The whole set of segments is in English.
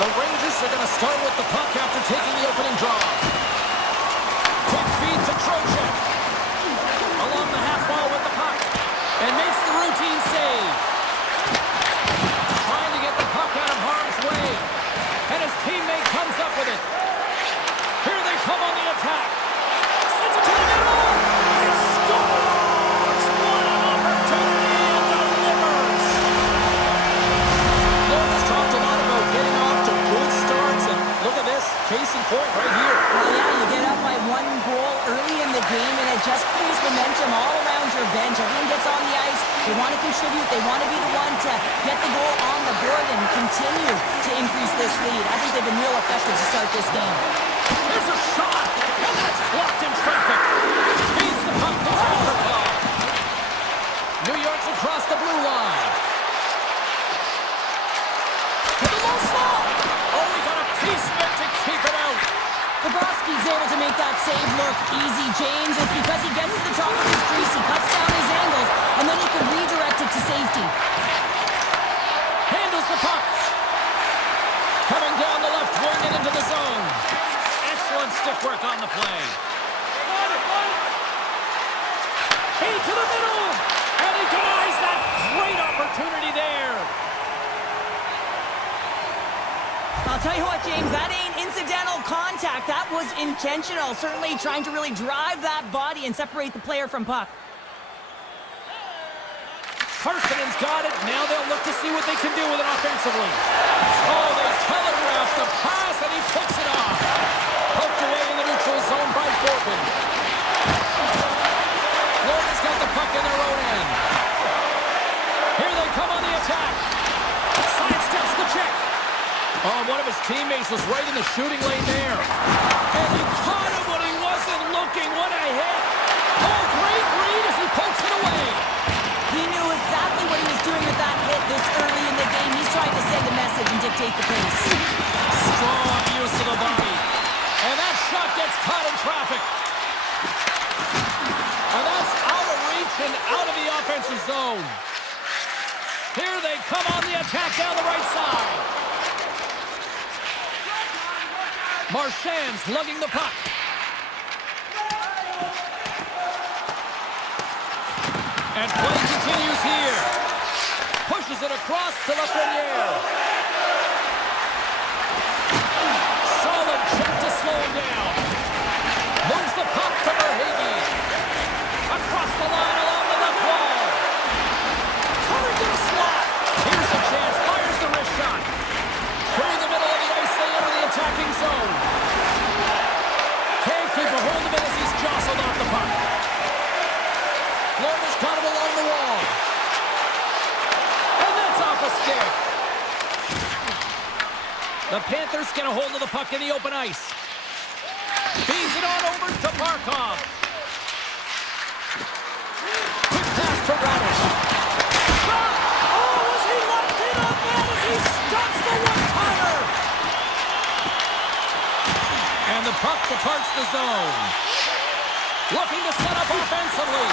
The Rangers are going to start with the puck after taking the opening draw. Quick feed to Trocheck. Along the half wall with the puck. And makes the routine save. Trying to get the puck out of harm's way. And his teammate comes up with it. Here they come on the attack. Sends it to the middle. He scores! What an opportunity and delivers. Florida's talked a lot about getting off to good starts. And look at this. Case in point right here. Well, yeah, you get up by 1 goal early in the game, and it just creates momentum all around your bench. Everyone gets on the ice. They want to contribute. They want to be the one to get the goal on the board and continue to increase this lead. I think they've been real effective to start this game. There's a shot, and that's blocked in traffic. Feeds the puck to Vanderbilt. New York's across the blue line. To the low slot. Oh, he got a piece of it to keep it out. Bobrovsky's able to make that save look easy, James. It's because he gets to the top of his crease, he cuts down his angles, and then he can redirect it to safety. Handles the puck. Coming down the left wing and into the zone. Excellent stick work on the play. He to the middle, and he denies that great opportunity there. I'll tell you what, James, that ain't incidental contact. That was intentional, certainly trying to really drive that body and separate the player from puck. Carsonen's got it. Now they'll look to see what they can do with it offensively. Oh, they telegraphed the pass, and he picks it off. Poked away in the neutral zone by Corbin. Florida's got the puck in their own end. Here they come on the attack. Sidesteps the check. Oh, one of his teammates was right in the shooting lane there. And he caught him when he wasn't looking. What a hit. Oh, great read as he pokes it away. He knew exactly what he was doing with that hit this early in the game. He's trying to send a message and dictate the pace. Strong use of the body. And that shot gets caught in traffic. And that's out of reach and out of the offensive zone. Here they come on the attack down the right side. Marchand's lugging the puck. And play continues here. Pushes it across to Lafreniere. Solid check to slow him down. Moves the puck to Verhaeghe. Across the line along the left wall. Coming to the slot. Here's a chance. Fires the wrist shot. Through the middle of the ice, they enter the attacking zone. Can't keep a hold of it as he's jostled off the puck. Florida's got him along the wall. And that's off a stick. The Panthers get a hold of the puck in the open ice. Feeds it on over to Barkov. Quick pass to Radish. Shot! Oh, was he locked in on that as he stops the one-timer? And the puck departs the zone. Looking to set up offensively.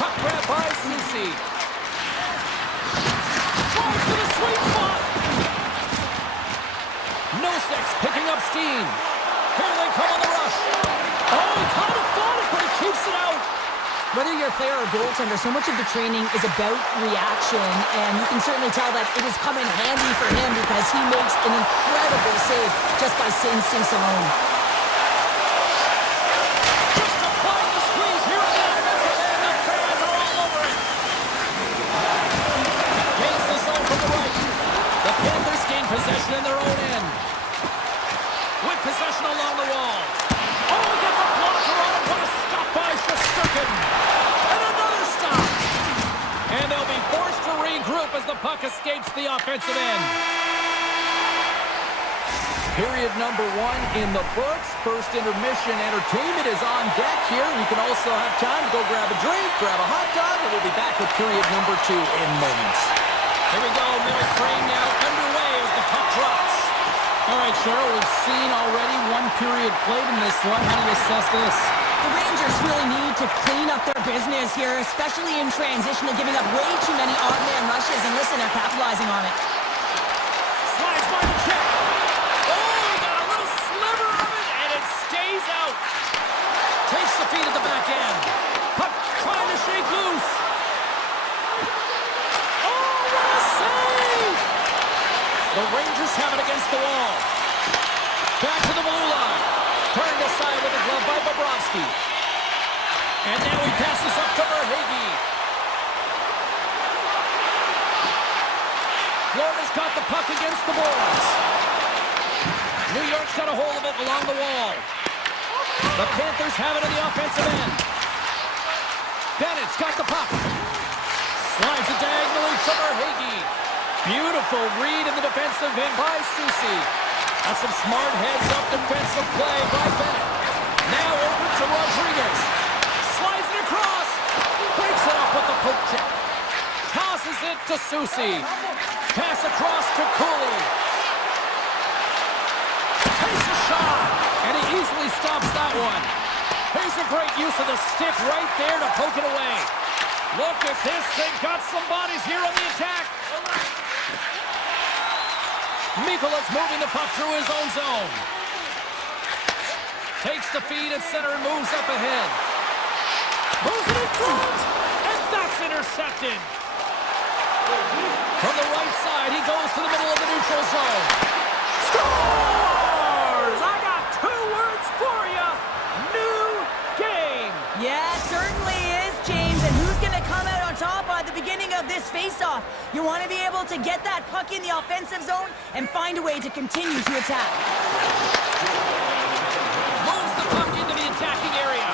Puck grab by Susi. Drives to the sweet spot. Nosek picking up steam. Here they come on the rush. Oh, he kind of fought it, but he keeps it out. Whether you're a player or goaltender, so much of the training is about reaction, and you can certainly tell that it has come in handy for him because he makes an incredible save just by instincts alone. Just applying the squeeze here at the offensive end. The fans are all over it. Gains the zone from the right. The Panthers gain possession in their own end. With possession along the wall. Oh, he gets a blocker on it. What a stop by Shesterkin. And another stop. And they'll be forced to regroup as the puck escapes the offensive end. Period number 1 in the books. First intermission entertainment is on deck here. You can also have time to go grab a drink, grab a hot dog, and we'll be back with period number 2 in moments. Here we go. Middle frame now underway as the puck drops. All right, Cheryl, we've seen already 1 period played in this one. How do you assess this? The Rangers really need to clean up their business here, especially in transition. They're giving up way too many odd man rushes, and listen, they're capitalizing on it. Slides by the check. Turned aside with a glove by Bobrovsky. And now he passes up to Verhaeghe. Florida's got the puck against the boards. New York's got a hold of it along the wall. The Panthers have it in the offensive end. Bennett's got the puck. Slides it diagonally to Verhaeghe. Beautiful read in the defensive end by Soucy. That's some smart heads-up defensive play by Bennett. Now over to Rodriguez. Slides it across. Breaks it up with the poke check. Tosses it to Soucy. Pass across to Cooley. Takes a shot. And he easily stops that one. Here's a great use of the stick right there to poke it away. Look at this. They've got some bodies here on the attack. Mikola's moving the puck through his own zone. Takes the feed at center and moves up ahead. Moves it in front. And that's intercepted. From the right side, he goes to the middle of the neutral zone. Scores! I got 2 words for you. New game. Yeah, it certainly is, James. And who's going to come out on top at the beginning of this face-off? You want to be able to get that puck in the offensive zone and find a way to continue to attack. Moves the puck into the attacking area.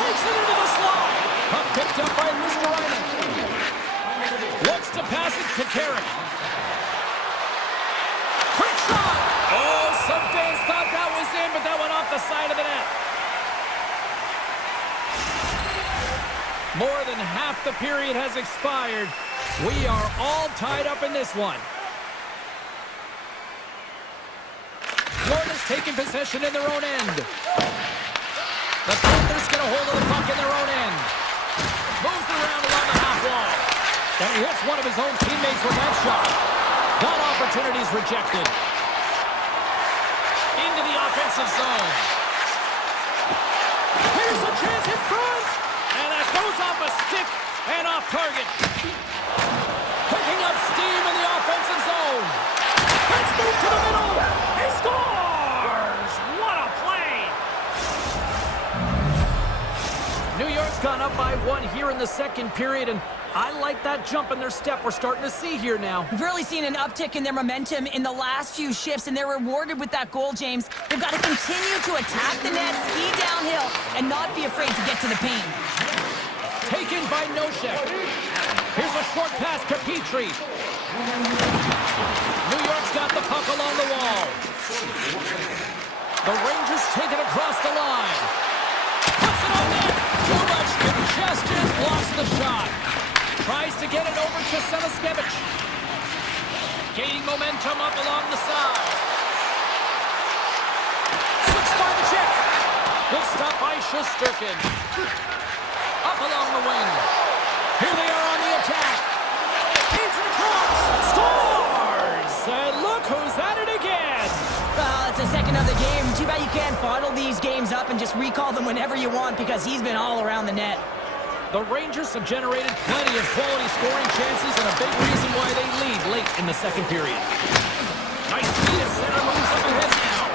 Takes it into the slot. Puck picked up by Luosterainen. Looks to pass it to Carrick. Quick shot! Oh, some fans thought that was in, but that went off the side of the net. More than half the period has expired. We are all tied up in this one. Florida's taking possession in their own end. The Panthers get a hold of the puck in their own end. Moves around along the half wall. And he hits one of his own teammates with that shot. That opportunity's rejected. Into the offensive zone. Here's a chance in front. And that goes off a stick and off target. Picking up steam in the offensive zone. Let's move to the middle. He scores! What a play! New York's gone up by 1 here in the second period, and I like that jump in their step we're starting to see here now. We've really seen an uptick in their momentum in the last few shifts, and they're rewarded with that goal, James. They've got to continue to attack the net, ski downhill, and not be afraid to get to the paint. Taken by Nosek. Here's a short pass to Petrie. New York's got the puck along the wall. The Rangers take it across the line. Puts it on net. Too much congestion. Lost the shot. Tries to get it over to Selaskevich. Gaining momentum up along the side. Six by the check. Good stop by Shesterkin. Up along the wing. Here they are on the attack. Feeds it across. Scores! And look who's at it again. Well, it's the second of the game. Too bad you can't bottle these games up and just recall them whenever you want, because he's been all around the net. The Rangers have generated plenty of quality scoring chances and a big reason why they lead late in the second period. Nice feed at center, moves up ahead now.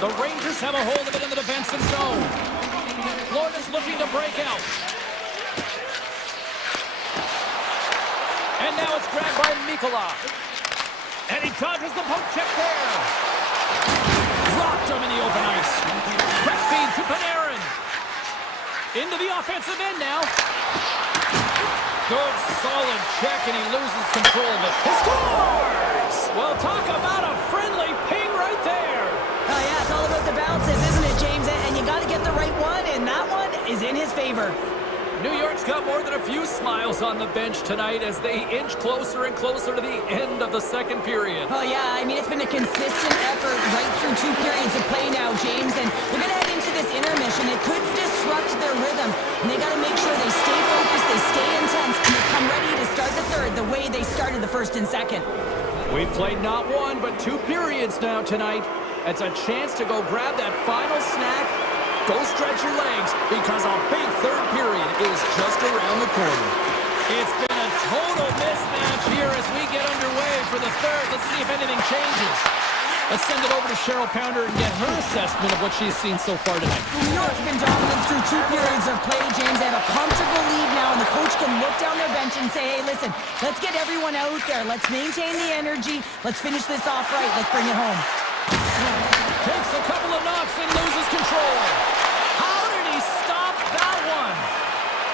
The Rangers have a hold of it in the defensive zone. Florida's looking to break out. And now it's grabbed by Mikola. And he dodges the poke check there. Dropped him in the open ice. Quick feed to Panarin. Into the offensive end now. Good, solid check, and he loses control of it. He scores! Well, talk about a friendly ping right there. Oh, yeah, it's all about the bounces, isn't it, James? And you got to get the right one, and that one is in his favor. New York's got more than a few smiles on the bench tonight as they inch closer and closer to the end of the second period. Oh, yeah, I mean, it's been a consistent effort right through 2 periods of play now, James, and we're going to head into this intermission. It could disrupt their rhythm, and they got to make sure they stay focused, they stay intense, and they come ready to start the third the way they started the first and second. We've played not 1, but 2 periods now tonight. It's a chance to go grab that final snack. Go stretch your legs, because a big third period is just around the corner. It's been a total mismatch here as we get underway for the third. Let's see if anything changes. Let's send it over to Cheryl Pounder and get her assessment of what she's seen so far tonight. New York's been dominant through 2 periods of play, James. They have a comfortable lead now, and the coach can look down their bench and say, hey, listen, let's get everyone out there. Let's maintain the energy. Let's finish this off right. Let's bring it home. Takes a couple of knocks and loses control. How did he stop that one?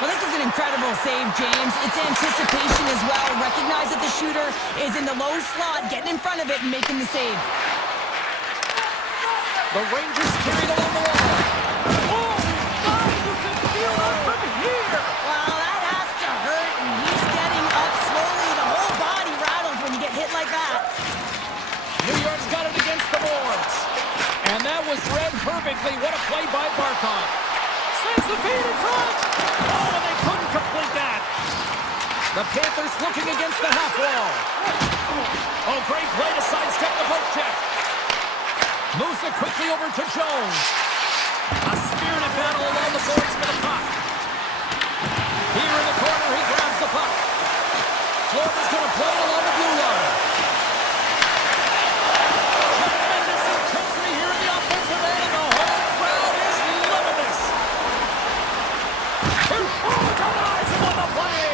Well, this is an incredible save, James. It's anticipation as well. Recognize that the shooter is in the low slot, getting in front of it and making the save. The Rangers carried along the wall. Oh, my, you can feel it from here. Wow, that has to hurt, and he's getting up slowly. The whole body rattles when you get hit like that. New York's got it against the boards. And that was read perfectly. What a play by Barkov. Sends the feed in front. Oh, and they couldn't complete that. The Panthers looking against the half wall. Oh, great play to sidestep the poke check. Moves it quickly over to Jones. A spirited battle along the boards for the puck. Here in the corner, he grabs the puck. Florida's going to play it along the blue line. Tremendous intensity here in the offensive end. The whole crowd is loving this. Oh, denies him on the play.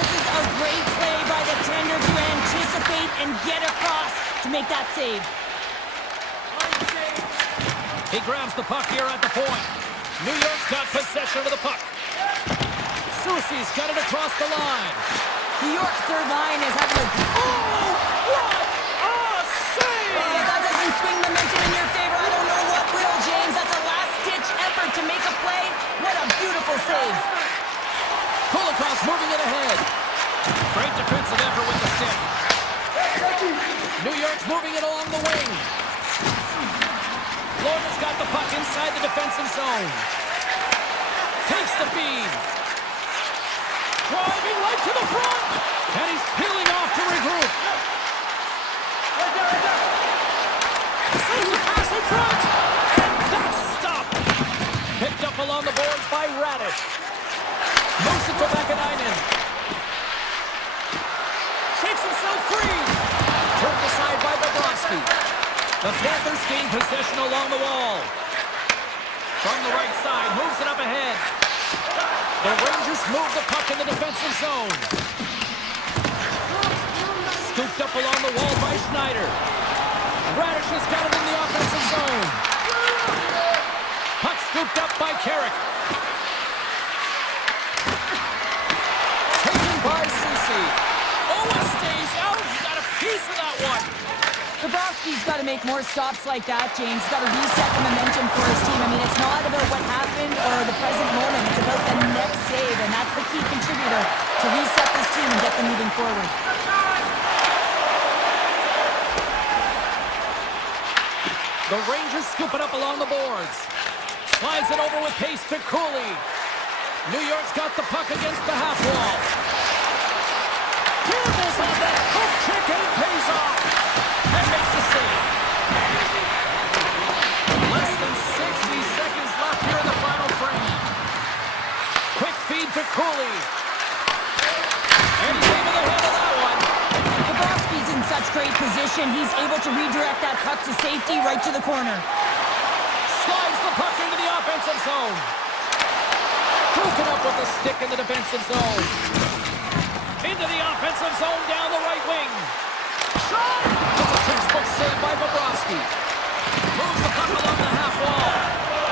This is a great play by the tender to anticipate and get across to make that save. He grabs the puck here at the point. New York's got possession of the puck. Soucy's got it across the line. New York's third line is having a... Oh, what a save! Oh, that doesn't swing momentum in your favor. I don't know what will, James. That's a last-ditch effort to make a play. What a beautiful save. Kulikov's moving it ahead. Great defensive effort with the stick. New York's moving it along the wing. Florida's got the puck inside the defensive zone. Takes the feed. Driving right to the front. And he's peeling off to regroup. Sends the pass in front. And that's stopped. Picked up along the boards by Radish. Moves it to Vakanainen. Shakes himself free. Turned aside by Bobrovsky. The Panthers gain possession along the wall. From the right side, moves it up ahead. The Rangers move the puck in the defensive zone. Scooped up along the wall by Schneider. Radish has got it in the offensive zone. Puck scooped up by Carrick. Taken by Soucy. Oh, it stays out. He got a piece of that one. Bobrovsky's got to make more stops like that, James. He's got to reset the momentum for his team. I mean, it's not about what happened or the present moment. It's about the next save, and that's the key contributor to reset this team and get them moving forward. The Rangers scoop it up along the boards. Slides it over with pace to Cooley. New York's got the puck against the half wall. Campbell's on that hook kick, and it pays off. And makes the save. Less than 60 seconds left here in the final frame. Quick feed to Cooley. And he's able to handle that one. Bobrovsky's in such great position. He's able to redirect that puck to safety right to the corner. Slides the puck into the offensive zone. Broken up with the stick in the defensive zone. Into the offensive zone down the right wing. Shot! It's a textbook save by Bobrovsky. Moves the puck along the half wall.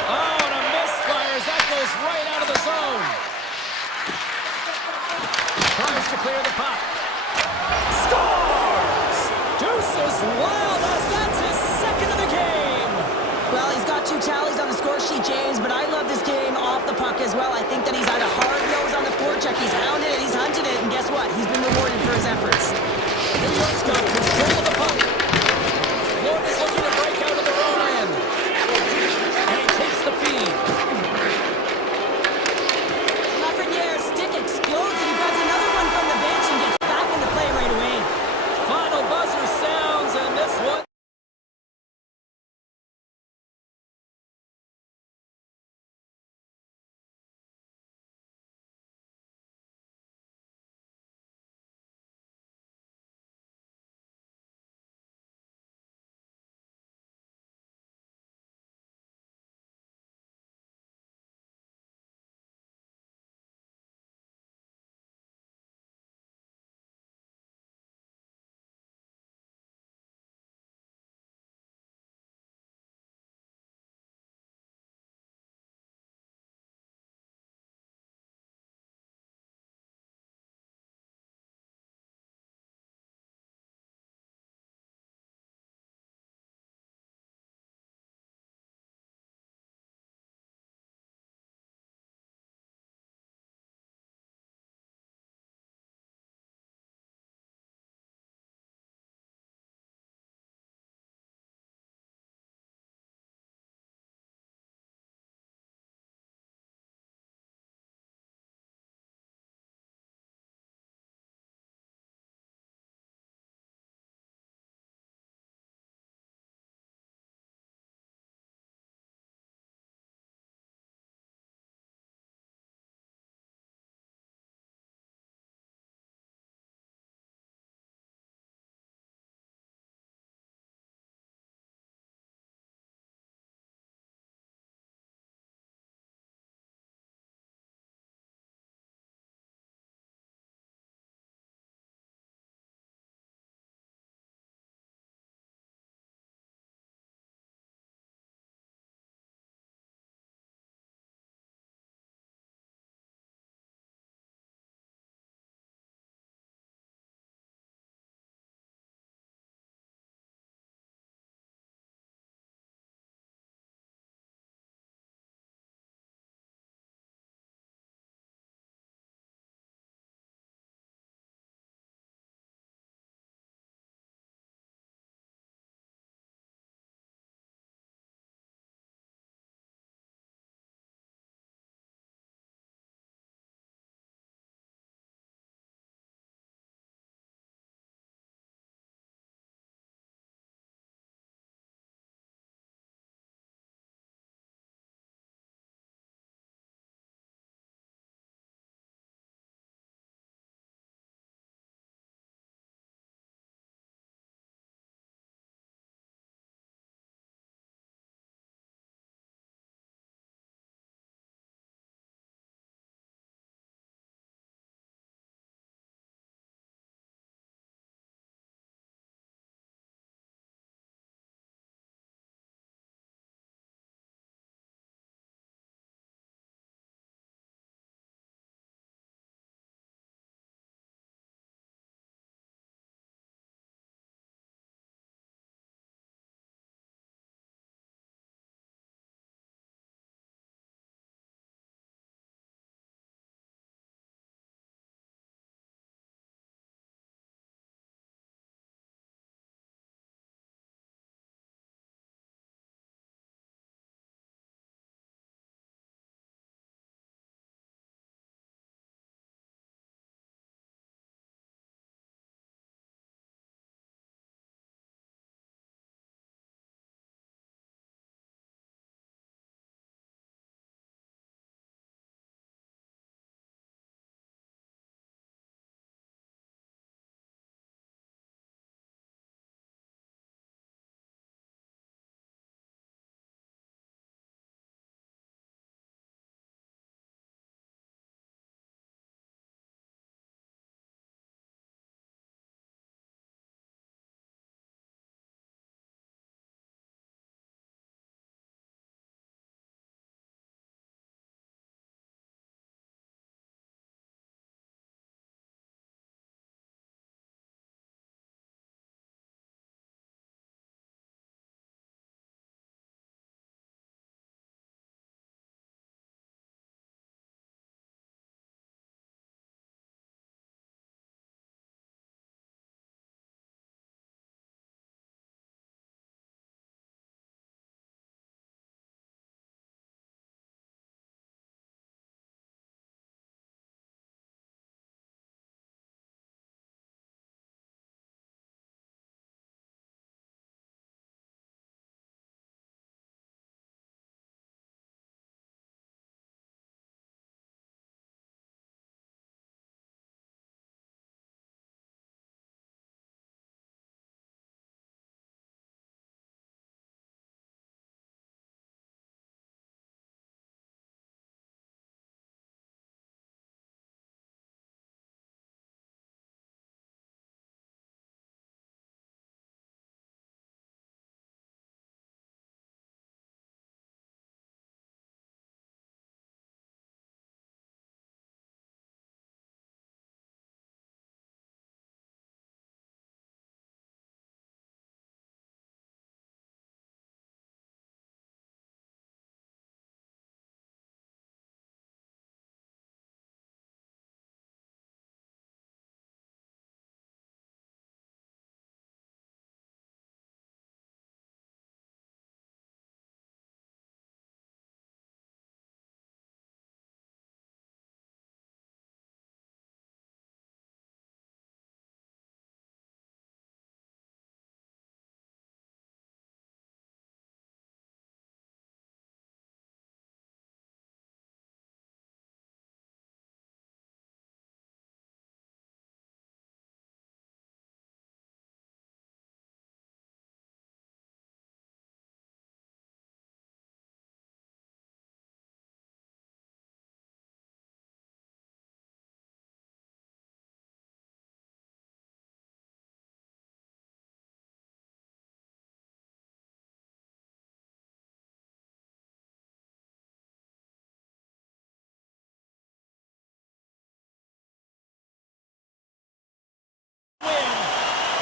Oh, and a misfire as that goes right out of the zone. Tries to clear the puck. Scores! Deuces wild as that's his second of the game. Well, he's got 2 tallies on the score sheet, James, but I love this game off the puck as well. I think that he's had a hard nose on the forecheck. He's hounded it, he's hunted it, and guess what? He's been rewarded for his efforts. New York's got control of the puck.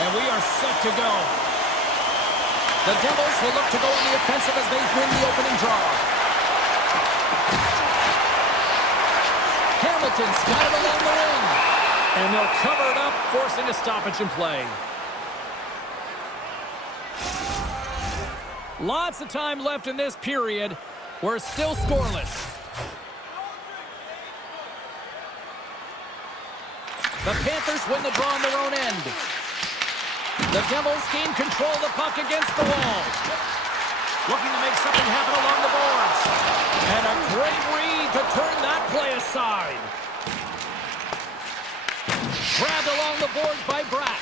And we are set to go. The Devils will look to go on the offensive as they win the opening draw. Hamilton's got it along the wing. And they'll cover it up, forcing a stoppage in play. Lots of time left in this period. We're still scoreless. The Panthers win the draw on their own end. The Devils gain control of the puck against the wall. Looking to make something happen along the boards. And a great read to turn that play aside. Grabbed along the boards by Bratt.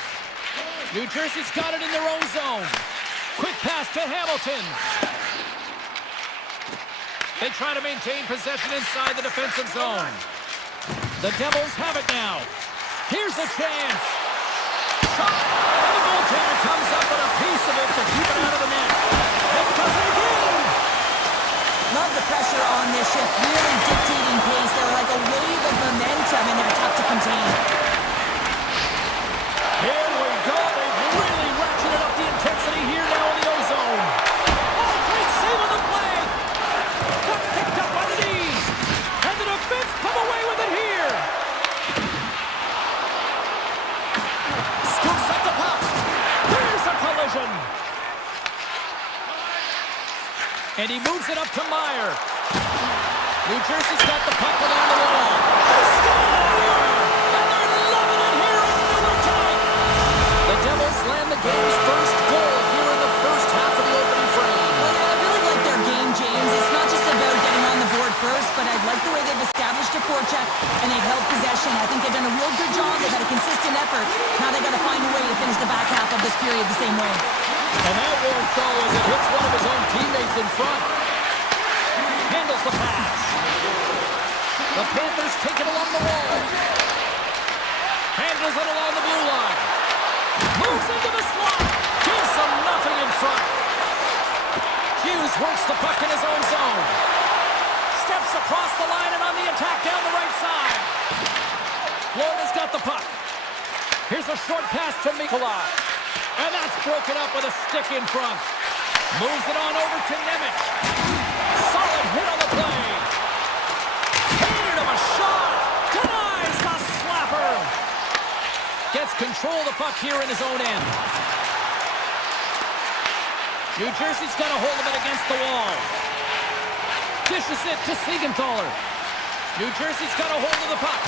New Jersey's got it in their own zone. Quick pass to Hamilton. They try to maintain possession inside the defensive zone. The Devils have it now. Here's a chance. Shot. And the goaltender comes up with a piece of it to keep it out of the net. It does it again. Love the pressure on this shift. Really dictating pace. They're like a wave of momentum, and they're tough to contain. Here we go. They've really ratcheted up the intensity here now in the O-zone. Oh, great save on the play. That's picked up by the knee. And the defense come away with it here. Scoops up the puck. There's a collision. And he moves it up to Meyer. New Jersey's got the puck along the wall. They score! And they're loving it here in Miller tonight. The Devils land the game's first goal here in the first half of the opening frame. Well, I really like their game, James. It's not just about getting on the board first, but I like the way they've established a forecheck and they've held possession. I think they've done a real good job. They've had a consistent effort. Now they've got to find a way to finish the back half of this period the same way. And that won't go as it hits one of his own teammates in front. Handles the pass. The Panthers take it along the wall. Handles it along the blue line. Moves into the slot. Gives them nothing in front. Hughes works the puck in his own zone. Steps across the line and on the attack down the right side. Florida's got the puck. Here's a short pass to Mikolaj. And that's broken up with a stick in front. Moves it on over to Nemec. Solid hit on the play. Handed him a shot. Denies the slapper. Gets control of the puck here in his own end. New Jersey's got a hold of it against the wall. Dishes it to Siegenthaler. New Jersey's got a hold of the puck.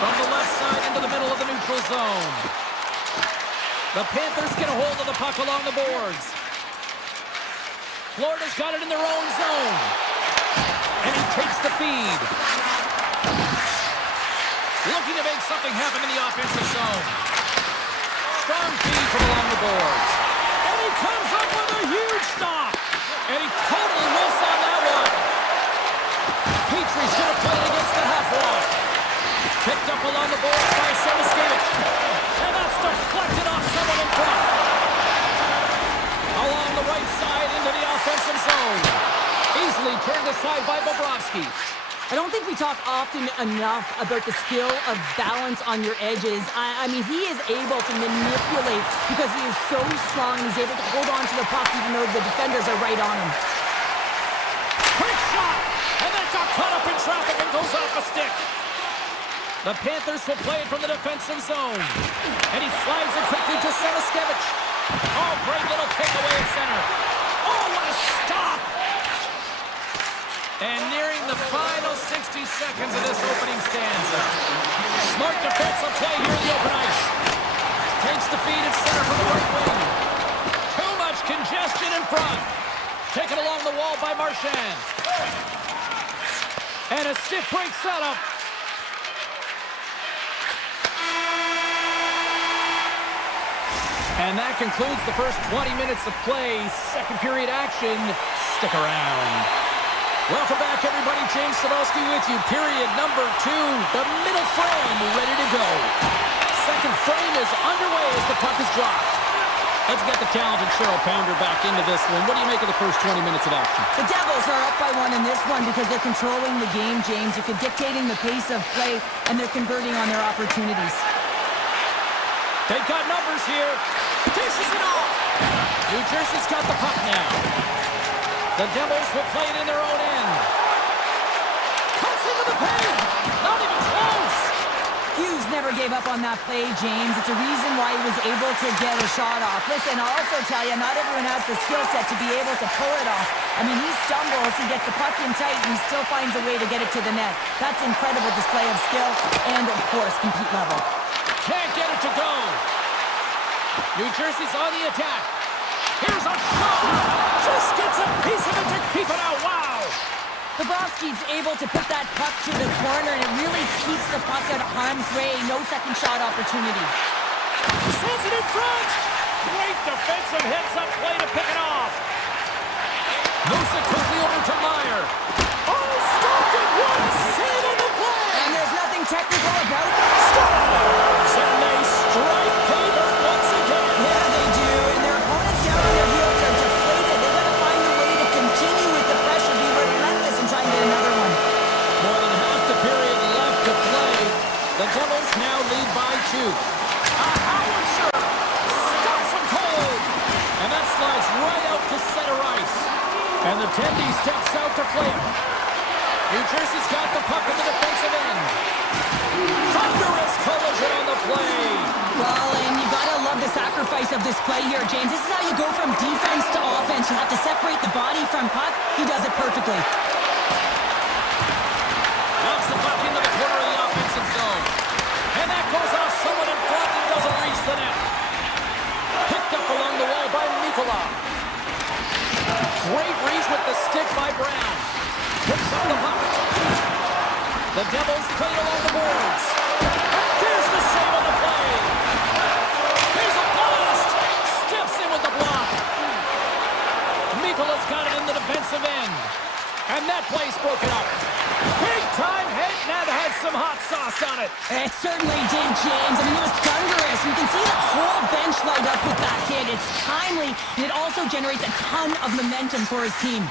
From the left side into the middle of the neutral zone. The Panthers get a hold of the puck along the boards. Florida's got it in their own zone. And he takes the feed. Looking to make something happen in the offensive zone. Strong feed from along the boards. And he comes up with a huge stop. And he totally whiffs on that one. Petrie's going to play it against the half wall. Picked up along the boards by Semiskevich. And that's deflected off someone in front. Along the right side into the offensive zone. Easily turned aside by Bobrovsky. I don't think we talk often enough about the skill of balance on your edges. I mean, he is able to manipulate because he is so strong. He's able to hold on to the puck even though the defenders are right on him. Quick shot! And that got caught up in traffic and goes off a stick. The Panthers will play it from the defensive zone. And he slides it quickly to Semiskevich. Oh, great little takeaway at center. Oh, what a stop! And nearing the final 60 seconds of this opening stanza. Smart defensive play here in the open ice. Takes the feed at center from the right wing. Too much congestion in front. Taken along the wall by Marchand. And a stiff break setup. And that concludes the first 20 minutes of play. Second period action. Stick around. Welcome back, everybody. James Cybulski with you. Period number 2. The middle frame ready to go. Second frame is underway as the puck is dropped. Let's get the talented Cheryl Pounder back into this one. What do you make of the first 20 minutes of action? The Devils are up by 1 in this one because they're controlling the game, James. They're dictating the pace of play, and they're converting on their opportunities. They've got numbers here. Dishes it off. New Jersey's got the puck now. The Devils will play it in their own end. Cuts into the paint. Not even close. Hughes never gave up on that play, James. It's a reason why he was able to get a shot off. Listen, I'll also tell you, not everyone has the skill set to be able to pull it off. I mean, he stumbles, he gets the puck in tight, and he still finds a way to get it to the net. That's incredible display of skill and, of course, compete level. Can't get it to go. New Jersey's on the attack. Here's a shot. Just gets a piece of it to keep it out. Wow. Bobrovsky's able to put that puck to the corner, and it really keeps the puck out of harm's way. No second shot opportunity. Sends it in front. Great defensive heads-up play to pick it off. Moves it quickly over to Meyer. Oh, stopped it. What a save on the play. And there's nothing technical about it. Scores! And they strike pay dirt once again. Yeah, they do. And their opponents down on their heels are deflated. They got to find a way to continue with the pressure, be relentless, and try and get another one. More than half the period left to play. The Devils now lead by 2. A howitzer stops him cold. And that slides right out to center ice. And the Tendy steps out to play it. New Jersey's got the puck in the defensive end. Thunderous collision on the play. Well, and you gotta love the sacrifice of this play here, James. This is how you go from defense to offense. You have to separate the body from puck. He does it perfectly. Knocks the puck into the corner of the offensive zone. And that goes off someone in front and doesn't reach the net. Picked up along the wall by Mikola. Great reach with the stick by Brown. Picks up the puck. The Devils play along the boards. And there's the save on the play. Here's a blast. Steps in with the block. Mikola's got it in the defensive end. And that play's broken up. Big time hit. That had some hot sauce on it. It certainly did, James. I mean, it was thunderous. You can see the whole bench light up with that hit. It's timely, and it also generates a ton of momentum for his team.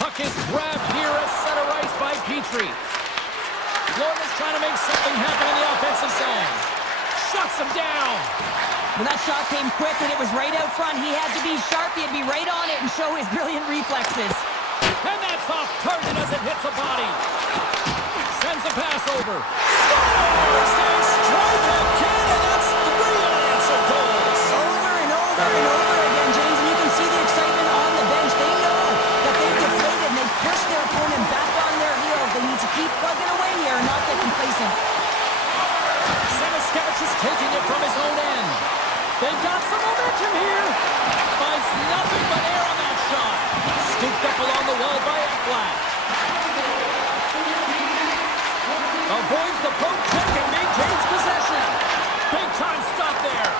Puck is grabbed here at center ice by Petrie. Florida's trying to make something happen in the offensive zone. Shuts him down. Well, that shot came quick, and it was right out front. He had to be sharp. He had to be right on it and show his brilliant reflexes. And that's off target as it hits a body. Sends a pass over. Scores! They strike again, and that's 3 unanswered goals. Over and over and over again, James, and you can see the excitement on the bench. They know that they've deflated, and they've pushed their opponent back on their heels. They need to keep plugging away here and not get complacent. Semiskevich is taking it from his own end. They've got some momentum here. Finds nothing but air on that shot. Scooped up along the wall by Ekblad. Avoids the poke check and maintains possession. Big time stop there.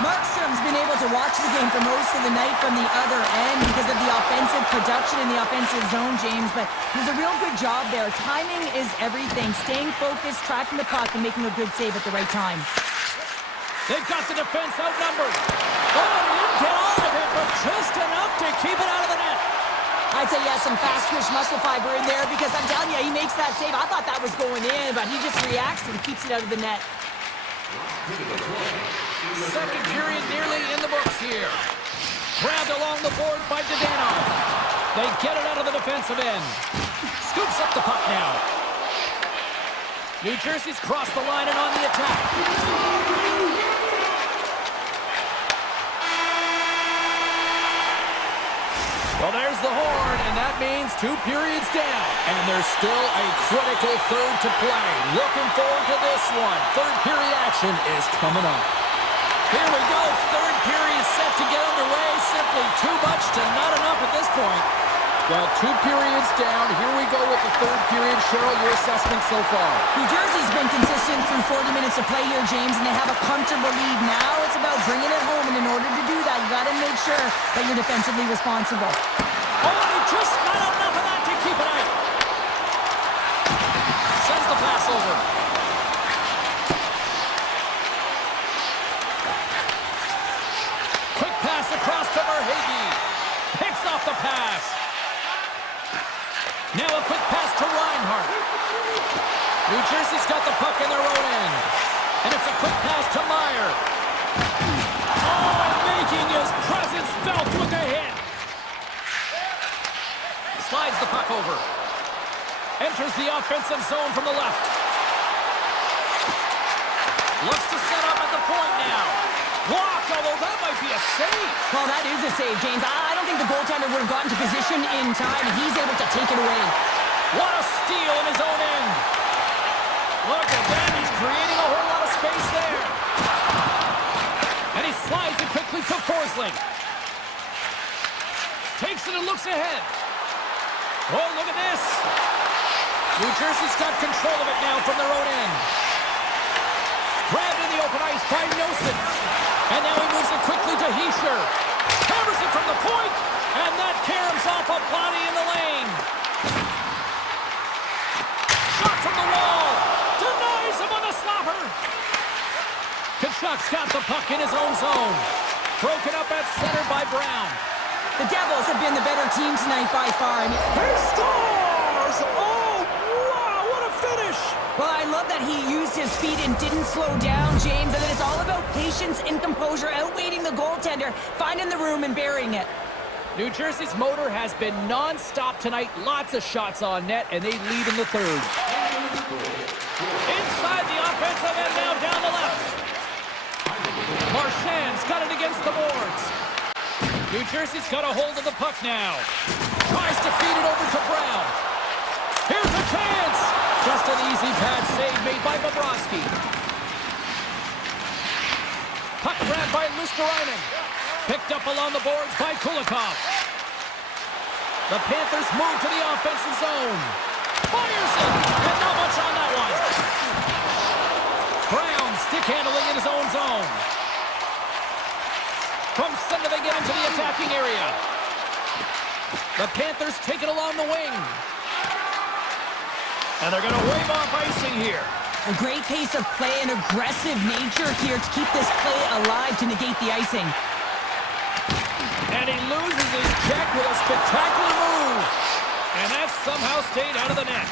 Markstrom's been able to watch the game for most of the night from the other end because of the offensive production in the offensive zone, James, but he does a real good job there. Timing is everything. Staying focused, tracking the puck, and making a good save at the right time. They've got the defense outnumbered. Oh, he didn't get all of it, but just enough to keep it out of the net. I'd say he has some fast-twitch muscle fiber in there because I'm telling you, he makes that save. I thought that was going in, but he just reacts and keeps it out of the net. Second period nearly in the books here. Grabbed along the board by Dadonov. They get it out of the defensive end. Scoops up the puck now. New Jersey's crossed the line and on the attack. Well, there's the horn, and that means 2 periods down. And there's still a critical third to play. Looking forward to this one. Third period action is coming up. Here we go. Third period set to get underway. Simply too much to not enough at this point. Well, 2 periods down. Here we go with the third period. Cheryl, your assessment so far? New Jersey's been consistent through 40 minutes of play here, James, and they have a comfortable lead. Now it's about bringing it home, and in order to do that, you got to make sure that you're defensively responsible. Oh, they just got enough of that to keep it out. Sends the pass over. Quick pass across to Verhaeghe. Picks off the pass. Now a quick pass to Reinhart. New Jersey's got the puck in their own end. And it's a quick pass to turnover. Enters the offensive zone from the left. Looks to set up at the point now. Blocked, although that might be a save. Well, that is a save, James. I don't think the goaltender would have gotten to position in time. He's able to take it away. What a steal in his own end. Look at that. He's creating a whole lot of space there. And he slides it quickly to Forsling. Takes it and looks ahead. Oh, look at this. New Jersey's got control of it now from their own end. Grabbed in the open ice by Nelson. And now he moves it quickly to Heischer. Hammers it from the point. And that caroms off a body in the lane. Shot from the wall. Denies him on the slapper. Kachuk's got the puck in his own zone. Broken up at center by Brown. The Devils have been the better team tonight by far. He scores! Oh, wow, what a finish! Well, I love that he used his feet and didn't slow down, James. And then it's all about patience and composure, outweighing the goaltender, finding the room and burying it. New Jersey's motor has been non-stop tonight. Lots of shots on net, and they lead in the third. Inside the offensive end, now down the left. Marchand's got it against the boards. New Jersey's got a hold of the puck now. Tries to feed it over to Brown. Here's a chance. Just an easy pad save made by Bobrovsky. Puck grabbed by Luskarainen. Picked up along the boards by Kulikov. The Panthers move to the offensive zone. Fires it. And not much on that one. Brown stick handling in his own zone. From center they get into the attacking area. The Panthers take it along the wing. And they're going to wave off icing here. A great pace of play and aggressive nature here to keep this play alive to negate the icing. And he loses his check with a spectacular move. And that somehow stayed out of the net.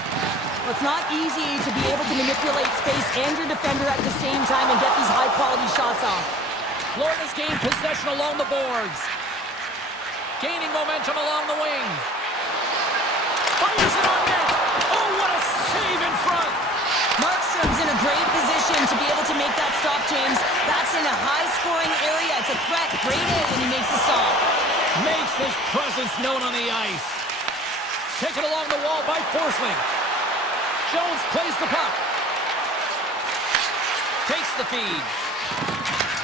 Well, it's not easy to be able to manipulate space and your defender at the same time and get these high-quality shots off. Florida's gained possession along the boards. Gaining momentum along the wing. Fires it on net. Oh, what a save in front. Markstrom's in a great position to be able to make that stop, James. That's in a high-scoring area. It's a threat. Great in, and he makes the stop. Makes his presence known on the ice. Taken along the wall by Forsling. Jones plays the puck. Takes the feed.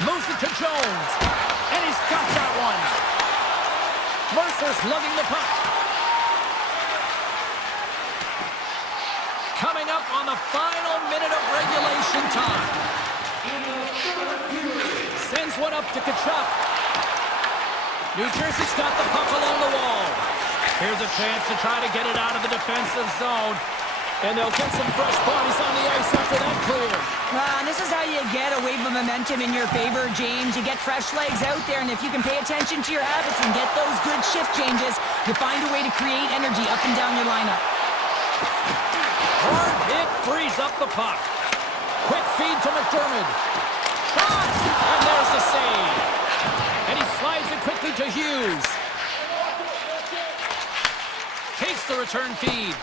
Moves it to Jones. And he's got that one. Mercer's lugging the puck. Coming up on the final minute of regulation time. Sends one up to Kachuk. New Jersey's got the puck along the wall. Here's a chance to try to get it out of the defensive zone. And they'll get some fresh bodies on the ice after that clear. And this is how you get a wave of momentum in your favor, James. You get fresh legs out there, and if you can pay attention to your habits and get those good shift changes, you find a way to create energy up and down your lineup. Hard hit frees up the puck. Quick feed to McDermott. Shot! And there's the save. And he slides it quickly to Hughes. Takes the return feed.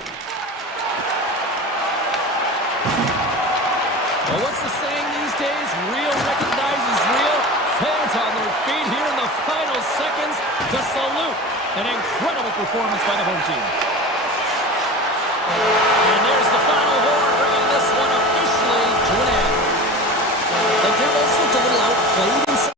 Well, what's the saying these days? Real recognizes real. Fans on their feet here in the final seconds to salute an incredible performance by the home team. And there's the final horn, bringing this one officially to an end. The Devils looked a little outplayed inside.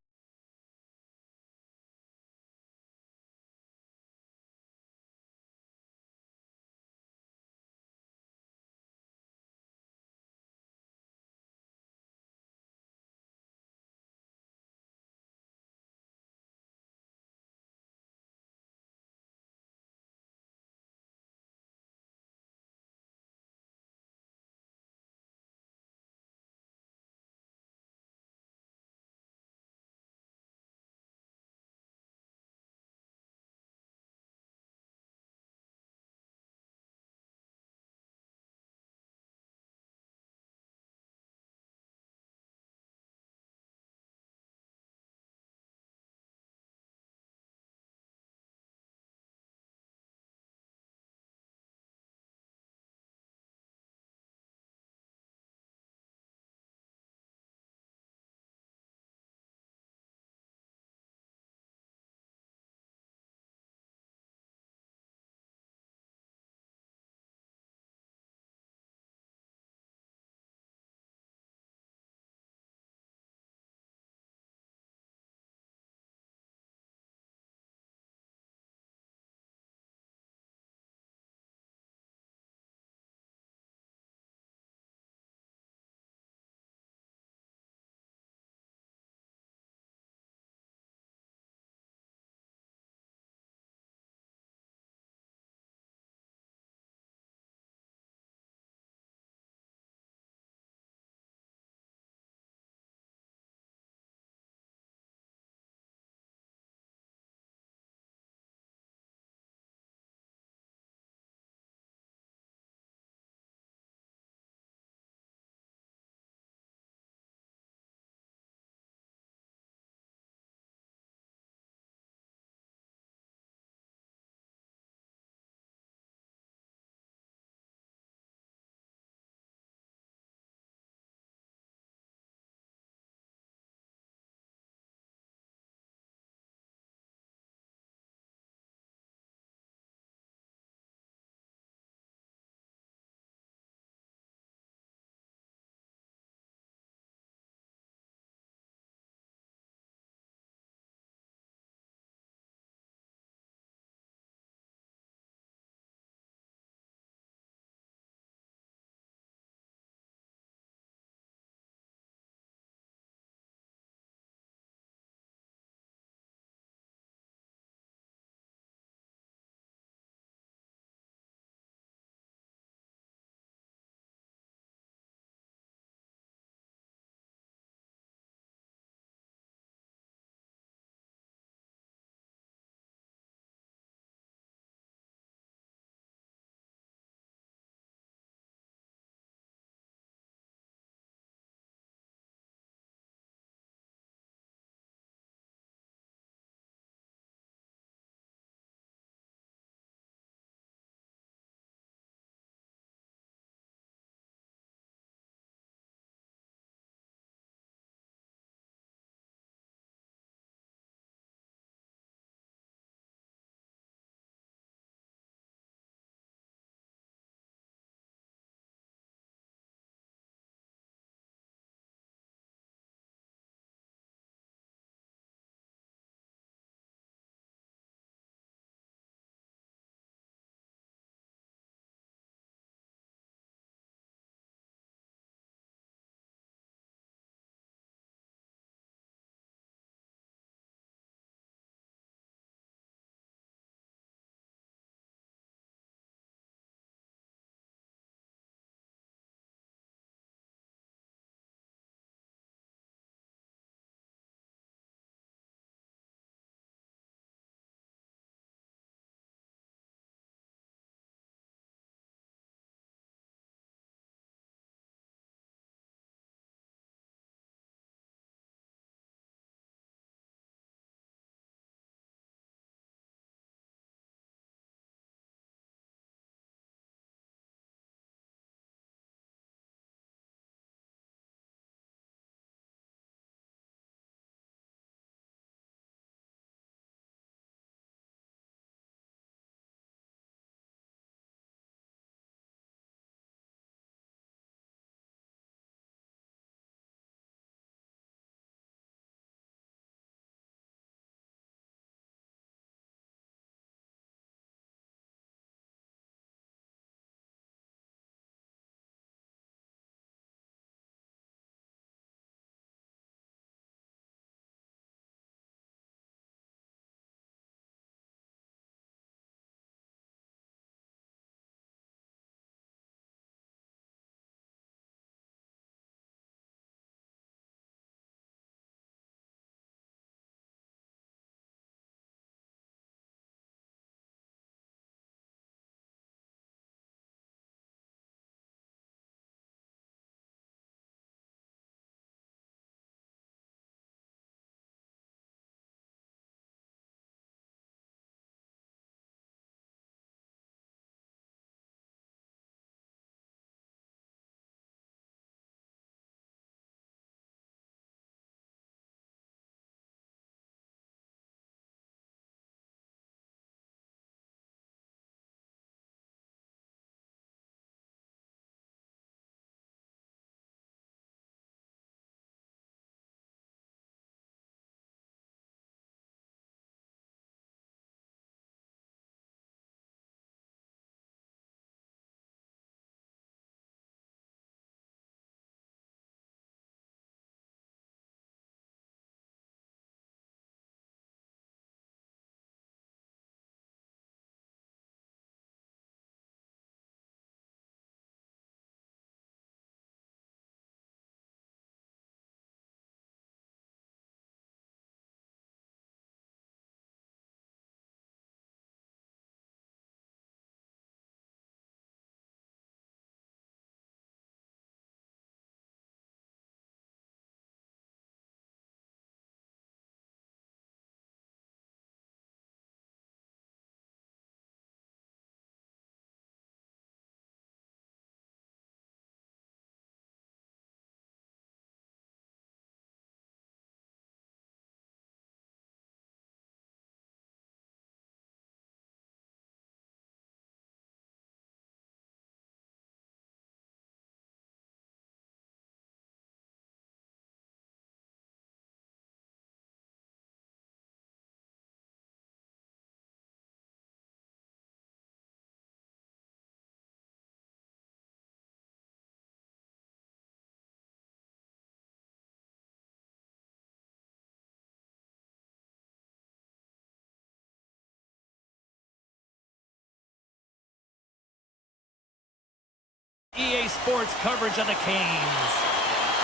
Sports coverage of the Canes.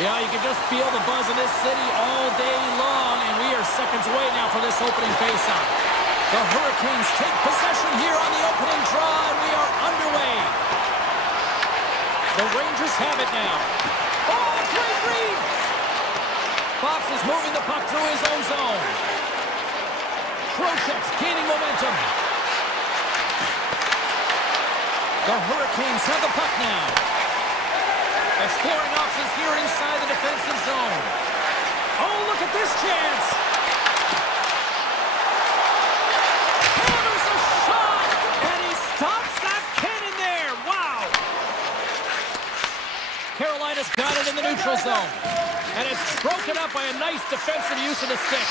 Yeah, you can just feel the buzz in this city all day long, and we are seconds away now for this opening faceoff. The Hurricanes take possession here on the opening draw, and we are underway. The Rangers have it now. Oh, great read! Fox is moving the puck through his own zone. Trocheck's gaining momentum. The Hurricanes have the puck now. Exploring options here inside the defensive zone. Oh, look at this chance! Hammers a shot! And he stops that cannon there! Wow! Carolina's got it in the neutral zone. And it's broken up by a nice defensive use of the stick.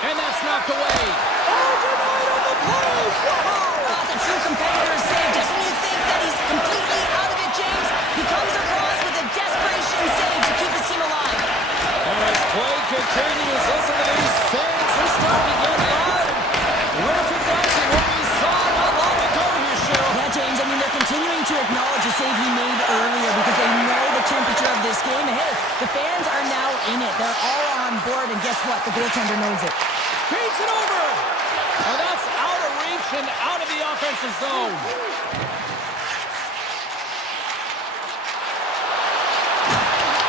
And that's knocked away. Oh, denied on the play! Whoa! That's a true competitor's save. Just when you think that he's completely out of it, James, he comes across with a desperation save to keep his team alive. And as play continues, listen to these fans. They're starting to get loud. Recognizing what we saw not long ago here, Cheryl. Yeah, James, I mean, they're continuing to acknowledge the save he made earlier because they know the temperature of this game. And hey, the fans are now in it. They're all on board, and guess what? The goaltender knows it. Feeds it over. And that's out of reach and out of the offensive zone.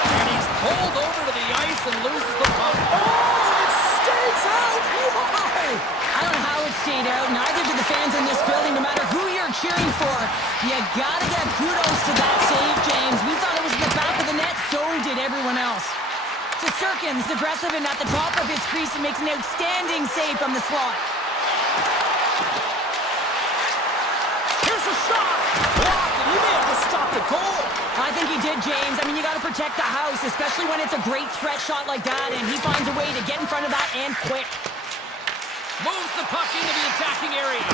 And he's pulled over to the ice and loses the puck. Oh, it stays out. Why? I don't know how it stayed out. Neither do the fans in this building, no matter who you're cheering for. You gotta give kudos to that save, James. We thought it was in the back of the net, so did everyone else. Shesterkin's aggressive and at the top of his crease and makes an outstanding save from the slot. Here's a shot. Blocked, and he may have just stopped the goal. I think he did, James. I mean, you got to protect the house, especially when it's a great threat shot like that, and he finds a way to get in front of that and quick. Moves the puck into the attacking area.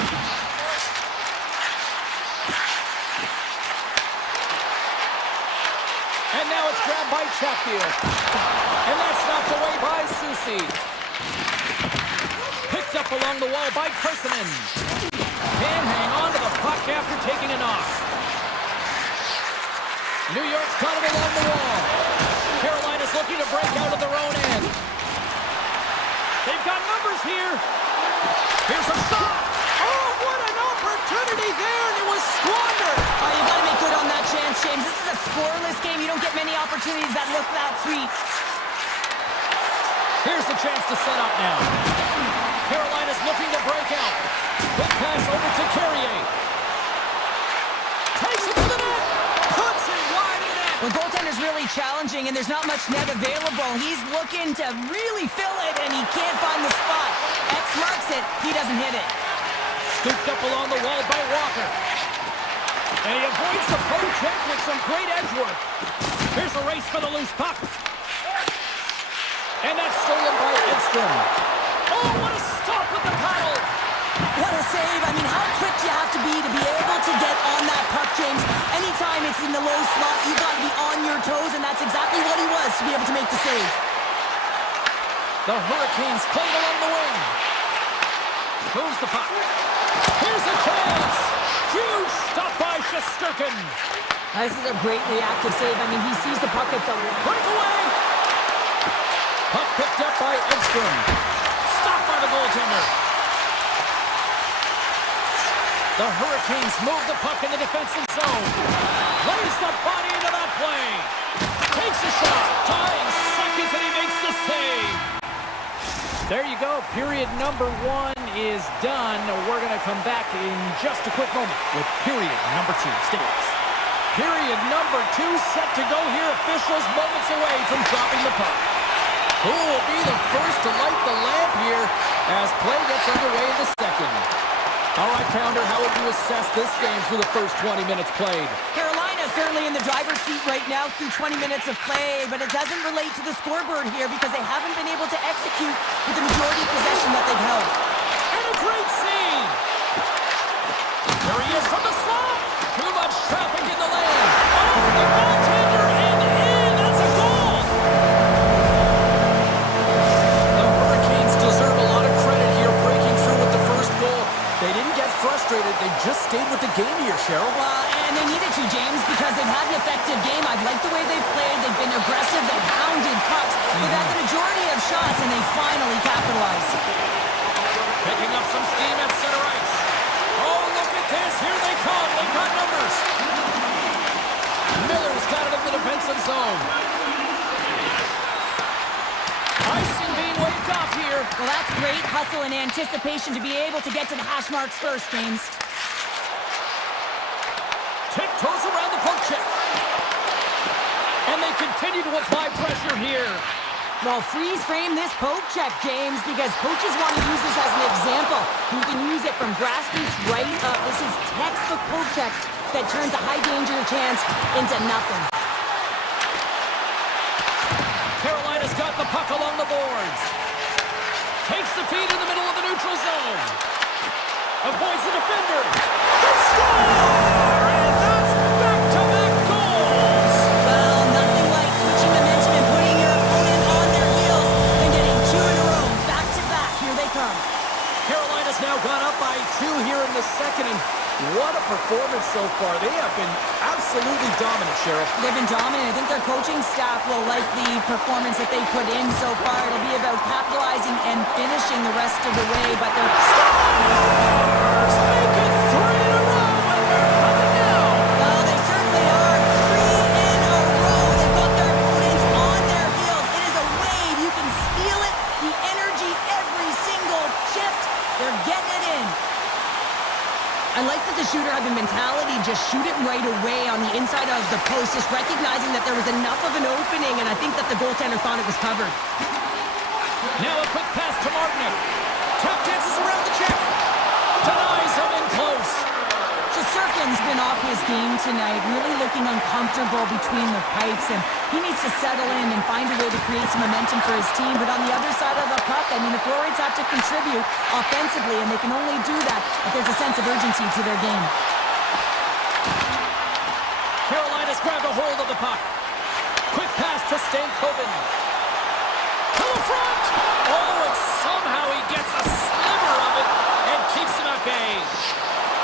And now it's grabbed by Chatfield. And that's knocked away by Susi. Picked up along the wall by Carsonen. Can hang on to the puck after taking a knock. New York's got him along the wall. Carolina's looking to break out of their own end. They've got numbers here. Here's a shot. Oh, what an opportunity there, and it was squandered. Oh, you got to make good on that chance, James. This is a scoreless game. You don't get many opportunities that look that sweet. Here's the chance to set up now. Carolina's looking to break out. Quick pass over to Carrier. Takes it to the net. Puts it wide in net. Well, goaltender's really challenging, and there's not much net available. He's looking to really fill it, and he can't find the spot. X marks it. He doesn't hit it. Scooped up along the wall by Walker. And he avoids the poke check with some great edge work. Here's a race for the loose puck. And that's stolen by Edstrom. Oh, what a stop with the paddle. What a save. I mean, how quick do you have to be able to get on that puck, James? Anytime it's in the low slot, you got to be on your toes, and that's exactly what he was to be able to make the save. The Hurricanes played along the wing. Moves the puck. Here's a chance. Huge stop by Shesterkin. This is a great reactive save. I mean, he sees the puck at the breakaway. Puck picked up by Edstrom. Stopped by the goaltender. The Hurricanes move the puck in the defensive zone. Lays the body into that play. Takes a shot. Tying seconds, and he makes the save. There you go. Period number 1 is done. We're going to come back in just a quick moment with period number 2. Stay with us. Period number 2 set to go here. Officials moments away from dropping the puck. Who will be the first to light the lamp here as play gets underway in the second? All right, Pounder, how would you assess this game through the first 20 minutes played? Carolina certainly in the driver's seat right now through 20 minutes of play, but it doesn't relate to the scoreboard here because they haven't been able to execute with the majority possession that they've held. And a great save! There he is from the slot! Too much traffic in the lane! Over the goaltender and in! That's a goal! The Hurricanes deserve a lot of credit here breaking through with the first goal. They didn't get frustrated, they just stayed with the game here, Cheryl. And And they needed to, James, because they've had an effective game. I've liked the way they've played. They've been aggressive. They've hounded pucks. They've had the majority of shots, and they finally capitalized. Picking up some steam at center ice. Oh, look at this. Here they come. They've got numbers. Miller's got it in the defensive zone. Icing being waved off here. Well, that's great hustle and anticipation to be able to get to the hash marks first, James. Tiptoes around the poke check. And they continue to apply pressure here. Well, freeze frame this poke check, James, because coaches want to use this as an example. You can use it from grassroots right up. This is textbook poke check that turns a high danger chance into nothing. Carolina's got the puck along the boards. Takes the feed in the middle of the neutral zone. Avoids the defender. They score! And that's back-to-back goals! Well, nothing like switching momentum and putting your opponent on their heels and getting two in a row. Back-to-back. Here they come. Carolina's now gone up by 2 here in the second, and what a performance so far. They have been absolutely dominant, Cheryl. They've been dominant. I think their coaching staff will like the performance that they put in so far. It'll be about capitalizing and finishing the rest of the way, but they're... Stars make it 3 in a row, and they're coming now. Well, they certainly are. 3 in a row. They've got their opponents on their heels. It is a wave. You can feel it. The energy every single shift. They're getting it in. I like that the shooter had the mentality, just shoot it right away on the inside of the post, just recognizing that there was enough of an opening, and I think that the goaltender thought it was covered. Now a quick pass to Martinick. Tap dances around the check. Denies him in close. Sirkin's been off his game tonight, really looking uncomfortable between the pipes, and he needs to settle in and find a way to create some momentum for his team. But on the other side of the puck, I mean, the forwards have to contribute offensively, and they can only do that if there's a sense of urgency to their game. Carolina's grabbed a hold of the puck. Quick pass to Stankoven. To the front! Oh, and somehow he gets a sliver of it and keeps him at bay.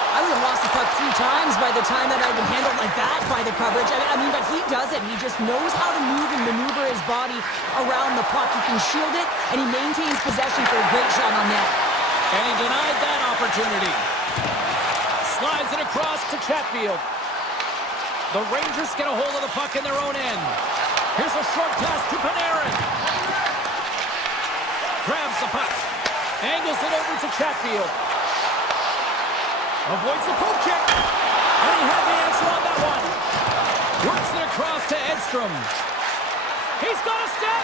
I would have lost the puck 3 times by the time that I'd been handled like that by the coverage. I mean, but he does it. He just knows how to move and maneuver his body around the puck. He can shield it, and he maintains possession for a great shot on net. And he denied that opportunity. Slides it across to Chatfield. The Rangers get a hold of the puck in their own end. Here's a short pass to Panarin. Grabs the puck. Angles it over to Chatfield. Avoids the poke check. And he had the answer on that one. Works it across to Edstrom. He's got a step.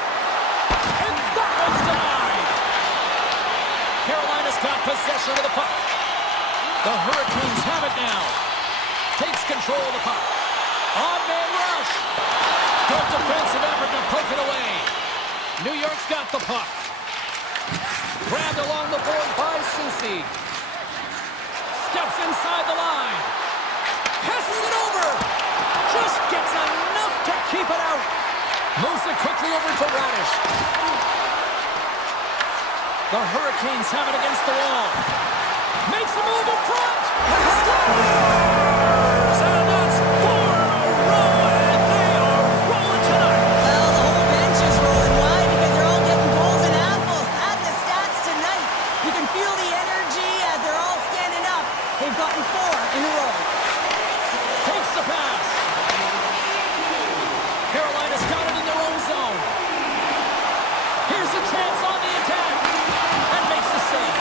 And that one's denied. Carolina's got possession of the puck. The Hurricanes have it now. Takes control of the puck. On-man rush. Good defensive effort to poke it away. New York's got the puck. Grabbed along the board by Soucy. Steps inside the line. Passes it over. Just gets enough to keep it out. Moves it quickly over to Radish. The Hurricanes have it against the wall. Makes a move in front. Scores! And that's 4 in a row, and they are rolling tonight. Well, the whole bench is rolling. Why? Because they're all getting goals and apples. Add the stats tonight. You can feel the energy as they're all standing up. They've gotten 4 in a row. Takes the pass. Carolina's got it in their own zone. Here's a chance on the attack. And makes the save.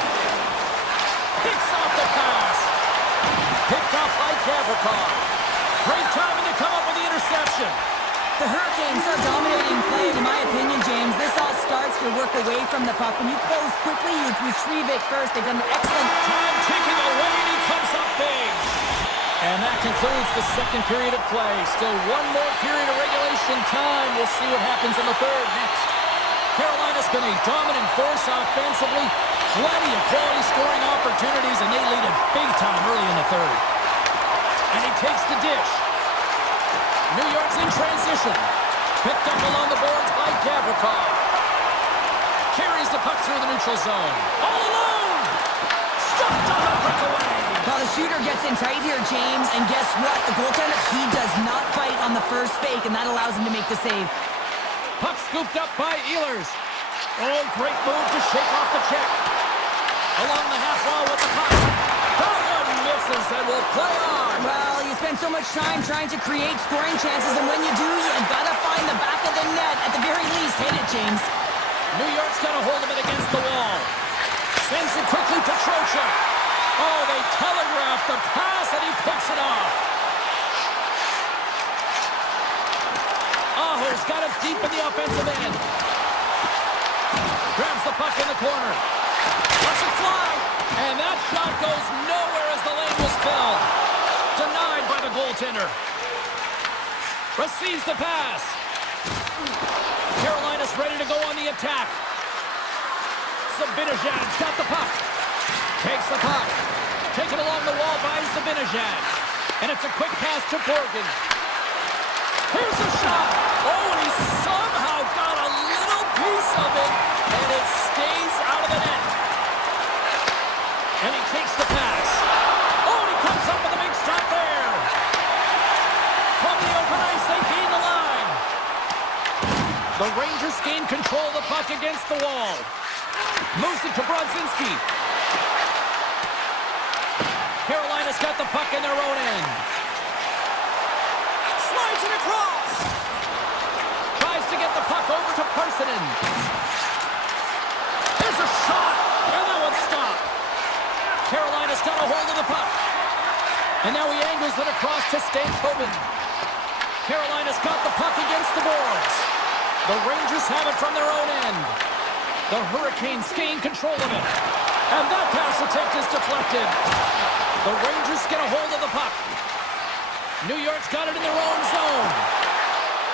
Picks off the pass. Picked off by Gavrikov. Great timing to come up with the interception. The Hurricanes are dominating play, in my opinion, James. This all starts to work away from the puck. When you close quickly, you retrieve it first. They've done an excellent Time ticking away, and he comes up big. And that concludes the second period of play. Still one more period of regulation time. We'll see what happens in the third next. Carolina's been a dominant force offensively. Plenty of quality scoring opportunities, and they lead it big time early in the third. And he takes the dish. New York's in transition. Picked up along the boards by Gavrikov. Carries the puck through the neutral zone. All alone! Stopped on the breakaway. Well, the shooter gets in tight here, James, and guess what? The goaltender, he does not fight on the first fake, and that allows him to make the save. Puck scooped up by Ehlers. Oh, great move to shake off the check. Along the half wall with the puck. That one misses and will play on. Well, you spend so much time trying to create scoring chances, and when you do, you gotta find the back of the net. At the very least, hit it, James. New York's got a hold of it against the wall. Sends it quickly to Trocheck. Oh, they telegraphed the pass, and he picks it off. Aho's got it deep in the offensive end. Grabs the puck in the corner. Lets it fly. And that shot goes nowhere as the lane was filled. Denied by the goaltender. Receives the pass. Carolina's ready to go on the attack. Zibanejad's got the puck. Takes the puck. Taken along the wall by Zibanejad. And it's a quick pass to Borgen. Here's a shot. Oh, and he somehow got a little piece of it. And it stays out of the net. And he takes the pass. Oh, and he comes up with a big stop there. From the open ice, they gain the line. The Rangers gain control of the puck against the wall. Moves it to Brodzinski. Carolina's got the puck in their own end. Slides it across. Tries to get the puck over to Parssinen. There's a shot, and that one's stopped. Carolina's got a hold of the puck. And now he angles it across to Stankoven. Carolina's got the puck against the boards. The Rangers have it from their own end. The Hurricanes gain control of it. And that pass attempt is deflected. The Rangers get a hold of the puck. New York's got it in their own zone.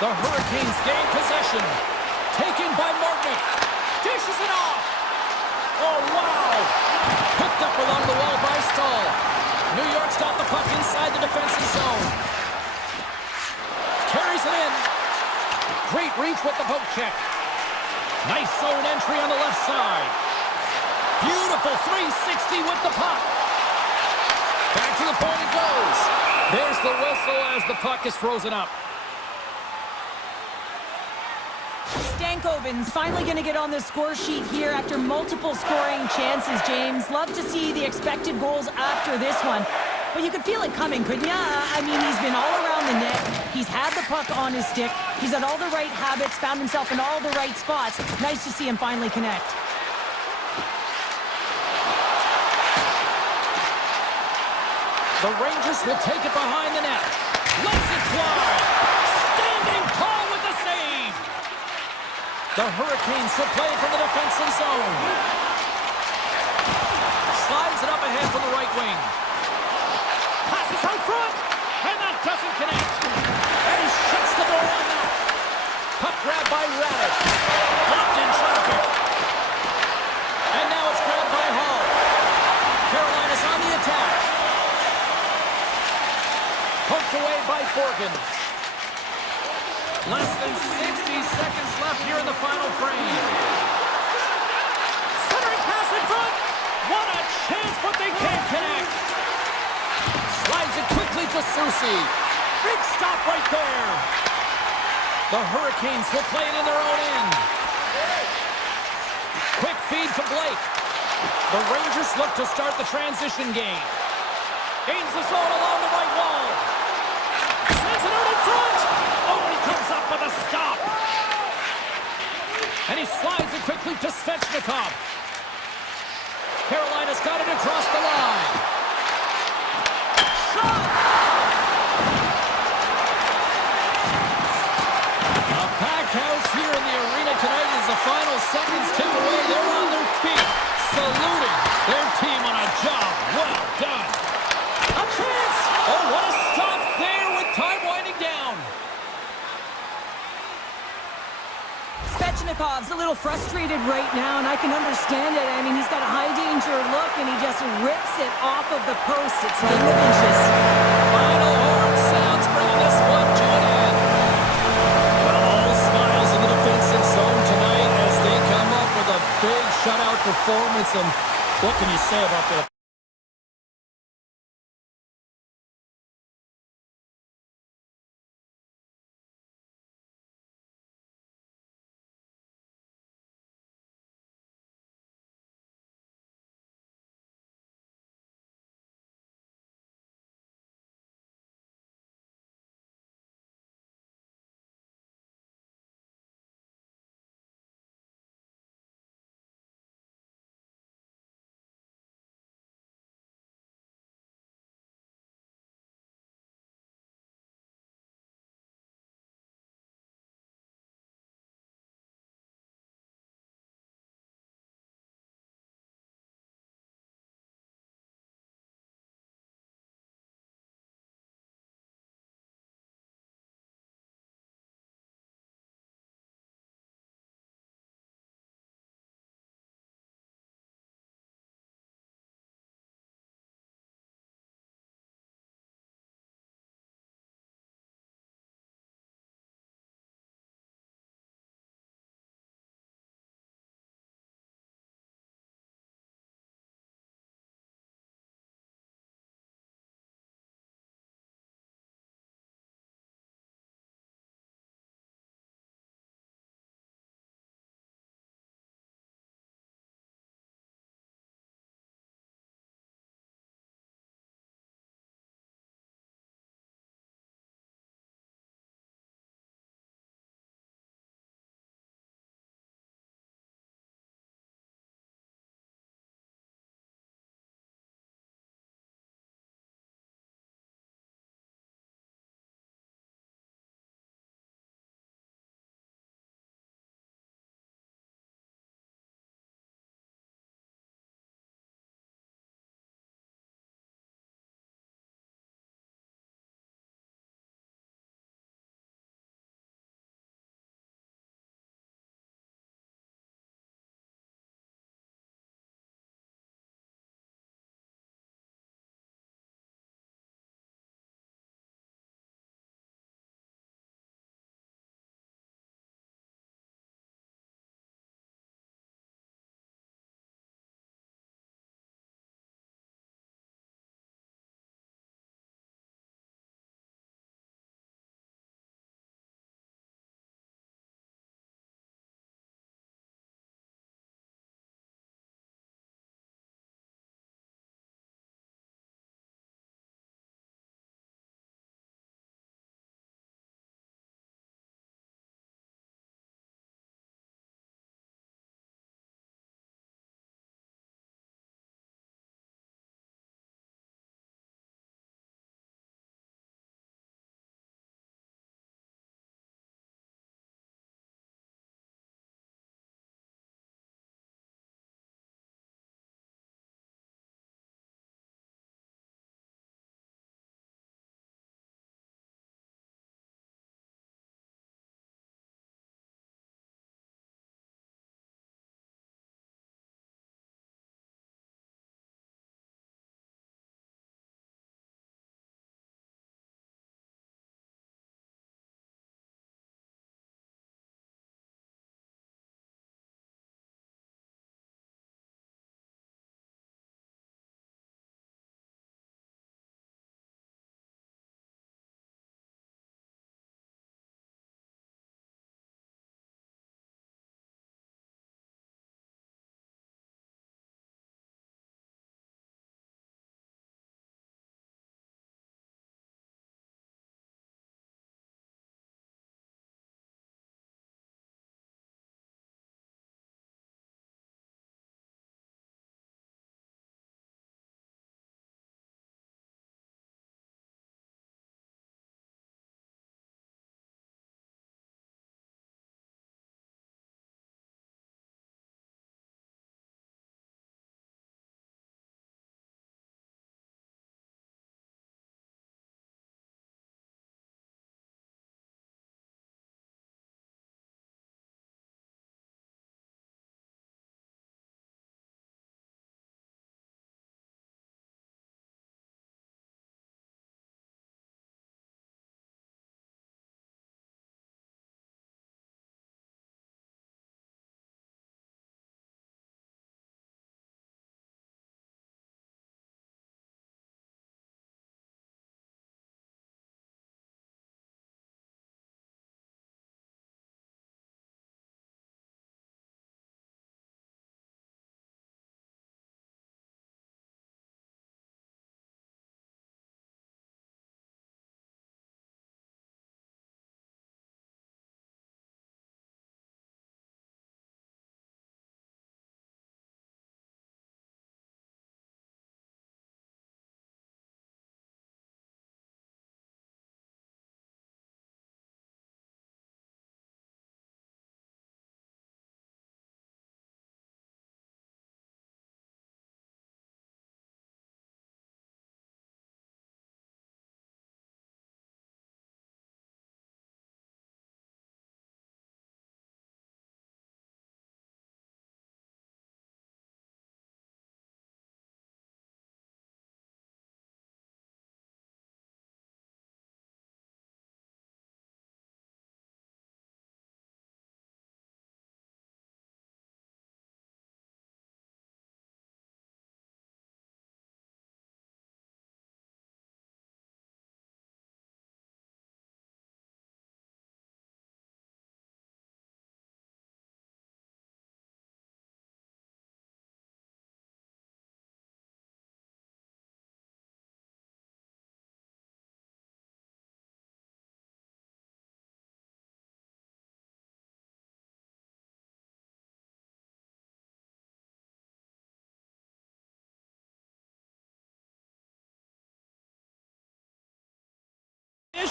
The Hurricanes gain possession. Taken by Martinick. Dishes it off. Oh, wow. Picked up along the wall by Stahl. New York's got the puck inside the defensive zone. Carries it in. Great reach with the poke check. Nice zone entry on the left side. Beautiful 360 with the puck. Back to the point it goes. There's the whistle as the puck is frozen up. Stankoven's finally going to get on the score sheet here after multiple scoring chances, James. Love to see the expected goals after this one. But you could feel it coming, couldn't you? I mean, he's been all around the net. He's had the puck on his stick. He's had all the right habits, found himself in all the right spots. Nice to see him finally connect. The Rangers will take it behind the net. Lets it fly. Standing tall with the save. The Hurricanes will play it from the defensive zone. Slides it up ahead from the right wing. Passes out front. And that doesn't connect. And he shuts the door on that. Puck grabbed by Radish. Blocked in traffic. And now it's grabbed by Hall. Carolina's on the attack. Poked away by Borgen. Less than 60 seconds left here in the final frame. Centering pass in front. What a chance, but they can't connect. Slides it quickly to Soucy. Big stop right there. The Hurricanes will play it in their own end. Quick feed to Blake. The Rangers look to start the transition game. Gains the zone along the right wall. Sends it out in front. Oh, he comes up with a stop. And he slides it quickly to Svechnikov. Carolina's got it across the line. Shot! A packed house here in the arena tonight as the final seconds tick away. They're on their feet, saluting their team on a job well done. A chance! Oh, what a stop there with time winding down. Svechnikov's a little frustrated right now, and I can understand it. I mean, he's got a high-danger look, and he just rips it off of the post. It's game of inches. Final horn sounds, bringing this one to an end. Well, all smiles in the defensive zone tonight as they come up with a big shutout performance, and what can you say about that?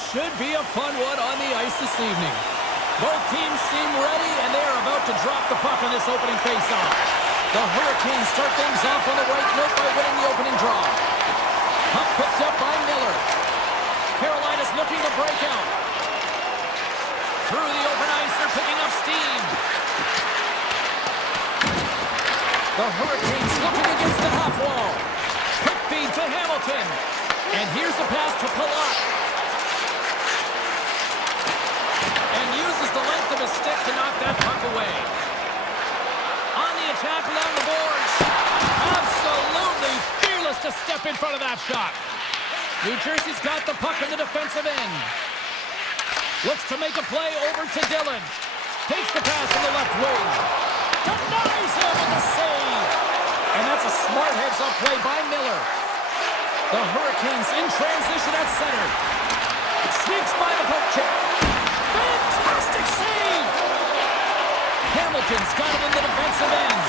should be a fun one on the ice this evening. Both teams seem ready, and they are about to drop the puck on this opening faceoff. The Hurricanes start things off on the right note by winning the opening draw. Puck picked up by Miller. Carolina's looking to break out. Through the open ice, they're picking up steam. The Hurricanes looking against the half wall. Quick feed to Hamilton. And here's a pass to Palat. And uses the length of his stick to knock that puck away. On the attack along the boards. Absolutely fearless to step in front of that shot. New Jersey's got the puck in the defensive end. Looks to make a play over to Dillon. Takes the pass on the left wing. Denies him with the save. And that's a smart heads-up play by Miller. The Hurricanes in transition at center. Sneaks by the poke check. Fantastic save! Hamilton's got it in the defensive end.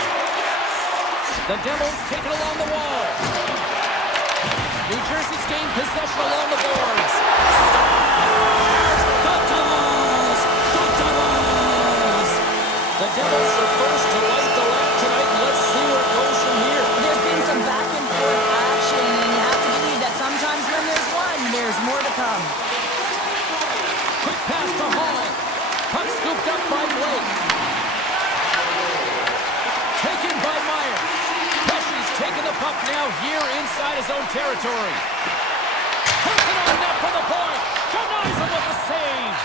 The Devils take it along the wall. New Jersey's gained possession along the boards. Stars! The Devils! The Devils! The Devils are first to light the lamp tonight. Let's see where it goes from here. There's been some back and forth action, and you have to believe that sometimes when there's one, there's more to come. Quick pass to Hall. Puck scooped up by Blake. Taken by Meyer. Pesci's taking the puck now here inside his own territory. Puts it on net for the point. Denies him with the save.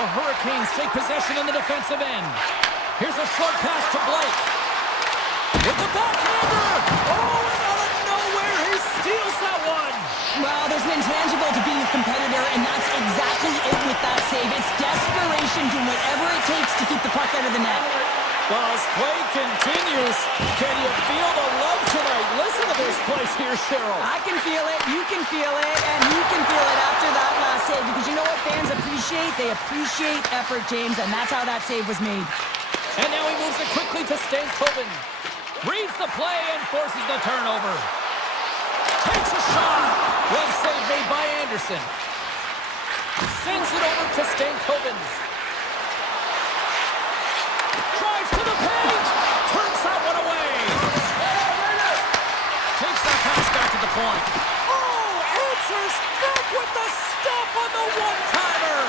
The Hurricanes take possession in the defensive end. Here's a short pass to Blake. With the backhander. Oh, and out of nowhere, he steals that one. Well, there's an intangible to being a competitor, and that's exactly it with that save. It's desperation, doing whatever it takes to keep the puck out of the net. Well, as play continues, can you feel the love tonight? Listen to this place here, Cheryl. I can feel it, you can feel it, and you can feel it after that last save, because you know what fans appreciate? They appreciate effort, James, and that's how that save was made. And now he moves it quickly to Stankoven. Reads the play and forces the turnover. Takes a shot. Well save made by Anderson. Sends it over to Stankoven. Drives to the paint. Turns that one away. Takes that pass back to the point. Oh, answers back with the stop on the one-timer.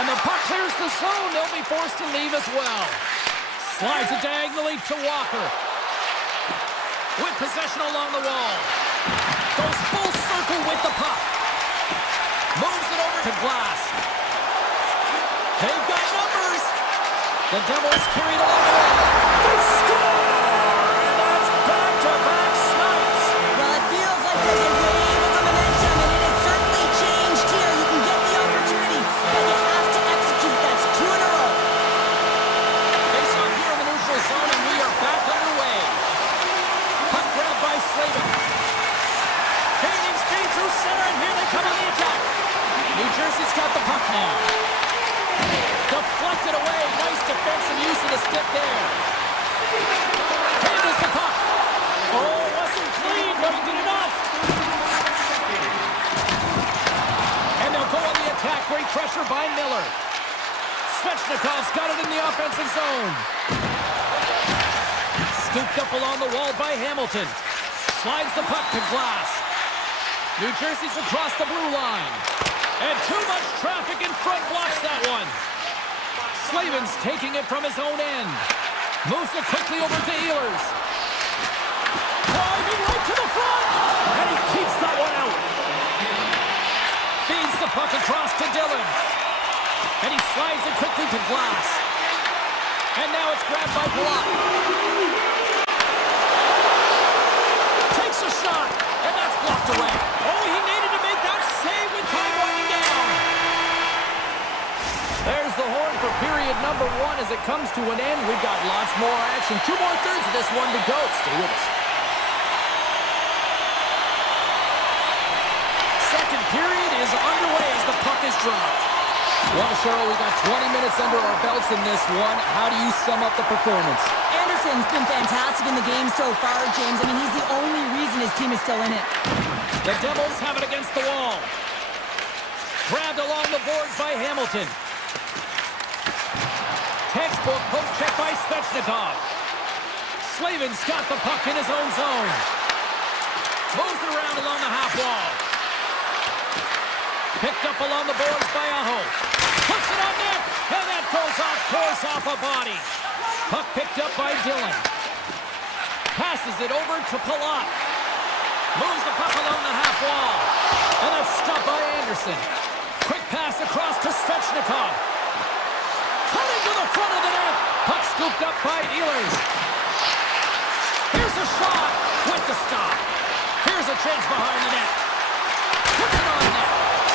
And the puck clears the zone. They'll be forced to leave as well. Slides it diagonally to Walker. With possession along the wall. Goes full circle with the puck. Moves it over to Glass. They've got numbers. The Devils carried along the wall. They score! And that's back-to-back snipes. Well, it feels like there's a wave of momentum, and it has certainly changed here. You can get the opportunity, but you have to execute. That's 2 in a row. Face off here in the neutral zone, and we are back underway. Puck grabbed by Slavin. Gaining speed through center, and here they come on the attack. New Jersey's got the puck now. Deflected away. Nice defensive use of the stick there. Handles the puck. Oh, wasn't clean, but he did enough. And they'll go on the attack. Great pressure by Miller. Svechnikov's got it in the offensive zone. Scooped up along the wall by Hamilton. Slides the puck to Glass. New Jersey's across the blue line. And too much traffic in front blocks that one. Slavin's taking it from his own end. Moves it quickly over to Ehlers. Driving right to the front. And he keeps that one out. Feeds the puck across to Dillon. And he slides it quickly to Glass. And now it's grabbed by Block. Takes a shot. And that's blocked away. Oh, he needed to make that save with time winding down. There's the horn for period number 1 as it comes to an end. We've got lots more action. 2 more thirds of this one to go. Stay with us. Second period is underway as the puck is dropped. Well, Cheryl, we got 20 minutes under our belts in this one. How do you sum up the performance? Anderson's been fantastic in the game so far, James. I mean, he's the only reason his team is still in it. The Devils have it against the wall. Grabbed along the boards by Hamilton. Textbook poke check by Svechnikov. Slavin's got the puck in his own zone. Moves it around along the half wall. Picked up along the boards by Aho. Puts it on net, and that goes off course off a body. Puck picked up by Dillon. Passes it over to Palat. Moves the puck along the half wall. And that's stopped by Anderson. Quick pass across to Svechnikov. Coming to the front of the net. Puck scooped up by Ehlers. Here's a shot with the stop. Here's a chance behind the net. Puts it on net.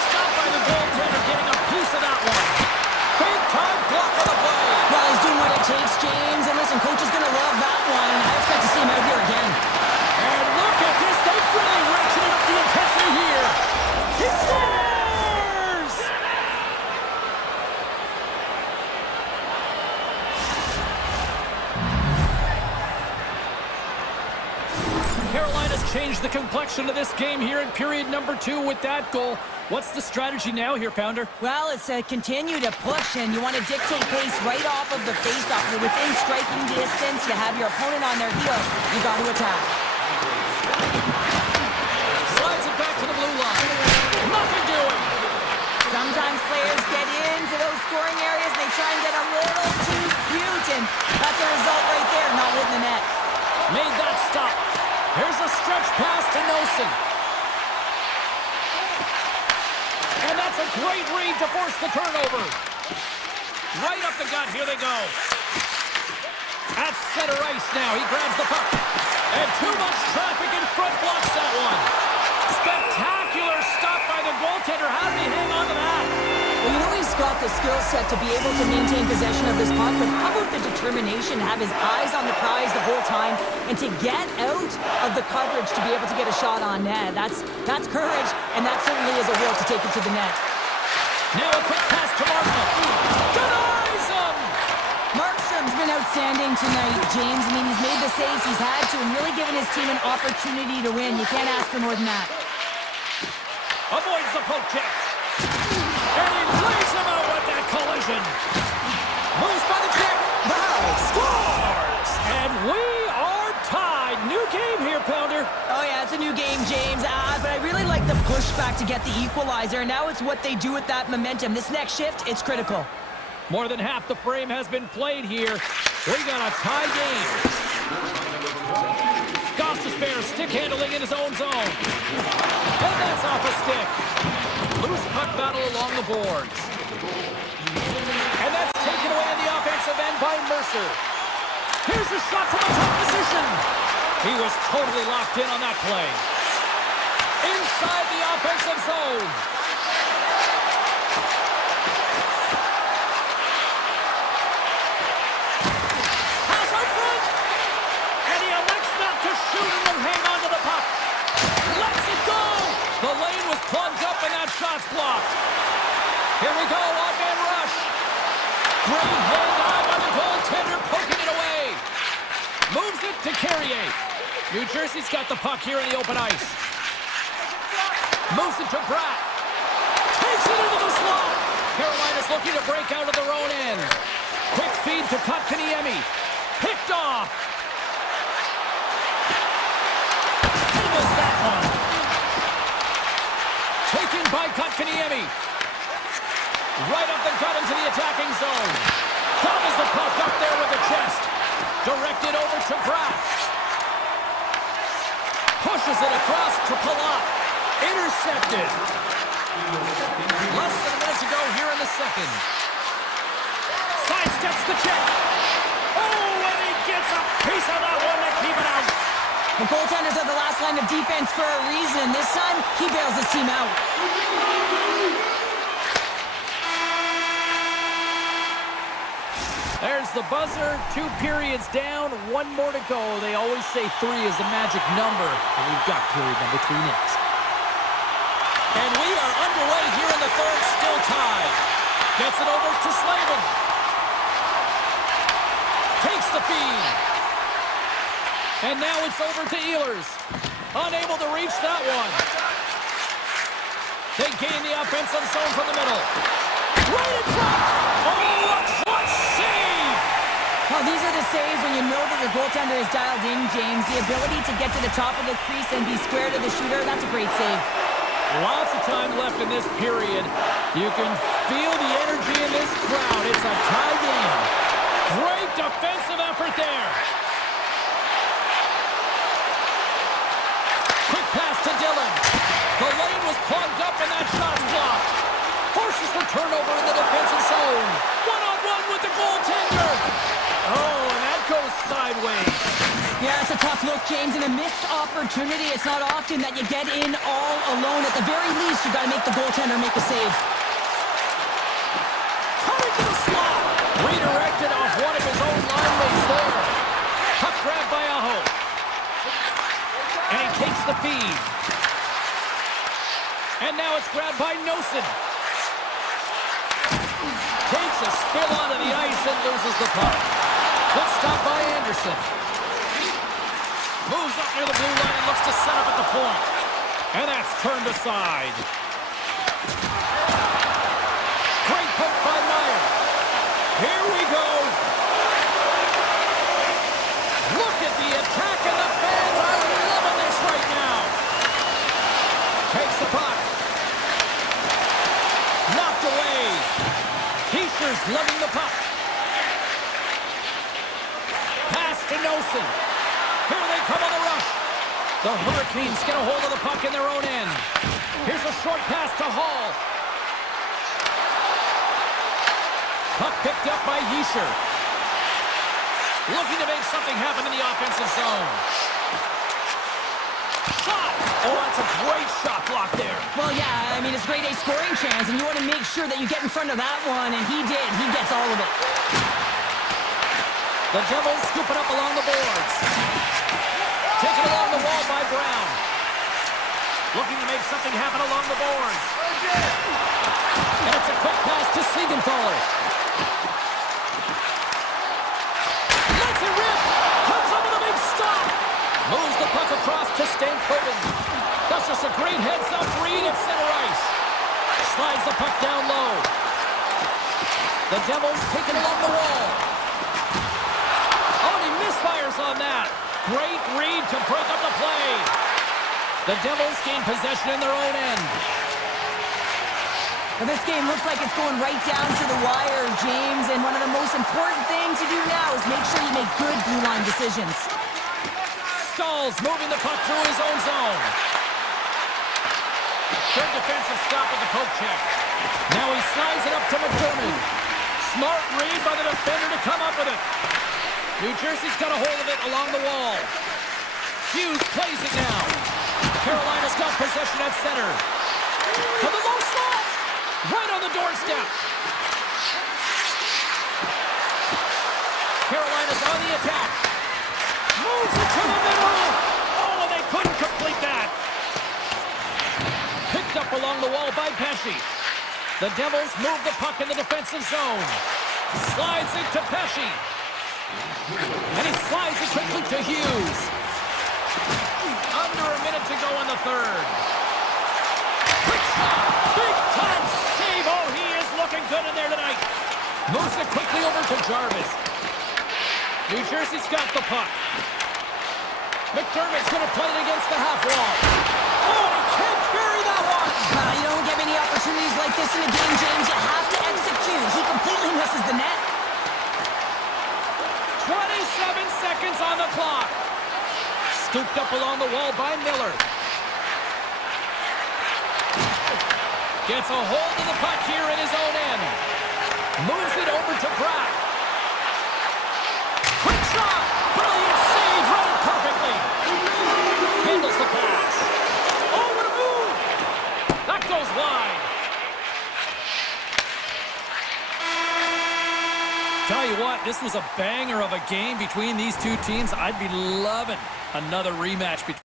Stopped by the goaltender, getting a piece of that one. Big time block on the play. Well, he's doing what it takes, James. And listen, coach is going to love that one. I expect to see him out here again. And look at this. They've really ratcheted up the intensity here. He scores! Carolina's changed the complexion of this game here in period number 2 with that goal. What's the strategy now here, Pounder? Well, it's continue to push, and you want to dictate pace right off of the faceoff. You're within striking distance. You have your opponent on their heels. You got to attack. Slides it back to the blue line. Nothing doing. Sometimes players get into those scoring areas. They try and get a little too cute, and that's a result right there, not hitting the net. Made that stop. Here's a stretch pass to Nelson. And that's a great read to force the turnover. Right up the gut. Here they go. At center ice now. He grabs the puck. And too much traffic in front blocks that one. Spectacular stop by the goaltender. How did he hang on to that? Well, you know he's got the skill set to be able to maintain possession of this puck, but how about the determination to have his eyes on the prize the whole time and to get out of the coverage to be able to get a shot on net? That's courage, and that certainly is a will to take it to the net. Now a quick pass to Markstrom. Denies him! Markstrom's been outstanding tonight, James. I mean, he's made the saves he's had to and really given his team an opportunity to win. You can't ask for more than that. Avoids the poke check. And he lays him out with that collision. Moves by the check. Wow, scores! And we are tied. New game here, Pounder. Oh, yeah, it's a new game, James. But I really like the pushback to get the equalizer. Now it's what they do with that momentum. This next shift, it's critical. More than half the frame has been played here. We got a tie game. Gostisbehere stick handling in his own zone. And that's off a stick. Loose puck battle along the boards. And that's taken away in the offensive end by Mercer. Here's a shot from a top position. He was totally locked in on that play. Inside the offensive zone. Pass out front. And he elects not to shoot and will hang on to the puck. Lets it go. The lane was plugged up and that shot's blocked. Here we go, on-man rush. Great hand-eye by the goaltender, poking it away. Moves it to Carrier. New Jersey's got the puck here in the open ice. Moves it to Bratt. Takes it into the slot. Carolina's looking to break out of their own end. Quick feed to Kotkaniemi. Picked off. He missed that one. Taken by Kotkaniemi. Right up the gut into the attacking zone. Gobbles the puck up there with the chest. Directed over to Bratt. Pushes it across to Palat. Intercepted. Less than a minute to go here in the second. Sidesteps the check. Oh, and he gets a piece of that one to keep it out. The goaltenders are the last line of defense for a reason. This time, he bails his team out. There's the buzzer. 2 periods down. 1 more to go. They always say 3 is the magic number. And we've got period number 3 next. And we are underway here in the third, still tied. Gets it over to Slavin. Takes the feed. And now it's over to Ehlers. Unable to reach that one. They gain the offensive zone from the middle. Right in front. Oh, what save! Well, these are the saves when you know that your goaltender is dialed in, James. The ability to get to the top of the crease and be square to the shooter, that's a great save. Lots of time left in this period. You can feel the energy in this crowd. It's a tie game. Great defensive effort there. Quick pass to Dillon. The lane was plugged up and that shot's blocked. Forces the turnover in the defensive zone. One-on-one with the goaltender. Oh, and that goes sideways. Yeah, it's a tough look, James, and a missed opportunity. It's not often that you get in all alone. At the very least, you got to make the goaltender make a save. Coming to the slot. Redirected off one of his own line mates there. Puck grabbed by Aho. And he takes the feed. And now it's grabbed by Nosen. Takes a spill onto the ice and loses the puck. Good stop by Anderson. Moves up near the blue line and looks to set up at the point. And that's turned aside. Great poke by Meyer. Here we go. Look at the attack and the fans are loving this right now. Takes the puck. Knocked away. Heischer's lugging the puck. Pass to Nosen. Here they come on the rush. The Hurricanes get a hold of the puck in their own end. Here's a short pass to Hall. Puck picked up by Hischer. Looking to make something happen in the offensive zone. Shot! Oh, that's a great shot block there. Well, yeah, I mean, it's grade A scoring chance, and you want to make sure that you get in front of that one, and he did. He gets all of it. The Devils scoop it up along the boards. Taken along the wall by Brown. Looking to make something happen along the boards. And it's a quick pass to Siegenthaler. Lets it rip. Comes up with a big stop. Moves the puck across to Stankoven. That's just a great heads-up read at center ice. Slides the puck down low. The Devils take it along the wall. Oh, and he misfires on that. Great read to break up the play. The Devils gain possession in their own end. Well, this game looks like it's going right down to the wire, James, and one of the most important things to do now is make sure you make good blue line decisions. Stahls moving the puck through his own zone. Good defensive stop with the poke check. Now he slides it up to McDermott. Smart read by the defender to come up with it. New Jersey's got a hold of it along the wall. Hughes plays it now. Carolina's got possession at center. To the low slot. Right on the doorstep. Carolina's on the attack. Moves it to the middle. Oh, and they couldn't complete that. Picked up along the wall by Pesce. The Devils move the puck in the defensive zone. Slides it to Pesce. And he slides it quickly to Hughes. Under a minute to go in the third. Quick shot. Big time save. Oh, he is looking good in there tonight. Moves it quickly over to Jarvis. New Jersey's got the puck. McDermott's going to play it against the half wall. Oh, and he can't bury that one. You don't get many opportunities like this in a game, James. You have to execute. He completely misses the net. 27 seconds on the clock. Scooped up along the wall by Miller. Gets a hold of the puck here in his own end. Moves it over to Bratt. Quick shot. Brilliant save. Run it perfectly. Handles the pass. Oh, what a move. That goes wide. Tell you what, this was a banger of a game between these two teams. I'd be loving another rematch between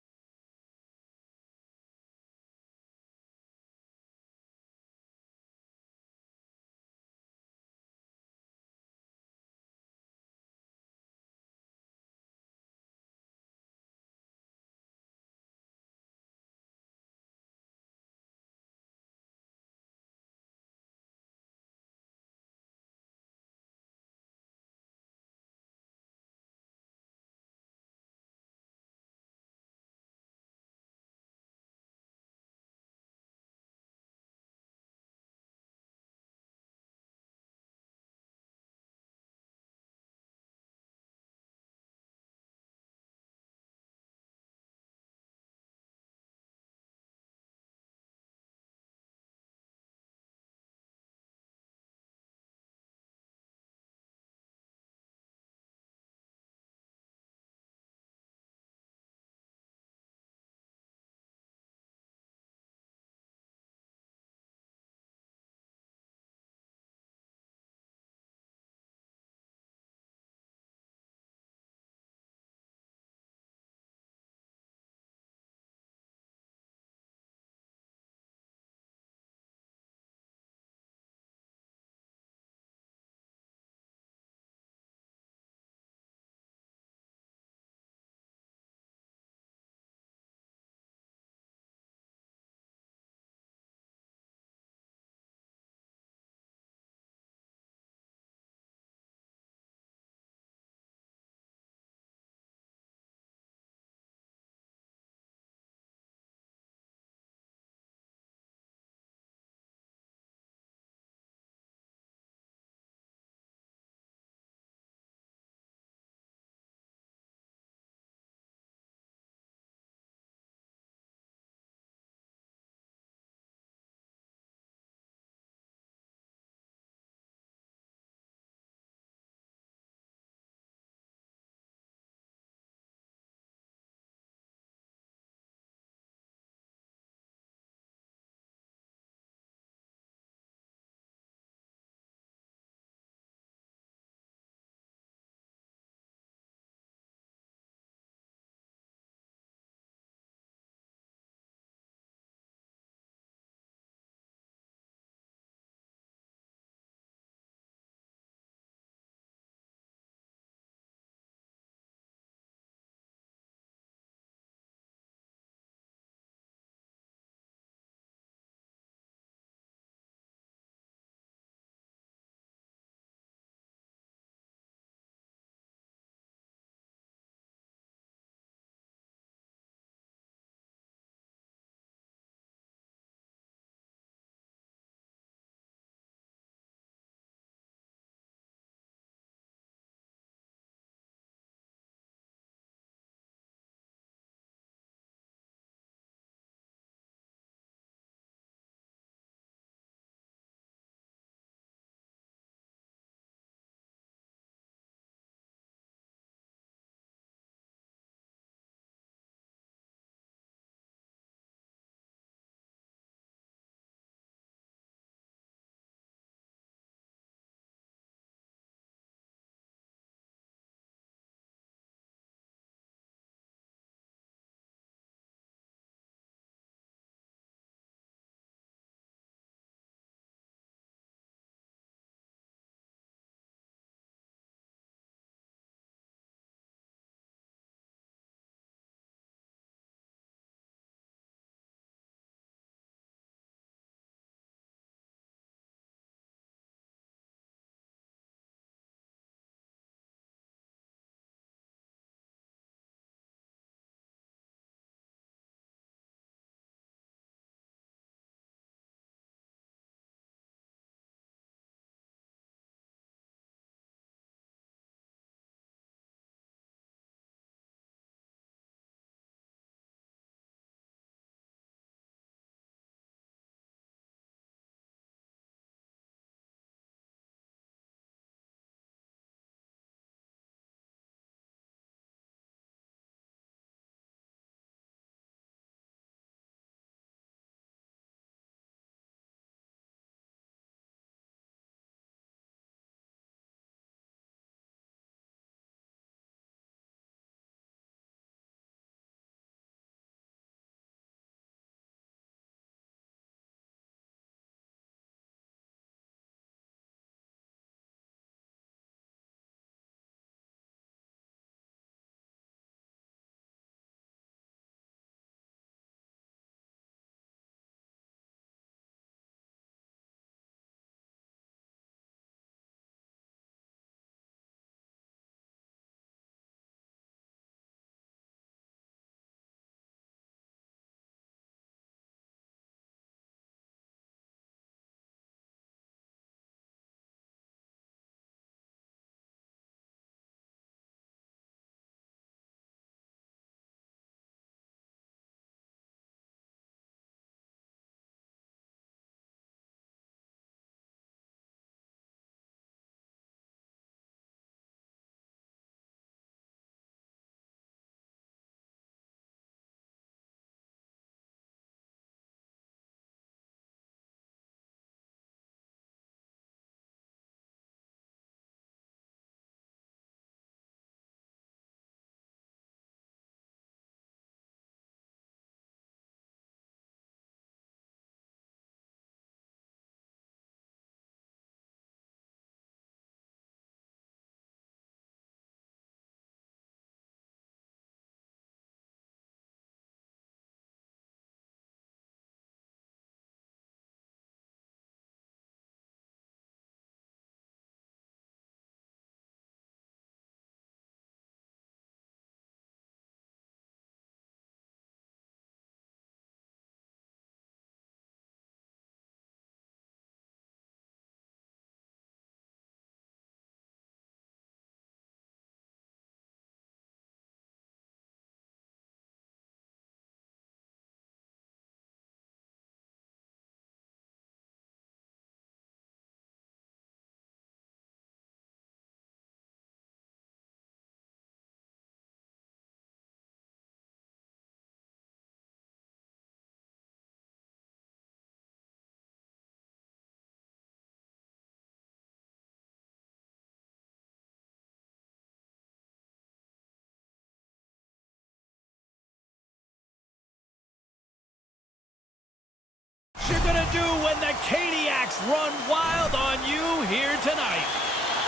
you gonna do when the Caniacs run wild on you here tonight?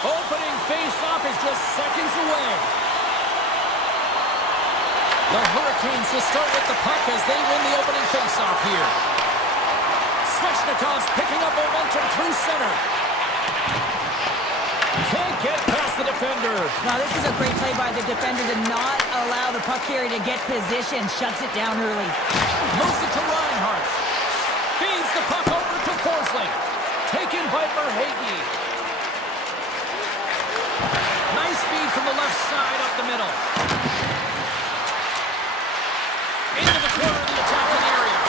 Opening face-off is just seconds away. The Hurricanes will start with the puck as they win the opening face-off here. Svechnikov's picking up momentum through center. Can't get past the defender. Now, this is a great play by the defender to not allow the puck carrier to get position. Shuts it down early. Moves it to Reinhart. Feeds the puck over to Forsling. Taken by Verhaeghe. Nice feed from the left side up the middle. Into the corner of the attacking area.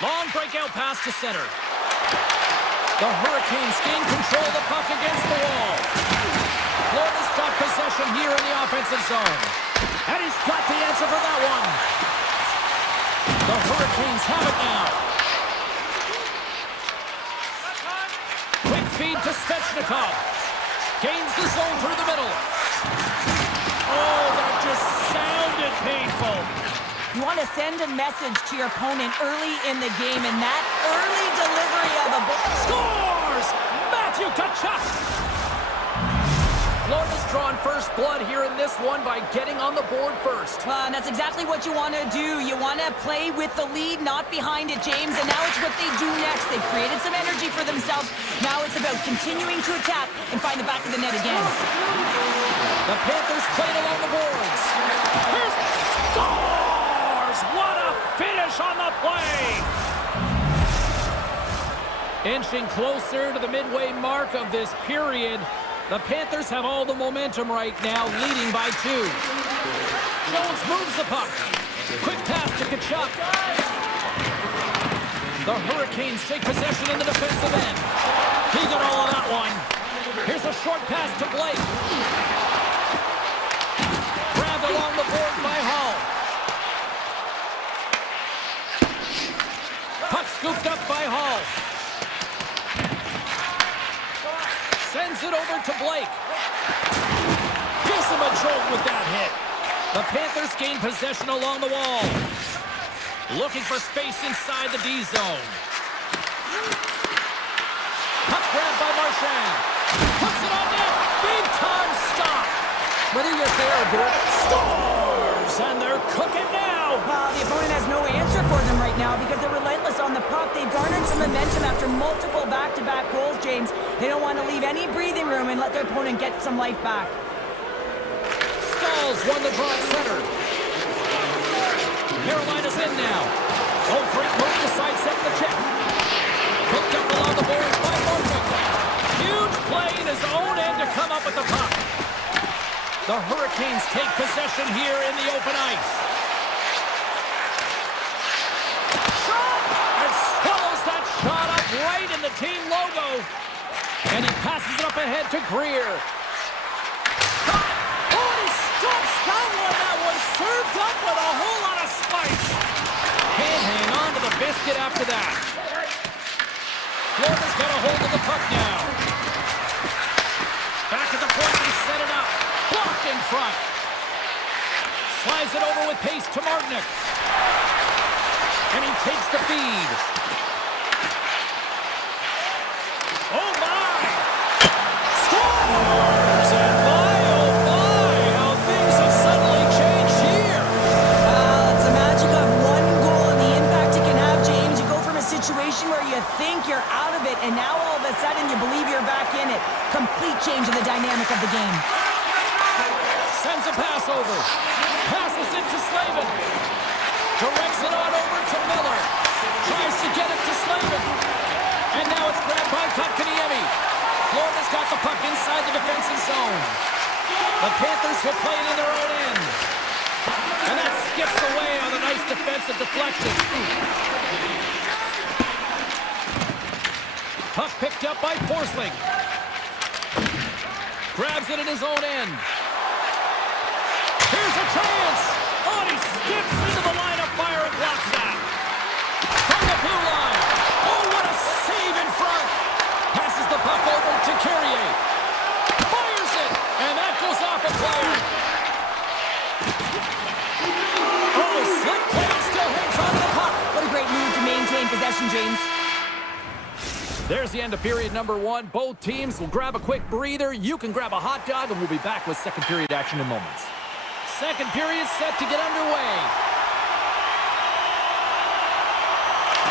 Long breakout pass to center. The Hurricanes gain control of the puck against the wall. Florida's got possession here in the offensive zone. And he's got the answer for that one. The Hurricanes have it now. Quick feed to Svechnikov. Gains the zone through the middle. Oh, that just sounded painful. You want to send a message to your opponent early in the game, and that early delivery of a ball. Scores! Matthew Tkachuk! Florida's drawn first blood here in this one by getting on the board first. And that's exactly what you want to do. You want to play with the lead, not behind it, James. And now it's what they do next. They've created some energy for themselves. Now it's about continuing to attack and find the back of the net again. The Panthers played along the boards. Here's scores! What a finish on the play! Inching closer to the midway mark of this period. The Panthers have all the momentum right now, leading by 2. Jones moves the puck. Quick pass to Tkachuk. The Hurricanes take possession in the defensive end. He got all of that one. Here's a short pass to Blake. Grabbed along the board by Hall. Puck scooped up by Hall. Sends it over to Blake. Gives him a jolt with that hit. The Panthers gain possession along the wall. Looking for space inside the D zone. Puck grabbed by Marchand. Puts it on net. Big time stop. Whether you're fair or good, Scores! And they're cooking now. the opponent has no answer for them right now because they're relentless on the puck. They've garnered some momentum after multiple back-to-back goals, James. They don't want to leave any breathing room and let their opponent get some life back. Stalls won the draw at center. Carolina's in now. Oh, great move to sidestep the check. Picked up along the boards by Morgan. Huge play in his own end to come up with the puck. The Hurricanes take possession here in the open ice. Shot! And swallows that shot up right in the team logo. And he passes it up ahead to Greer. Shot! Oh, he stops that one. That was served up with a whole lot of spice. Can't hang on to the biscuit after that. Florida's got a hold of the puck now. Back at the point, he set it up. Blocked in front. Slides it over with pace to Martinick. And he takes the feed. Oh, my! Scores! And my, oh, my, how things have suddenly changed here. It's the magic of one goal and the impact it can have, James. You go from a situation where you think you're out of it, and now all of a sudden you believe you're back in it. Complete change of the dynamic of the game. Sends a pass over. Passes it to Slavin. Directs it on over to Miller. Tries to get it to Slavin. And now it's grabbed by Kotkaniemi. Florida's got the puck inside the defensive zone. The Panthers will play it in their own end. And that skips away on a nice defensive deflection. Puck picked up by Forsling. Grabs it in his own end. Here's a chance! Oh, and he skips into the line of fire and blocks that. From the blue line. Oh, what a save in front. Passes the puck over to Carrier. Fires it, and that goes off a player. possession, James. There's the end of period number one. Both teams will grab a quick breather. You can grab a hot dog, and we'll be back with second period action in moments. Second period set to get underway.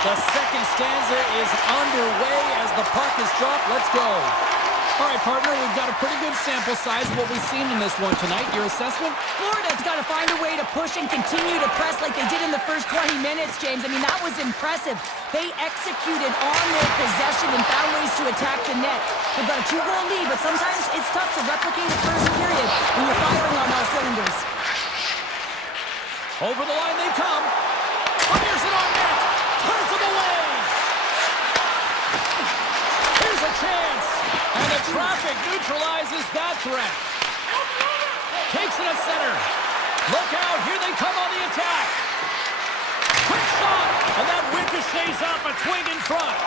The second stanza is underway as the puck is dropped. Let's go. All right, partner, we've got a pretty good sample size of what we've seen in this one tonight. Your assessment? Florida's got to find a way to push and continue to press like they did in the first 20 minutes, James. I mean, that was impressive. They executed on their possession and found ways to attack the net. They've got a 2-goal lead, but sometimes it's tough to replicate the first period when you're firing on all cylinders. Over the line they come. Fires it on net. Turns it away. Here's a chance. And the traffic neutralizes that threat. Takes it at center. Look out. Here they come on the attack. Quick shot. And that ricochets off a twig in front.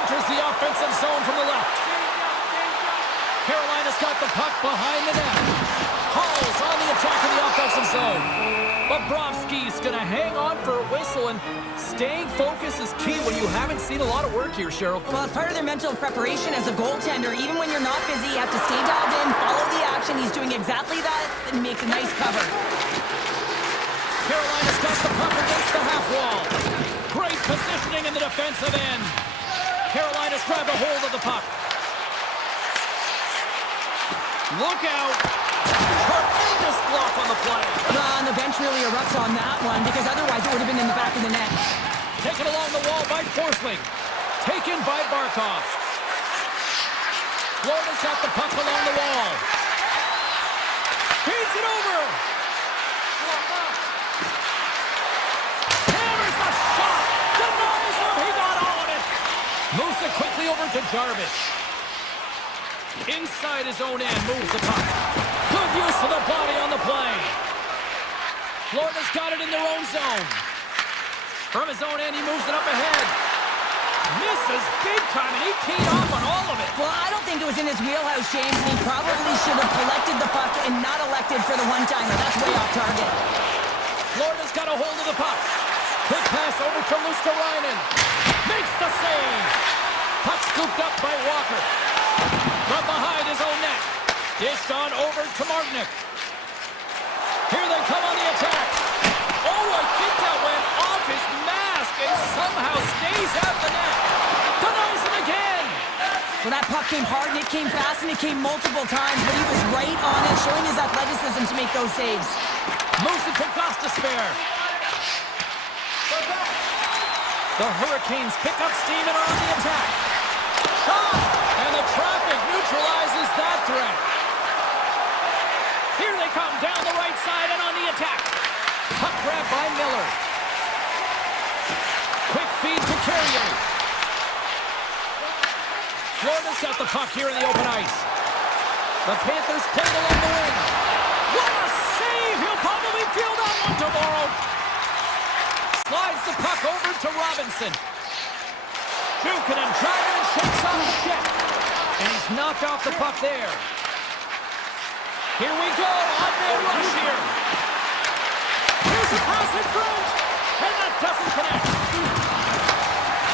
Enters the offensive zone from the left. Carolina's got the puck behind the net. Hall's on the attack in the offensive zone. Bobrovsky's going to hang on for a whistle, and staying focused is key when you haven't seen a lot of work here, Cheryl. Well, it's part of their mental preparation as a goaltender. Even when you're not busy, you have to stay dialed in, follow the action. He's doing exactly that and makes a nice cover. Carolina's got the puck against the half wall. Great positioning in the defensive end. Carolina's grabbed a hold of the puck. Look out. Tremendous block on the play. And the bench really erupts on that one because otherwise it would have been in the back of the net. Taken along the wall by Forsling. Taken by Barkov. Florida's got the puck along the wall. Feeds it over. Hammers the shot. Denies him. He got all of it. Moves it quickly over to Jarvis. Inside his own end, moves the puck. Good use of the body on the play. Florida's got it in their own zone. From his own end, he moves it up ahead. Misses big time, and he teed off on all of it. Well, I don't think it was in his wheelhouse, James, and he probably should have collected the puck and not elected for the one-timer. That's way off target. Florida's got a hold of the puck. Quick pass over to Luskarainen. Makes the save. Puck scooped up by Walker. From behind his own net. Dished on over to Martinick. Here they come on the attack. Oh, I think that went off his mask and somehow stays at the net. Denies him again. Well, that puck came hard, and it came fast, and it came multiple times, but he was right on it, showing his athleticism to make those saves. Moves it to Gostisbehere. The Hurricanes pick up steam and are on the attack. Shot! And the traffic neutralizes that threat. Here they come down the right side and on the attack. Puck grab by Miller. Quick feed to Carrier. Florida's got the puck here in the open ice. The Panthers play it along the wing. What a save! He'll probably feel that one tomorrow. Slides the puck over to Robinson. Jukunin driving and shakes off the check. And he's knocked off the puck there. Here we go, on-man rush here. Here's a pass in front, and that doesn't connect.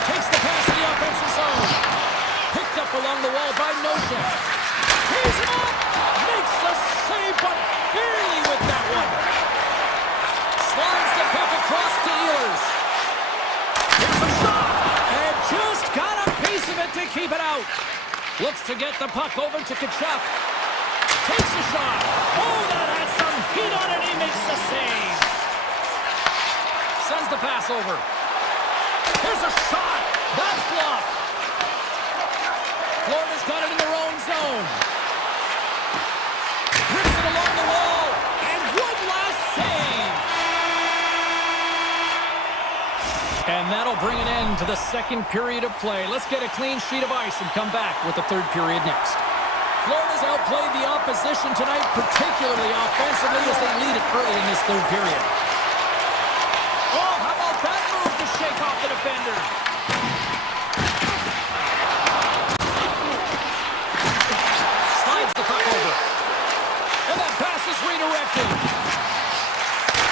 Takes the pass in the offensive zone. Picked up along the wall by Nosek. He's up, makes the save, but barely with that one. Slides the puck across to Ehlers. Here's a shot, and just got a piece of it to keep it out. Looks to get the puck over to Tkachuk. Takes a shot. Oh, that had some heat on it. He makes the save. Sends the pass over. Here's a shot. That's blocked. Florida's got it in their own zone. Rips it along the wall. And one last save. And that'll bring an end to the second period of play. Let's get a clean sheet of ice and come back with the third period next. Florida's outplayed the opposition tonight, particularly offensively, as they lead it early in this third period. Oh, how about that move to shake off the defender? Slides the puck over. And that pass is redirected.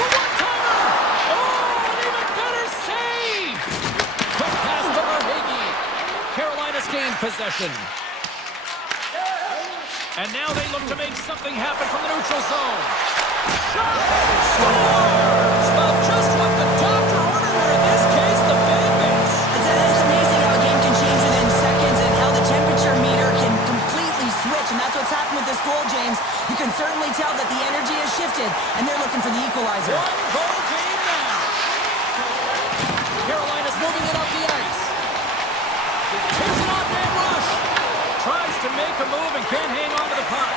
The one-timer! Oh, an even better save! possession. And now they look to make something happen from the neutral zone. Shot! Scores! Well, just what the doctor ordered her in this case, the fan base. It's amazing how a game can change within seconds and how the temperature meter can completely switch. And that's what's happened with this goal, James. You can certainly tell that the energy has shifted, and they're looking for the equalizer. One goal game now. Carolina's moving it up the ice. Here's an odd-man rush. Tries to make a move and can't hang on to the puck.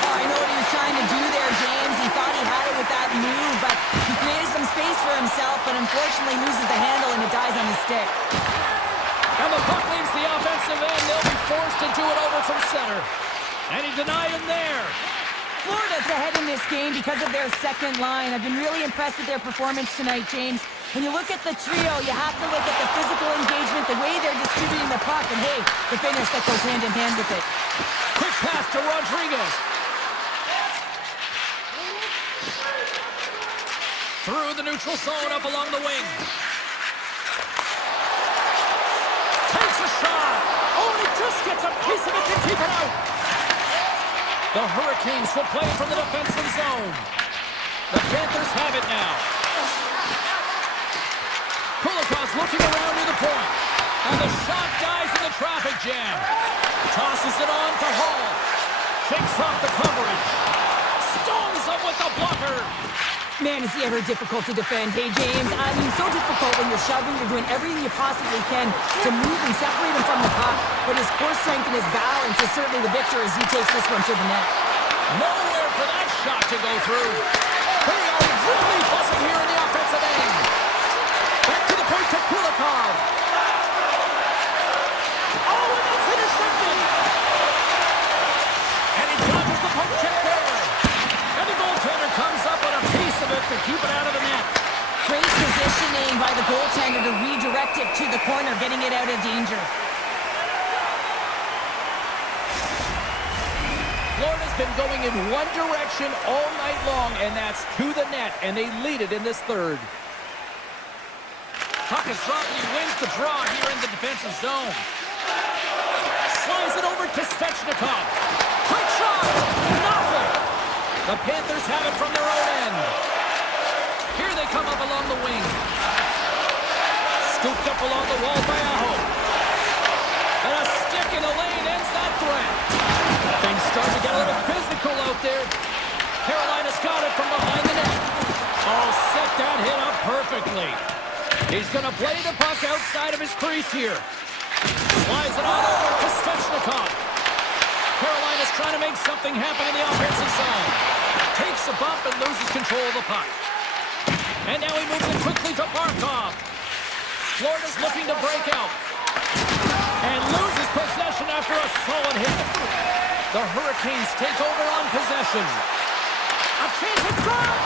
Oh, I know what he was trying to do there, James. He thought he had it with that move, but he created some space for himself, but unfortunately loses the handle and it dies on his stick. And the puck leaves the offensive end. They'll be forced to do it over from center. And he denied him there. Florida's ahead in this game because of their second line. I've been really impressed with their performance tonight, James. When you look at the trio, you have to look at the physical engagement, the way they're distributing the puck, and hey, the finish that goes hand in hand with it. Quick pass to Rodriguez. Through the neutral zone, up along the wing. Takes a shot. Oh, and he just gets a piece of it to keep it out. The Hurricanes will play from the defensive zone. The Panthers have it now. Kulikov's looking around near the point. And the shot dies in the traffic jam. Tosses it on to Hall. Shakes off the coverage. Stones up with the blocker. Man, is he ever difficult to defend. Hey, James, I mean, so difficult when you're shoving, you're doing everything you possibly can to move and separate him from the puck. But his core strength and his balance is certainly the victor as he takes this one to the net. Nowhere for that shot to go through. They are really buzzing here in the offensive end. Back to the point to Kulikov. Oh, and that's intercepted. And he dodges the poke check there. And the goaltender comes up with a piece of it to keep it out of the net. Great positioning by the goaltender to redirect it to the corner, getting it out of danger. Florida's been going in one direction all night long, and that's to the net, and they lead it in this third. Puck is dropped, and he wins the draw here in the defensive zone. Slides it over to Svechnikov. Quick shot! Nothing! The Panthers have it from their own end. Here they come up along the wing. Scooped up along the wall by Aho. And a stick in the lane ends that threat. Things starting to get a little physical out there. Carolina's got it from behind the net. Oh, set that hit up perfectly. He's going to play the puck outside of his crease here. Slides it on over to Svechnikov. Carolina's trying to make something happen in the offensive zone. Takes a bump and loses control of the puck. And now he moves it quickly to Barkov. Florida's looking to break out. And loses possession after a solid hit. The Hurricanes take over on possession. A chance in front!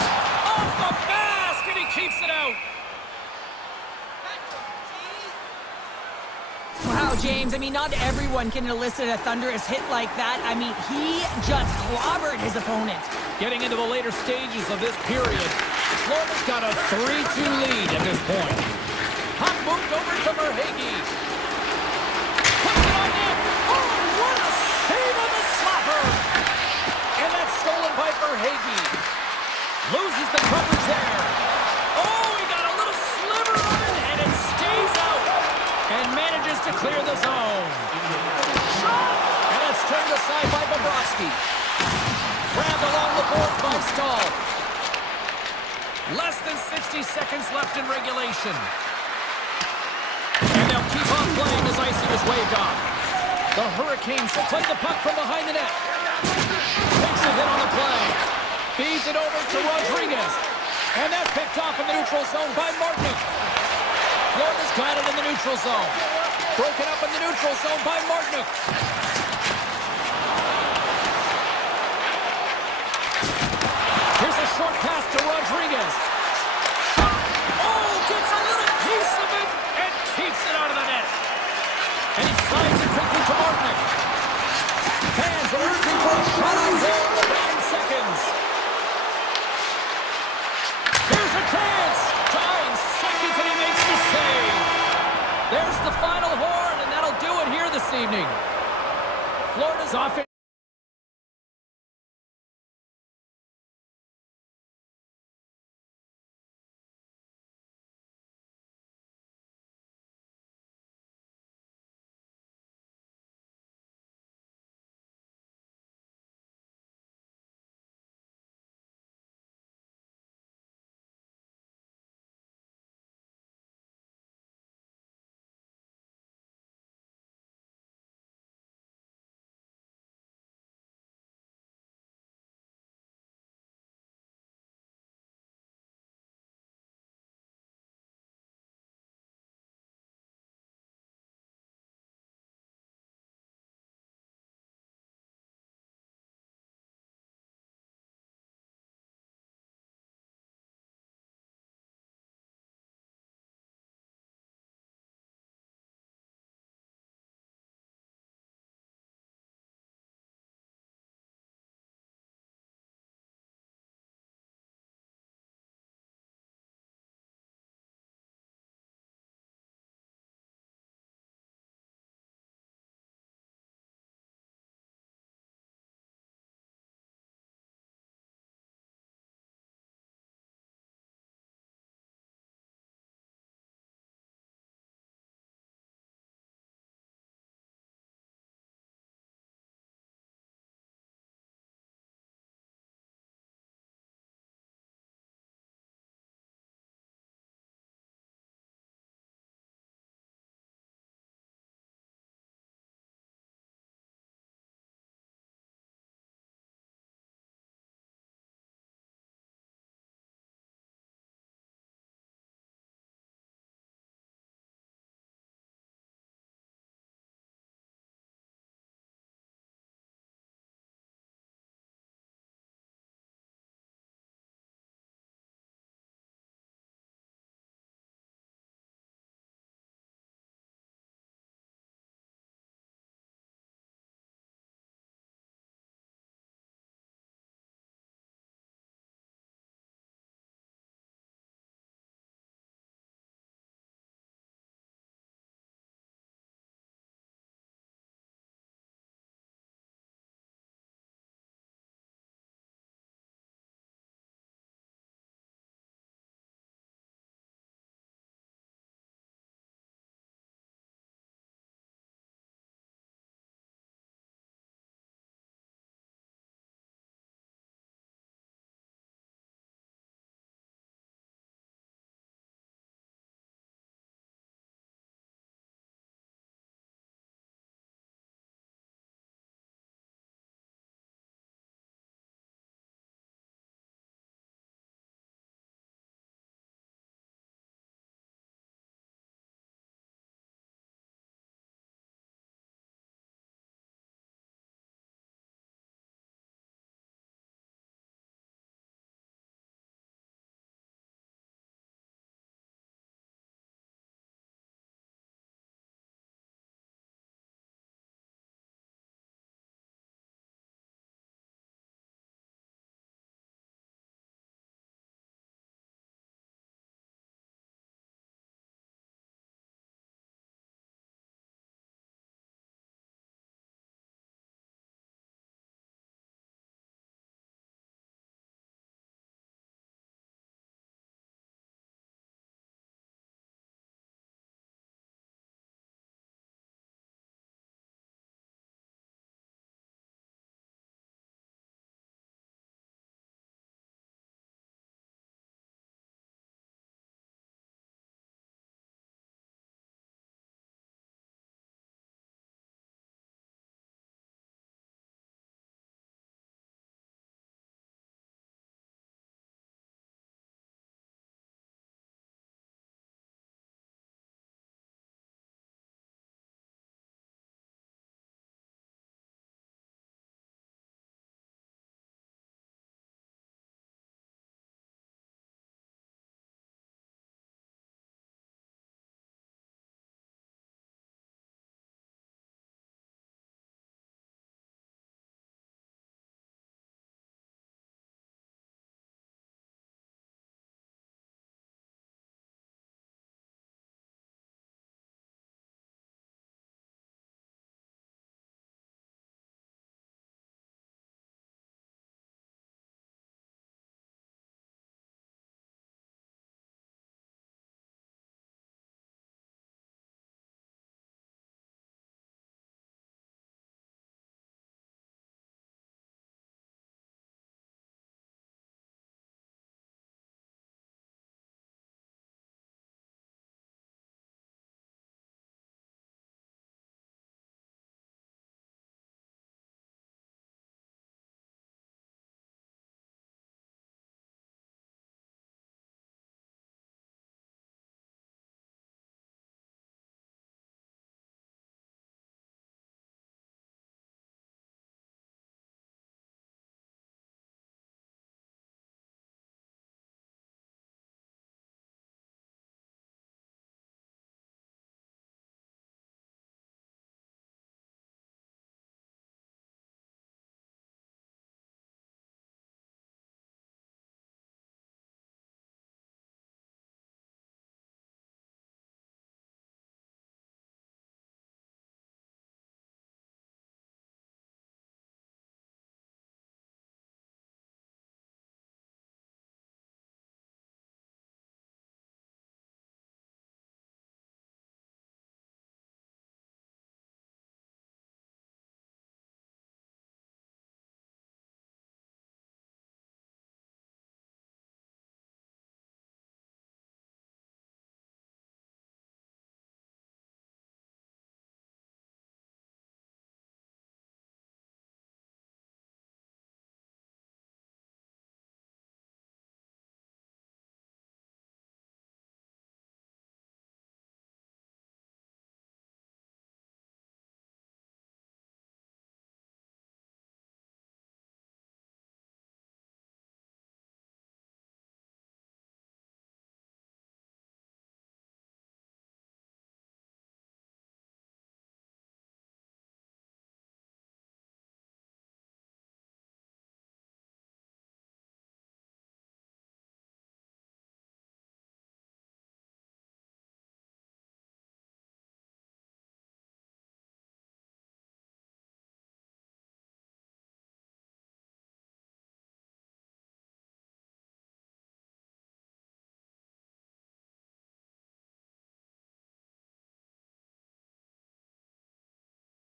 Off the basket, he keeps it out. Wow, James, I mean, not everyone can elicit a thunderous hit like that. I mean, he just clobbered his opponent. Getting into the later stages of this period, Florida's got a 3-2 lead at this point. Puck moved over to Verhaeghe. Puts it on net. Oh, what a save on the slapper! And that's stolen by Verhaeghe. Loses the coverage there. Oh, he got a little sliver of it, and it stays out. And manages to clear the zone. Shot! And it's turned aside by Bobrovsky. Grabbed along the boards by Stahl. Less than 60 seconds left in regulation. And they'll keep on playing as icing is waved off. The Hurricanes will play the puck from behind the net. Takes a hit on the play. Feeds it over to Rodriguez. And that's picked off in the neutral zone by Martinic. Florida's got it in the neutral zone. Broken up in the neutral zone by Martinic. Here's a short pass to Rodriguez. Shot! Oh, gets a little piece of it and keeps it out of the net. And he slides it quickly to Martinic. Fans are urging for a shot on goal with 9 seconds. Here's a chance. 9 seconds and he makes the save. There's the final horn, and that'll do it here this evening. Florida's offense.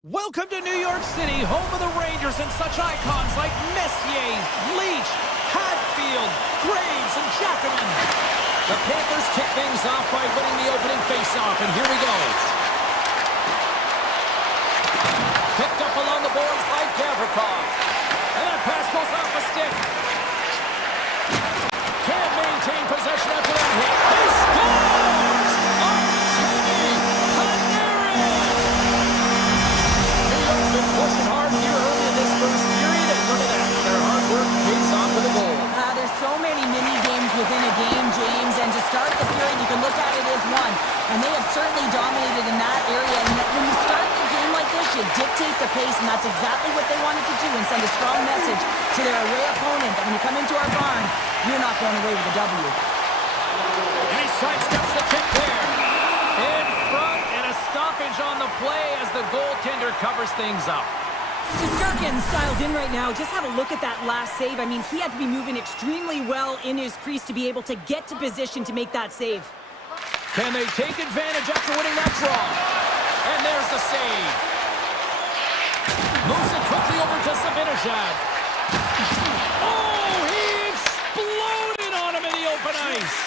Welcome to New York City, home of the Rangers and such icons like Messier, Leach, Hatfield, Graves, and Jackman. The Panthers kick things off by winning the opening faceoff, and here we go. Picked up along the boards by Gavrikov. And that pass goes off a stick. Can't maintain possession after that hit. He scores! Pushing hard here early in this first period, and look at that. Their hard work pays off with a goal. There's so many mini-games within a game, James, and to start the period, you can look at it as one. And they have certainly dominated in that area. And when you start the game like this, you dictate the pace, and that's exactly what they wanted to do and send a strong message to their away opponent that when you come into our barn, you're not going away with a W. And he sidesteps the kick there. In front, and a stoppage on the play as the goaltender covers things up. Shesterkin's dialed in right now. Just have a look at that last save. I mean, he had to be moving extremely well in his crease to be able to get to position to make that save. Can they take advantage after winning that draw? And there's the save. Moves it quickly over to Zibanejad. Oh, he exploded on him in the open ice.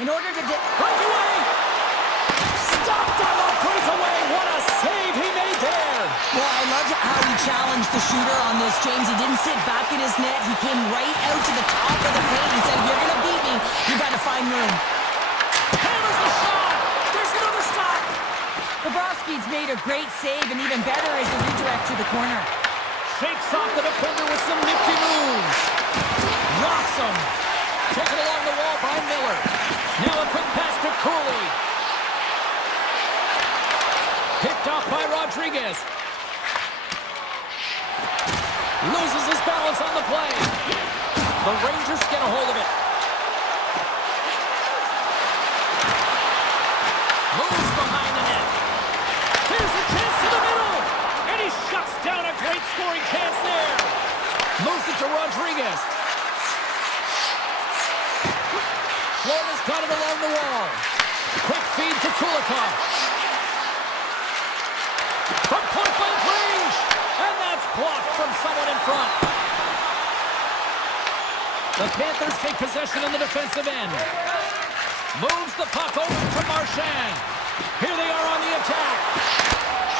In order to get... Breakaway! Stopped on the breakaway. What a save he made there. Well, I loved how he challenged the shooter on this, James. He didn't sit back in his net. He came right out to the top of the paint. He said, if you're going to beat me, you got to find room. Hammers the shot. There's another stop. Bobrovsky's made a great save, and even better is the redirect to the corner. Shakes off the defender with some nifty moves. Rocks him. Taken along the wall by Miller. Now a quick pass to Cooley. Picked off by Rodriguez. Loses his balance on the play. The Rangers get a hold of it. Moves behind the net. Here's a chance to the middle. And he shuts down a great scoring chance there. Moves it to Rodriguez. Florida's got it along the wall. Quick feed to Kulikov. From point-blank range. And that's blocked from someone in front. The Panthers take possession in the defensive end. Moves the puck over to Marchand. Here they are on the attack.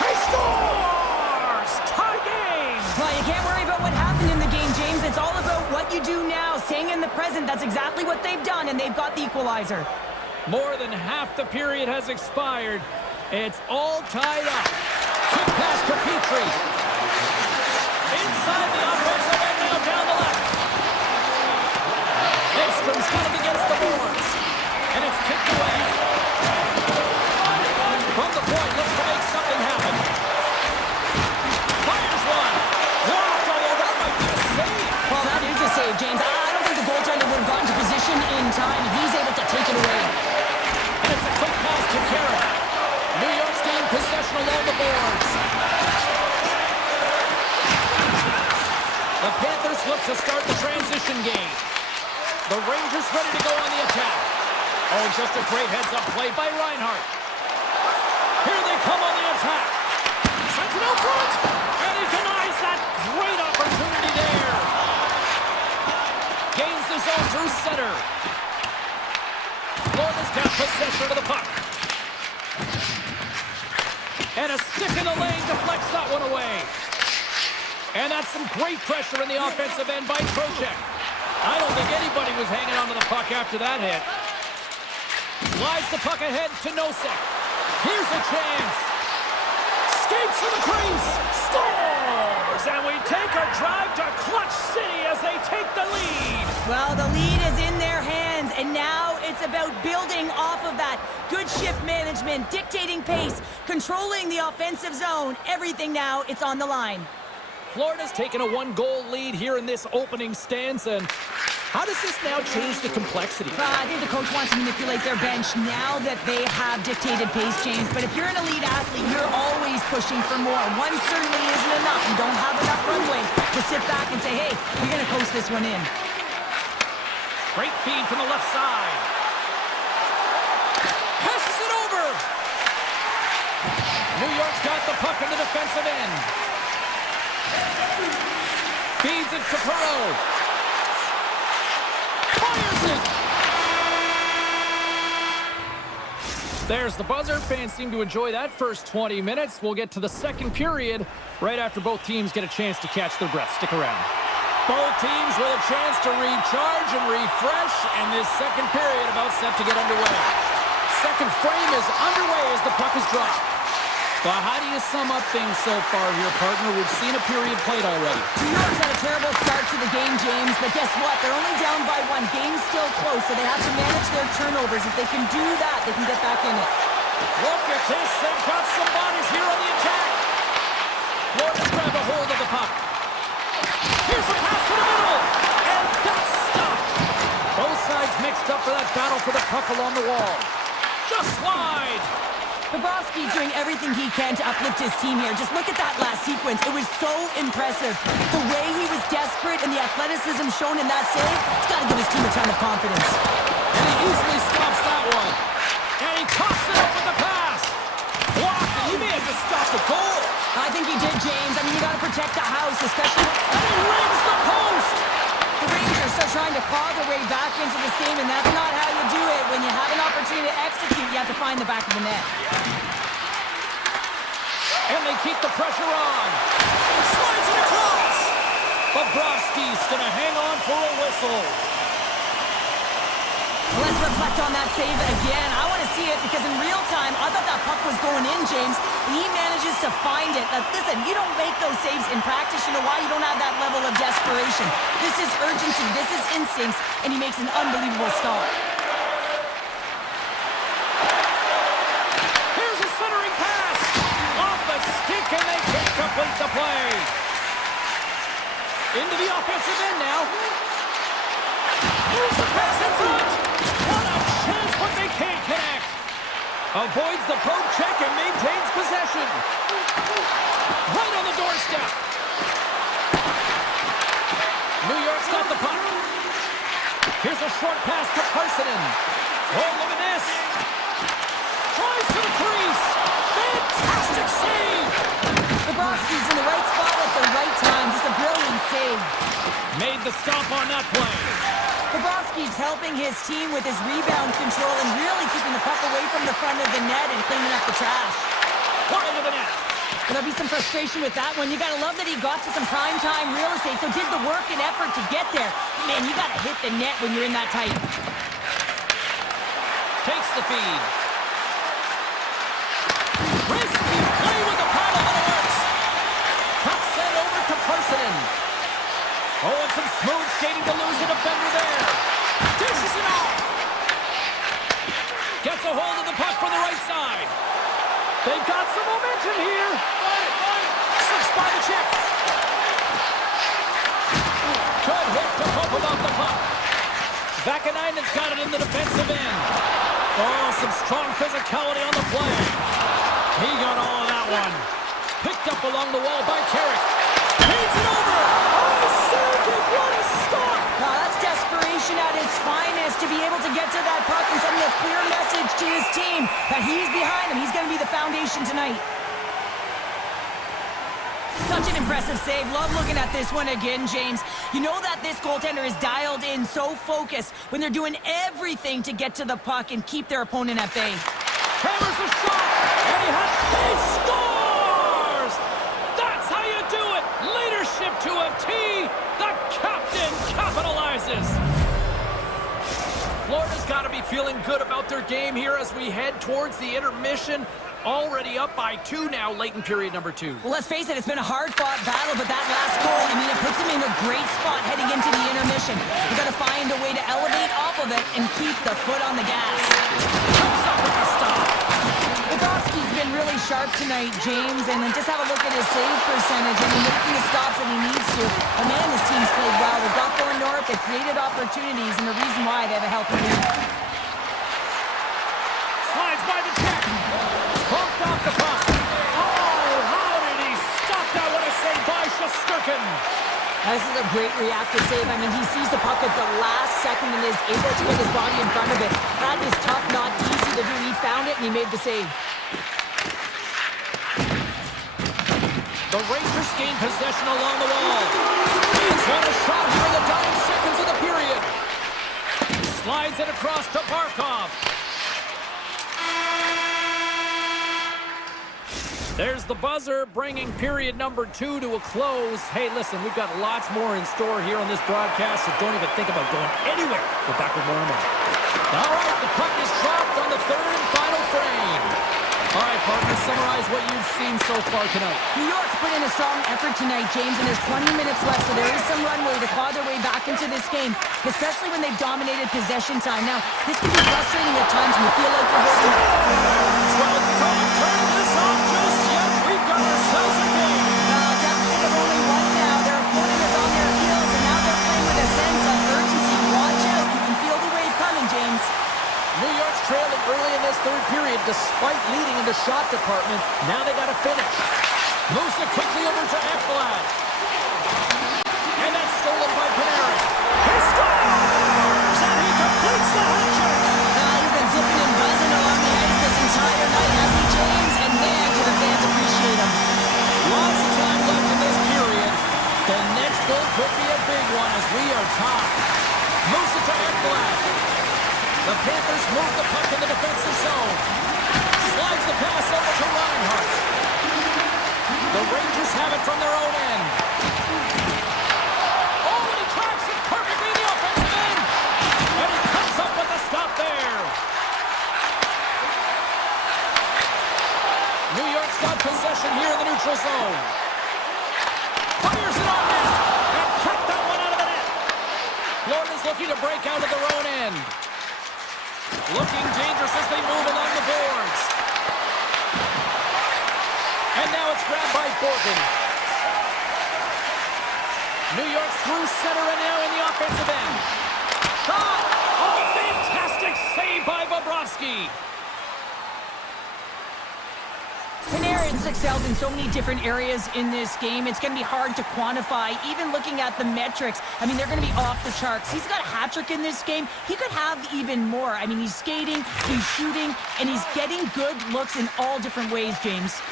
He scores! Tie game! Well, you can't worry about what happened in the game, James. It's all about what you do now, staying in the present. That's exactly what they've done, and they've got the equalizer. More than half the period has expired. It's all tied up. Quick pass to Petrie. Inside the offensive end now down the left. Edstrom's got it against the boards. And it's kicked away. From the point, looks to make something happen. Fires one. Blocked, although that might be a save. Well, that is a save, James. I don't think the goaltender would have gotten to position in time. He's able to take it away. And it's a quick pass to Carrick. New York's gained possession along the boards. The Panthers look to start the transition game. The Rangers ready to go on the attack. Oh, just a great heads-up play by Reinhart. Here they come on the attack. Sends it out front, and he denies that great opportunity there. Gains the zone through center. Florida's got possession of the puck. And a stick in the lane deflects that one away. And that's some great pressure in the offensive end by Trocheck. I don't think anybody was hanging onto the puck after that hit. Slides the puck ahead to Nosek. Here's a chance. Skates to the crease. Scores! And we take a drive to Clutch City as they take the lead. Well, the lead is in their hands, and now it's about building off of that. Good shift management, dictating pace, controlling the offensive zone. Everything now, it's on the line. Florida's taken a one-goal lead here in this opening stance, and how does this now change the complexity? I think the coach wants to manipulate their bench now that they have dictated pace, James. But if you're an elite athlete, you're always pushing for more. One certainly isn't enough. You don't have enough runway to sit back and say, hey, you're going to coast this one in. Great feed from the left side. Passes it over. New York's got the puck in the defensive end. Feeds it to Perot. Fires it! There's the buzzer. Fans seem to enjoy that first 20 minutes. We'll get to the second period right after both teams get a chance to catch their breath. Stick around. Both teams with a chance to recharge and refresh, and this second period about set to get underway. Second frame is underway as the puck is dropped. Well, how do you sum up things so far here, partner? We've seen a period played already. New York's had a terrible start to the game, James, but guess what? They're only down by one. Game's still close, so they have to manage their turnovers. If they can do that, they can get back in it. Look at this. They've got some bodies here on the attack. Florida's grabbed a hold of the puck. Here's a pass to the middle, and that's stopped. Both sides mixed up for that battle for the puck along the wall. Just wide. Bobrovsky's doing everything he can to uplift his team here. Just look at that last sequence. It was so impressive. The way he was desperate and the athleticism shown in that save, it's got to give his team a ton of confidence. And he easily stops that one. And he tops it up with the pass. Blocked, and he may have just stopped the goal. I think he did, James. I mean, you got to protect the house, especially... And he rings the post. The Rangers are still trying to claw their way back into this game, and that's not how you do it. When you have an opportunity to execute, you have to find the back of the net. And they keep the pressure on. Slides it across. Bobrovsky's going to hang on for a whistle. Let's reflect on that save again. I want to see it because in real time, I thought that puck was going in, James, and he manages to find it. Now, listen, you don't make those saves in practice. You know why? You don't have that level of desperation. This is urgency. This is instincts, and he makes an unbelievable stop. Here's a centering pass. Off the stick, and they can't complete the play. Into the offensive end now. Here's the pass in front. What a chance, but they can't connect. Avoids the poke check and maintains possession. Right on the doorstep. New York's got the puck. Here's a short pass to Carsonen. Oh, look at this. Tries to the crease. Fantastic save. Bobrovsky's in the right spot at the right time. Just a brilliant save. Made the stop on that play. Bobrovsky's helping his team with his rebound control and really keeping the puck away from the front of the net and cleaning up the trash. Wide of the net. There'll be some frustration with that one. You gotta love that he got to some primetime real estate, so did the work and effort to get there. Man, you gotta hit the net when you're in that tight. Takes the feed. Risky play with the paddle, but it works. Puck sent over to Carsonen. Oh, and some smooth skating to lose a defender there. Dishes it off. Gets a hold of the puck from the right side. They've got some momentum here. Slips by the check. Good hit to pump him off the puck. Vakanainen's got it in the defensive end. Oh, some strong physicality on the play. He got all of that one. Picked up along the wall by Carrick. Feeds it over. Oh, saved it. What a stop. Now, that's desperation at its finest to be able to get to that puck and send a clear message to his team that he's behind him. He's going to be the foundation tonight. Such an impressive save. Love looking at this one again, James. You know that this goaltender is dialed in, so focused when they're doing everything to get to the puck and keep their opponent at bay. Hammers a shot, and he scores! That's how you do it! Leadership to a T! The captain capitalizes! Florida's got to be feeling good about their game here as we head towards the intermission. Already up by 2 now, late in period number 2. Well, let's face it, it's been a hard-fought battle, but that last goal, I mean, it puts them in a great spot heading into the intermission. You got to find a way to elevate off of it and keep the foot on the gas. Comes up with the stop. Bobrovsky's been really sharp tonight, James, and then just have a look at his save percentage and making the stops that he needs to. But man, his team's played well. They've got going north, they've created opportunities, and the reason why they have a healthy lead. Slides by the check. Bumped off the puck. Oh, how did he stop that? What a save by Shesterkin. This is a great reactive save. I mean, he sees the puck at the last second and is able to get his body in front of it. That is tough, not easy to do. He found it and he made the save. The Rangers gain possession along the wall. Fans want a shot here in the dying seconds of the period. Slides it across to Barkov. There's the buzzer, bringing period number 2 to a close. Hey, listen, we've got lots more in store here on this broadcast, so don't even think about going anywhere. We're back with more in a moment. All right, the puck is dropped on the third and final frame. All right, partner, summarize what you've seen so far tonight. New York's put in a strong effort tonight, James, and there's 20 minutes left, so there is some runway to claw their way back into this game, especially when they've dominated possession time. Now, this can be frustrating at times when you feel like you're holding up. Well, don't turn this off just yet. We've got ourselves a game. Deficit of only one now. Their opponent is on their heels, and now they're playing with a sense of urgency. Watch out. You can feel the wave coming, James. New York's trailing early in this third period despite leading in the shot department. Now they got to finish. Moves it quickly over to Ekblad. And that's stolen by Panarin. He scores! And he completes the hat-trick! He's been zipping and buzzing along the ice this entire night, hasn't he, James? And man, do the fans appreciate him. Lots of time left in this period. The next goal could be a big one as we are tied. Moves it to Ekblad. The Panthers move the puck in the defensive zone. Slides the pass over to Reinhart. The Rangers have it from their own end. Oh, and he tracks it perfectly in the offensive end. And he comes up with a stop there. New York's got possession here in the neutral zone. Fires it on net. And kept that one out of the net. Florida's looking to break out of their own end. Looking dangerous as they move along the boards. And now it's grabbed by Borgen. New York's through center and now in the offensive end. Shot! Oh, fantastic save by Bobrovsky. Panarin's excelled in so many different areas in this game. It's going to be hard to quantify, even looking at the metrics. I mean, they're going to be off the charts. He's got a hat-trick in this game. He could have even more. I mean, he's skating, he's shooting, and he's getting good looks in all different ways, James.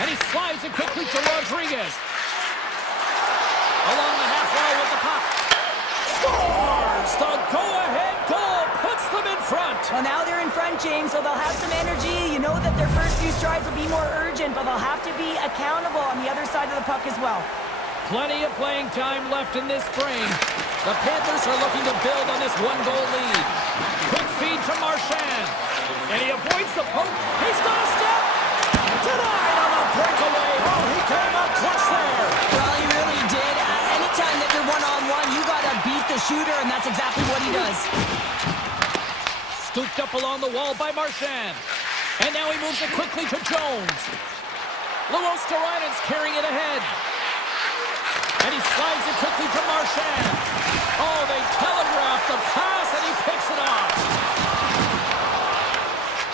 And he slides it quickly to Rodriguez. Along the half wall with the puck. Scores! The go-ahead goal puts them in front. Well, now they're in front, James, so they'll have some energy. You know that their first few strides will be more urgent, but they'll have to be accountable on the other side of the puck as well. Plenty of playing time left in this frame. The Panthers are looking to build on this one-goal lead. Quick feed to Marchand. And he avoids the poke. He's got a step. Denied on the breakaway. Oh, he came up clutch there. Well, he really did. Anytime that you're one-on-one, you got to beat the shooter, and that's exactly what he does. Scooped up along the wall by Marchand. And now he moves it quickly to Jones. Luosterainen's carrying it ahead. And he slides it quickly to Marchand. Oh, they telegraph the pass, and he picks it off.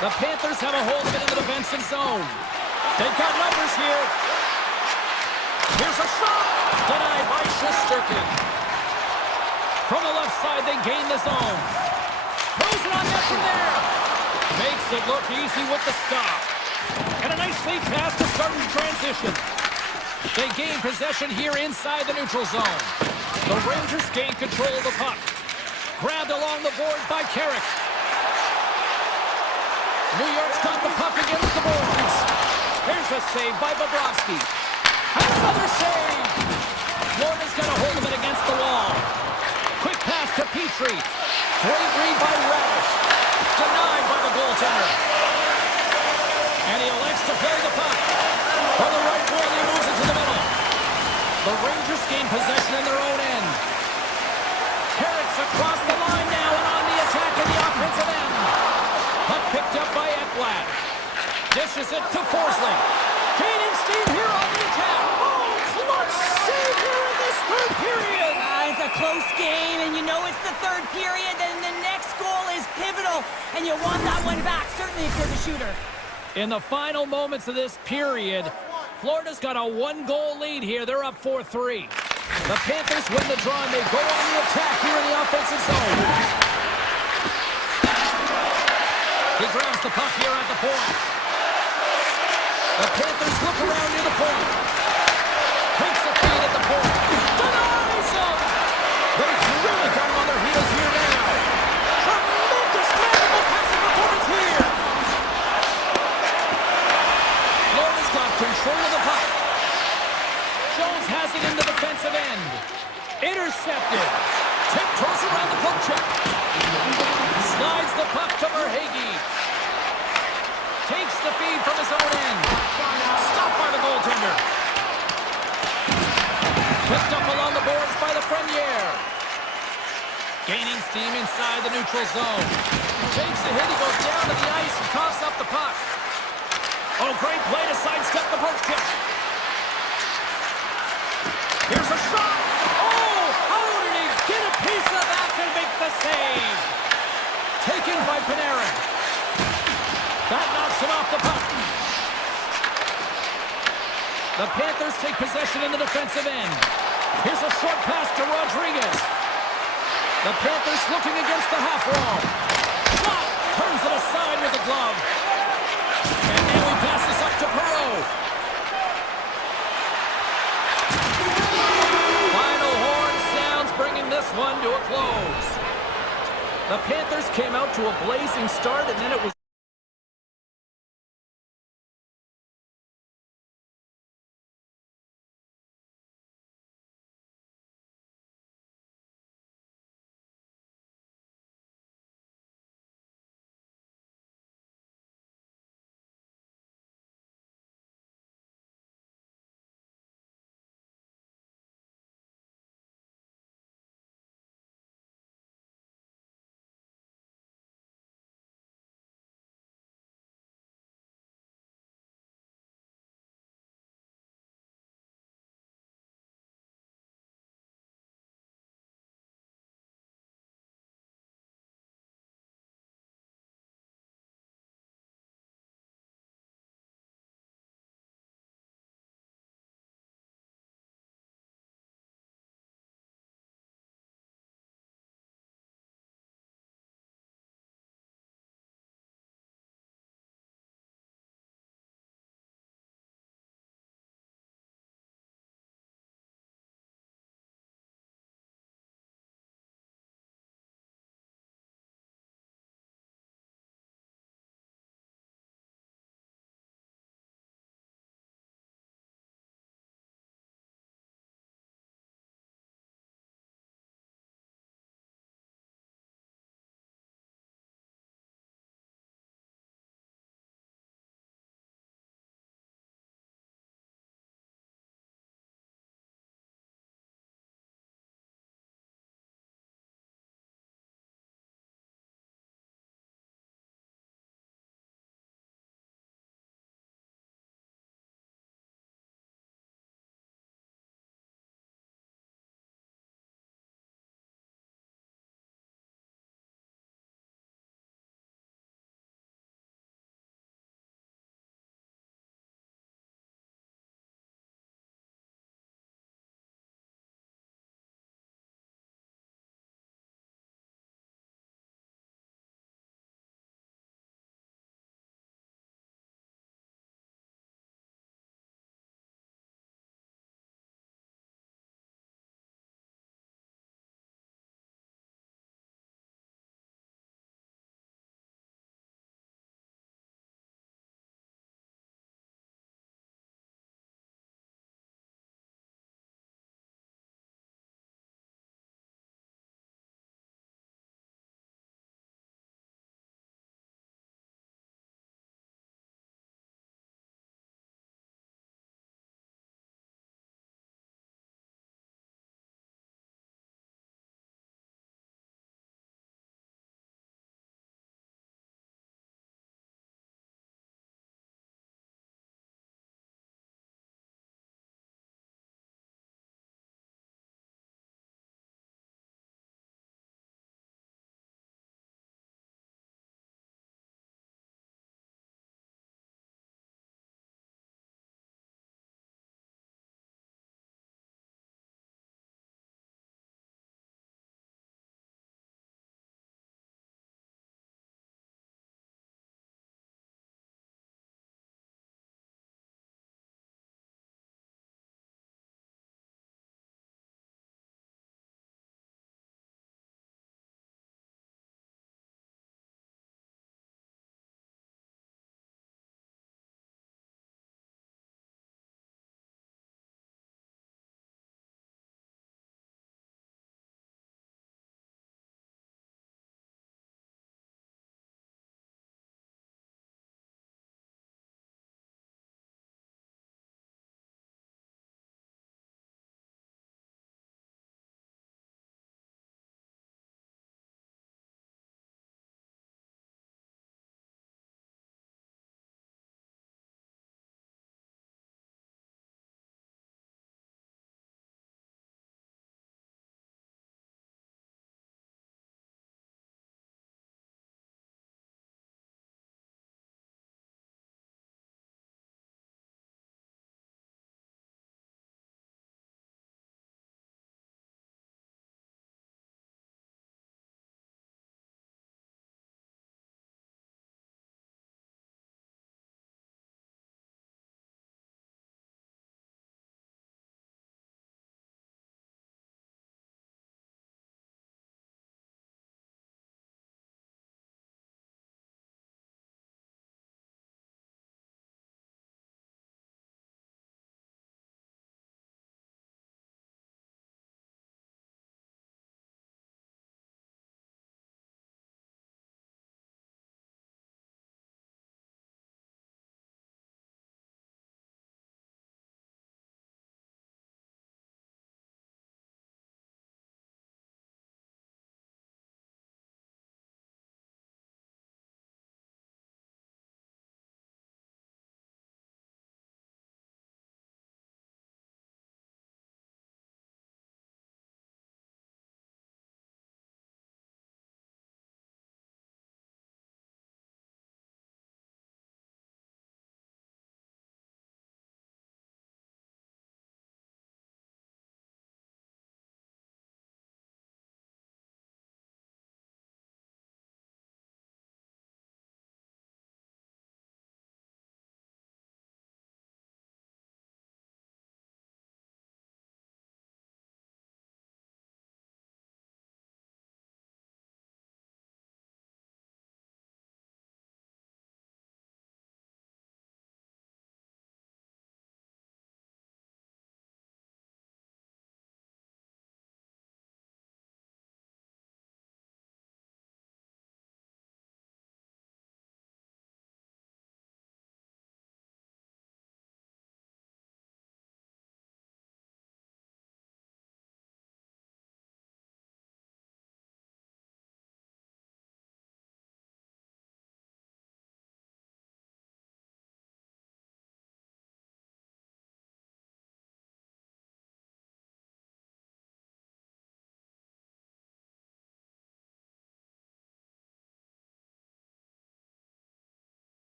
The Panthers have a hold of it in the defensive zone. They've got numbers here. Here's a shot. Denied by Shesterkin. From the left side, they gain the zone. Throws it on net from there. Makes it look easy with the stop. And a nice lead pass to start in transition. They gain possession here inside the neutral zone. The Rangers gain control of the puck. Grabbed along the board by Carrick. New York's got the puck against the boards. Here's a save by Bobrovsky. And another save. Florida's got a hold of it against the wall. Quick pass to Petrie. Great read by Radish. Denied by the goaltender. And he elects to play the puck. From the right wing, he moves it to the middle. The Rangers gain possession in their own end. Carrick's across the line now and on the attack in the offensive end. Puck picked up by Ekblad. Dishes it to Forsling. Gaining steam here on the attack. Oh, clutch save here in this third period. It's a close game, and you know it's the third period, and the next goal is pivotal, and you want that one back, certainly if you're the shooter. In the final moments of this period, Florida's got a one-goal lead here. They're up 4-3. The Panthers win the draw, and they go on the attack here in the offensive zone. He grabs the puck here at the point. The Panthers look around near the point. lead from his own end. Stopped by the goaltender. Picked up along the boards by the Premier. Gaining steam inside the neutral zone. Takes the hit, he goes down to the ice and coughs up the puck. Oh, great play to sidestep the poke check. Here's a shot. Oh, how did he get a piece of that and make the save? Taken by Panarin. That knocks him off the puck. The Panthers take possession in the defensive end. Here's a short pass to Rodriguez. The Panthers looking against the half wall. Shot! Turns it aside with a glove. And now he passes up to Perreault. Final horn sounds, bringing this one to a close. The Panthers came out to a blazing start, and then it was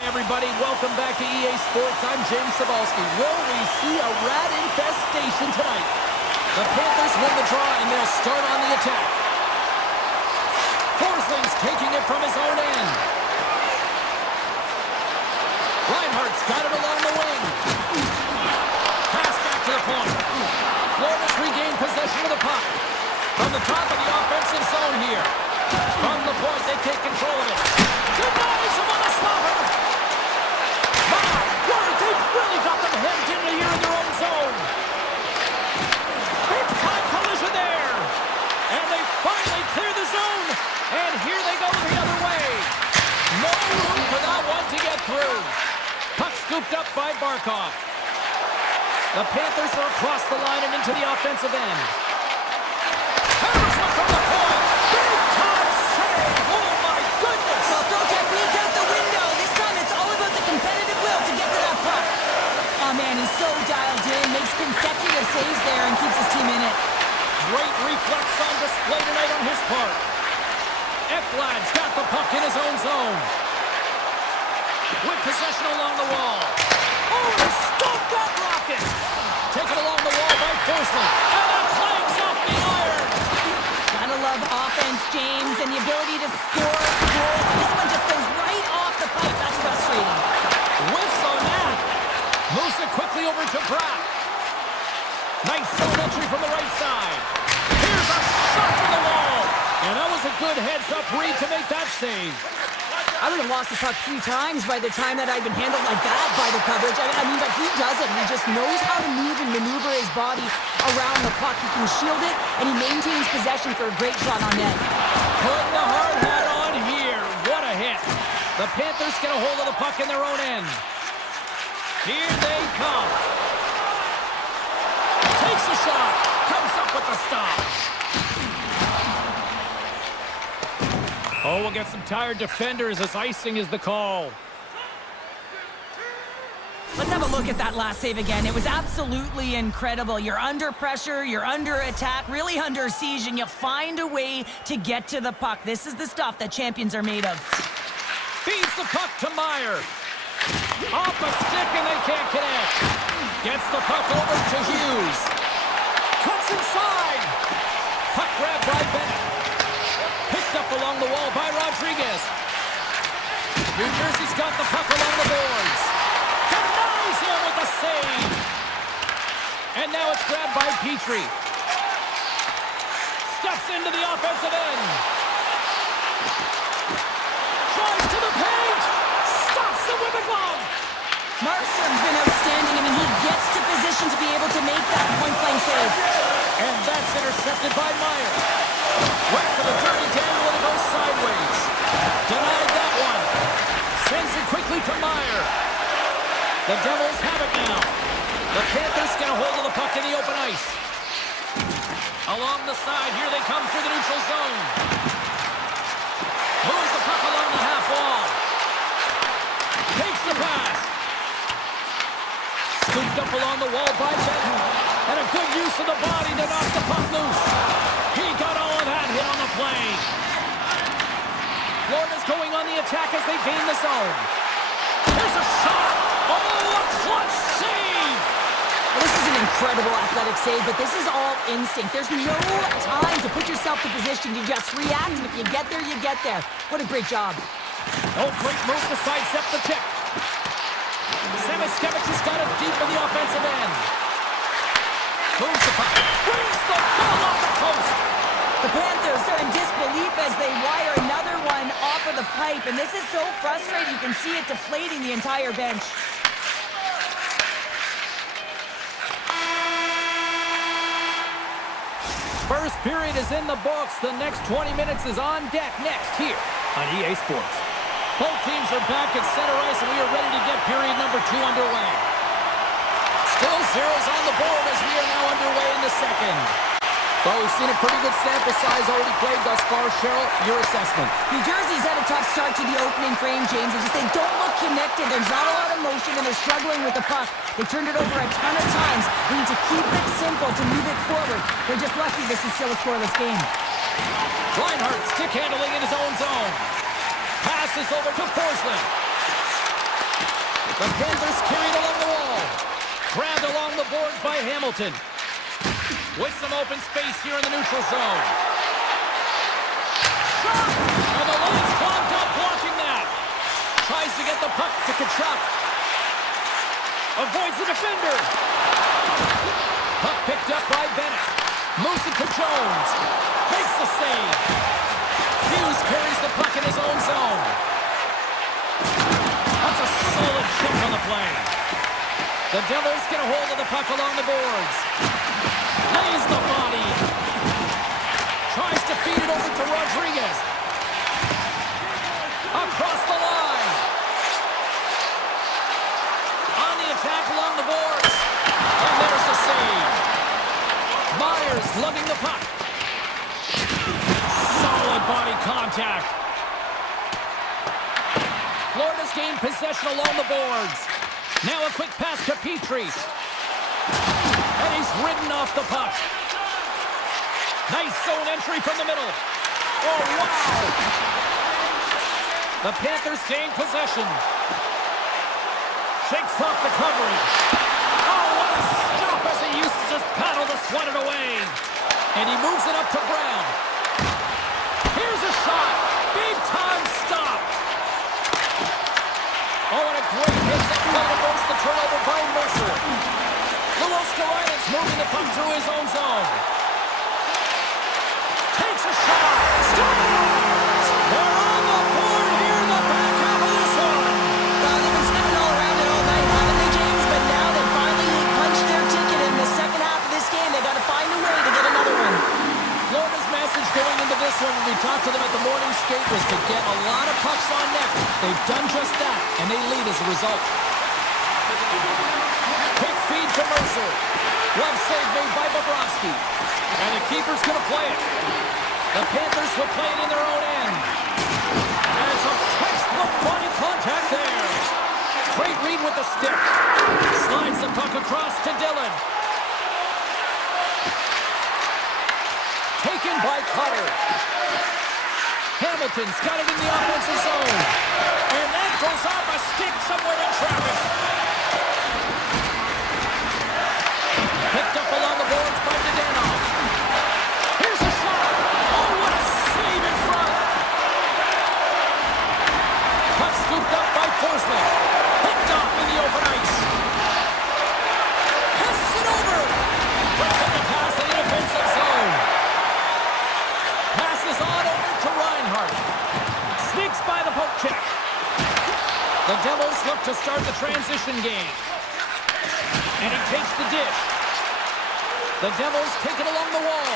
Everybody, welcome back to EA Sports. I'm James Cebulski. Will we see a rat infestation tonight? The Panthers win the draw, and they'll start on the attack. Forsling's taking it from his own end. Reinhardt's got it along the wing. Pass back to the point. Florida's regained possession of the puck. From the top of the offensive zone here. From the point, they take control of it. Denies him on the slaughter. My word, they've really got them hemmed in here in their own zone. Big time collision there. And they finally clear the zone. And here they go the other way. No room for that one to get through. Puck scooped up by Barkov. The Panthers are across the line and into the offensive end. Harris one from the point. Big time save. Oh my goodness. Well, throw technique out the window. This time it's all about the competitive will to get to that puck. Oh man, he's so dialed in. Makes consecutive saves there and keeps his team in it. Great reflex on display tonight on his part. Ekblad's got the puck in his own zone. With possession along the wall. Oh, he stopped that rocket. Taken along the wall by Forsling. And that clangs off the iron. Gotta love offense, James, and the ability to score goals. This one just goes right off the pipe. That's frustrating. Whiffs on that. Moves it quickly over to Pratt. Nice zone entry from the right side. Here's a shot to the wall. And that was a good heads-up read to make that save. I would have lost the puck 3 times by the time that I'd been handled like that by the coverage. I mean, but he doesn't. He just knows how to move and maneuver his body around the puck. He can shield it, and he maintains possession for a great shot on net. Putting the hard hat on here. What a hit. The Panthers get a hold of the puck in their own end. Here they come. Takes a shot. Comes up with the stop. Oh, we'll get some tired defenders as icing is the call. Let's have a look at that last save again. It was absolutely incredible. You're under pressure, you're under attack, really under siege, and you find a way to get to the puck. This is the stuff that champions are made of. Feeds the puck to Meyer. Off a stick and they can't connect. Gets the puck over to Hughes. Cuts inside. Puck grabbed by Bennett. Picked up along the wall by Rodriguez. New Jersey's got the puck along the boards. Denies him with a save. And now it's grabbed by Petrie. Steps into the offensive end. Drives to the paint. Stops him with a glove. Markstrom's been outstanding. I mean, he gets to position to be able to make that point-blank save. And that's intercepted by Meyer. Went for the dirty dangle and it goes sideways. Denied that one. Sends it quickly to Meyer. The Devils have it now. The Panthers get a hold of the puck in the open ice. Along the side, here they come through the neutral zone. Moves the puck along the half wall. Takes the pass. Scooped up along the wall by Benton. And a good use of the body to knock the puck loose. He got all of that hit on the play. Florida's going on the attack as they gain the zone. There's a shot. Oh, a clutch save. Well, this is an incredible athletic save, but this is all instinct. There's no time to put yourself in position. You just react, and if you get there, you get there. What a great job. Oh, great move to sidestep the tip. Samoskevich has got it deep in the offensive end. Moves the puck. Brings the ball off the post. The Panthers are in disbelief as they wire another one off of the pipe, and this is so frustrating. You can see it deflating the entire bench. First period is in the books. The next 20 minutes is on deck next here on EA Sports. Both teams are back at center ice, and we are ready to get period number 2 underway. Still zeros on the board as we are now underway in the second. Well, we've seen a pretty good sample size already played thus far. Cheryl, your assessment. New Jersey's had a tough start to the opening frame, James. They don't look connected. There's not a lot of motion, and they're struggling with the puck. They turned it over a ton of times. They need to keep it simple to move it forward. They're just lucky this is still a scoreless game. Reinhardt stick handling in his own zone. Passes over to Forsling. The Panthers carried along the wall. Grabbed along the boards by Hamilton. With some open space here in the neutral zone. Shot! And the lane's clogged up blocking that. Tries to get the puck to Kachuk. Avoids the defender. Puck picked up by Bennett. Moves it to Jones. Makes the save. Hughes carries the puck in his own zone. That's a solid check on the play. The Devils get a hold of the puck along the boards. Lays the body. Tries to feed it over to Rodriguez. Across the line. On the attack along the boards. And there's the save. Myers lugging the puck. Solid body contact. Florida's gained possession along the boards. Now a quick pass to Petrie. And he's ridden off the puck. Nice zone entry from the middle. Oh, wow! The Panthers gain possession. Shakes off the coverage. Oh, what a stop as he uses his paddle to swat it away. And he moves it up to Brown. Here's a shot. Big time stop. Oh, and a great hit that played against the turnover by Mercer. Luos Corrales moving the puck through his own zone. Takes a shot. Scores! They're on the board here in the back half of this one. They've been sniffing all around it all night, haven't they, James? But now they finally punched their ticket in the second half of this game. They got to find a way to get another one. Florida's message going into this one when we talked to them at the morning skate was to get a lot of pucks on net. They've done just that, and they lead as a result. Quick feed to Mercer. Glove save made by Bobrovsky. And the keeper's going to play it. The Panthers will play it in their own end. And some textbook body contact there. Great read with the stick. Slides the puck across to Dillon. Taken by Cutter. Hamilton's got it in the offensive zone. And that goes off a stick somewhere in traffic. Picked up along the boards by Dadonov. Here's a shot. Oh, what a save in front. Puck scooped up by Forsman. Picked off in the open ice. Passes it over. Puts up the pass in the defensive zone. Passes on over to Reinhart. Sneaks by the poke check. The Devils look to start the transition game. And he takes the dish. The Devils take it along the wall.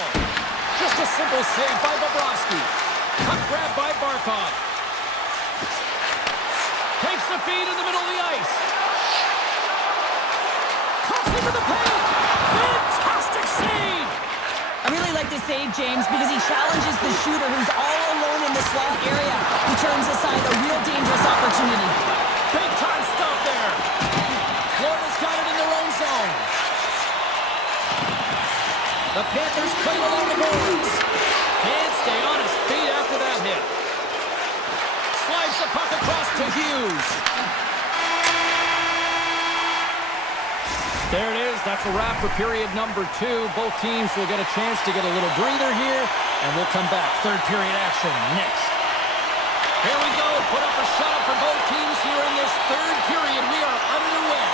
Just a simple save by Bobrovsky. Puck grab by Barkov. Takes the feed in the middle of the ice. Cuts into the paint. Fantastic save. I really like this save, James, because he challenges the shooter who's all alone in the slot area. He turns aside a real dangerous opportunity. Big time stop there. Florida's got it in their own zone. The Panthers play along the boards. Can't stay on his feet after that hit. Slides the puck across to Hughes. There it is. That's a wrap for period number 2. Both teams will get a chance to get a little breather here, and we'll come back. Third period action next. Here we go. Put up a shot for both teams here in this third period. We are underway.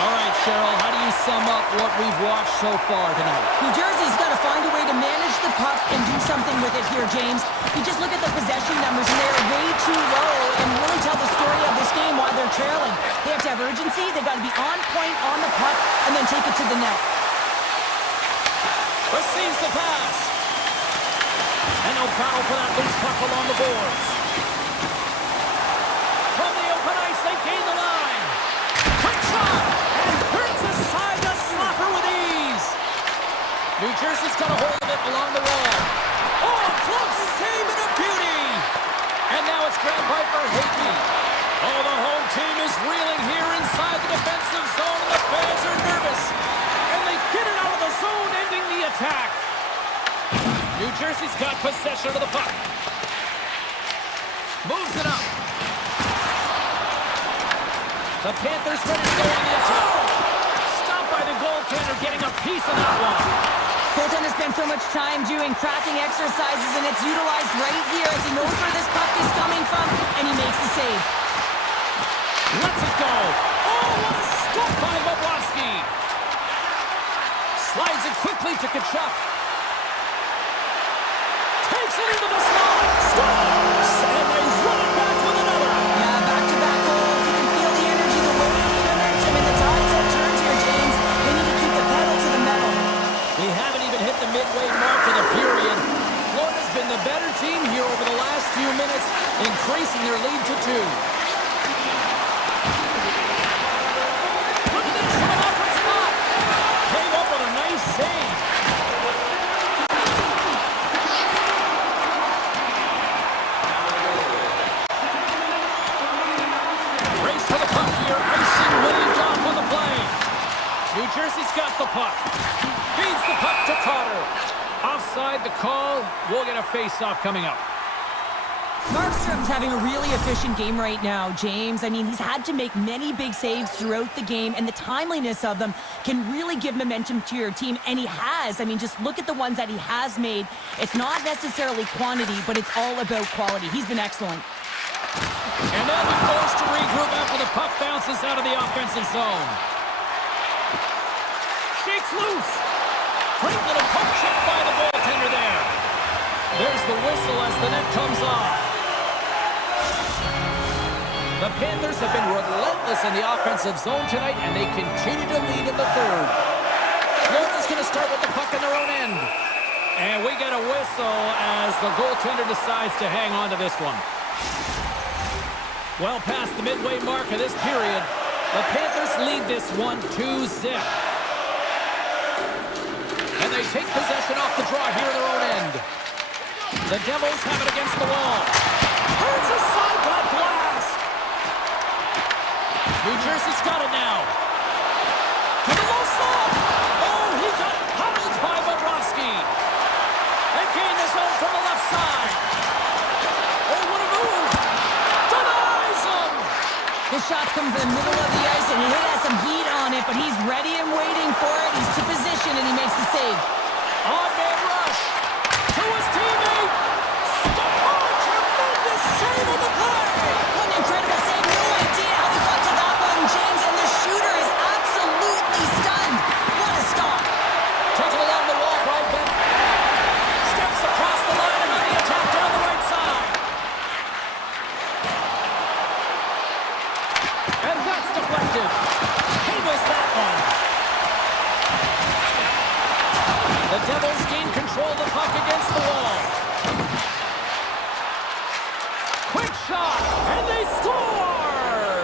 All right, Cheryl, how do you sum up what we've watched so far tonight? New Jersey's got to find a way to manage the puck and do something with it here, James. You just look at the possession numbers, and they're way too low and really tell the story of this game why they're trailing. They have to have urgency. They've got to be on point on the puck and then take it to the net. Receives the pass. And no battle for that loose puck along the boards. From the open ice, they gain the line. Quick shot! And hurts aside the slapper with ease. New Jersey's got a hold of it along the wall. Oh, close save and a beauty! And now it's grabbed by Verhaeghe. Oh, the home team is reeling here inside the defensive zone. The fans are nervous. And they get it out of the zone, ending the attack. New Jersey's got possession of the puck. Moves it up. The Panthers ready to go on the attack. Stopped by the goaltender, getting a piece of that one. Goaltender spent so much time doing tracking exercises, and it's utilized right here as he knows where this puck is coming from, and he makes the save. Lets it go. Oh, what a stop by Bobrovsky. Slides it quickly to Tkachuk. Takes it into the slot. Scores! And they run it back with another. Yeah, back-to-back goals. You can feel the energy, the weight, the momentum, and the tides have turned here, James. They need to keep the pedal to the metal. We haven't even hit the midway mark of the period. Florida's been the better team here over the last few minutes, increasing their lead to 2. Look at this from an awkward spot. Came up with a nice save. Race for the puck here. Icing waved off on the play. New Jersey's got the puck. Feeds the puck to Carter. Offside the call. We'll get a face-off coming up. Markstrom's having a really efficient game right now, James. I mean, he's had to make many big saves throughout the game, and the timeliness of them can really give momentum to your team, and he has. I mean, just look at the ones that he has made. It's not necessarily quantity, but it's all about quality. He's been excellent. And they'll be forced to regroup after the puck bounces out of the offensive zone. Shakes loose. Great little poke check by the goaltender there. There's the whistle as the net comes off. The Panthers have been relentless in the offensive zone tonight, and they continue to lead in the third. Florida's going to start with the puck in their own end. And we get a whistle as the goaltender decides to hang on to this one. Well past the midway mark of this period, the Panthers lead this one 2-0. And they take possession off the draw here in their own end. The Devils have it against the wall. Hurts a side by blast. New Jersey's got it now. To the low slot. Oh, he got pummeled by Bobrovsky. They gain the zone from the left side. Oh, what a move. Denies him. His shots come from the middle of the ice, and he has some heat on it, but he's ready and waiting for it. He's to position, and he makes the save. On-man rush to his teammate. Oh, tremendous save on the play. What an incredible save. No idea how he got to that one, James, and the shooter is absolutely stunned. What a stop. Taken along the wall by Bennett. Steps across the line and on the attack down the right side. And that's deflected. He missed that one. The Devils gain control of the puck against the wall. Quick shot, and they score!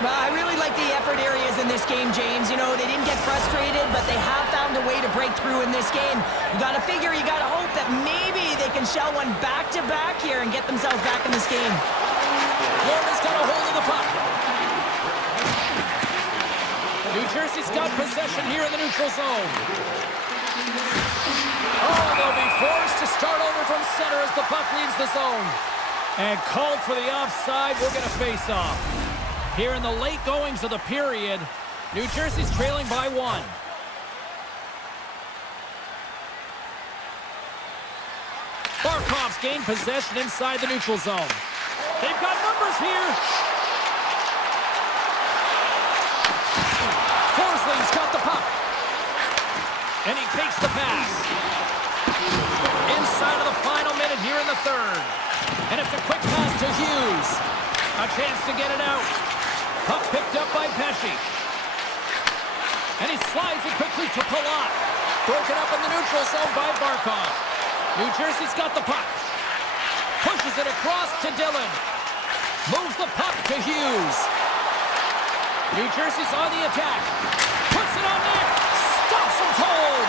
I really like the effort areas in this game, James. You know, they didn't get frustrated, but they have found a way to break through in this game. You got to figure, you got to hope that maybe they can shell one back-to-back here and get themselves back in this game. Florida's got a hold of the puck. New Jersey's got possession here in the neutral zone. Oh, they'll be forced to start over from center as the puck leaves the zone. And called for the offside. We'll get a face-off. Here in the late goings of the period, New Jersey's trailing by 1. Barkov's gained possession inside the neutral zone. They've got numbers here. Forsling's got the puck. And he takes the pass. Inside of the final minute here in the third. And it's a quick pass to Hughes. A chance to get it out. Puck picked up by Pesci. And he slides it quickly to Palat. Broken up in the neutral zone by Barkov. New Jersey's got the puck. Pushes it across to Dillon. Moves the puck to Hughes. New Jersey's on the attack. Puts it on net. Stops him cold.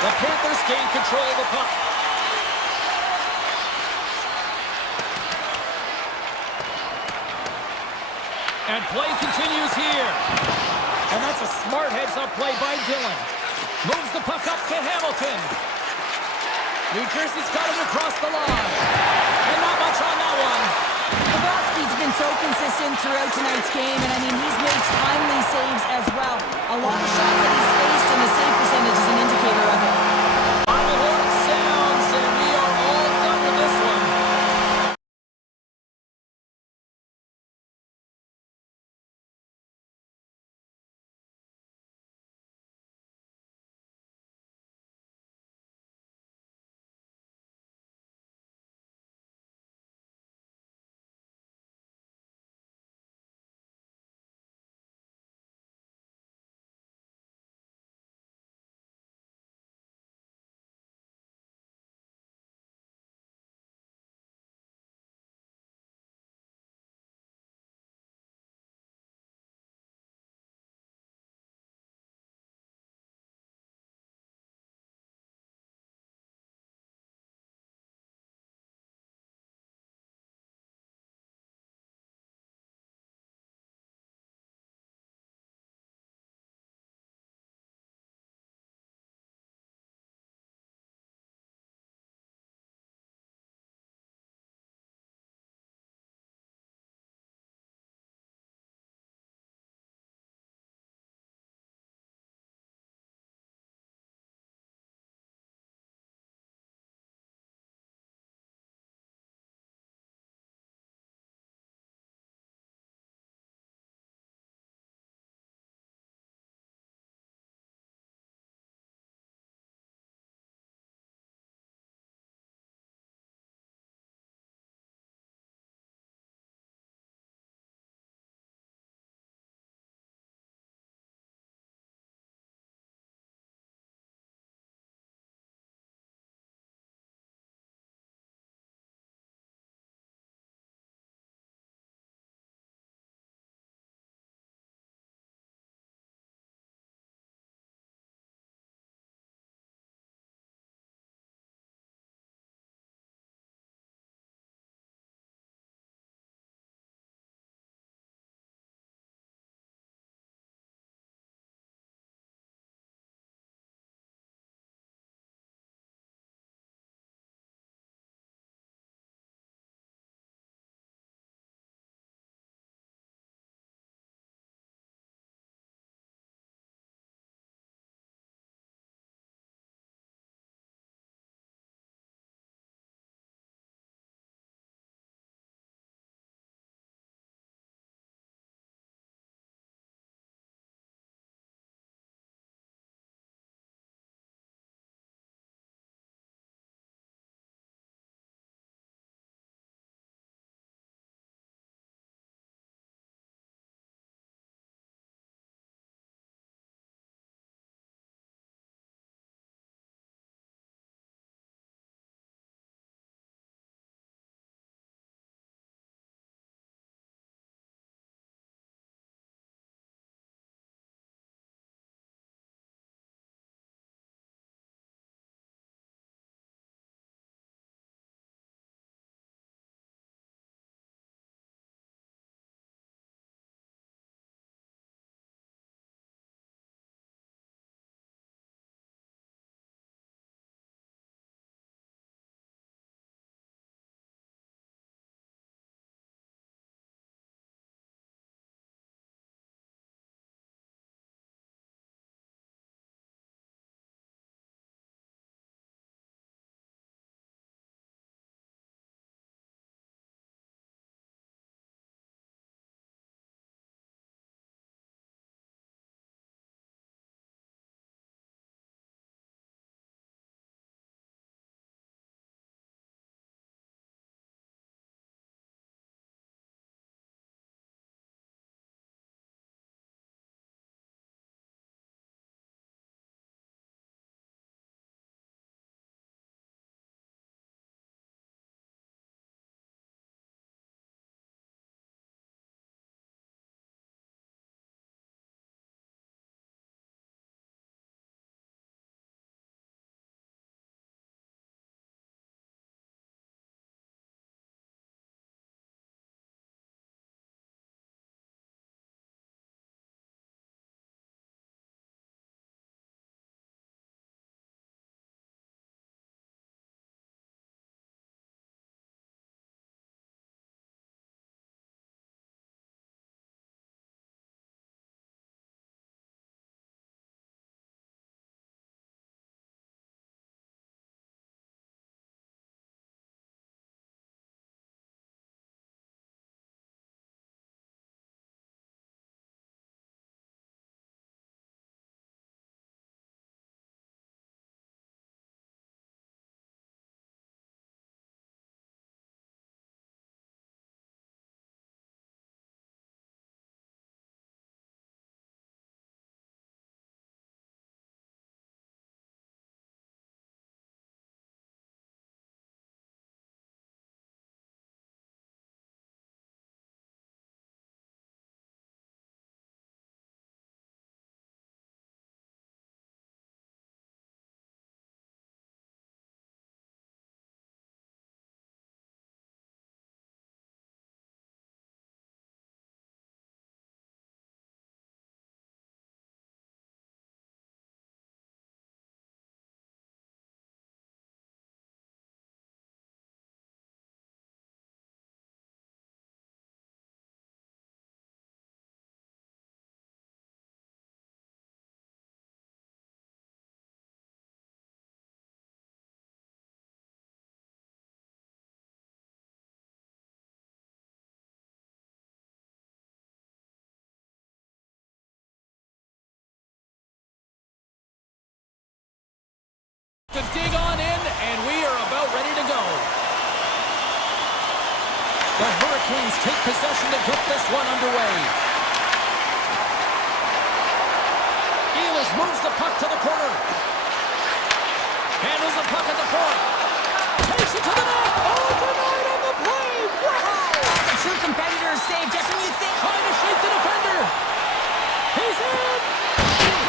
The Panthers gain control of the puck. And play continues here. And that's a smart heads-up play by Dillon. Moves the puck up to Hamilton. New Jersey's got it across the line. And not much on that one. Bobrovsky's been so consistent consistent throughout tonight's game, and I mean, he's made timely saves as well. A lot of shots that he's faced, and the save percentage is an indicator of it. Final horn sounds, and we are all done with this one. To dig on in, and we are about ready to go. The Hurricanes take possession to get this one underway. Eilish moves the puck to the corner. Handles the puck at the point. Takes it to the net. Oh, denied on the play. Wow! That's a true competitor's save, just when you think. Trying to shake the defender. He's in.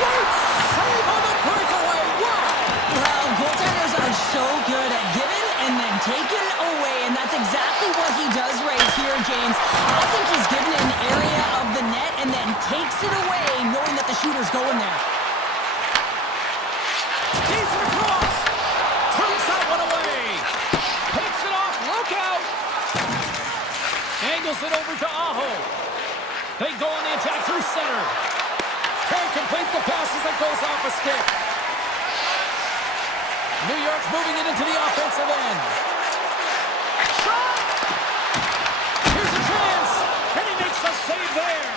Great save on the breakaway. Wow! Well, goaltenders are so good at giving and then taking away, and that's exactly what he does right here, James. I think he's given an area of the net and then takes it away, knowing that the shooter's going there. Feeds it across. Turns that one away. Picks it off. Look out. Angles it over to Aho. They go on the attack through center. Can't complete the pass as it goes off a stick. New York's moving it into the offensive end. Shot! Here's a chance! And he makes the save there.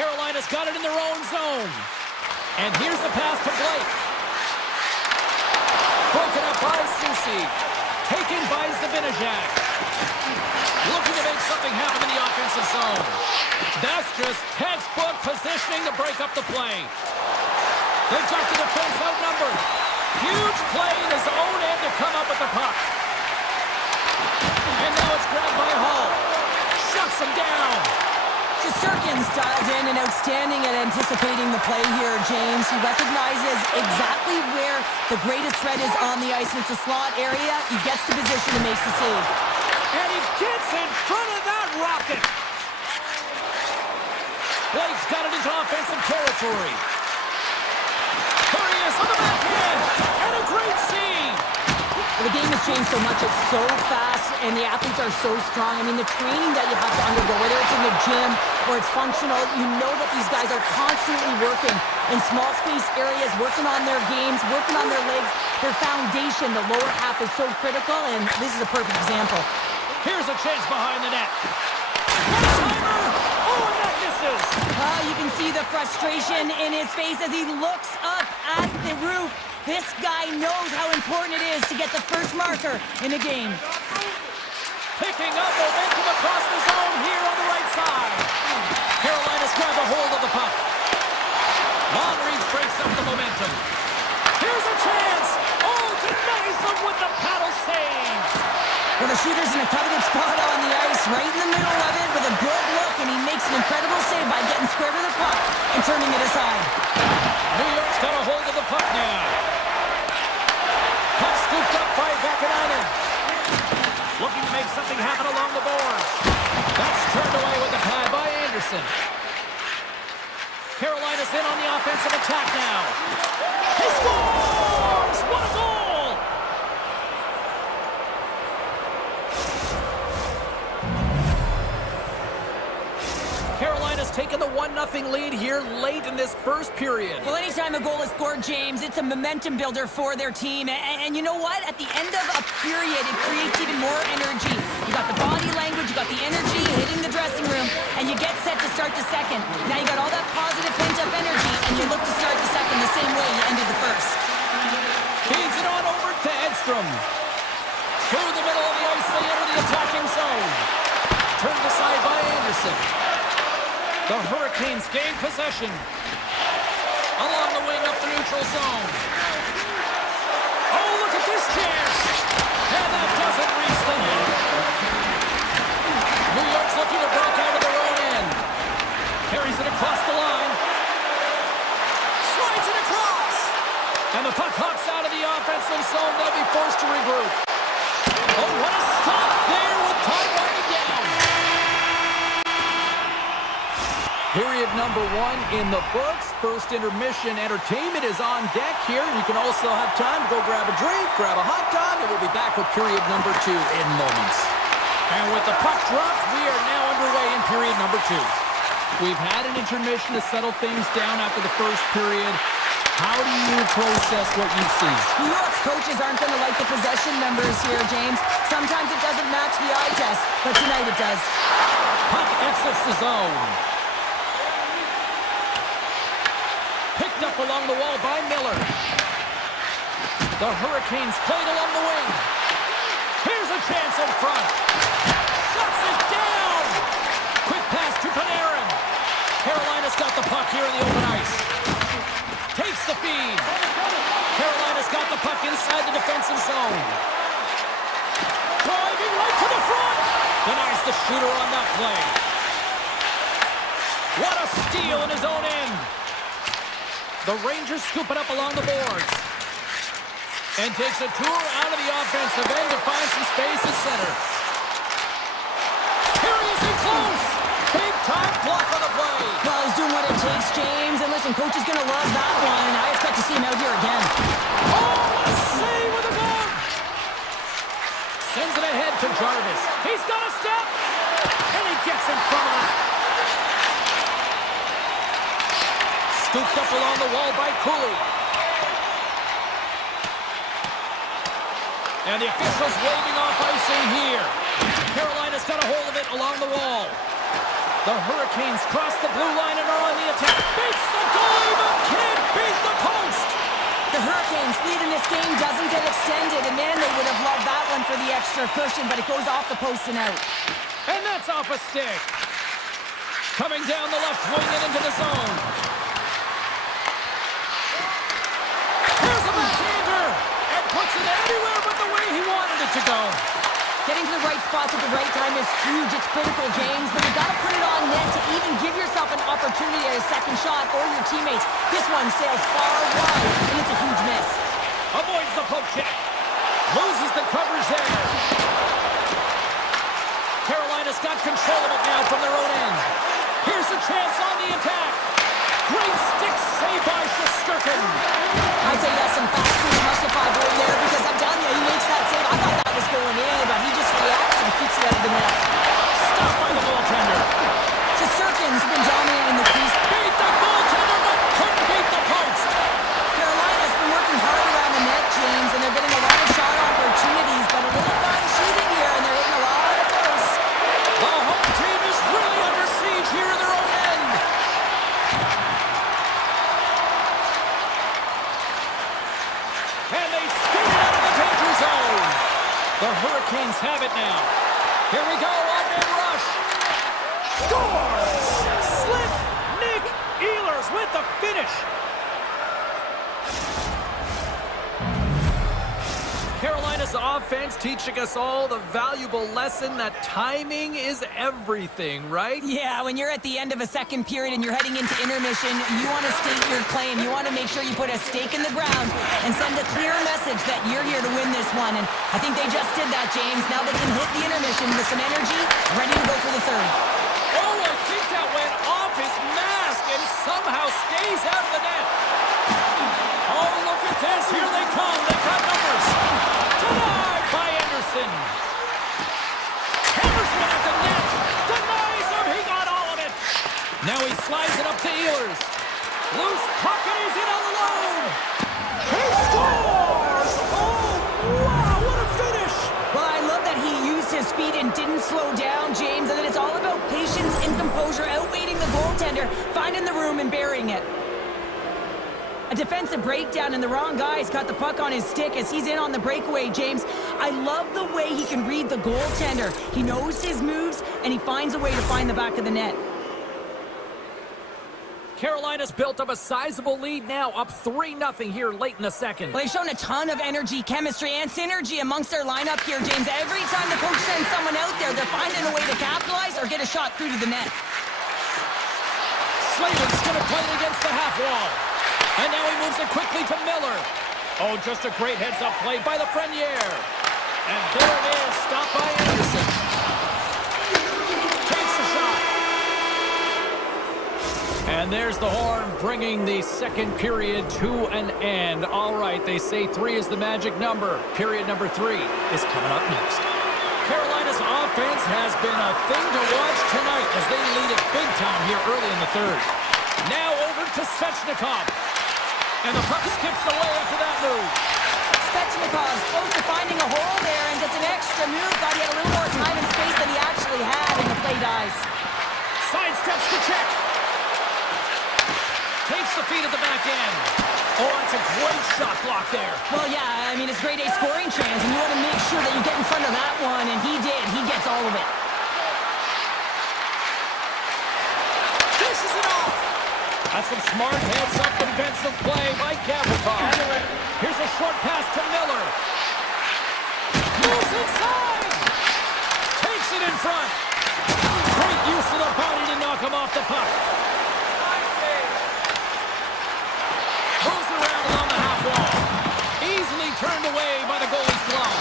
Carolina's got it in their own zone. And here's the pass to Blake. Broken up by Susi. Taken by Zabinajak. Looking to make something happen in the offensive zone. That's just textbook positioning to break up the play. They've got the defense outnumbered. Huge play in his own end to come up with the puck. And now it's grabbed by Hall. Shuts him down. Shesterkin's dialed in and outstanding at anticipating the play here, James. He recognizes exactly where the greatest threat is on the ice. It's a slot area. He gets to position and makes the save. And he gets in front of that rocket. Blake's got it into offensive territory. There he is on the backhand. And a great save. Well, the game has changed so much. It's so fast, and the athletes are so strong. I mean, the training that you have to undergo, whether it's in the gym or it's functional, you know that these guys are constantly working in small space areas, working on their games, working on their legs. Their foundation, the lower half, is so critical, and this is a perfect example. Here's a chance behind the net. One-timer! Oh, and that misses! You can see the frustration in his face as he looks up at the roof. This guy knows how important it is to get the first marker in a game. Picking up momentum across the zone here on the right side. Carolina's grabbed a hold of the puck. Long reach breaks up the momentum. Here's a chance! Oh, denies him with the paddle save! Well, the shooter's in a coveted spot on the ice, right in the middle of it with a good look, and he makes an incredible save by getting square to the puck and turning it aside. New York's got a hold of the puck now. Puck scooped up by Vakanainen. Looking to make something happen along the boards. That's turned away with the pad by Anderson. Carolina's in on the offensive attack now. He scores! What a goal! Carolina's taken the 1-0 lead here late in this first period. Well, anytime a goal is scored, James, it's a momentum builder for their team. And you know what? At the end of a period, it creates even more energy. You got the body language, you got the energy hitting the dressing room, and you get set to start the second. Now you got all that positive pent-up energy, and you look to start the second the same way you ended the first. Feeds it on over to Edstrom. Through the middle of the ice, they enter the attacking zone. Turned aside by Anderson. The Hurricanes gain possession. Along the wing up the neutral zone. Oh, look at this chance! And that doesn't reach the net. New York's looking to break out of their own end. Carries it across the line. Slides it across! And the puck hops out of the offensive zone. They'll be forced to regroup. Oh, what a stop there with time winding down. Period number 1 in the books. First intermission entertainment is on deck here. You can also have time to go grab a drink, grab a hot dog, and we'll be back with period number 2 in moments. And with the puck dropped, we are now underway in period number 2. We've had an intermission to settle things down after the first period. How do you process what you see? New York's coaches aren't going to like the possession numbers here, James. Sometimes it doesn't match the eye test, but tonight it does. Puck exits the zone. Picked up along the wall by Miller. The Hurricanes played along the wing. Here's a chance in front. Shuts it down. Quick pass to Panarin. Carolina's got the puck here in the open ice. Takes the feed. Carolina's got the puck inside the defensive zone. Driving right to the front. Denies the shooter on that play. What a steal in his own end. The Rangers scoop it up along the boards. And takes a tour out of the offensive end to find some space at center. Here he is in close. Big time block on the play. Well, he's doing what it takes, James. And listen, coach is going to love that one. And I expect to see him out here again. Oh, a save with a glove. Sends it ahead to Jarvis. He's got a step. And he gets in front of that. Scooped up along the wall by Cooley. And the officials waving off icing here. Carolina's got a hold of it along the wall. The Hurricanes cross the blue line and are on the attack. Beats the goalie, but can't beat the post. The Hurricanes' lead in this game doesn't get extended. And man, they would have loved that one for the extra cushion, but it goes off the post and out. And that's off a stick. Coming down the left wing and into the zone. Here's a backhander. And puts it anywhere but the way he wanted it to go. Getting to the right spots at the right time is huge. It's critical, James, but you've got to put it on net to even give yourself an opportunity at a second shot or your teammates. This one sails far wide, and it's a huge miss. Avoids the poke check. Loses the coverage there. Carolina's got control of it now from their own end. Here's a chance on the attack. Great stick save by Shesterkin. I'd say that's some fast food justified right there because I'm telling you, he makes that save. I thought that was going in, but he just reacts and keeps it out of the net. Stopped by the goaltender. Shesterkin's been dominant in the crease. Beat the goaltender, but couldn't beat the post. Carolina's been working hard around the net, James, and they're getting a lot of shot opportunities, but a little fine shooting here, and they're hitting a lot of posts. The home team is really under siege here in their own end. And they skate out of the danger zone. The Hurricanes have it now. Here we go, on-man rush. Scores! Slick Nick Ehlers with the finish. Carolina's offense teaching us all the valuable lesson that timing is everything, right? Yeah, when you're at the end of a second period and you're heading into intermission, you want to state your claim. You want to make sure you put a stake in the ground and send a clear message that you're here to win this one. And I think they just did that, James. Now they can hit the intermission with some energy, ready to go for the third. Oh, I think that went off his mask and somehow stays out of the net. Oh, look at this. Here they come. They've got numbers. Denied by Anderson. Hammers one at the net. Denies him. He got all of it. Now he slides it up to Ehlers. Loose puck and he's in all alone. He scores! Oh, wow, what a finish. Well, I love that he used his speed and didn't slow down, James, and that it's all about patience and composure, outweighting the goaltender, finding the room and burying it. A defensive breakdown, and the wrong guy's got the puck on his stick as he's in on the breakaway, James. I love the way he can read the goaltender. He knows his moves, and he finds a way to find the back of the net. Carolina's built up a sizable lead now, up 3-0 here late in the second. Well, they've shown a ton of energy, chemistry, and synergy amongst their lineup here, James. Every time the coach sends someone out there, they're finding a way to capitalize or get a shot through to the net. Slavin's going to play it against the half wall. And now he moves it quickly to Miller. Oh, just a great heads-up play by the Frenier. And there it is, stopped by Anderson. Takes the shot. And there's the horn, bringing the second period to an end. All right, they say 3 is the magic number. Period number 3 is coming up next. Carolina's offense has been a thing to watch tonight as they lead it big time here early in the third. Now over to Svechnikov. And the puck skips away after that move. Svechnikov's close to finding a hole there and gets an extra move. Thought he had a little more time and space than he actually had, and the play dies. Sidesteps the check. Takes Gets the feed at the back end. Oh, that's a great shot block there. Well, yeah, I mean, it's grade A scoring chance, and you want to make sure that you get in front of that one, and he did. He gets all of it. Dishes it off. That's some smart heads-up defensive play by Gavrikov. Here's a short pass to Miller. Moves inside. Takes it in front. Great use of the body to knock him off the puck. Moves around along the half wall. Easily turned away by the goalie's glove.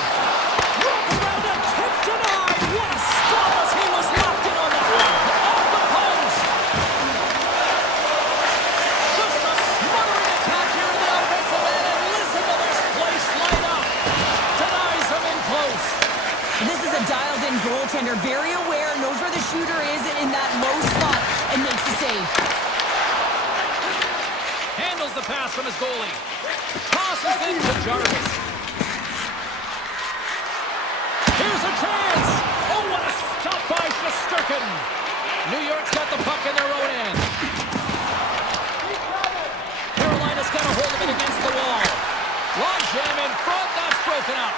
Wrap around a tip denied. What a stop as he was locked in on that one. Off the post. Just a smothering attack here in the offensive end. And listen to this place light up. Denies him in close. This is a dialed-in goaltender, very aware, knows where the shooter is in that low spot, and makes the save. Handles the pass from his goalie. Tosses it to Jarvis. Here's a chance. Oh, what a stop by Shesterkin. New York's got the puck in their own end. Carolina's got a hold of it against the wall. Long jam in front. That's broken up.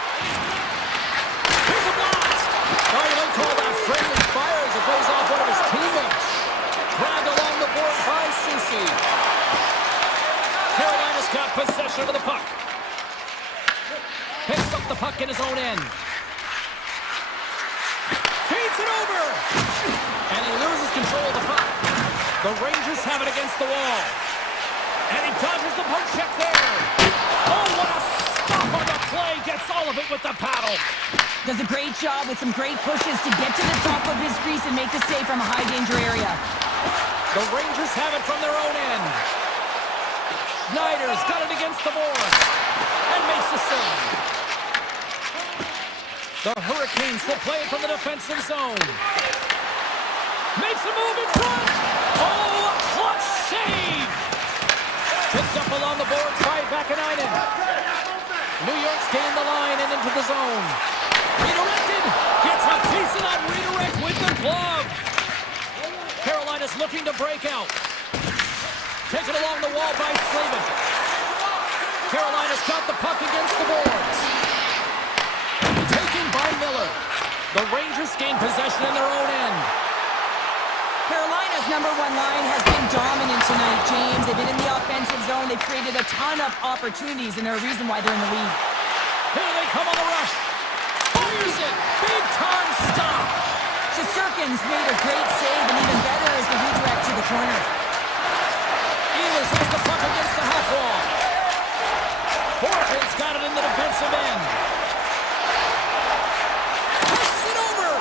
Here's a blast. Oh, you might call that friendly fire as it goes off one of his teammates. Grabbed along the board by Susi. Carolina's got possession of the puck. Picks up the puck in his own end. Feeds it over. And he loses control of the puck. The Rangers have it against the wall. And he dodges the poke check there. Oh, what a stop on the play. Gets all of it with the paddle. Does a great job with some great pushes to get to the top of his crease and make the save from a high-danger area. The Rangers have it from their own end. Schneider's got it against the board. And makes the save. The Hurricanes will play it from the defensive zone. Makes a move in front. Oh, a clutch save. Picked up along the boards by Vakanainen. New York's gained the line and into the zone. Redirected. Gets a piece of that redirect with the glove. Carolina's looking to break out. Taken along the wall by Slavin. Carolina's got the puck against the boards. Taken by Miller. The Rangers gain possession in their own end. Carolina's number one line has been dominant tonight, James. They've been in the offensive zone. They've created a ton of opportunities, and they're a reason why they're in the lead. Here they come on the rush. Fires it. Big time stop. Shesterkin's made a great save, and even better is the redirect to the corner. Ehlers has the puck against the half wall. Horton's got it in the defensive end. Pushes it over.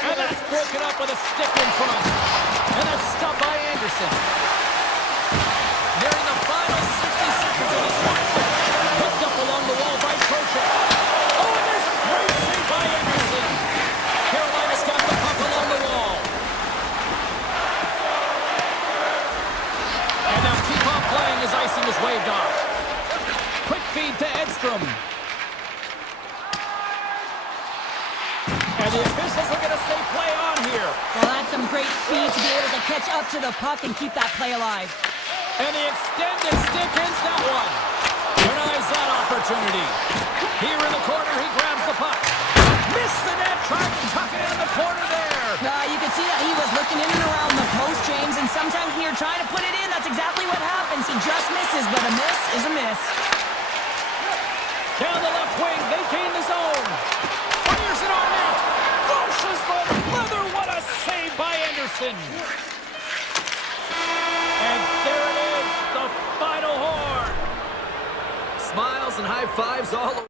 And that's broken up with a stick in front. And that's stopped by Anderson. Nearing the final 60 seconds of this one. Picked up along the wall by Trocheck. Oh, and there's a great save by Anderson. Carolina's got the puck along the wall. And now keep on playing as icing is waved off. Quick feed to Edstrom. And the officials are going to say play on here. Well, that's some great speed to be able to catch up to the puck and keep that play alive. And the extended stick ends that one. Denies that opportunity. Here in the corner, he grabs the puck. Missed the net, tried to tuck it in the corner there. You can see that he was looking in and around the post, James, and sometimes when you're trying to put it in, that's exactly what happens. He just misses, but a miss is a miss. Down the left wing, they gain the zone. Fires it on net. Flushes the leather. What a save by Anderson. And there it is, the final horn. Smiles and high fives all over.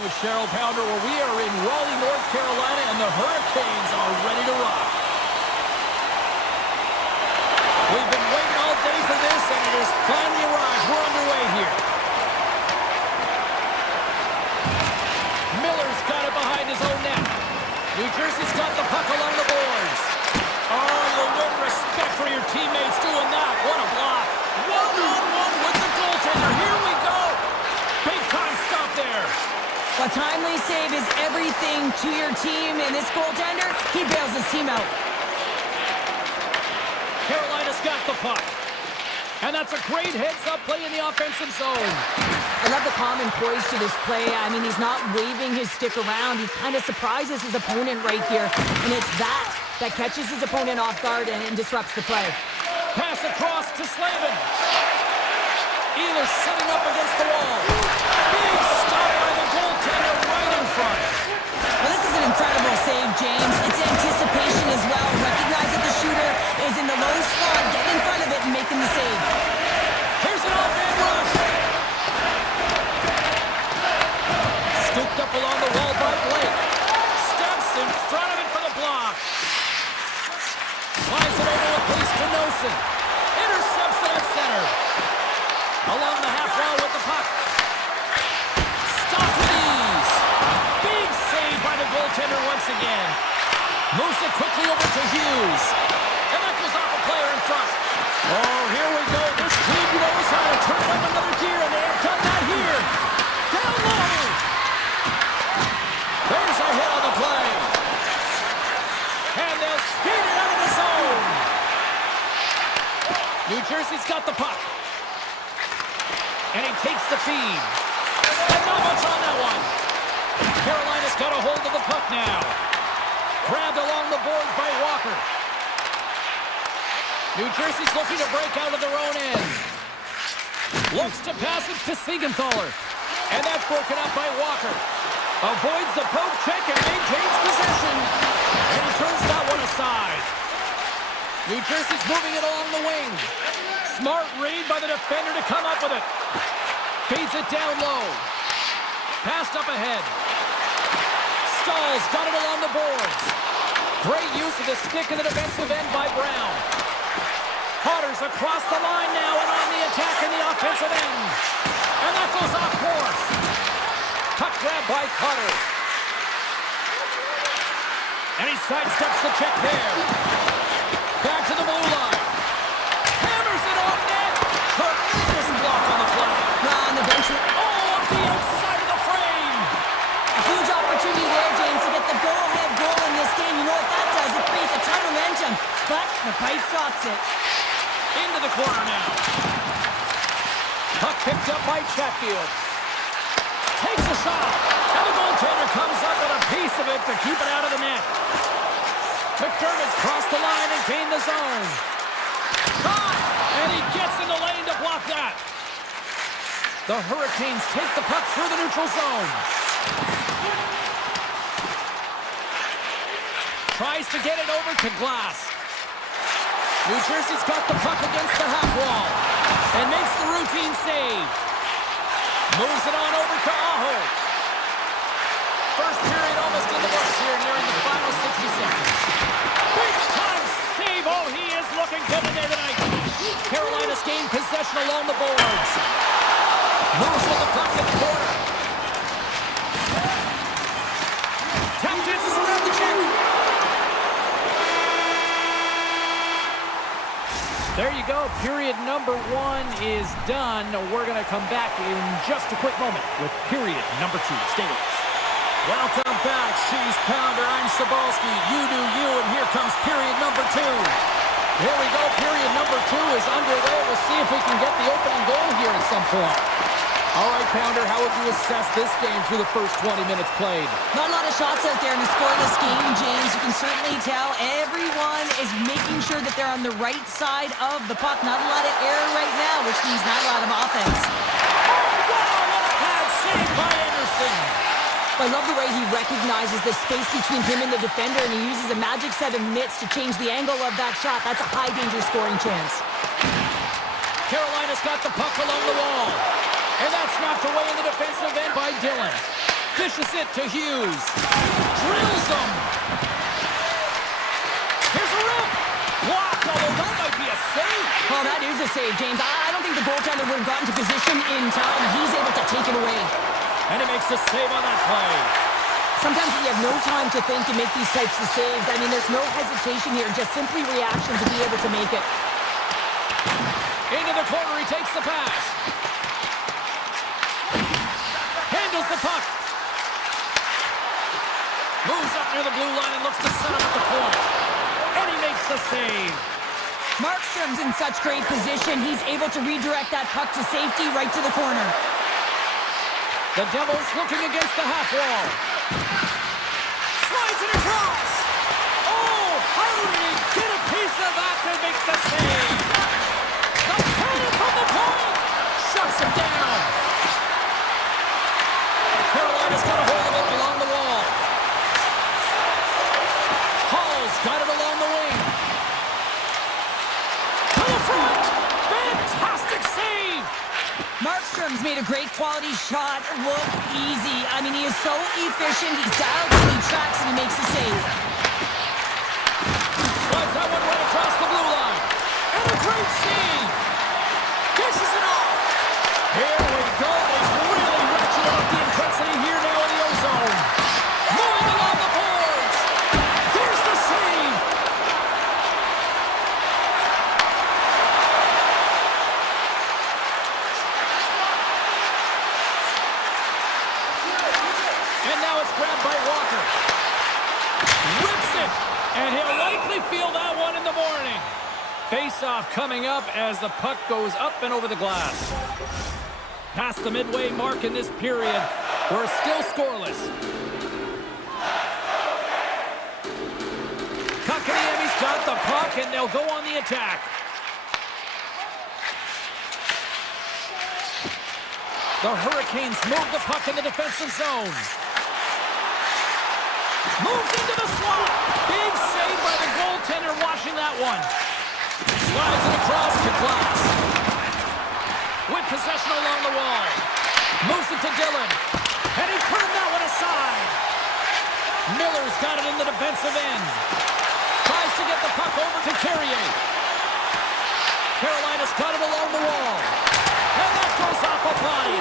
With Cheryl Pounder, where we are in Raleigh, North Carolina, and the Hurricanes are ready to rock. We've been waiting all day for this, and it has finally arrived. We're underway here. Miller's got it behind his own net. New Jersey's got the puck along the boards. Oh, you'll win respect for your teammates doing that. What a block. One-on-one with the goaltender. Here we go. Big time stop there. A timely save is everything to your team, and this goaltender, he bails his team out. Carolina's got the puck. And that's a great heads-up play in the offensive zone. I love the calm and poise to this play. I mean, he's not waving his stick around. He kind of surprises his opponent right here, and it's that catches his opponent off guard and disrupts the play. Pass across to Slavin. Either sitting up against the wall. Big stop by the goaltender right in front. Well, this is an incredible save, James. It's anticipation as well. Recognize that the shooter is in the low slot, getting in front of it and making the save. Here's an off-man rush. Scooped up along the wall by Blake. Steps in front of it for the block. Slides it over a piece to Nelson. Intercepts it at center. Along the half wall with the puck. Stop with ease. Big save by the goaltender once again. Moves it quickly over to Hughes. And that goes off a player in front. Oh, here we go. This team knows how to turn up another gear, and they have done that here. Down low. There's a hit on the play. And they'll skate it out of the zone. New Jersey's got the puck. And he takes the feed. And not much on that one. Carolina's got a hold of the puck now. Grabbed along the boards by Walker. New Jersey's looking to break out of their own end. Looks to pass it to Siegenthaler. And that's broken up by Walker. Avoids the poke check and maintains possession. And he turns that one aside. New Jersey's moving it along the wing. Smart read by the defender to come up with it. Feeds it down low. Passed up ahead. Stahl's got it along the boards. Great use of the stick in the defensive end by Brown. Potter's across the line now and on the attack in the offensive end. And that goes off course. Puck grab by Cutter. And he sidesteps the check there. Back to the blue line. Hammers it off net. Tremendous block on the play. On the bench. Oh, off the outside of the frame. A huge opportunity there, James, to get the go-ahead goal in this game. You know what that does? It creates a ton of momentum. But the pipe stops it. Into the corner now. Puck picked up by Chatfield. Takes a shot. And the goaltender comes up with a piece of it to keep it out of the net. McDermott's crossed the line and gained the zone. Shot! And he gets in the lane to block that. The Hurricanes take the puck through the neutral zone. Tries to get it over to Glass. New Jersey's got the puck against the half wall and makes the routine save. Moves it on over to Aho. First period almost in the books here, nearing the final 60 seconds. Big time save. Oh, he is looking good today tonight. Carolina's gained possession along the boards. Moves with the puck in the corner. Tap dances around the check. There you go. Period number 1 is done. We're going to come back in just a quick moment with period number 2. Stay with us. Welcome back. She's Pounder. I'm Sabalski. You do you, and here comes period number 2. Here we go. Period number 2 is underway. We'll see if we can get the opening goal here at some point. All right, Pounder, how would you assess this game through the first 20 minutes played? Not a lot of shots out there in a scoreless game, James. You can certainly tell everyone is making sure that they're on the right side of the puck. Not a lot of error right now, which means not a lot of offense. Oh, wow, what a bad save by Anderson. I love the way he recognizes the space between him and the defender, and he uses a magic set of mitts to change the angle of that shot. That's a high-danger scoring chance. Carolina's got the puck along the wall. And that's knocked away in the defensive end by Dillon. Dishes it to Hughes. Drills him. Here's a rip. Blocked, although that might be a save. Well, that is a save, James. I don't think the goaltender would have gotten to position in time. He's able to take it away. And he makes the save on that play. Sometimes you have no time to think and make these types of saves. I mean, there's no hesitation here, just simply reaction to be able to make it. Into the corner, he takes the pass. Handles the puck. Moves up near the blue line and looks to set up at the point. And he makes the save. Markstrom's in such great position. He's able to redirect that puck to safety right to the corner. The Devils looking against the half wall. Slides it across. Oh, how did he get a piece of that to make the save? The cannon from the point. Shuts him down. Carolina's got a hold of it along the wall. Hall's got it along the wing. To the front. Fantastic save. Markstrom's made a great quality shot look easy. I mean, he is so efficient. He's dialed in, he tracks, and he makes the save. Slides that one right across the blue line. And a great save. Dishes it off. Here we go. They've really ratcheted up the intensity here now in the ozone. Moving along the boards. There's the save. And now it's grabbed by Walker. Rips it. And he'll likely feel that one in the morning. Face-off coming up as the puck goes up and over the glass. Past the midway mark in this period, we're still scoreless. Kakaniemi's got the puck, and they'll go on the attack. The Hurricanes move the puck in the defensive zone. Moves into the slot. Big save by the goaltender washing that one. Slides it across to Glass. With possession along the wall. Moves it to Dillon. And he turned that one aside. Miller's got it in the defensive end. Tries to get the puck over to Carrier. Carolina's got it along the wall. And that goes off a body.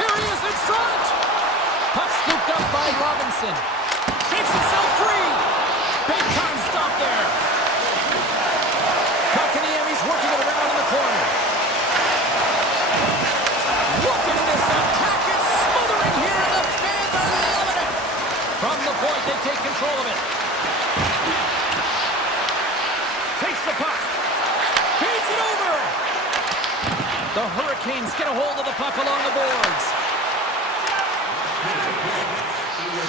Here he is in front. Puck scooped up by Robinson. Shakes himself free. Big time stop there. Kakaniemi's working it around in the corner. Look at this attack. It's smothering here, and the fans are loving it. From the point, they take control of it. Takes the puck. Feeds it over. The Hurricanes get a hold of the puck along the boards.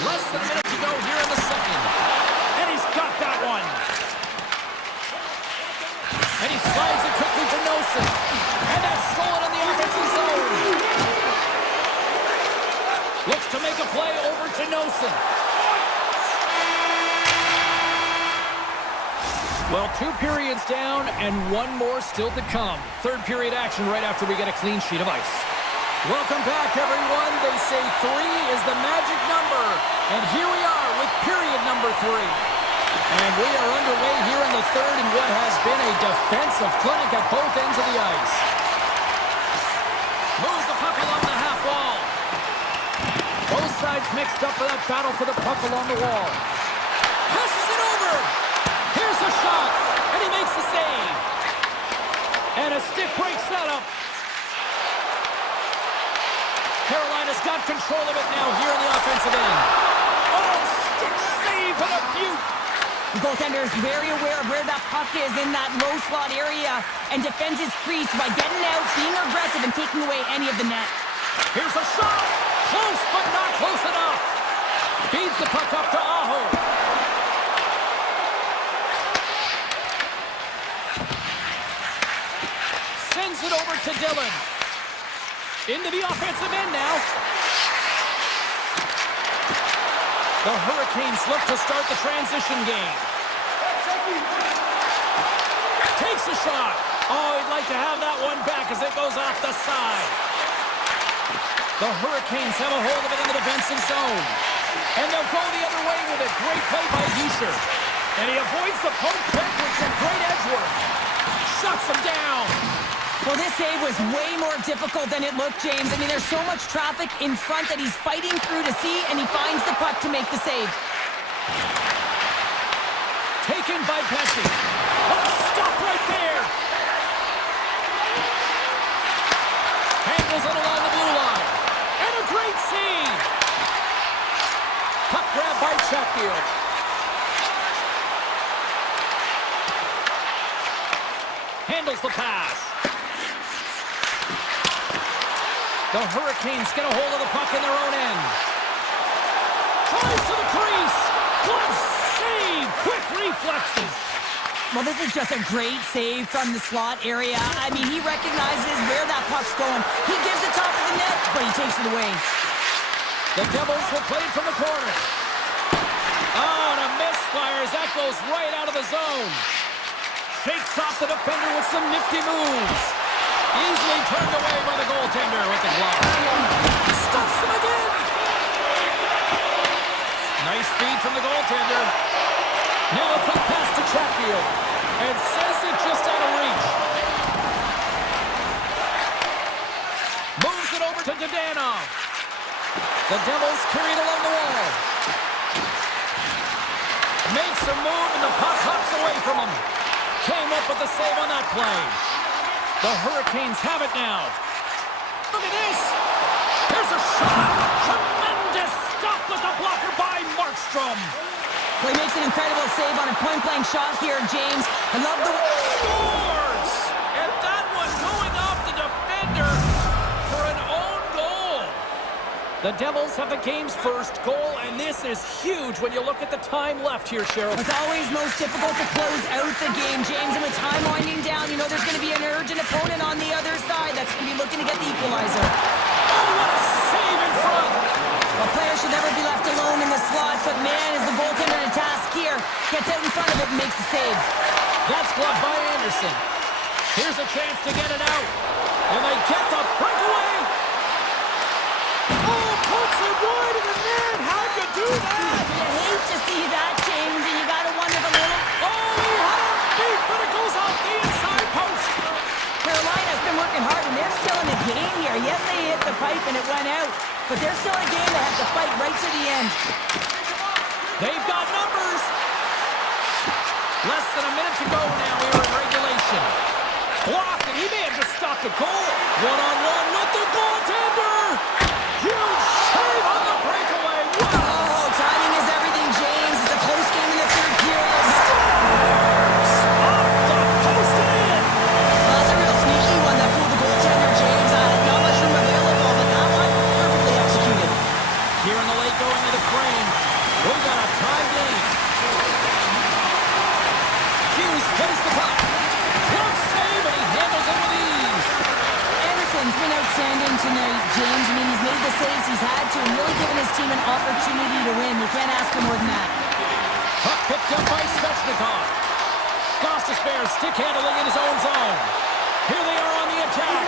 Less than a minute to go here in the second. And he's got that one. And he slides it quickly to Nosen. And that's stolen in the offensive zone. Looks to make a play over to Nosen. Well, 2 periods down and 1 more still to come. Third period action right after we get a clean sheet of ice. Welcome back, everyone. They say 3 is the magic number. And here we are with period number 3. And we are underway here in the third in what has been a defensive clinic at both ends of the ice. Moves the puck along the half wall. Both sides mixed up for that battle for the puck along the wall. Passes it over. Here's a shot. And he makes the save. And a stick breaks that up. Carolina's got control of it now here in the offensive end. Oh, stick save for the Butte. The goaltender is very aware of where that puck is in that low slot area and defends his crease by getting out, being aggressive, and taking away any of the net. Here's a shot. Close, but not close enough. Feeds the puck up to Aho. Sends it over to Dillon. Into the offensive end now. The Hurricanes look to start the transition game. Takes a shot. Oh, he'd like to have that one back as it goes off the side. The Hurricanes have a hold of it in the defensive zone. And they'll go the other way with a great play by Bільше. And he avoids the poke check with some great edge work. Shuts him down. Well, this save was way more difficult than it looked, James. I mean, there's so much traffic in front that he's fighting through to see, and he finds the puck to make the save. Taken by Pesci. Oh, stop right there. Handles it along the blue line. And a great save. Puck grab by Chatfield. Handles the pass. The Hurricanes get a hold of the puck in their own end. Tries to the crease. Good save. Quick reflexes. Well, this is just a great save from the slot area. I mean, he recognizes where that puck's going. He gives it top of the net, but he takes it away. The Devils will play it from the corner. Oh, and a misfire as that goes right out of the zone. Shakes off the defender with some nifty moves. Easily turned away by the goaltender with the glove. Stuffs him again. Nice feed from the goaltender. Now a quick pass to Chatfield. And says it just out of reach. Moves it over to Dadonov. The Devils carry it along the wall. Makes a move and the puck hops away from him. Came up with the save on that play. The Hurricanes have it now. Look at this. There's a shot. Tremendous stop with the blocker by Markstrom. Well, he makes an incredible save on a point-blank shot here, James. I love the... Scores! And that one going off the defender for an own goal. The Devils have the game's first goal, and this is huge when you look at the time left here, Cheryl. It's always most difficult to close out the game, James, and with time winding down, you know there's going to be an urgent opponent on the other side that's going to be looking to get the equalizer. Oh, what a save in front! A player should never be left alone in the slot, but man, is the goaltender to task here. Gets out in front of it and makes the save. That's gloved by Anderson. Here's a chance to get it out. And they get the breakaway. Oh, puts it wide of the net. How'd you do that? You hate to see that, James, and you got to wonder the little... Oh, he had a beat, but it goes off the inside post. Carolina's been working hard, and they're still in the game here. Yes, they hit the pipe and it went out, but they're still in a game that have to fight right to the end. They've got numbers. Less than a minute to go now here in regulation. Blocked, and he may have just stopped the goal. One-on-one with the goaltender. Huge save on the breakaway. Wow. Oh, timing is everything, James. It's a close game in the third period. Off the post and in. Well, that's a real sneaky one that fooled the goaltender, James. Not much room available, but that one perfectly executed. Here in the late going to the frame. We've got a tie game. Hughes plays the puck. Close save, and he handles it with ease. Anderson's been outstanding tonight, James. I mean, he's made the saves he's had to and really given his team an opportunity to win. You can't ask for more than that. Puck picked up by Svechnikov. Gostisbehere stick handling in his own zone. Here they are on the attack.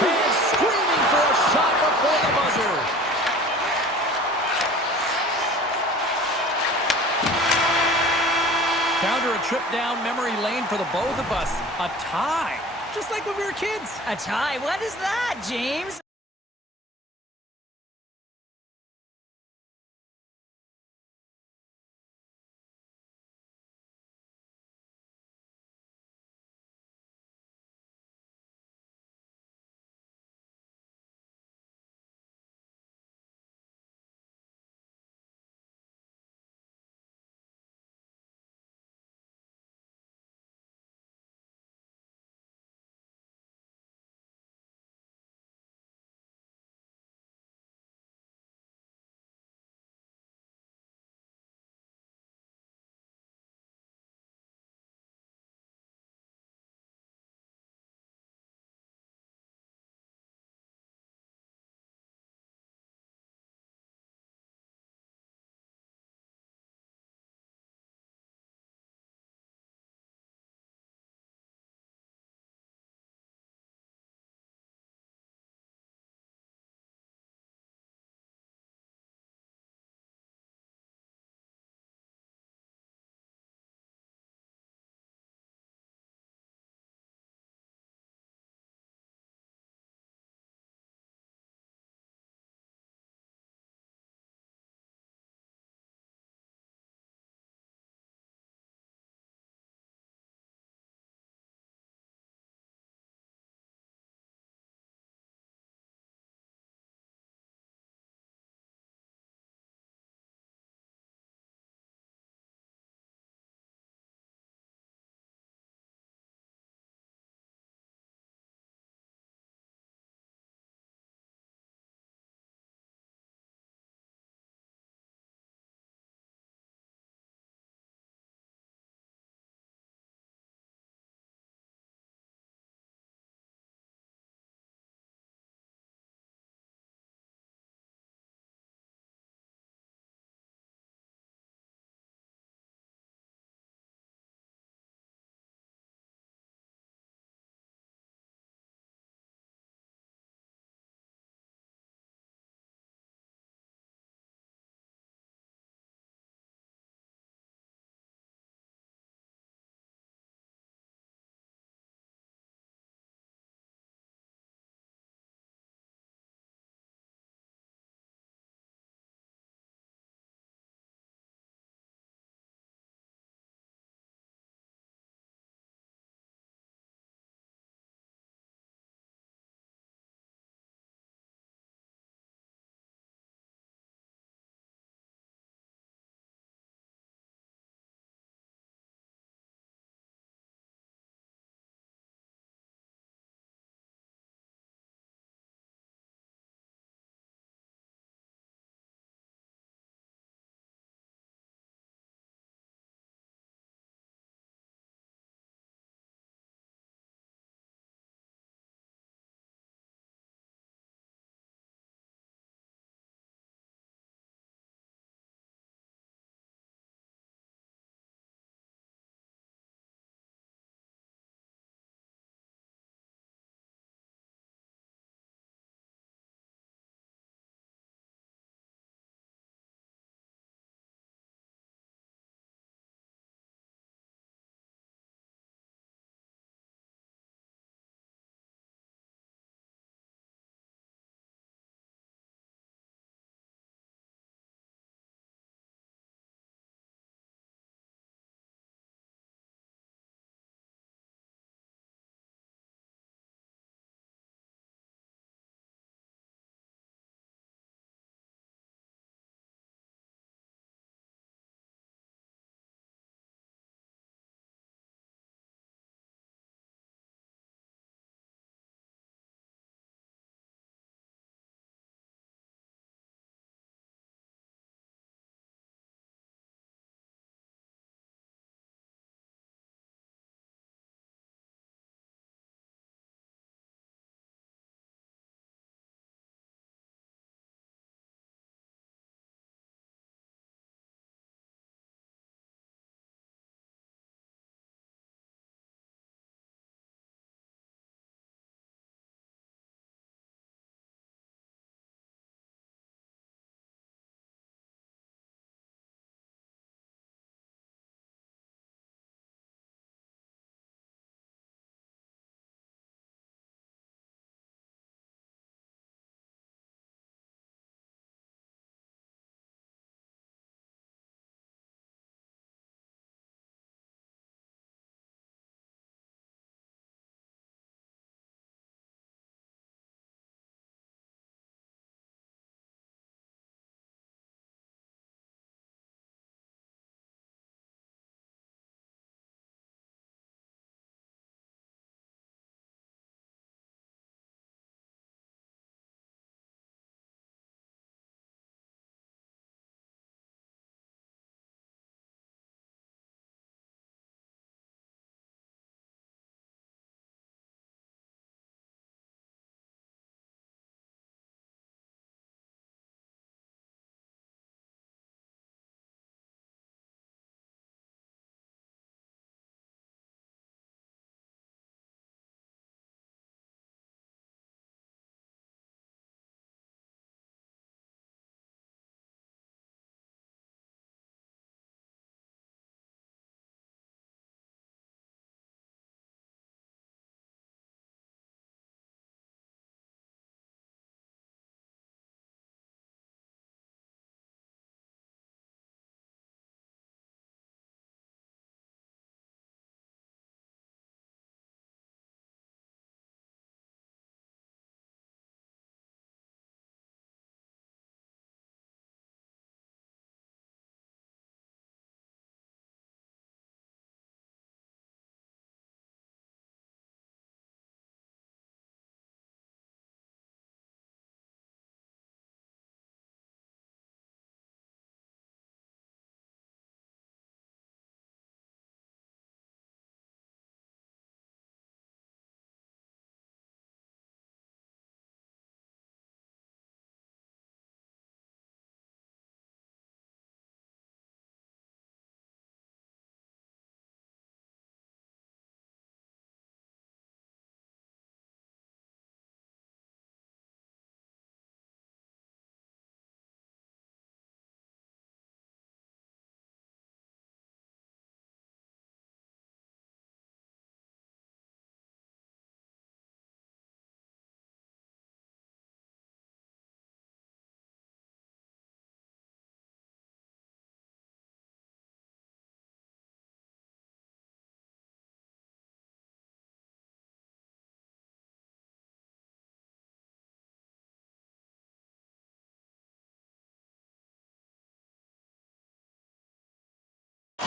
Fans screaming for a shot before the buzzer. Down to a trip down memory lane for the both of us. A tie. Just like when we were kids. A tie? What is that, James?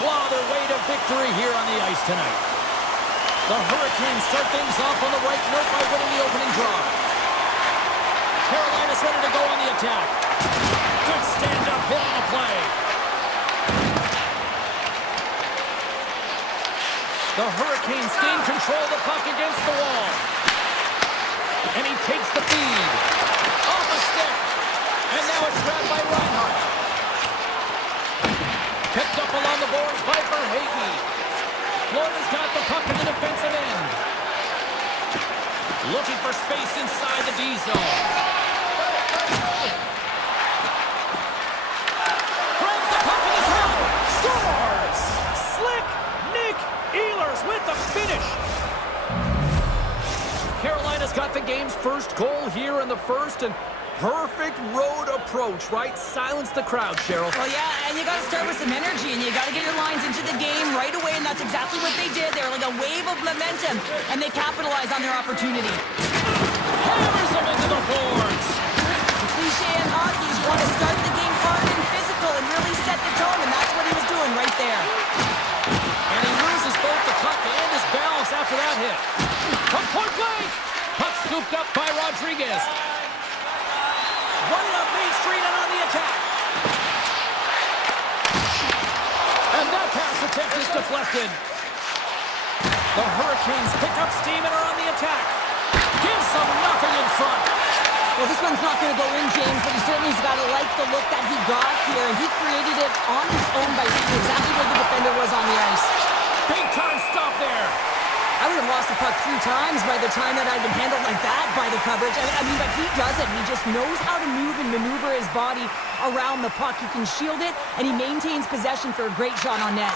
claw their way to victory here on the ice tonight. The Hurricanes start things off on the right note by winning the opening draw. Carolina's ready to go on the attack. Good stand-up hit on the play. The Hurricanes gain control of the puck against the wall. And he takes the feed. Off a stick. And now it's grabbed by Reinhart. Picked up along the boards by Verhaeghe. Florida's got the puck in the defensive end. Looking for space inside the D zone. Grabs the puck in the zone. Scores! Slick Nick Ehlers with the finish. Carolina's got the game's first goal here in the first, and perfect road approach, right? Silence the crowd, Cheryl. Well, yeah, and you got to start with some energy, and you got to get your lines into the game right away, and that's exactly what they did. They were like a wave of momentum, and they capitalized on their opportunity. Hammers them into the boards. The cliche in hockey is you want to start the game hard and physical and really set the tone, and that's what he was doing right there. And he loses both the puck and his balance after that hit. From point blank. Puck scooped up by Rodriguez. Right up Main Street and on the attack. And that pass attempt is deflected. The Hurricanes pick up steam and are on the attack. Gives them nothing in front. Well, this one's not going to go in, James, but he certainly has got to like the look that he got here, and he created it on his own by seeing exactly where the defender was on the ice. Big time stop there. I would have lost the puck 3 times by the time that I'd been handled like that by the coverage. I mean, but he does it. He just knows how to move and maneuver his body around the puck. He can shield it, and he maintains possession for a great shot on net.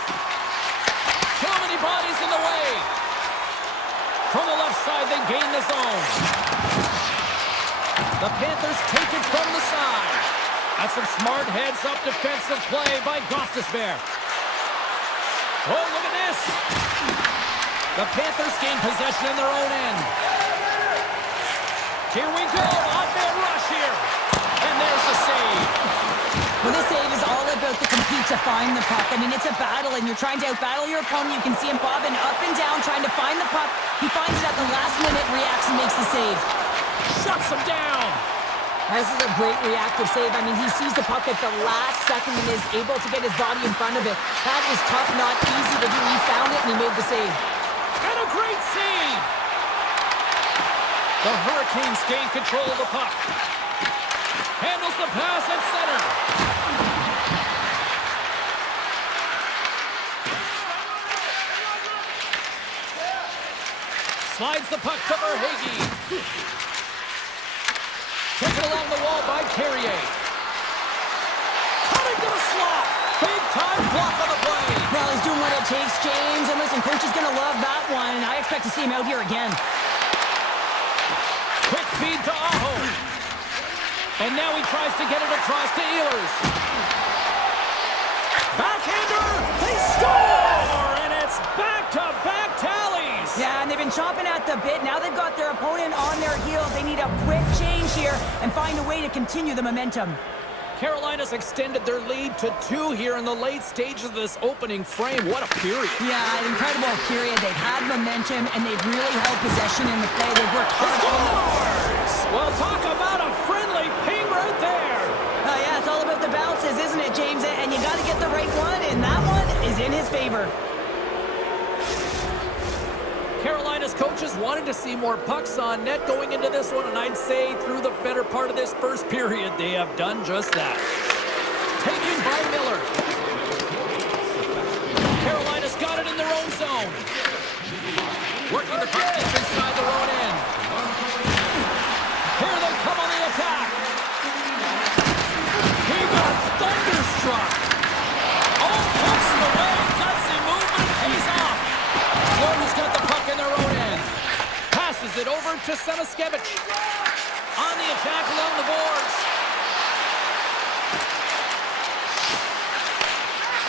Too many bodies in the way. From the left side, they gain the zone. The Panthers take it from the side. That's some smart heads-up defensive play by Gostisbehere. Oh, look at this. The Panthers gain possession in their own end. Here we go. On-man rush here. And there's the save. Well, this save is all about the compete to find the puck. I mean, it's a battle, and you're trying to out-battle your opponent. You can see him bobbing up and down, trying to find the puck. He finds it at the last minute, reacts, and makes the save. Shuts him down. This is a great reactive save. I mean, he sees the puck at the last second and is able to get his body in front of it. That is tough, not easy to do. He found it, and he made the save. And a great save. The Hurricanes gain control of the puck. Handles the pass at center. Slides the puck to Verhaeghe. Taken along the wall by Carrier. Cutting to the slot. Big time block on the play. Well, he's doing what it takes, James. And listen, coach is going to love that one. And I expect to see him out here again. Quick feed to Aho. And now he tries to get it across to Ehlers. Backhander. They score! And it's back-to-back tallies. Yeah, and they've been chomping at the bit. Now they've got their opponent on their heels. They need a quick change here and find a way to continue the momentum. Carolina's extended their lead to 2 here in the late stages of this opening frame. What a period. Yeah, an incredible period. They've had momentum, and they've really held possession in the play. They've worked hard on the... Well, talk about a friendly ping right there. Oh, yeah, it's all about the bounces, isn't it, James? And you got to get the right one, and that one is in his favor. Carolina's coaches wanted to see more pucks on net going into this one, and I'd say through the better part of this first period, they have done just that. Taken by Miller. Carolina's got it in their own zone. Working the puck deep inside their own end. Here they come on the attack. He got thunderstruck. All pucks in the way. Gutsy movement pays off. Florida's got the puck in their own end. Passes it over to Samaskevich. On the attack along the boards.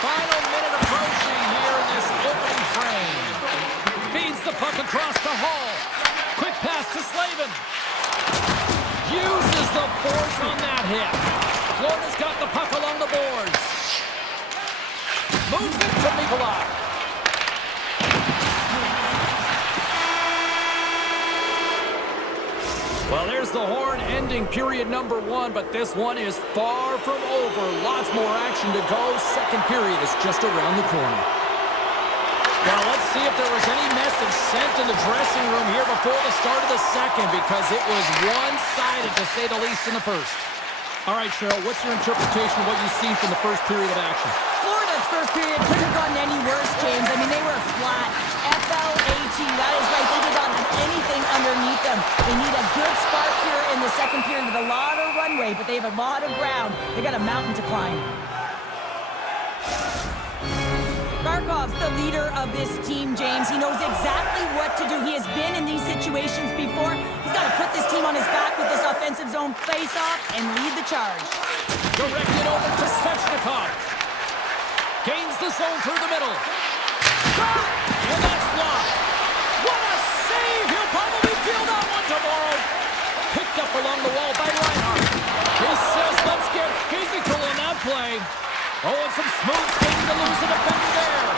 Final minute approaching here in this opening frame. Feeds the puck across to Hall. Quick pass to Slavin. Uses the force on that hit. Florida's got the puck along the boards. moves it to Nikolai. Well, there's the horn ending period number 1, but this one is far from over. Lots more action to go. Second period is just around the corner. Well, let's see if there was any message sent in the dressing room here before the start of the second, because it was one-sided, to say the least, in the first. All right, Cheryl, what's your interpretation of what you've seen from the first period of action? Florida's first period couldn't have gotten any worse, James. I mean, they were flat. F-L-A-T, that is right. They did not have anything underneath them. They need a good spark here in the second period with a lot of runway, but they have a lot of ground. They got a mountain to climb. Barkov's the leader of this team, James. He knows exactly what to do. He has been in these situations before. He's got to put this team on his back with this offensive zone face-off and lead the charge. Directed over to Svechnikov. Gains the zone through the middle. Shot! And that's blocked. What a save! He'll probably feel that one tomorrow. Picked up along the wall by Reinhardt. He says, let's get physical in that play. Oh, and some smooth skating to lose a defender there.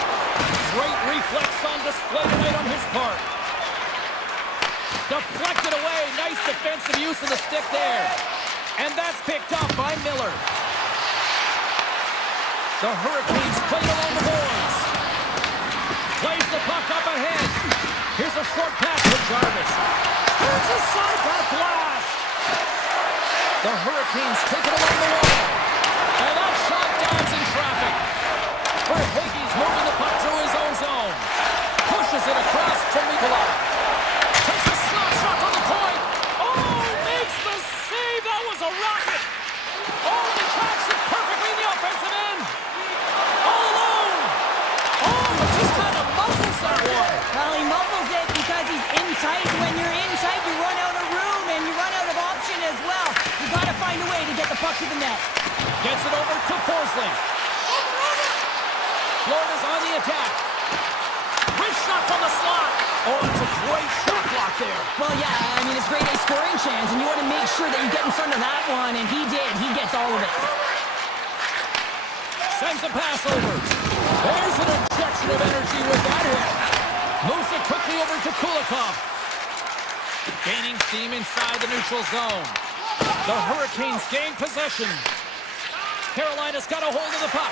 Great reflex on display tonight on his part. Deflected away. Nice defensive use of the stick there. And that's picked up by Miller. The Hurricanes played along the boards. Plays the puck up ahead. Here's a short pass to Jarvis. Turns aside that blast. The Hurricanes take it along the wall. And that shot dives in traffic. Verhaeghe's moving the puck through his own zone. Pushes it across to Nikolai. Takes a slap shot from the point. Oh, makes the save. That was a rocket. Oh, he tracks it perfectly in the offensive end. All alone. Oh, but just kind of muffles that one. Well, he muffles it because he's in tight. When you're in tight, you run out of room and you run out of option as well. You got to find a way to get the puck to the net. Gets it over to Forsling. Florida's on the attack. Wrist shot from the slot. Oh, it's a great shot block there. Well, yeah, I mean, it's great a scoring chance, and you want to make sure that you get in front of that one, and he did. He gets all of it. Sends a pass over. There's an injection of energy with that hit. Moves it quickly over to Kulikov. Gaining steam inside the neutral zone. The Hurricanes gain possession. Carolina's got a hold of the puck.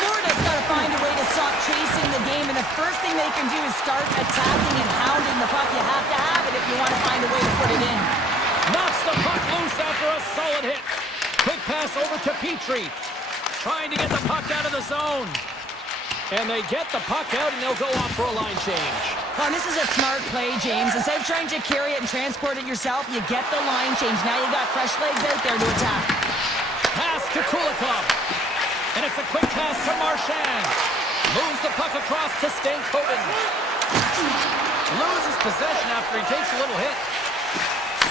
Florida's got to find a way to stop chasing the game, and the first thing they can do is start attacking and hounding the puck. You have to have it if you want to find a way to put it in. Knocks the puck loose after a solid hit. Quick pass over to Petrie. Trying to get the puck out of the zone. And they get the puck out, and they'll go off for a line change. Well, this is a smart play, James. Instead of trying to carry it and transport it yourself, you get the line change. Now you got fresh legs out there to attack. Pass to Kulikov. And it's a quick pass to Marchand. Moves the puck across to Stankoven. Loses possession after he takes a little hit.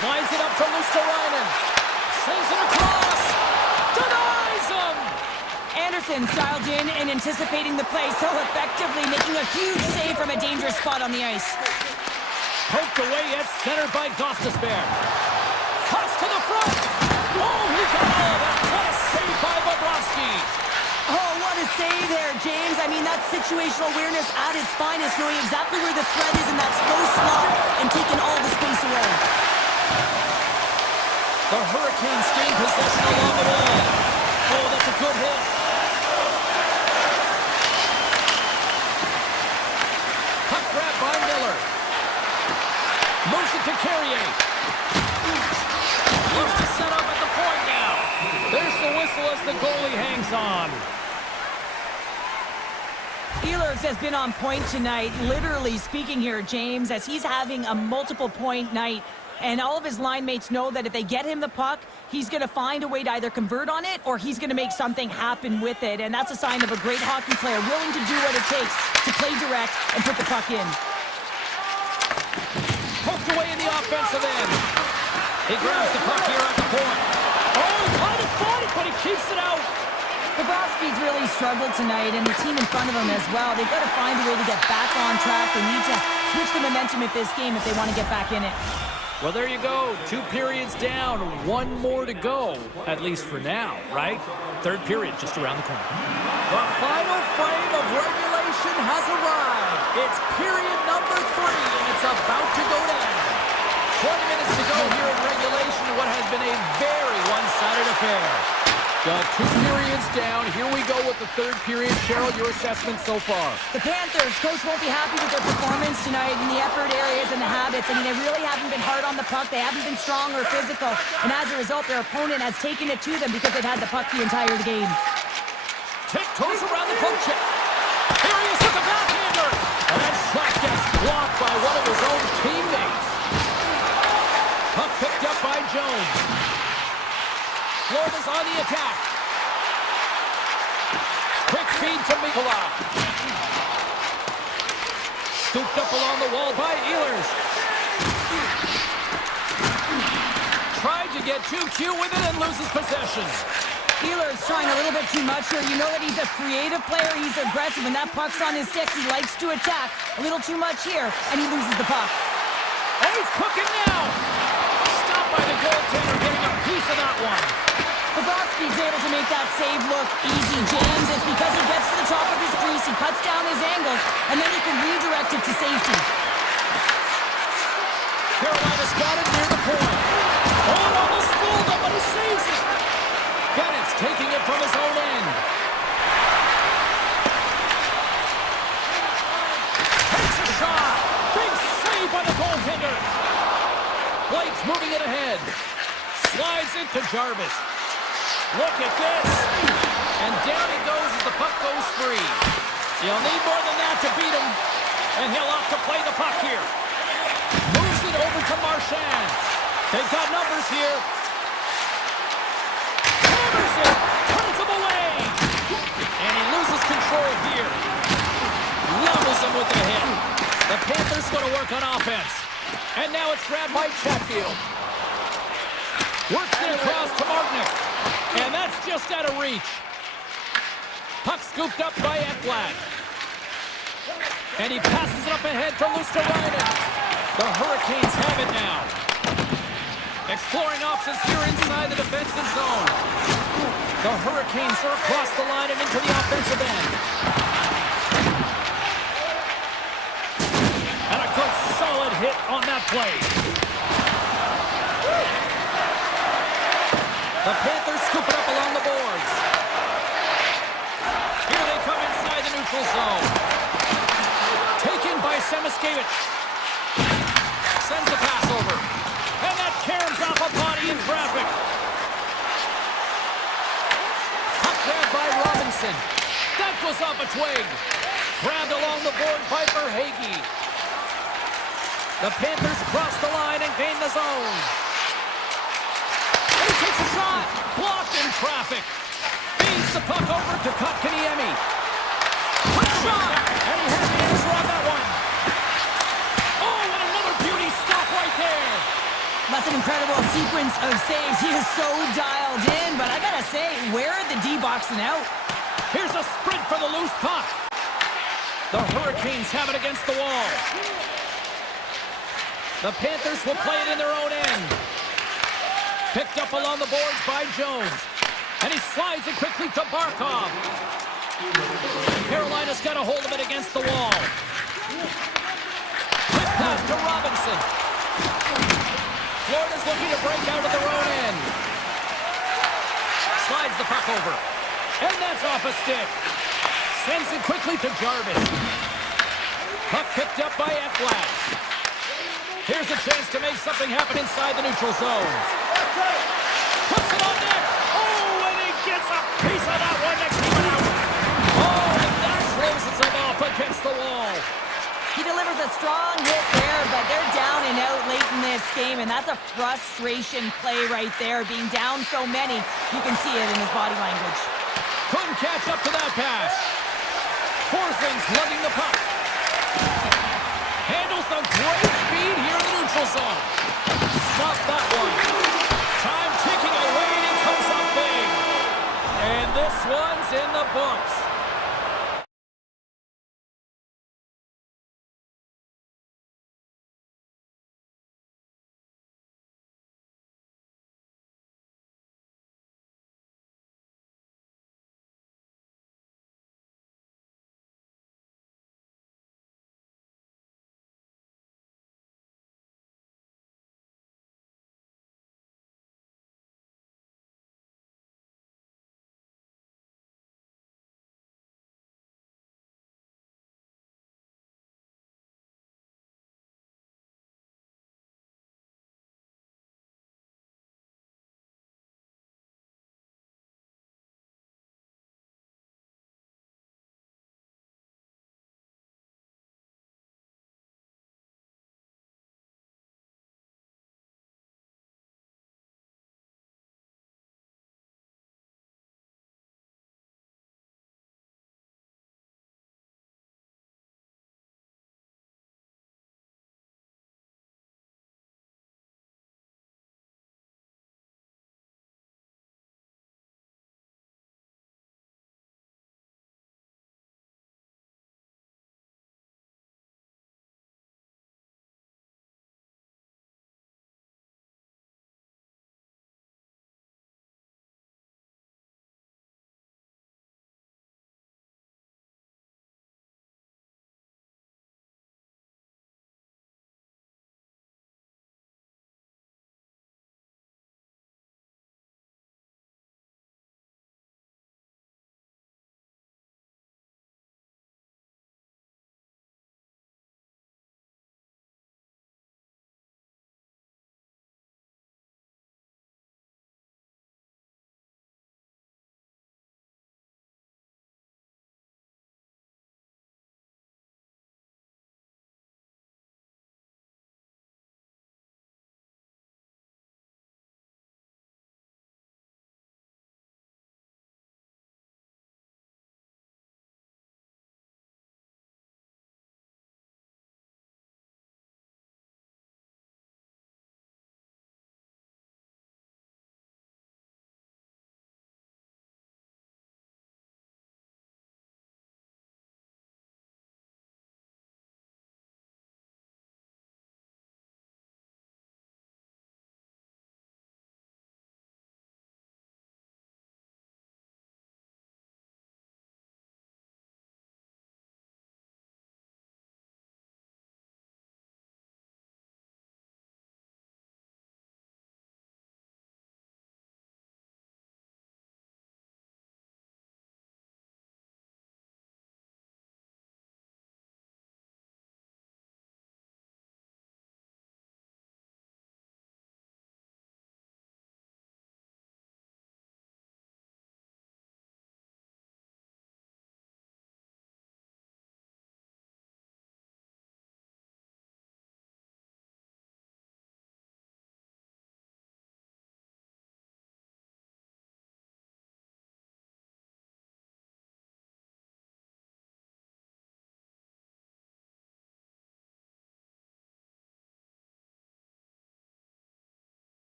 Slides it up to Luosterainen. Sends it across. Denies him. Anderson's dialed in and anticipating the play so effectively, making a huge save from a dangerous spot on the ice. Poked away at center by Gostisbehere. Cuts to the front. Oh, he got all of that. What a save by Bobrovsky. Oh, what a save there, James. I mean, that's situational awareness at its finest, knowing exactly where the threat is in that slow slot and taking all the space away. The Hurricanes gain possession along the wall. Oh, that's a good hit. Puck grab by Miller. Moves it to Carrier. Looks to set up at the point now. There's the whistle as the goalie hangs on. Ehlers has been on point tonight, literally speaking here, James, as he's having a multiple-point night. And all of his line mates know that if they get him the puck, he's going to find a way to either convert on it or he's going to make something happen with it. And that's a sign of a great hockey player, willing to do what it takes to play direct and put the puck in. Poked away in the offensive end. He grabs the puck here at the point. Oh, he kind of fought it, but he keeps it out. Bobrovsky's really struggled tonight, and the team in front of him as well. They've got to find a way to get back on track. They need to switch the momentum of this game if they want to get back in it. Well, there you go. 2 periods down, 1 more to go, at least for now, right? 3rd period just around the corner. The final frame of regulation has arrived. It's period number 3, and it's about to go down. 20 minutes to go here in regulation in what has been a very one-sided affair. 2 periods down. Here we go with the 3rd period. Cheryl, your assessment so far? The Panthers, coach won't be happy with their performance tonight in the effort areas and the habits. I mean, they really haven't been hard on the puck. They haven't been strong or physical. And as a result, their opponent has taken it to them because they've had the puck the entire game. Tiptoes around the poke check. Here he is with the backhander. And that shot gets blocked by one of his own teammates. Puck picked up by Jones. Florida's on the attack. Quick feed to Mikola. Scooped up along the wall by Ehlers. Tried to get too cute with it and loses possession. Ehlers trying a little bit too much here. You know that he's a creative player. He's aggressive. When that puck's on his stick, he likes to attack. A little too much here, and he loses the puck. Oh, he's cooking now. Stopped by the goaltender, getting a piece of that one. Bobrovsky's able to make that save look easy. James, it's because he gets to the top of his crease, he cuts down his angles, and then he can redirect it to safety. Carolina's got it near the point. Oh, it almost fooled him, but he saves it. Bennett's taking it from his own end. Takes a shot. Big save by the goaltender. Blake's moving it ahead. Slides it to Jarvis. Look at this. And down he goes as the puck goes free. He'll need more than that to beat him. And he'll opt to play the puck here. Moves it over to Marchand. They've got numbers here. Hammers it. Turns him away. And he loses control here. Levels him with the hit. The Panthers going to work on offense. And now it's grabbed by Chatfield. Works it across to Martinick. And that's just out of reach. Puck scooped up by Ekblad. And he passes it up ahead to Luosterainen. The Hurricanes have it now. Exploring options here inside the defensive zone. The Hurricanes are across the line and into the offensive end. And a good solid hit on that play. The Panthers scoop it up along the boards. Here they come inside the neutral zone. Taken by Semiskevich. Sends the pass over. And that caroms off a body in traffic. Puck grabbed by Robinson. That goes off a twig. Grabbed along the boards by Verhaeghe. The Panthers cross the line and gain the zone. And he takes a shot. Blocked in traffic. Feeds the puck over to Kotkaniemi. Quick shot. And he has the answer on that one. Oh, and another beauty stop right there. That's an incredible sequence of saves. He is so dialed in, but I gotta say, where are the D-boxing out? Here's a sprint for the loose puck. The Hurricanes have it against the wall. The Panthers will play it in their own end. Picked up along the boards by Jones. And he slides it quickly to Barkov. Carolina's got a hold of it against the wall. Quick pass to Robinson. Florida's looking to break out of their own end. Slides the puck over. And that's off a stick. Sends it quickly to Jarvis. Puck picked up by Ekblad. Here's a chance to make something happen inside the neutral zone. Puts it on net. Oh, and he gets a piece of that one next to it out. Oh, and that closes him off against the wall. He delivers a strong hit there, but they're down and out late in this game, and that's a frustration play right there. Being down so many, you can see it in his body language. Couldn't catch up to that pass. Forsing's lugging the puck. Handles a great feed here in the neutral zone. Stop that one. Time ticking away, and he comes up big. And this one's in the books.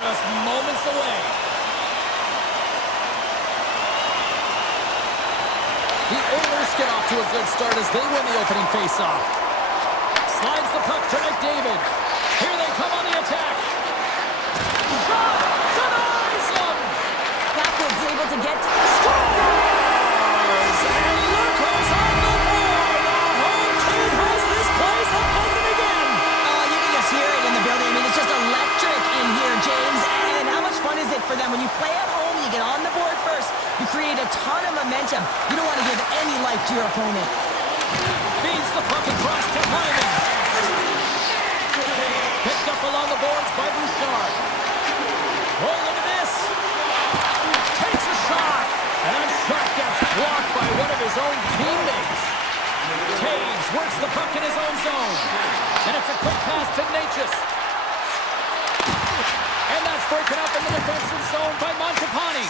Just moments away. The Oilers get off to a good start as they win the opening faceoff. Slides the puck to McDavid. Here they come on the attack. Shot! Denies him! Backwards able to get to... Scores! And look who's on the board! The home team has this place up buzzing again! Oh, you can just hear it in the building. I mean, it's just electric in here, James. And how much fun is it for them when you play at home, you get on the board first, you create a ton of momentum. You don't want to give any life to your opponent. Feeds the puck across to Hyman. Picked up along the boards by Bouchard. Oh, look at this. Takes a shot. And that shot gets blocked by one of his own teammates. Taves works the puck in his own zone. And it's a quick pass to Natchez. And that's broken up in the defensive zone by Montepani.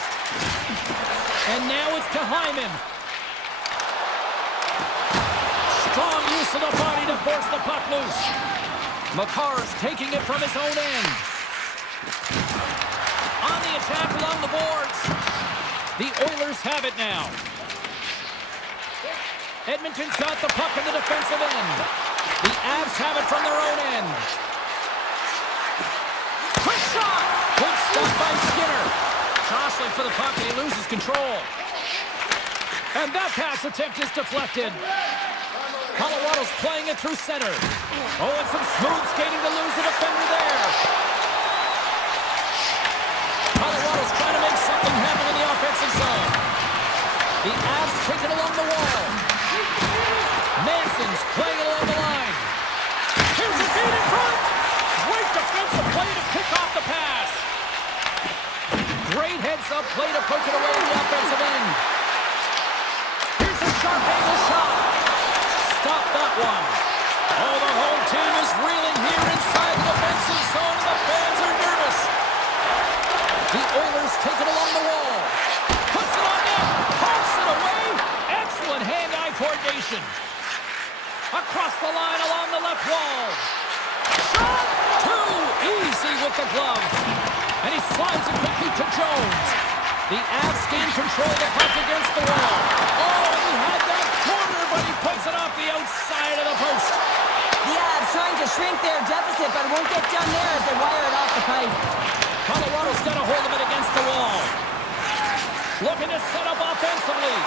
And now it's to Hyman. Strong use of the body to force the puck loose. Makar's taking it from his own end. On the attack along the boards. The Oilers have it now. Edmonton's got the puck in the defensive end. The Avs have it from their own end. Quick shot! Good stop by Skinner. Jostling for the puck, and he loses control. And that pass attempt is deflected. Colorado's playing it through center. Oh, and some smooth skating to lose a defender there. Colorado's trying to make something happen in the offensive zone. The Avs take it along the wall. Manson's playing it along the line. Here's a feed in front. Great defensive play to pick off the pass. Great heads-up play to poke it away in the offensive end. Here's a sharp angle shot. Stop that one. Oh, the home team is reeling here inside the defensive zone. The fans are nervous. The Oilers take it along the wall. Puts it on net. Pumps it away. Excellent hand-eye coordination. Across the line along the left wall. Shot! Too easy with the glove. And he slides it quickly to Jones. The Avs gain control of the puck against the wall. Oh, he had that corner, but he puts it off the outside of the post. The Avs trying to shrink their deficit, but it won't get done there as they wire it off the pipe. Colorado's got a hold of it against the wall. Looking to set up offensively.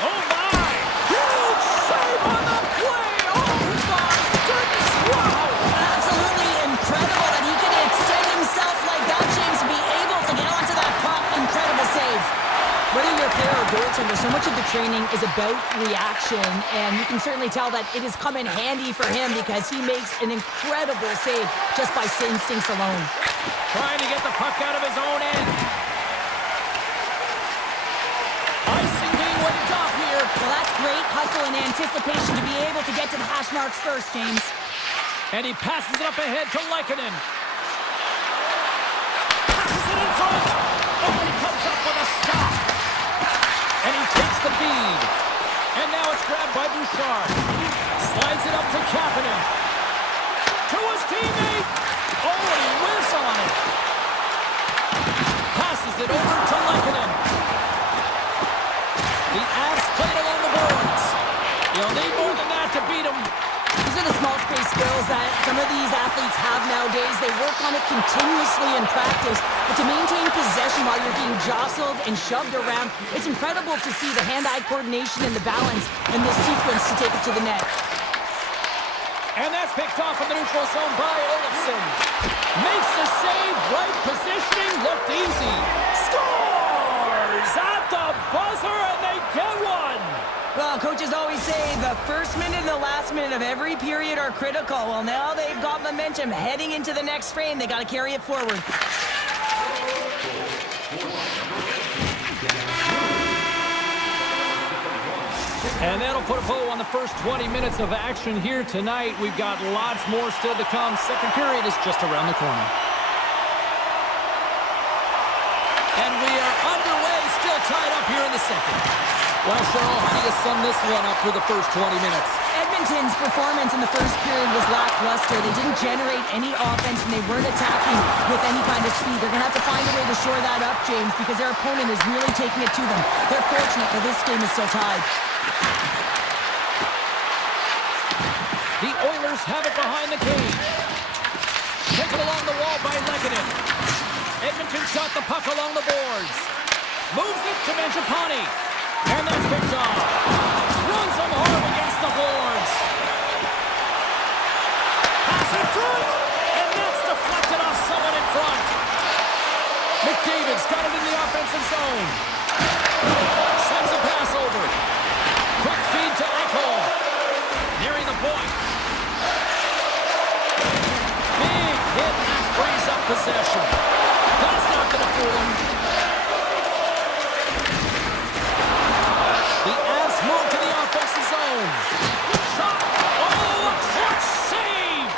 Oh, my! Huge save on the play! Oh, my goodness! Wow! Absolutely incredible that he can extend himself like that, James, to be able to get onto that puck. Incredible save. Whether you're a player or goaltender, so much of the training is about reaction, and you can certainly tell that it has come in handy for him because he makes an incredible save just by instincts alone. Trying to get the puck out of his own end. Icing being waved off here. Well, that's great hustle and anticipation to be able to get to the hash marks first, James. And he passes it up ahead to Lehkonen. Passes it in front. Oh, he comes up with a stop. And he takes the feed. And now it's grabbed by Bouchard. Slides it up to Kapanen. To his teammate. Oh, and he whiffs on it. Passes it over to Lehkonen. The Avs played along the boards. You'll need more than that to beat him. These are the small space skills that some of these athletes have nowadays. They work on it continuously in practice, but to maintain possession while you're being jostled and shoved around, it's incredible to see the hand-eye coordination and the balance in this sequence to take it to the net. And that's picked off in the neutral zone by Olofsson. Makes the save, right positioning, looked easy. Scores at the buzzer, and they get one. Well, coaches always say the first minute and the last minute of every period are critical. Well, now they've got momentum heading into the next frame. They got to carry it forward. And that'll put a bow on the first 20 minutes of action here tonight. We've got lots more still to come. Second period is just around the corner. And we are underway, still tied up here in the second. Well, Cheryl, how do you sum this one up for the first 20 minutes? Edmonton's performance in the first period was lackluster. They didn't generate any offense, and they weren't attacking with any kind of speed. They're going to have to find a way to shore that up, James, because their opponent is really taking it to them. They're fortunate that this game is still tied. The Oilers have it behind the cage. Taken along the wall by Lekkinen. Edmonton's got the puck along the boards. Moves it to Mangiapane. And that's picked off. Runs him hard against the boards. Pass in front. And that's deflected off someone in front. McDavid's got it in the offensive zone. Sends a pass over. Quick feed to Ekholm. Nearing the point. Big hit and frees up possession. That's not going to fool him. The Avs move to the offensive zone. Shot. Oh, a clutch save.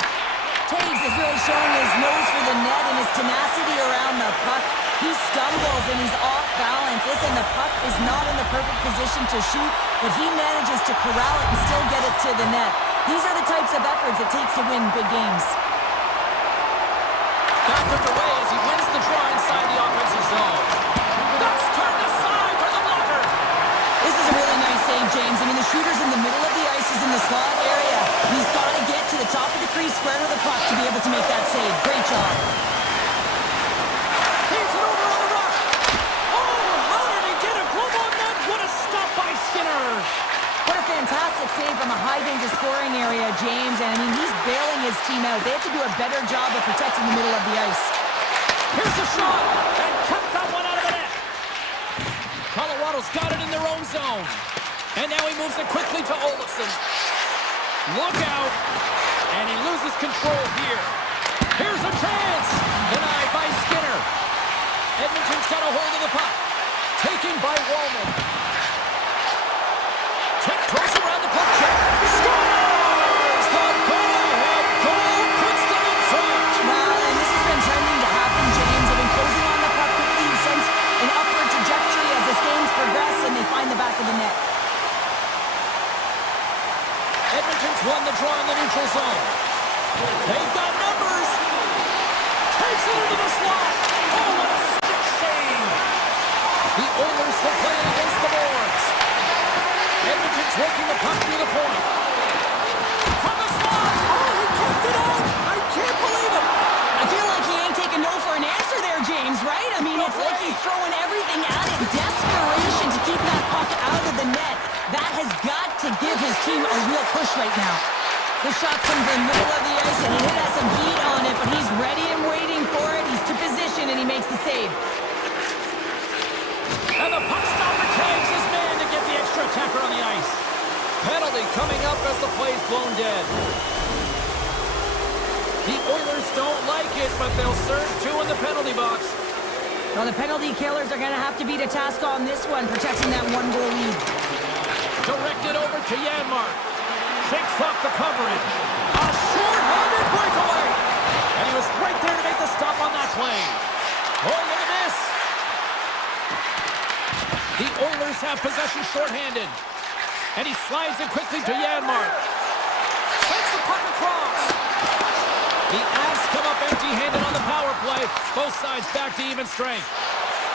Taves is really showing his nose for the net and his tenacity around the puck. He stumbles and he's off balance. Listen, the puck is not in the perfect position to shoot, but he manages to corral it and still get it to the net. These are the types of efforts it takes to win big games. Back underway as he wins the draw inside the offensive zone. That's turned aside for the blocker. This is a really nice save, James. I mean, the shooter's in the middle of the ice. He's in the slot area. He's got to get to the top of the crease, square to the puck to be able to make that save. Great job. Feeds it over on the rush. Oh, how did he get a glove on that? What a stop by Skinner. What a fantastic save from a high-danger scoring area, James. And, I mean, he's bailing his team out. They have to do a better job of protecting the middle of the ice. Here's a shot. And kept that one out of the net. Colorado's got it in their own zone. And now he moves it quickly to Olofsson. Look out. And he loses control here. Here's a chance. Denied by Skinner. Edmonton's got a hold of the puck. Taken by Wallman. Tiptoes around the puck check. Scores! The go-ahead goal puts them in front. Wow, and this has been turning to happen, James. They've been closing on the puck quickly. You've sensed an upward trajectory as this game's progressed, and they find the back of the net. Edmonton's won the draw in the neutral zone. They've got numbers. Takes it into the slot. Oh, what a stick save. The Oilers will play it against the boards. Edmonton's working the puck through the point. From the slot. Oh, he kept it out. I can't believe it. I feel like he ain't taking no for an answer there, James, right? I mean, it's like he's throwing everything at it. Desperation to keep that puck out of the net. That has got to give his team a real push right now. The shot's from the middle of the ice, and he has some heat on it, but he's ready and waiting for it. He's to position, and he makes the save. And the puck stopper tags his man to get the extra attacker on the ice. Penalty coming up as the play's blown dead. The Oilers don't like it, but they'll serve two in the penalty box. Well, the penalty killers are going to have to beat a task on this one, protecting that one-goal lead. Directed over to Janmark. Shakes off the coverage. A short-handed breakaway. And he was right there to make the stop on that play. Oh, look at this. The Oilers have possession short-handed. And he slides it quickly to Janmark. Sends the puck across. The Avs come up empty-handed on the power play. Both sides back to even strength.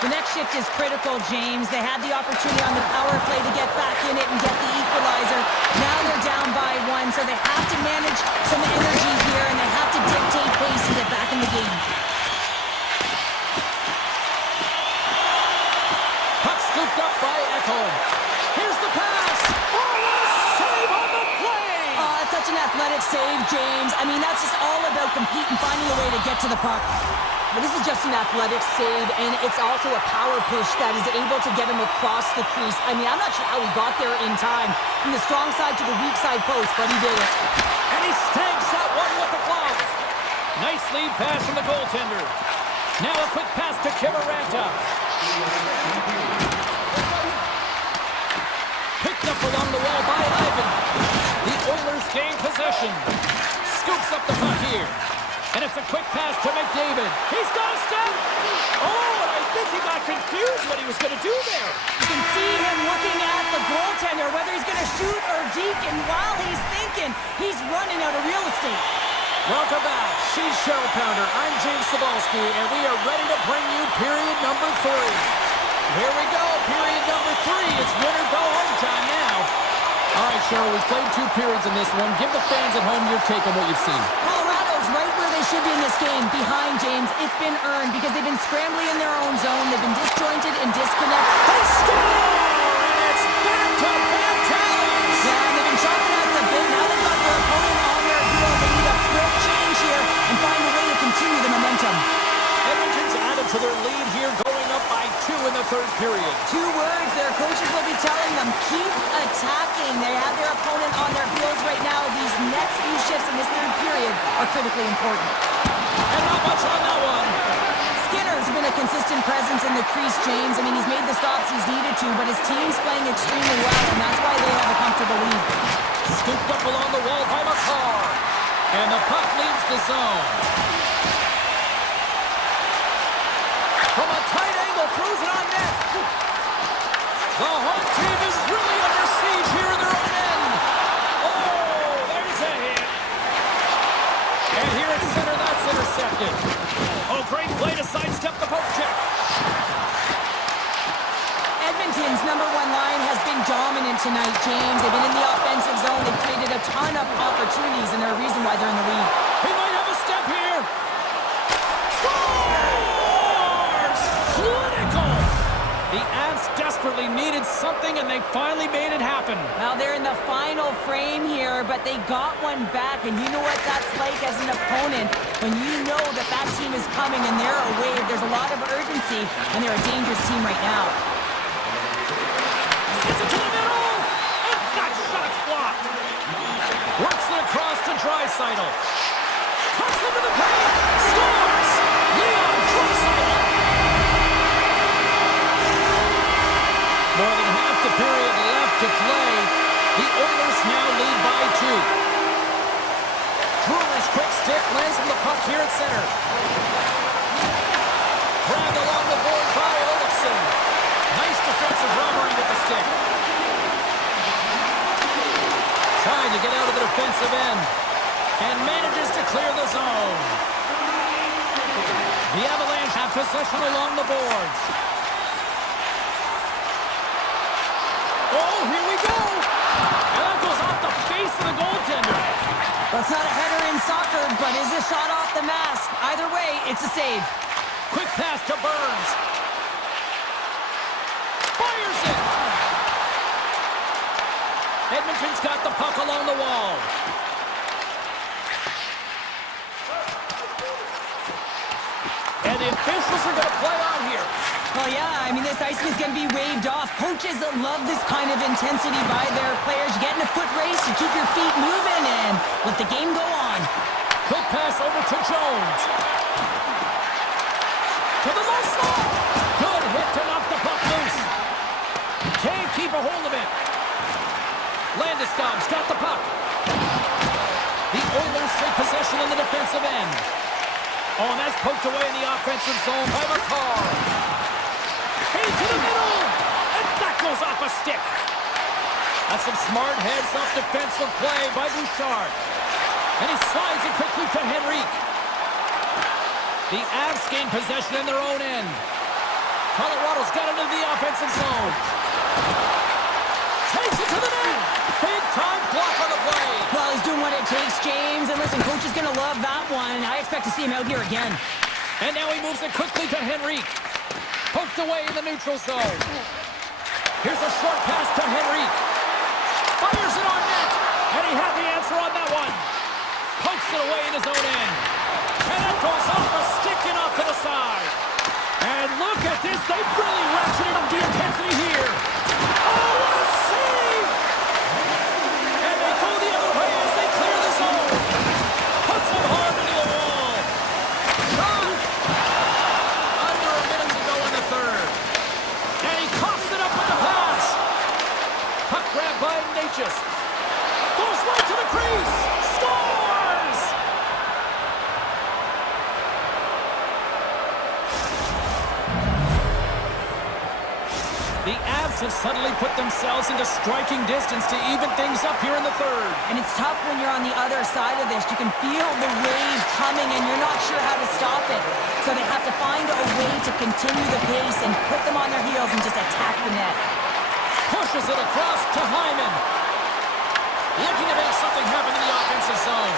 The next shift is critical, James. They had the opportunity on the power play to get back in it and get the equalizer. Now they're down by one, so they have to manage some energy here, and they have to dictate pace and get back in the game. Puck scooped up by Ekholm. Here's the pass. Oh, what a save on the play! Oh, that's such an athletic save, James. I mean, that's just all about competing, finding a way to get to the puck. But this is just an athletic save, and it's also a power push that is able to get him across the crease. I mean, I'm not sure how he got there in time, from the strong side to the weak side post, but he did it. And he stakes that one with the glove. Nice lead pass from the goaltender. Now a quick pass to Kiberanta. Picked up along the wall by Ivan. The Oilers gain possession. Scoops up the puck here. And it's a quick pass to McDavid. He's got a step. Oh, and I think he got confused what he was going to do there. You can see him looking at the goaltender, whether he's going to shoot or deke, and while he's thinking, he's running out of real estate. Welcome back. She's Cheryl Pounder. I'm James Cebulski, and we are ready to bring you period number 3. Here we go, period number 3. It's win or go home time now. All right, Cheryl, we've played 2 periods in this one. Give the fans at home your take on what you've seen. Colorado's right where they should be in this game, behind James. It's been earned because they've been scrambling in their own zone. They've been disjointed and disconnected. They score! And it's back-to-back tallies! Yeah, and they've been chopping at the bit. Now they've got their opponent on their heel. They need a quick change here and find a way to continue the momentum. Edmonton's added to their lead here, going up by 2 in the 3rd period. 2 words their coaches will be telling them: keep attacking. They have their opponent on their heels right now. These next few shifts in this 3rd period are critically important. And not much on that one. Skinner's been a consistent presence in the crease, James. I mean, he's made the stops he's needed to, but his team's playing extremely well, and that's why they have a comfortable lead. Scooped up along the wall by McCarr. And the puck leaves the zone. From a tight angle, throws it on net. The home team is really under siege here in their own end. Oh, there's a hit. And here at center, that's intercepted. Oh, great play to sidestep the poke check. Edmonton's number 1 line has been dominant tonight, James. They've been in the offensive zone. They've created a ton of opportunities, and they're a reason why they're in the lead. He might have a step here. Scores! Clinical! The Avs desperately needed something, and they finally made it happen. Well, they're in the final frame here, but they got one back, and you know what that's like as an opponent. When you know that that team is coming and they're a wave, there's a lot of urgency, and they're a dangerous team right now. Gets it to the middle, and that shot's blocked. Works it across to Draisaitl. Cuts into the paint, scores! Leon Draisaitl. More than half the period left to play. The Oilers now lead by 2. Brewer's quick stick lands from the puck here at center. Grabbed along the board by Olofsson. Nice defensive robbery with the stick. Trying to get out of the defensive end. And manages to clear the zone. The Avalanche have possession along the boards. Oh, here we go! And that goes off the face of the goaltender. Well, it's not a header in soccer, but is a shot off the mask. Either way, it's a save. Quick pass to Burns. Fires it! Edmonton's got the puck along the wall. And the officials are going to play on here. Well, yeah, I mean, this icing is going to be waved off. Coaches that love this kind of intensity by their players. You get in a foot race, you keep your feet moving, and let the game go on. Quick pass over to Jones. To the low slot. Good hit to knock the puck loose. Can't keep a hold of it. Landeskog's got the puck. The Oilers take possession in the defensive end. Oh, and that's poked away in the offensive zone by McCarr. Hey, to the middle! And that goes off a stick. That's some smart heads-up defensive play by Bouchard. And he slides it quickly to Henrique. The Avs gain possession in their own end. Colorado's got into the offensive zone. Takes it to the net. Big-time block on the play. Well, he's doing what it takes, James. And listen, coach is going to love that one. I expect to see him out here again. And now he moves it quickly to Henrique. Poked away in the neutral zone. Here's a short pass to Henrique. Fires it on net. And he had the answer on that one. Pokes it away in his own end. And that goes off a stick and off to the side. And look at this. They've really ratcheted up the intensity here. Oh, what a save! And they go the other way as they clear the zone. Puts them hard into the wall. Shot! Under a minute to go in the 3rd. And he coughs it up with the pass. Puck grabbed by Natchez. Goes right to the crease. Scores! have suddenly put themselves into striking distance to even things up here in the third. And it's tough when you're on the other side of this. You can feel the wave coming and you're not sure how to stop it. So they have to find a way to continue the pace and put them on their heels and just attack the net. Pushes it across to Hyman. Looking to make something happen in the offensive zone.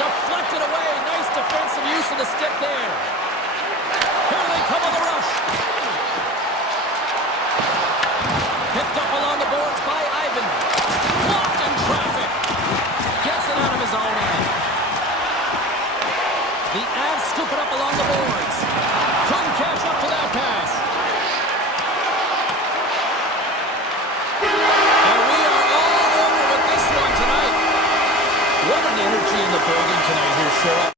Deflected away. Nice defensive use of the stick there. Here they come on the rush. Picked up along the boards by Ivan. Blocked in traffic. Gets it out of his own end. The Avs scoop it up along the boards. Couldn't catch up to that pass. And we are all over with this one tonight. What an energy in the building tonight here, Cheryl.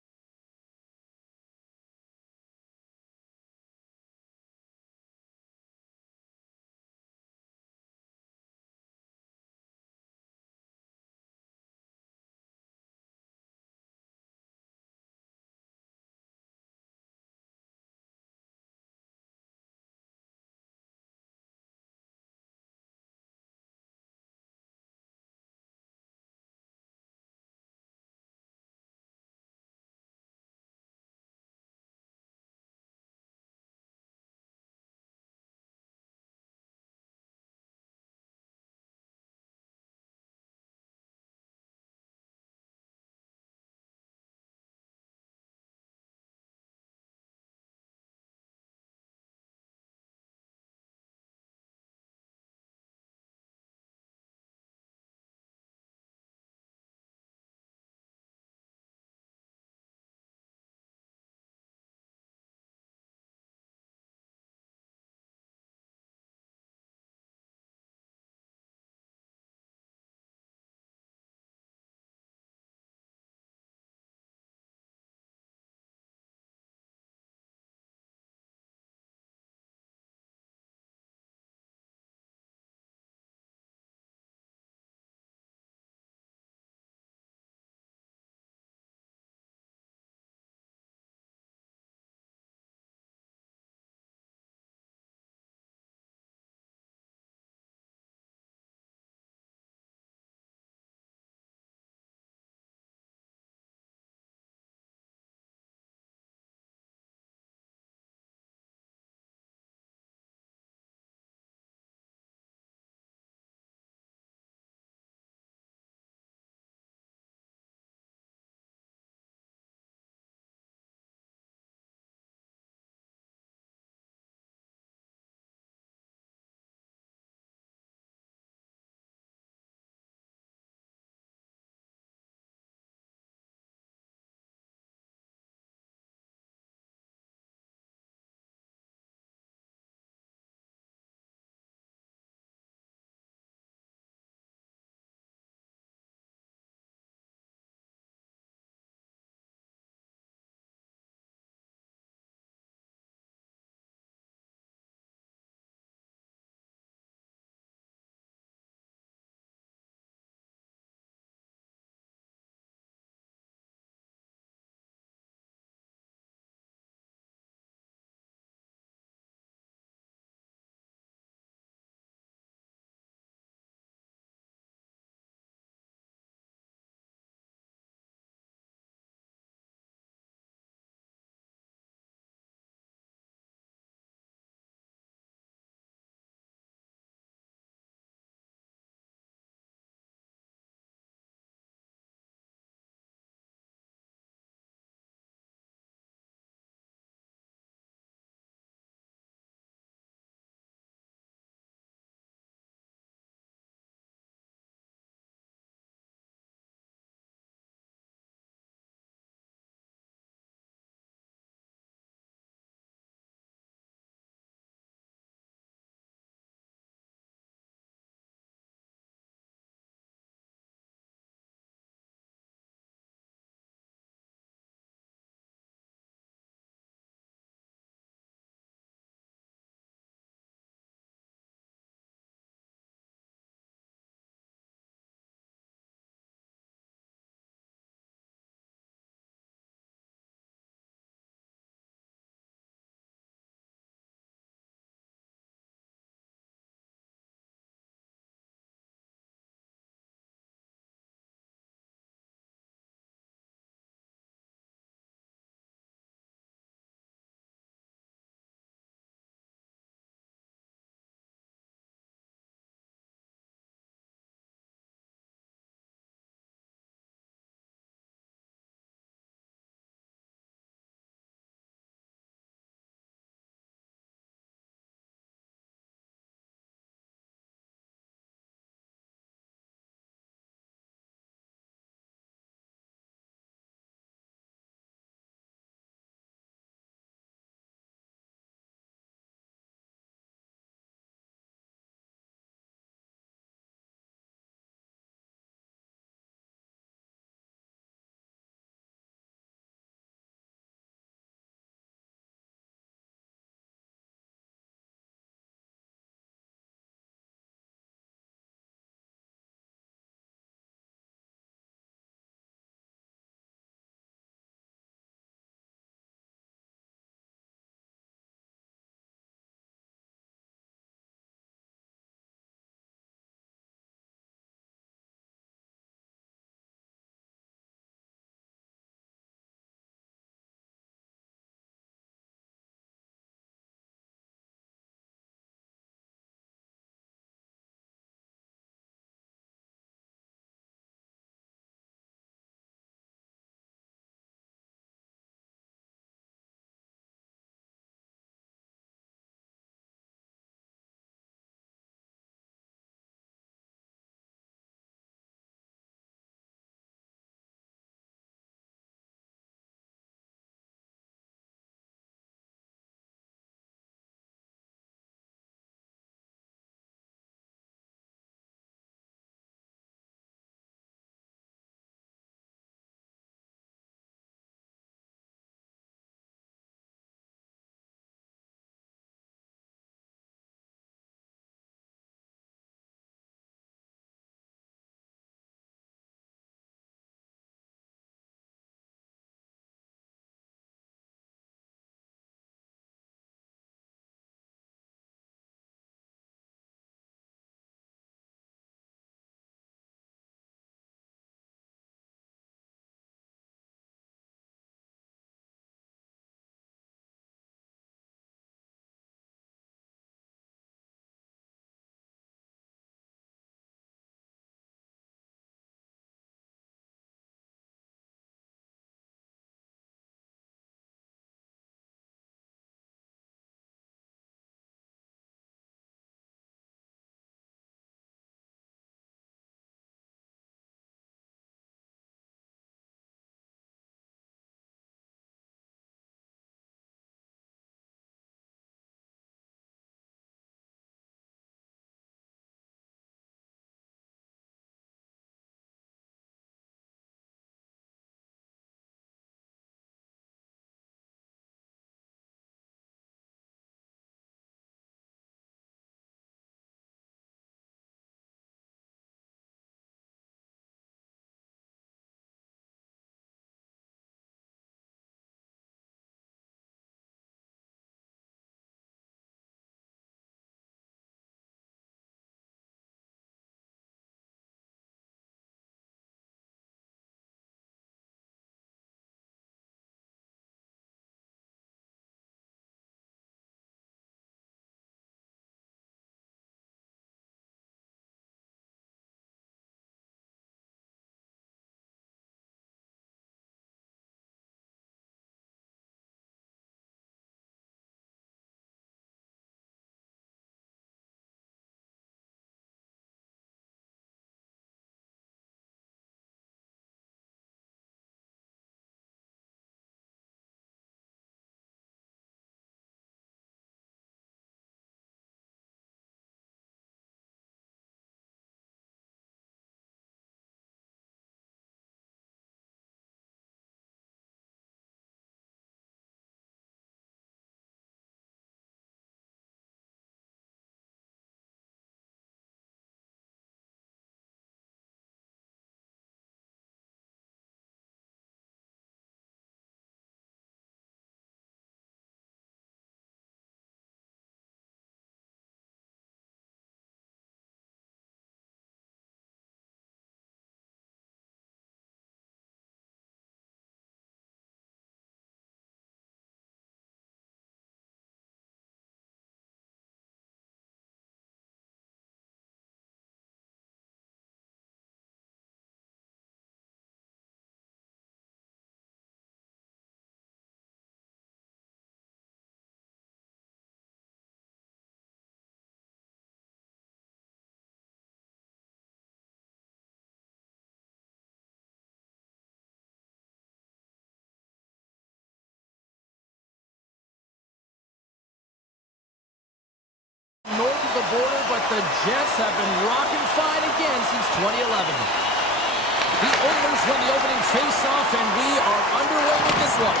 the border, but the Jets have been rocking fine again since 2011. The Oilers win the opening face-off, and we are underway with this one.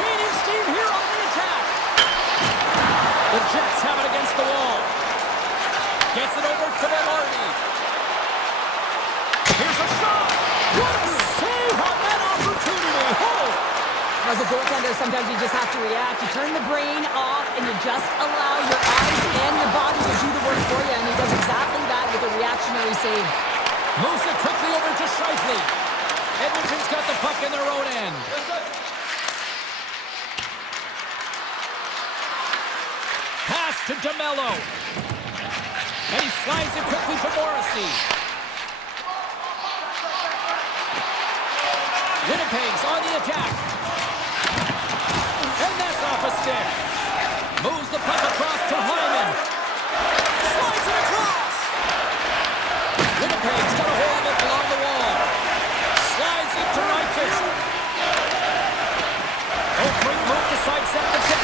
Gaining steam here on the attack. The Jets have it against the wall. Gets it over to Velarde. Here's a shot. What a save on that opportunity. Oh! As a goaltender, sometimes you just have to react. You turn the brain off, and you just allow your eyes and your body to do the work for you, and he does exactly that with a reactionary save. Moves it quickly over to Scheifele. Edmonton's got the puck in their own end. Pass to DeMello. And he slides it quickly to Morrissey. Winnipeg's on the attack. And that's off a stick. Moves the puck across to Hyman. Slides it across. Winnipeg's got a hold of it along the wall. Slides it to Nyquist. Oh, great move to sidestep the tip.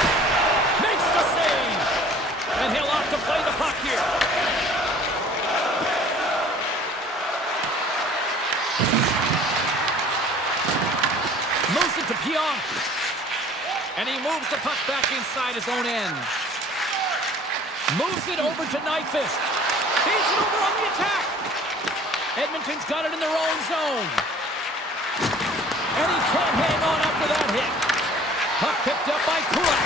Makes the save. And he'll opt to play the puck here. Moves it to Pionk. And he moves the puck back inside his own end. Moves it over to Nyquist. Feeds it over on the attack. Edmonton's got it in their own zone. And he can't hang on after that hit. Puck picked up by Kulak.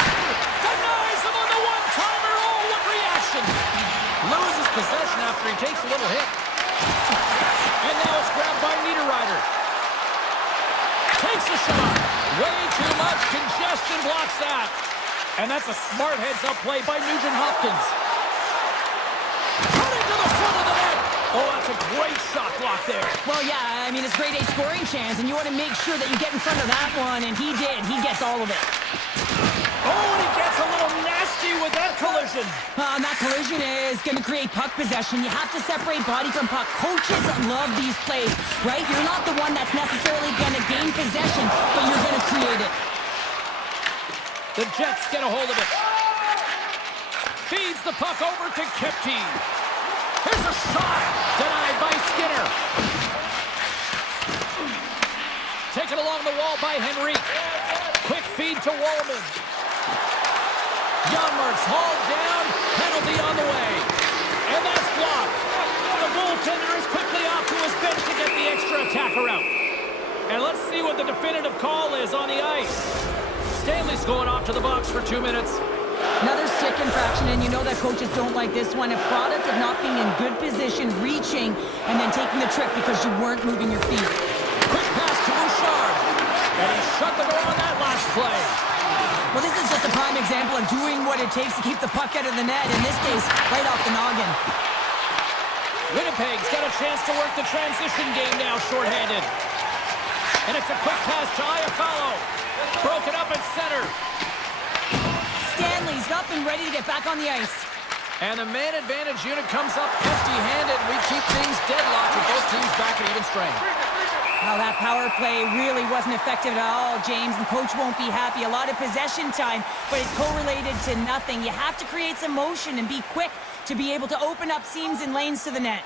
Denies him on the one-timer. Oh, what reaction. Loses possession after he takes a little hit. And now it's grabbed by Niederreiter. Takes a shot. Way too much congestion blocks that. And that's a smart heads-up play by Nugent-Hopkins. Cutting to the front of the net. Oh, that's a great shot block there. Well, yeah, I mean, it's grade A scoring chance, and you want to make sure that you get in front of that one, and he did. He gets all of it. Oh, and he gets a little nasty with that collision. And that collision is going to create puck possession. You have to separate body from puck. Coaches love these plays, right? You're not the one that's necessarily going to gain possession, but you're going to create it. The Jets get a hold of it. Feeds the puck over to Kipke. Here's a shot. Denied by Skinner. Taken along the wall by Henrique. Quick feed to Wallman. Janmark's hauled down. Penalty on the way. And that's blocked. The goaltender is quickly off to his bench to get the extra attacker out. And let's see what the definitive call is on the ice. Stanley's going off to the box for 2 minutes. Another stick infraction, and you know that coaches don't like this one. A product of not being in good position, reaching, and then taking the trick because you weren't moving your feet. Quick pass to Bouchard. And he shut the door on that last play. Well, this is just a prime example of doing what it takes to keep the puck out of the net. In this case, right off the noggin. Winnipeg's got a chance to work the transition game now, shorthanded. And it's a quick pass to Iafallo. Broken up at center. Stanley's up and ready to get back on the ice. And the man advantage unit comes up empty-handed. We keep things deadlocked with both teams back at even strength. Well, that power play really wasn't effective at all, James, and coach won't be happy. A lot of possession time, but it correlated to nothing. You have to create some motion and be quick to be able to open up seams and lanes to the net.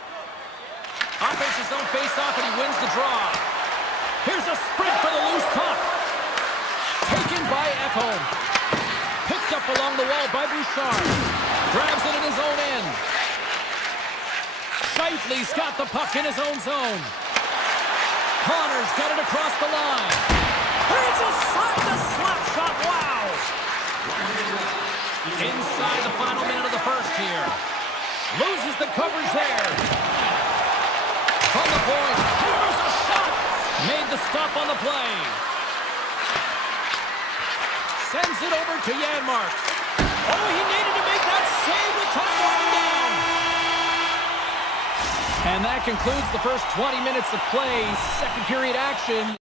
Offense his own face-off, and he wins the draw. Here's a sprint for the loose puck. Taken by Ekholm. Picked up along the wall by Bouchard. Grabs it in his own end. Scheifele's got the puck in his own zone. Connor's got it across the line. He's aside the slap shot. Wow! Inside the final minute of the first here. Loses the coverage there. From the point. Hammers a shot. Made the stop on the play. Sends it over to Janmark. Oh, he needed to make that save with time running down. And that concludes the first 20 minutes of play. Second period action.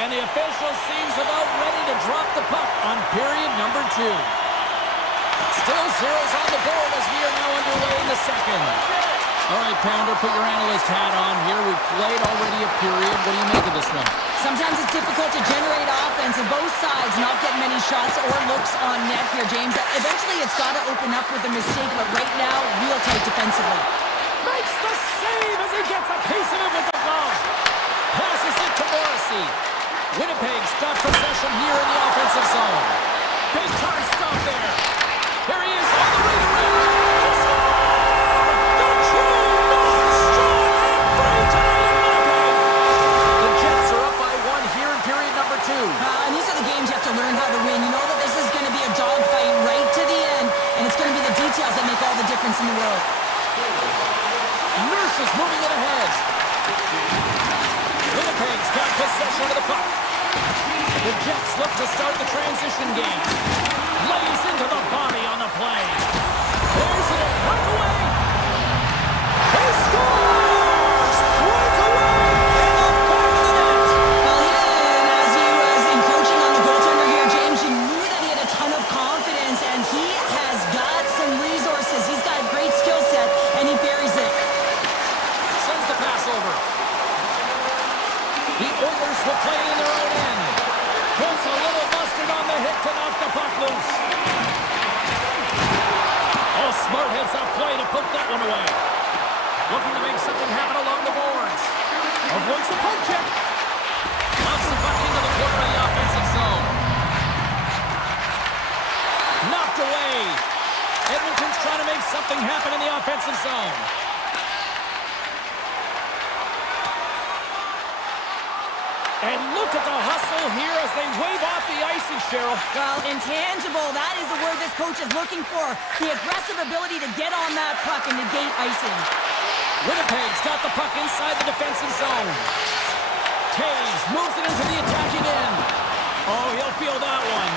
And the official seems about ready to drop the puck on period number 2. Still Zeros on the board as we are now underway in the second. All right, Pounder, put your analyst hat on here. We've played already a period. What do you make of this one? Sometimes it's difficult to generate offense, and both sides not getting many shots or looks on net here, James. Eventually, it's got to open up with a mistake, but right now, real tight defensively. Makes the save as he gets a piece of it with the glove. Passes it to Morrissey. Winnipeg's got possession here in the offensive zone. Big time stop there. Here he is on the way to rim. He scores! The true North strong and free tonight in Winnipeg. The Jets are up by 1 here in period number 2. And these are the games you have to learn how to win. You know that this is going to be a dogfight right to the end, and it's going to be the details that make all the difference in the world. Nurse is moving it ahead. Winnipeg's got possession of the puck. The Jets look to start the transition game. Lays into the body on the play. There's it, breakaway. He scores! Breakaway in the back of the net. Well, even as he was encroaching on the goaltender here, James, you knew that he had a ton of confidence, and he has got some resources. He's got a great skill set, and he buries it. Sends the pass over. The Oilers will play it in their own end. Puts a little mustard on the hit to knock the puck loose. Oh, smart heads up play to put that one away. Looking to make something happen along the boards. Avoids the poke check. Knocks the puck into the corner of the offensive zone. Knocked away. Edmonton's trying to make something happen in the offensive zone. And look at the hustle here as they wave off the icing, Cheryl. Well, intangible, that is the word this coach is looking for. The aggressive ability to get on that puck and negate icing. Winnipeg's got the puck inside the defensive zone. Taves moves it into the attacking end. Oh, he'll feel that one.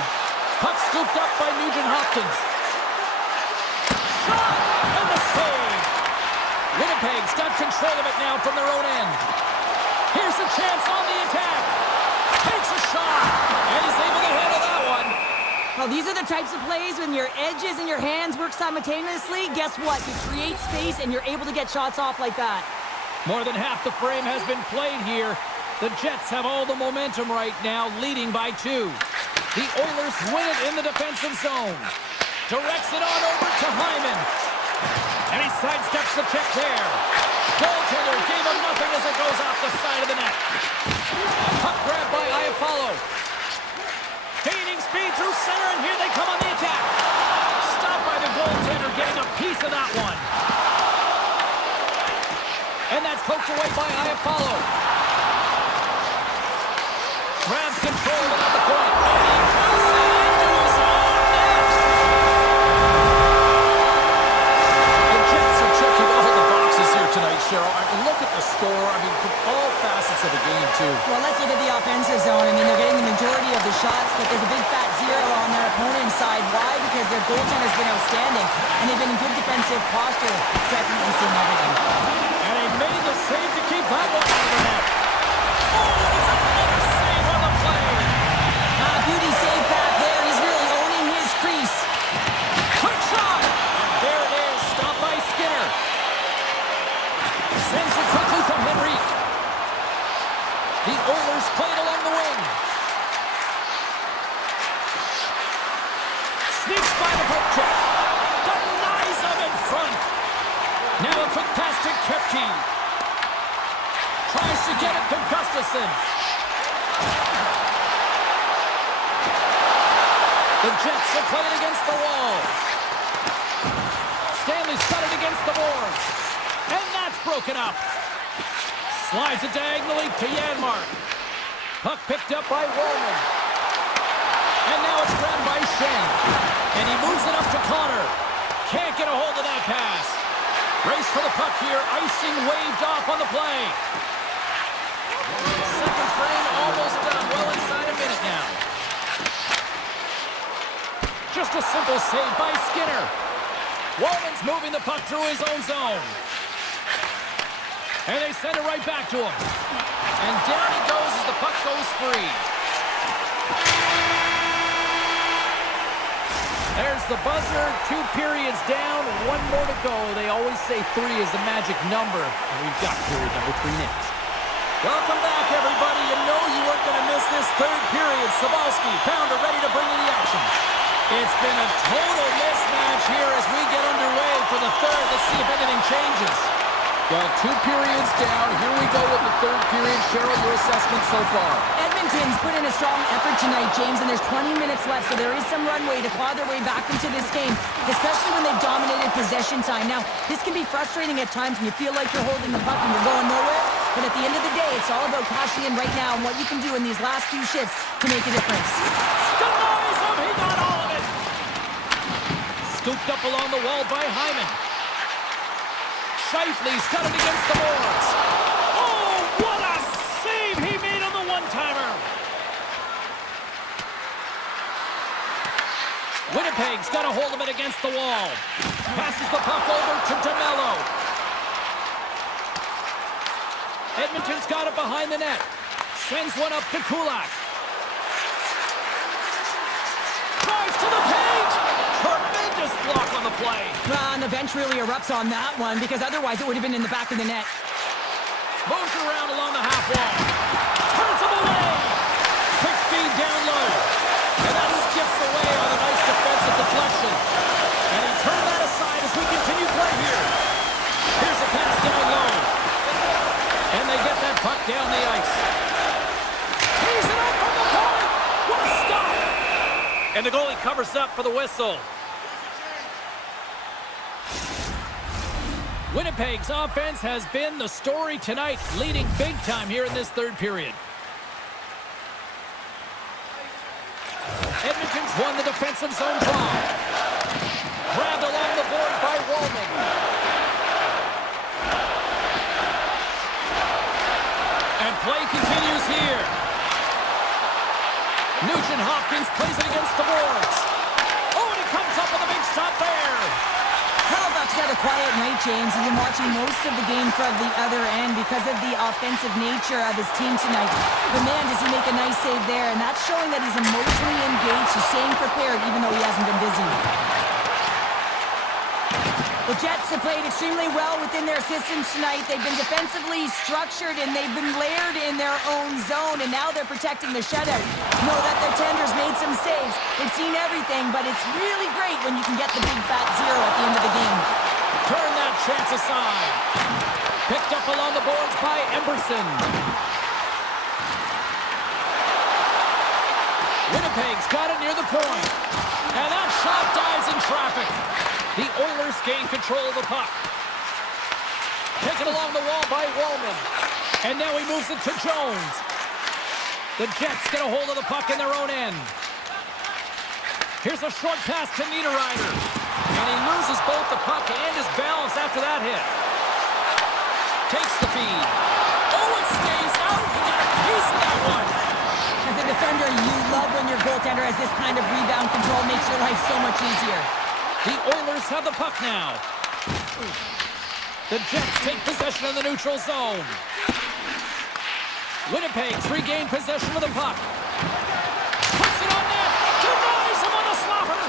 Puck scooped up by Nugent-Hopkins. Shot! And the save! Winnipeg's got control of it now from their own end. Here's a chance on the attack. Takes a shot. And he's able to handle that one. Well, these are the types of plays when your edges and your hands work simultaneously. Guess what? You create space and you're able to get shots off like that. More than half the frame has been played here. The Jets have all the momentum right now, leading by 2. The Oilers win it in the defensive zone. Directs it on over to Hyman. And he sidesteps the check there. Goaltender gave him nothing as it goes off the side of the net. Puck grab by Iafallo. Gaining speed through center, and here they come on the attack. Stopped by the goaltender, getting a piece of that one. And that's poked away by Iafallo. Grabs control at the point. And he puts it into his own net. The Jets are checking all the boxes here tonight, Cheryl. I mean, look at the score. I mean, from all facets of the game, too. Well, let's look at the offensive zone. I mean, they're getting the majority of the shots, but there's a big fat 0 on their opponent's side. Why? Because their goaltender's been outstanding, and they've been in good defensive posture, definitely seeing everything. And he made the save to keep that one out of the net. Oh, it's another save on the play. Beauty save back there. He's really owning his crease. Quick shot. And there it is. Stopped by Skinner. Sends it quickly to Henrique. The Oilers play it along the wing. Sneaks by the poke check. Denies him in front. Now a quick pass to Kepke. Tries to get it to Gustafsson. The Jets are playing against the wall. Stanley's got it against the boards. And that's broken up. Slides it diagonally to Janmark. Puck picked up by Roman. And now it's grabbed by Shen. And he moves it up to Connor. Can't get a hold of that pass. Race for the puck here. Icing waved off on the play. Second frame almost done. Well inside a minute now. Just a simple save by Skinner. Walman's moving the puck through his own zone. And they send it right back to him. And down he goes as the puck goes free. There's the buzzer. 2 periods down, 1 more to go. They always say 3 is the magic number. And we've got period number 3 next. Welcome back, everybody. You know you weren't going to miss this third period. Sabalski, Pounder ready to bring in the action. It's been a total mismatch here as we get underway for the third. Let's see if anything changes. Well, 2 periods down. Here we go with the third period. Cheryl, your assessment so far. Edmonton's put in a strong effort tonight, James, and there's 20 minutes left, so there is some runway to claw their way back into this game, especially when they've dominated possession time. Now, this can be frustrating at times when you feel like you're holding the puck and you're going nowhere, but at the end of the day, it's all about cashing in right now and what you can do in these last few shifts to make a difference. Denies him. He got all of it. Scooped up along the wall by Hyman. Shifley's got it against the boards. Oh, what a save he made on the one-timer. Winnipeg's got a hold of it against the wall. Passes the puck over to DeMello. Edmonton's got it behind the net. Sends one up to Kulak. Drives to the paint. Tremendous block on the play. And the bench really erupts on that one because otherwise it would have been in the back of the net. Moves around along the half wall. Turns him away. Quick feed down low. And that skips away on a nice defensive deflection. And he turned that aside as we continue play here. Here's a pass down low. And they get that puck down the ice. Tees it up from the point. What a stop. And the goalie covers up for the whistle. Winnipeg's offense has been the story tonight, leading big time here in this third period. Edmonton's won the defensive zone draw. Grabbed along the boards by Wallman. And play continues here. Nugent-Hopkins plays it against the boards. Oh, and he comes up with a big stop there. Halifax had a quiet night, James. He's been watching most of the game from the other end because of the offensive nature of his team tonight. But man, does he make a nice save there, and that's showing that he's emotionally engaged. He's staying prepared even though he hasn't been busy. The Jets have played extremely well within their systems tonight. They've been defensively structured and they've been layered in their own zone, and now they're protecting the shutout. Know that their tenders made some saves. They've seen everything, but it's really great when you can get the big fat zero at the end of the game. Turn that chance aside. Picked up along the boards by Emberson. Winnipeg's got it near the point. And that shot dives in traffic. The Oilers gain control of the puck. Taken along the wall by Wallman. And now he moves it to Jones. The Jets get a hold of the puck in their own end. Here's a short pass to Niederreiter. And he loses both the puck and his balance after that hit. Takes the feed. Oh, it stays out. He got a piece of that one. As a defender, you love when your goaltender has this kind of rebound control. Makes your life so much easier. The Oilers have the puck now. The Jets take possession of the neutral zone. Winnipeg's regained possession of the puck. Puts it on net. Denies him on the slapper.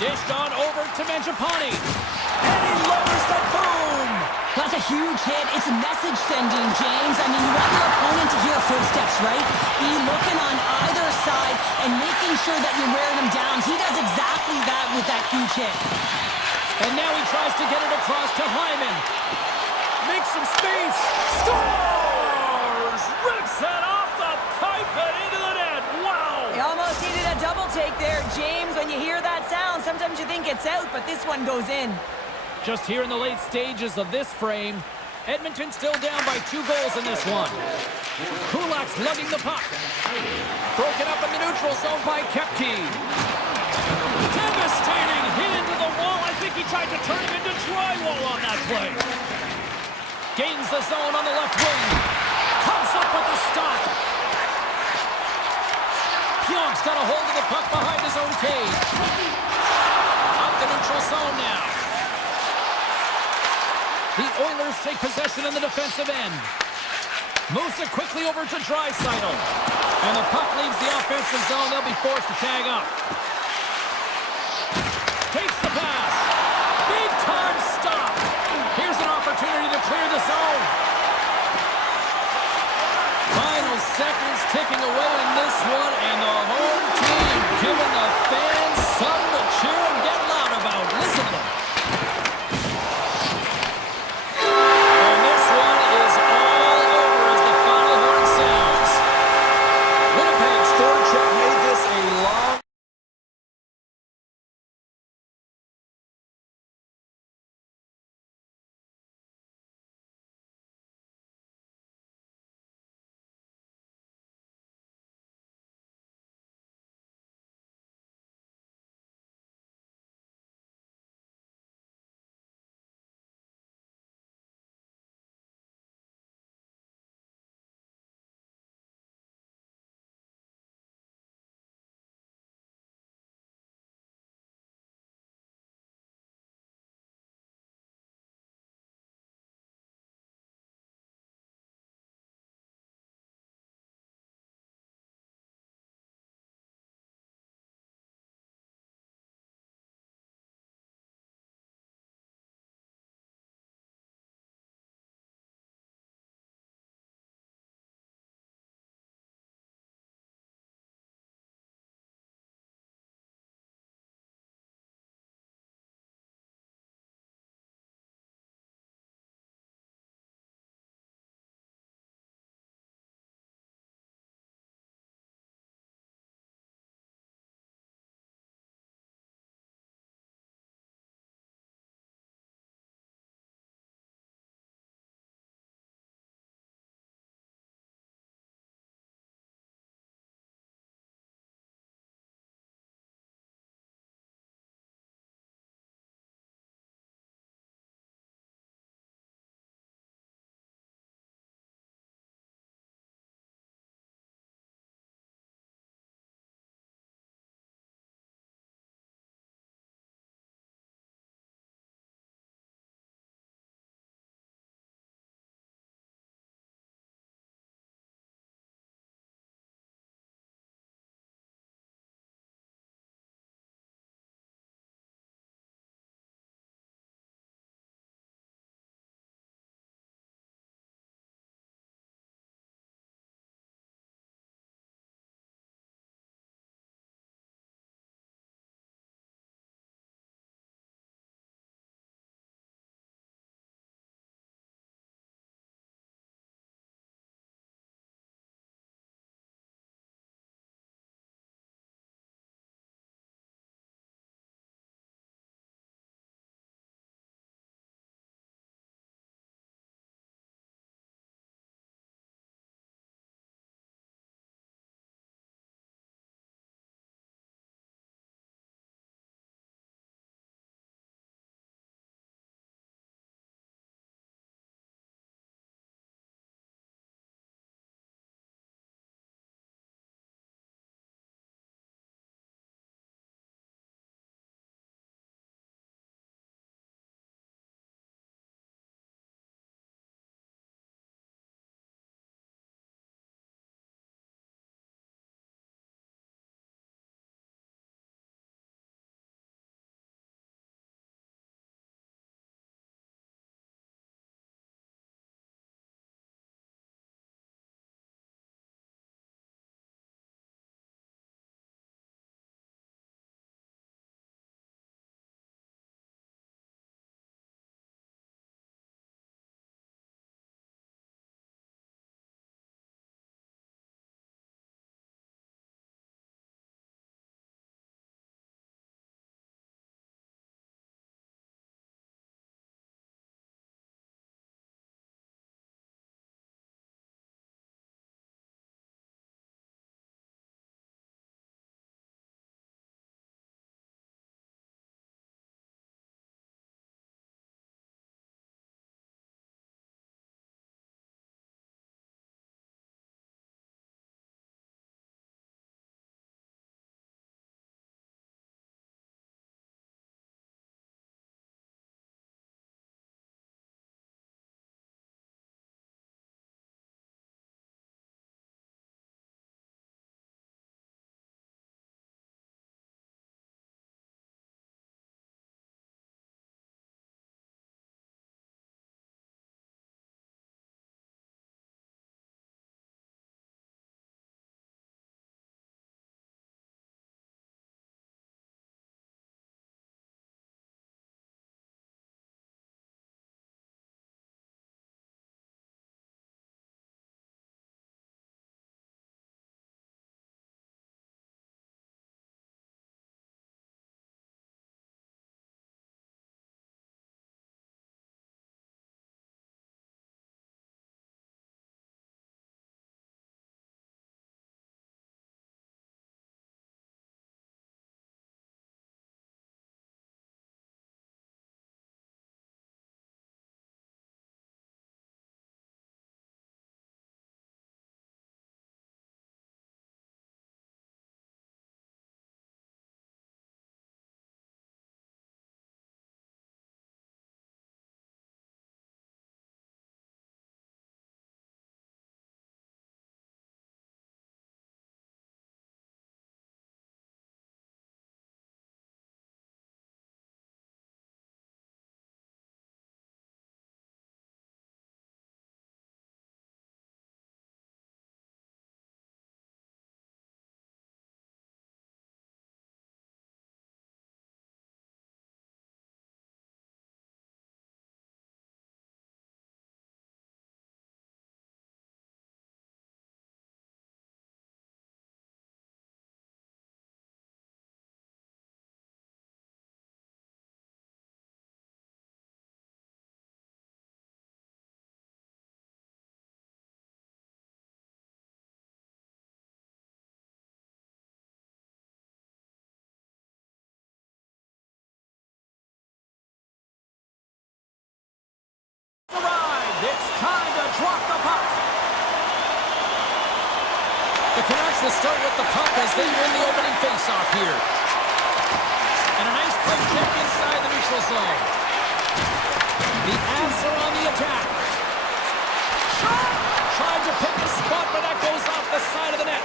Dished on over to Mangiapane. And he lowers the boom. That's a huge hit. It's message sending, James. I mean, you want your opponent to hear footsteps, right? Be looking on either side and making sure that you're wearing him down. He does exactly that with that huge hit. And now he tries to get it across to Hyman. Makes some space. Scores! Rips it off the pipe and into the net. Wow! He almost needed a double take there, James. When you hear that sound, sometimes you think it's out, but this one goes in. Just here in the late stages of this frame, Edmonton still down by 2 goals in this one. Kulak's lugging the puck. Broken up in the neutral zone by Kepke. Devastating hit into the wall. I think he tried to turn him into drywall on that play. Gains the zone on the left wing. Comes up with the stop. Pionk's got a hold of the puck behind his own cage. Up the neutral zone now. The Oilers take possession in the defensive end. Moves it quickly over to Draisaitl. And the puck leaves the offensive zone. They'll be forced to tag up. to start with the puck as they win the opening faceoff here. And a nice play check inside the neutral zone. The Avs are on the attack. Shot! Tried to pick a spot, but that goes off the side of the net.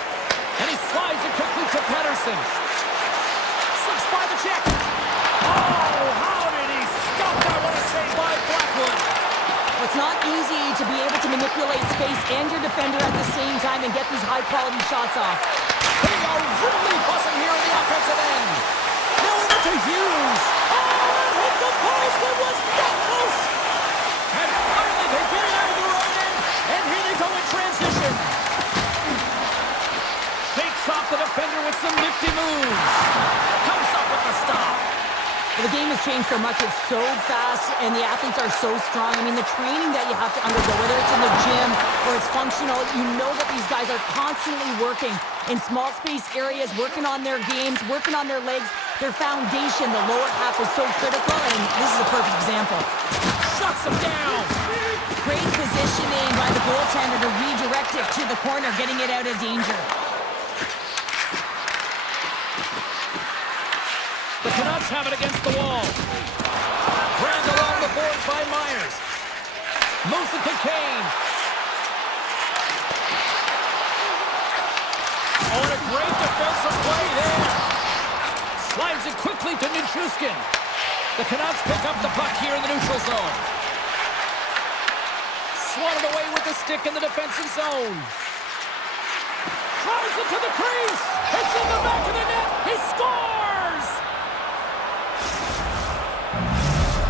And he slides it quickly to Pettersson. Slips by the check. Oh, how did he stop that? What a save by Blackwood. It's not easy to be able to manipulate space and your defender at the same time and get these high-quality shots off. They are really buzzing here on the offensive end. Now over to Hughes. Oh, it hit the post. It was that close. And finally they get it out of their own end. And here they go in transition. Shakes off the defender with some nifty moves. Comes up with the stop. The game has changed so much. It's so fast, and the athletes are so strong. I mean, the training that you have to undergo, whether it's in the gym or it's functional, you know that these guys are constantly working in small space areas, working on their games, working on their legs. Their foundation, the lower half, is so critical, and this is a perfect example. Shuts him down. Great positioning by the goaltender to redirect it to the corner, getting it out of danger. The Canucks have it against the wall. Grabbed along the boards by Myers. Moves it to Kane. Oh, and a great defensive play there. Slides it quickly to Nichushkin. The Canucks pick up the puck here in the neutral zone. Swatted away with the stick in the defensive zone. Drives it to the crease. It's in the back of the net. He scores!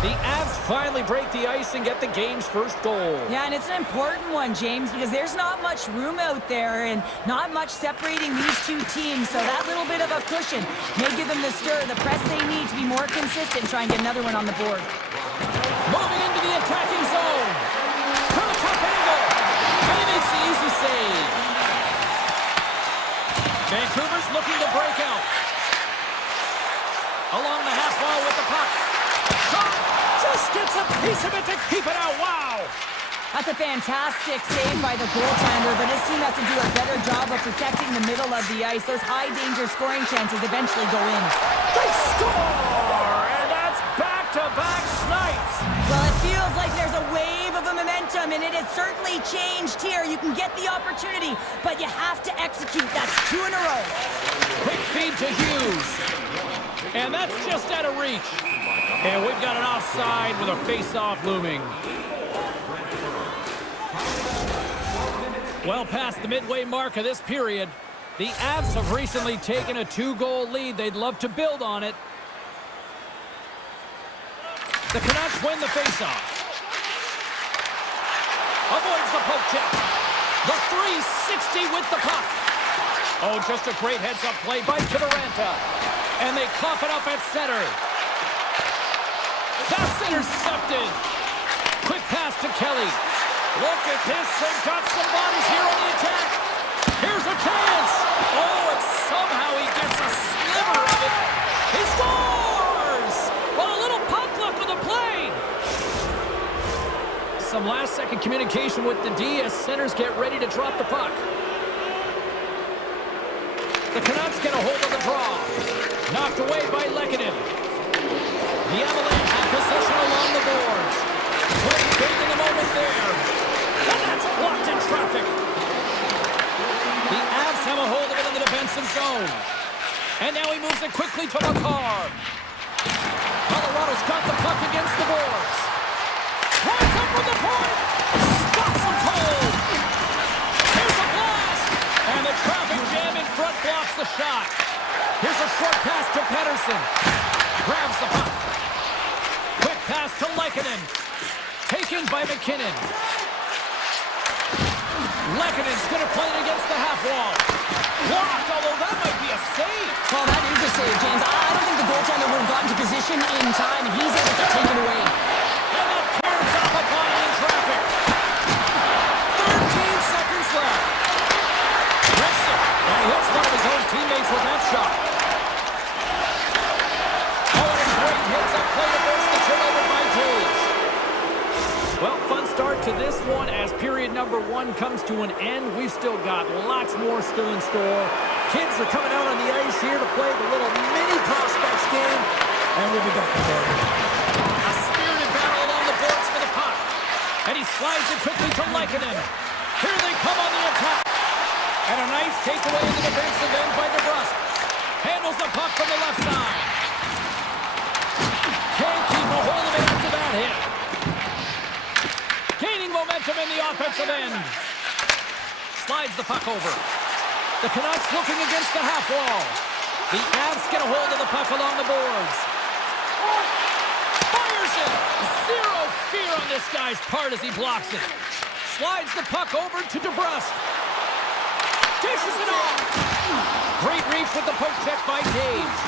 The Avs finally break the ice and get the game's first goal. Yeah, and it's an important one, James, because there's not much room out there and not much separating these two teams, so that little bit of a cushion may give them the stir, the press they need to be more consistent, try and get another one on the board. Moving into the attacking zone. From a tough angle. And he makes the easy save. Vancouver's looking to break out. Along the half wall with the puck. Shot! Just gets a piece of it to keep it out. Wow! That's a fantastic save by the goaltender, but his team has to do a better job of protecting the middle of the ice. Those high-danger scoring chances eventually go in. They score! And that's back-to-back snipes! Well, it feels like there's a wave of a momentum, and it has certainly changed here. You can get the opportunity, but you have to execute. That's 2 in a row. Quick feed to Hughes. And that's just out of reach. And we've got an offside with a face-off looming. Well past the midway mark of this period, the Avs have recently taken a 2-goal lead. They'd love to build on it. The Canucks win the face-off. Avoids the poke check. The 360 with the puck. Oh, just a great heads-up play by Kiviranta. And they cough it up at center. That's intercepted. Quick pass to Kelly. Look at this. They've got some bodies here on the attack. Here's a chance. Oh, and somehow he gets a sliver of it. He scores! Well, a little puck luck on the play. Some last-second communication with the D as centers get ready to drop the puck. The Canucks get a hold of the draw. Knocked away by Lehkonen. The Avalanche have possession along the boards. Playing big in the moment there. And that's blocked in traffic. The Avs have a hold of it in the defensive zone. And now he moves it quickly to Makar. Colorado's got the puck against the boards. Winds up from the point. Stops him cold. Here's a blast. And the traffic jam in front blocks the shot. Here's a short pass to Pettersson. Grabs the puck. Quick pass to Lehkonen. Taken by McKinnon. Lehkonen's going to play it against the half wall. Blocked, although that might be a save. Well, that is a save, James. I don't think the goaltender would have gotten to position in time, and he's able to take it away. And that tears off a body in traffic. 13 seconds left. Rips it. And he hits one of his own teammates with that shot. Oh, and a great hits up play to force the turnover by Taves. Well, fun start to this one as period number 1 comes to an end. We've still got lots more still in store. Kids are coming out on the ice here to play the little mini prospects game, and we'll be back there. A spirited battle along the boards for the puck, and he slides it quickly to Lekkinen. Here they come on the attack, and a nice takeaway in the defensive end by DeBrusque. Handles the puck from the left side. Can't keep a hold of it after that hit. Gaining momentum in the offensive end. Slides the puck over. The Canucks looking against the half wall. The Avs get a hold of the puck along the boards. Fires it! Zero fear on this guy's part as he blocks it. Slides the puck over to DeBrusque. Dishes it off. Great reach with the poke check by Taves.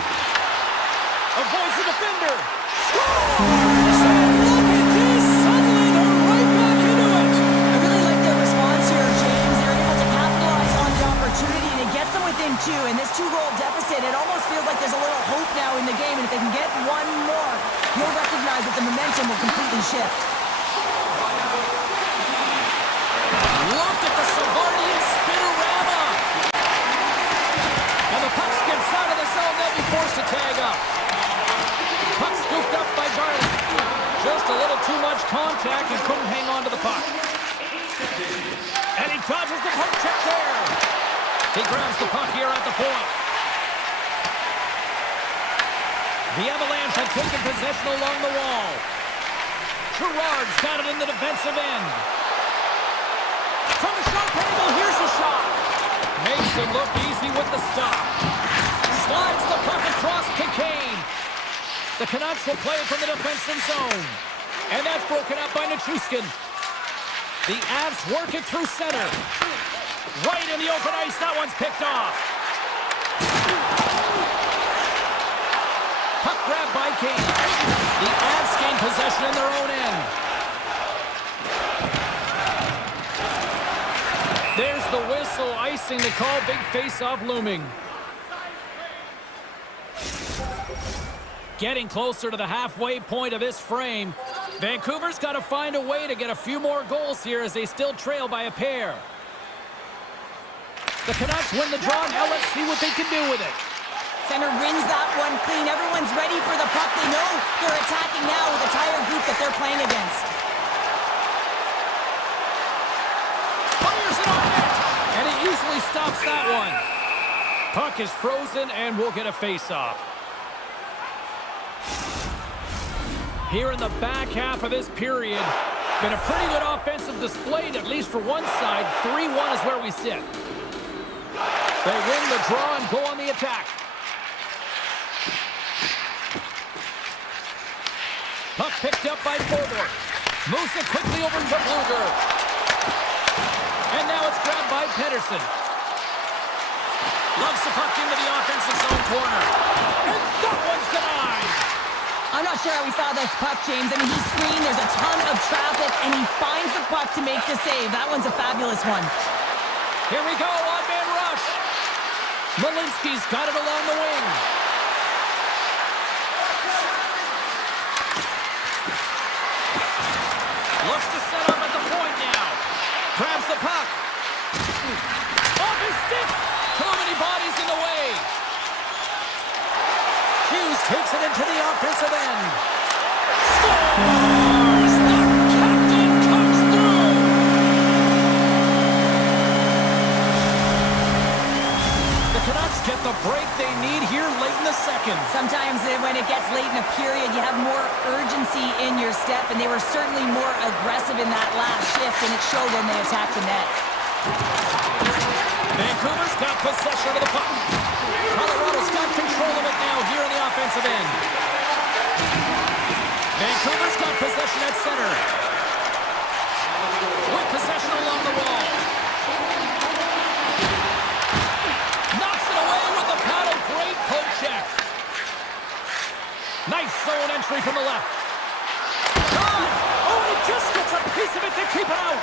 Avoids the defender. Scores! And look at this! Suddenly they're right back into it. I really like their response here, James. They're able to capitalize on the opportunity, and it gets them within 2. And this 2-goal deficit, it almost feels like there's a little hope now in the game. And if they can get one more, you'll recognize that the momentum will completely shift. Look at the Savardian spinorama. And the puck skips out of the zone, they'll be forced to tag up. Puck scooped up by Garland. Just a little too much contact and couldn't hang on to the puck. And he dodges the poke check there. He grabs the puck here at the point. The Avalanche have taken possession along the wall. Gerard's got it in the defensive end. From a sharp angle, here's a shot. Makes it look easy with the stop. Slides the puck across Cocaine. The Canucks will play it from the defensive zone. And that's broken up by Nichushkin. The Avs work it through center. Right in the open ice, that one's picked off. Puck grab by Kane. The Avs gain possession in their own end. There's the whistle, icing the call, big face-off looming. Getting closer to the halfway point of this frame. Vancouver's got to find a way to get a few more goals here as they still trail by a pair. The Canucks win the draw. Now let's see what they can do with it. Center wins that one clean. Everyone's ready for the puck. They know they're attacking now with the entire group that they're playing against. Fires it on net, and he easily stops that one. Puck is frozen, and we'll get a face-off. Here in the back half of this period, been a pretty good offensive display, at least for one side. 3-1 is where we sit. They win the draw and go on the attack. Puck picked up by Forward. Moves it quickly over to Bluger. And now it's grabbed by Pedersen. Loves the puck into the offensive zone corner. And that one's denied. I'm not sure how we saw this puck, James. I mean, he screened, there's a ton of traffic, and he finds the puck to make the save. That one's a fabulous one. Here we go, on-man rush. Malinsky's got it along the wing. Looks to set up at the point now. Grabs the puck. Off his stick. Too many bodies in the way. Hughes takes it into the offensive end. Scores! The captain comes through! The Canucks get the break they need here late in the second. Sometimes when it gets late in a period, you have more urgency in your step, and they were certainly more aggressive in that last shift, and it showed when they attacked the net. Vancouver's got possession of the puck. Colorado's got control of it now here on the offensive end. Vancouver's got possession at center. With possession along the wall. Knocks it away with the paddle. Great poke check. Nice zone entry from the left. Shot! Oh, he just gets a piece of it to keep it out.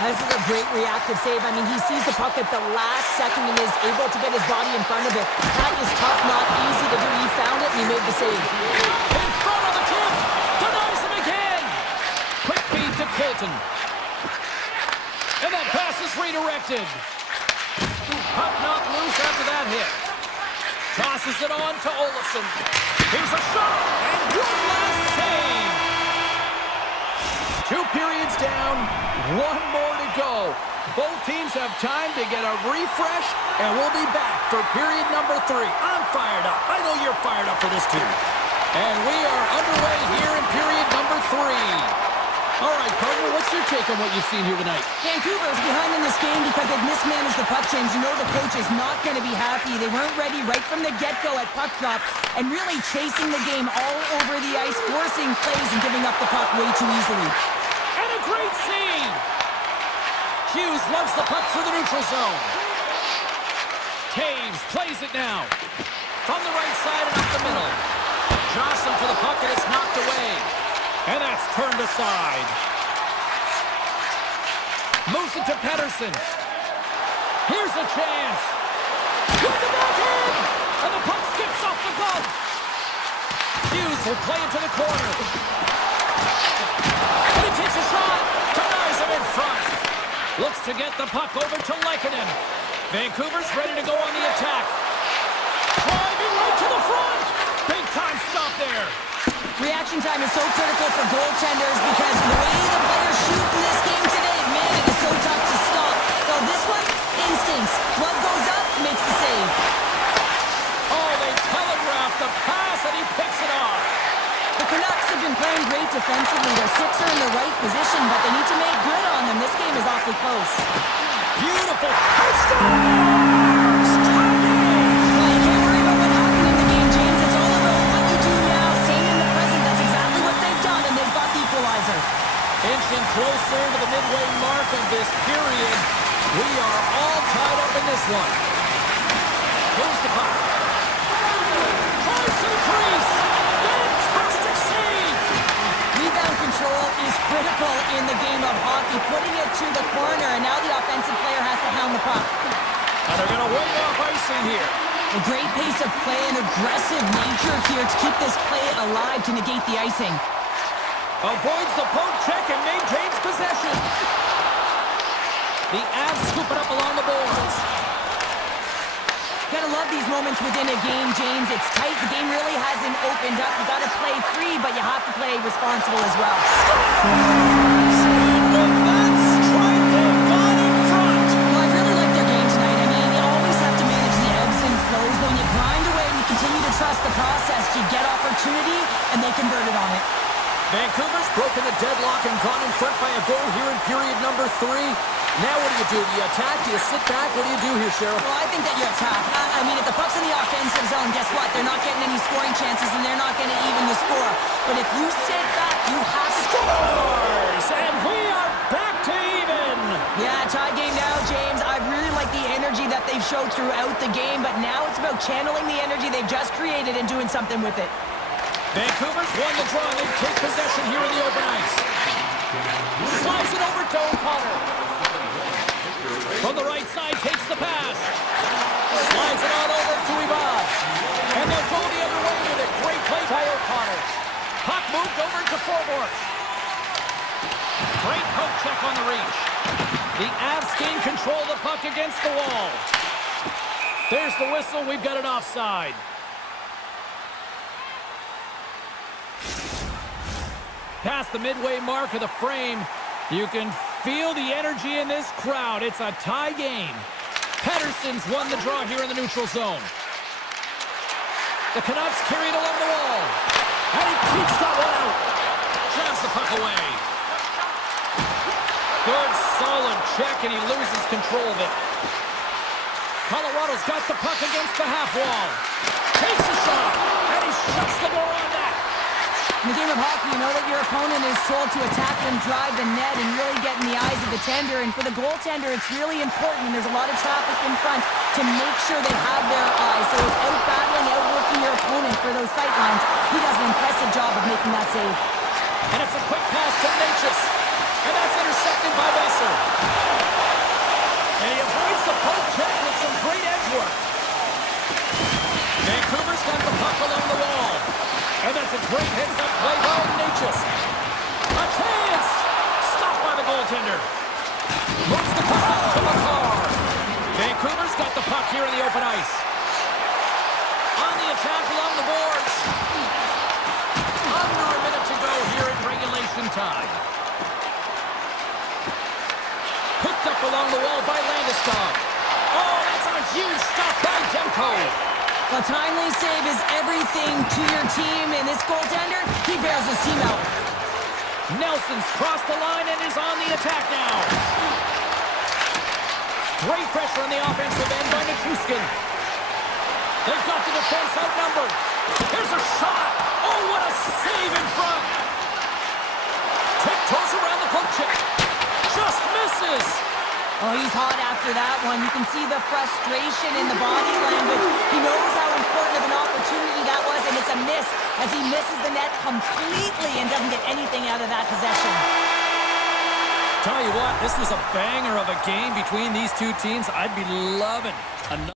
This is a great reactive save. I mean, he sees the puck at the last second and is able to get his body in front of it. That is tough, not easy to do. He found it and he made the save. In front of the tip! Denies him again! Quick feed to Colton. And that pass is redirected. Puck knocked loose after that hit. Tosses it on to Olofsson. Here's a shot, and one last save. 2 periods down, 1 more to go. Both teams have time to get a refresh, and we'll be back for period number 3. I'm fired up. I know you're fired up for this too. And we are underway here in period number 3. All right, partner, what's your take on what you've seen here tonight? Vancouver's behind in this game because they've mismanaged the puck change. You know the coach is not going to be happy. They weren't ready right from the get-go at puck drop and really chasing the game all over the ice, forcing plays and giving up the puck way too easily. And a great save. Hughes loves the puck through the neutral zone. Taves plays it now. From the right side and up the middle. Johnson for the puck, and it's knocked away. And that's turned aside. Moves it to Pettersson. Here's a chance. With the backhand! And the puck skips off the glove. Hughes will play it to the corner. And he takes a shot. Denies him in front. Looks to get the puck over to Lehkonen. Vancouver's ready to go on the attack. Driving right to the front. Big time stop there. Reaction time is so critical for goaltenders because the way the players shoot in this game today, man, it is so tough to stop. So this one, instincts. Glove goes up, makes the save. Oh, they telegraphed the pass, and he picks it off. The Canucks have been playing great defensively. Their six are in the right position, but they need to make good on them. This game is awfully close. Beautiful. Inching closer to the midway mark of this period. We are all tied up in this one. Here's the puck. Tries to the crease. Fantastic save. Rebound control is critical in the game of hockey. Putting it to the corner, and now the offensive player has to hound the puck. And they're going to wave off icing here. A great pace of play and aggressive nature here to keep this play alive to negate the icing. Avoids the poke check and maintains possession. The Avs scoop it up along the boards. Gotta love these moments within a game, James. It's tight. The game really hasn't opened up. You gotta play free, but you have to play responsible as well. And with that strike, they got in front. Well, I really like their game tonight. I mean, you always have to manage the ebbs and flows. When you grind away and you continue to trust the process, you get opportunity, and they convert it on it. Vancouver's broken the deadlock and gone in front by a goal here in period number 3. Now what do? Do you attack? Do you sit back? What do you do here, Cheryl? Well, I think that you attack. I mean, if the puck's in the offensive zone, guess what? They're not getting any scoring chances, and they're not going to even the score. But if you sit back, you have to Scores! And we are back to even. Yeah, tie game now, James. I really like the energy that they've showed throughout the game, but now it's about channeling the energy they've just created and doing something with it. Vancouver's won the draw. They take possession here in the open ice. Slides it over to O'Connor. From the right side, takes the pass. Slides it on over to Ivan. And they'll go the other way with it. Great play by O'Connor. Puck moved over to Forborg. Great poke check on the reach. The Avs gain control of the puck against the wall. There's the whistle. We've got an offside. Past the midway mark of the frame, you can feel the energy in this crowd. It's a tie game. Pettersson's won the draw here in the neutral zone. The Canucks carry it along the wall. And he keeps that one out. Jabs the puck away. Good, solid check, and he loses control of it. Colorado's got the puck against the half wall. Takes a shot, and he shuts the door on that. In the game of hockey, you know that your opponent is told to attack and drive the net and really get in the eyes of the tender. And for the goaltender, it's really important when there's a lot of traffic in front to make sure they have their eyes. So it's out-battling, outworking your opponent for those sight lines. He does an impressive job of making that save. And it's a quick pass to Natchez. And that's intercepted by Besser. And he avoids the poke check with some great edge work. Vancouver's got the puck along the wall. And that's a great heads-up play by Natchez. A chance! Stopped by the goaltender. Moves the here in the open ice. On the attack along the boards. Under a minute to go here in regulation time. Picked up along the wall by Landeskog. Oh, that's a huge stop by Demko. A timely save is everything to your team, and this goaltender, he bails his team out. Nelson's crossed the line and is on the attack now. Great pressure on the offensive end by Nichushkin. They've got the defense outnumbered. Here's a shot. Oh, what a save in front. Tiptoes around the poke check. Just misses. Oh, he's hot after that one. You can see the frustration in the body language. He knows how important of an opportunity that was, and it's a miss as he misses the net completely and doesn't get anything out of that possession. Tell you what, this was a banger of a game between these two teams. I'd be loving another.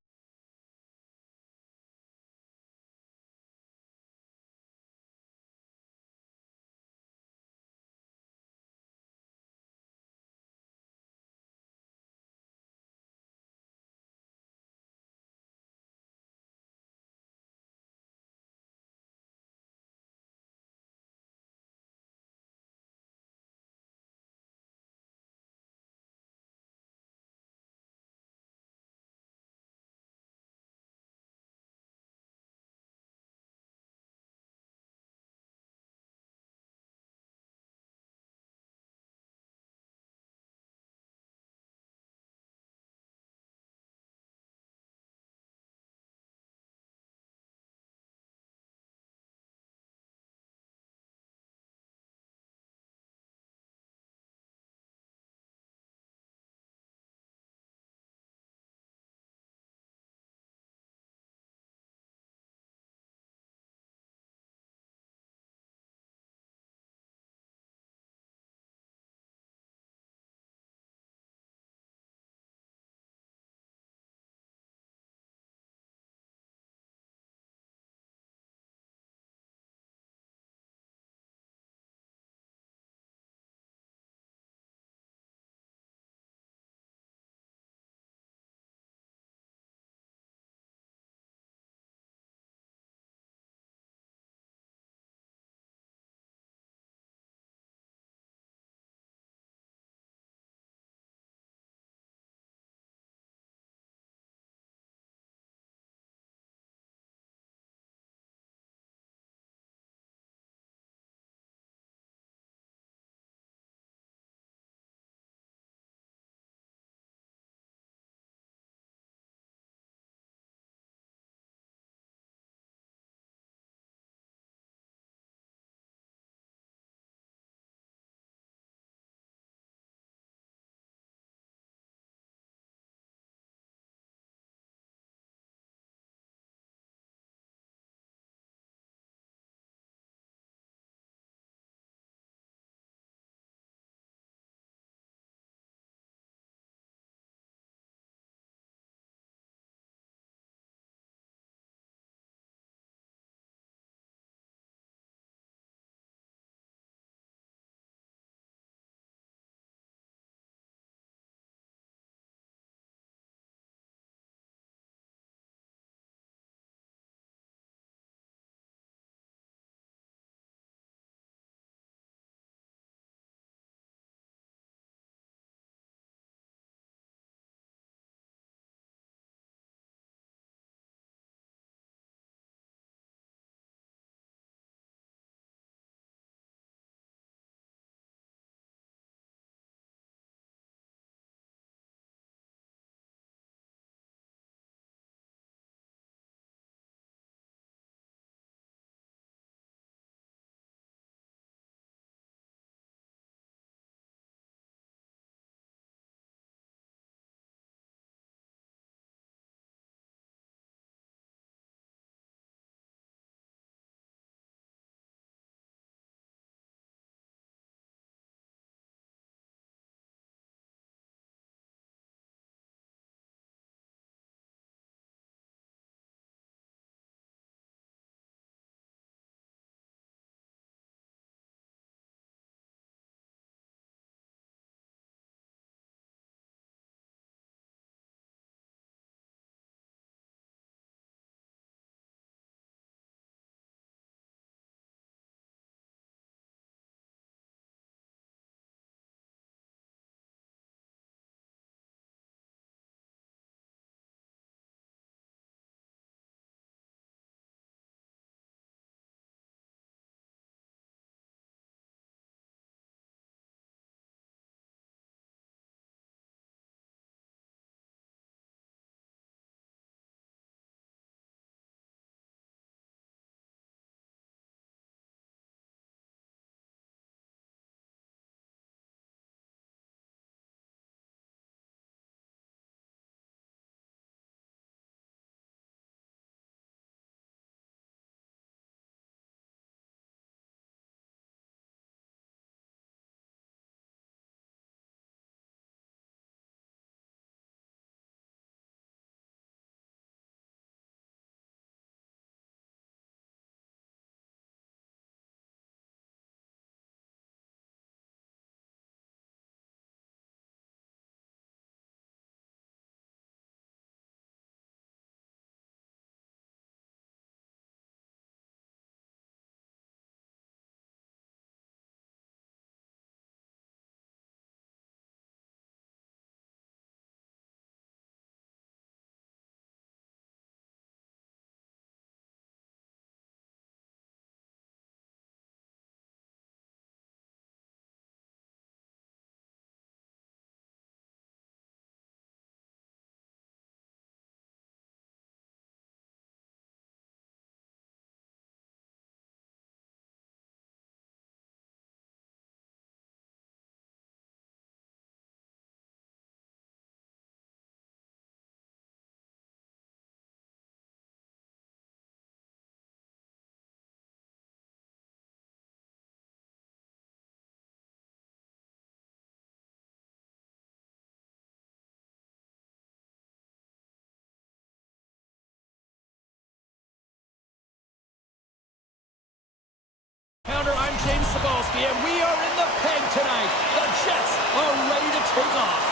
James Cybulski, and we are in the peg tonight. The Jets are ready to take off.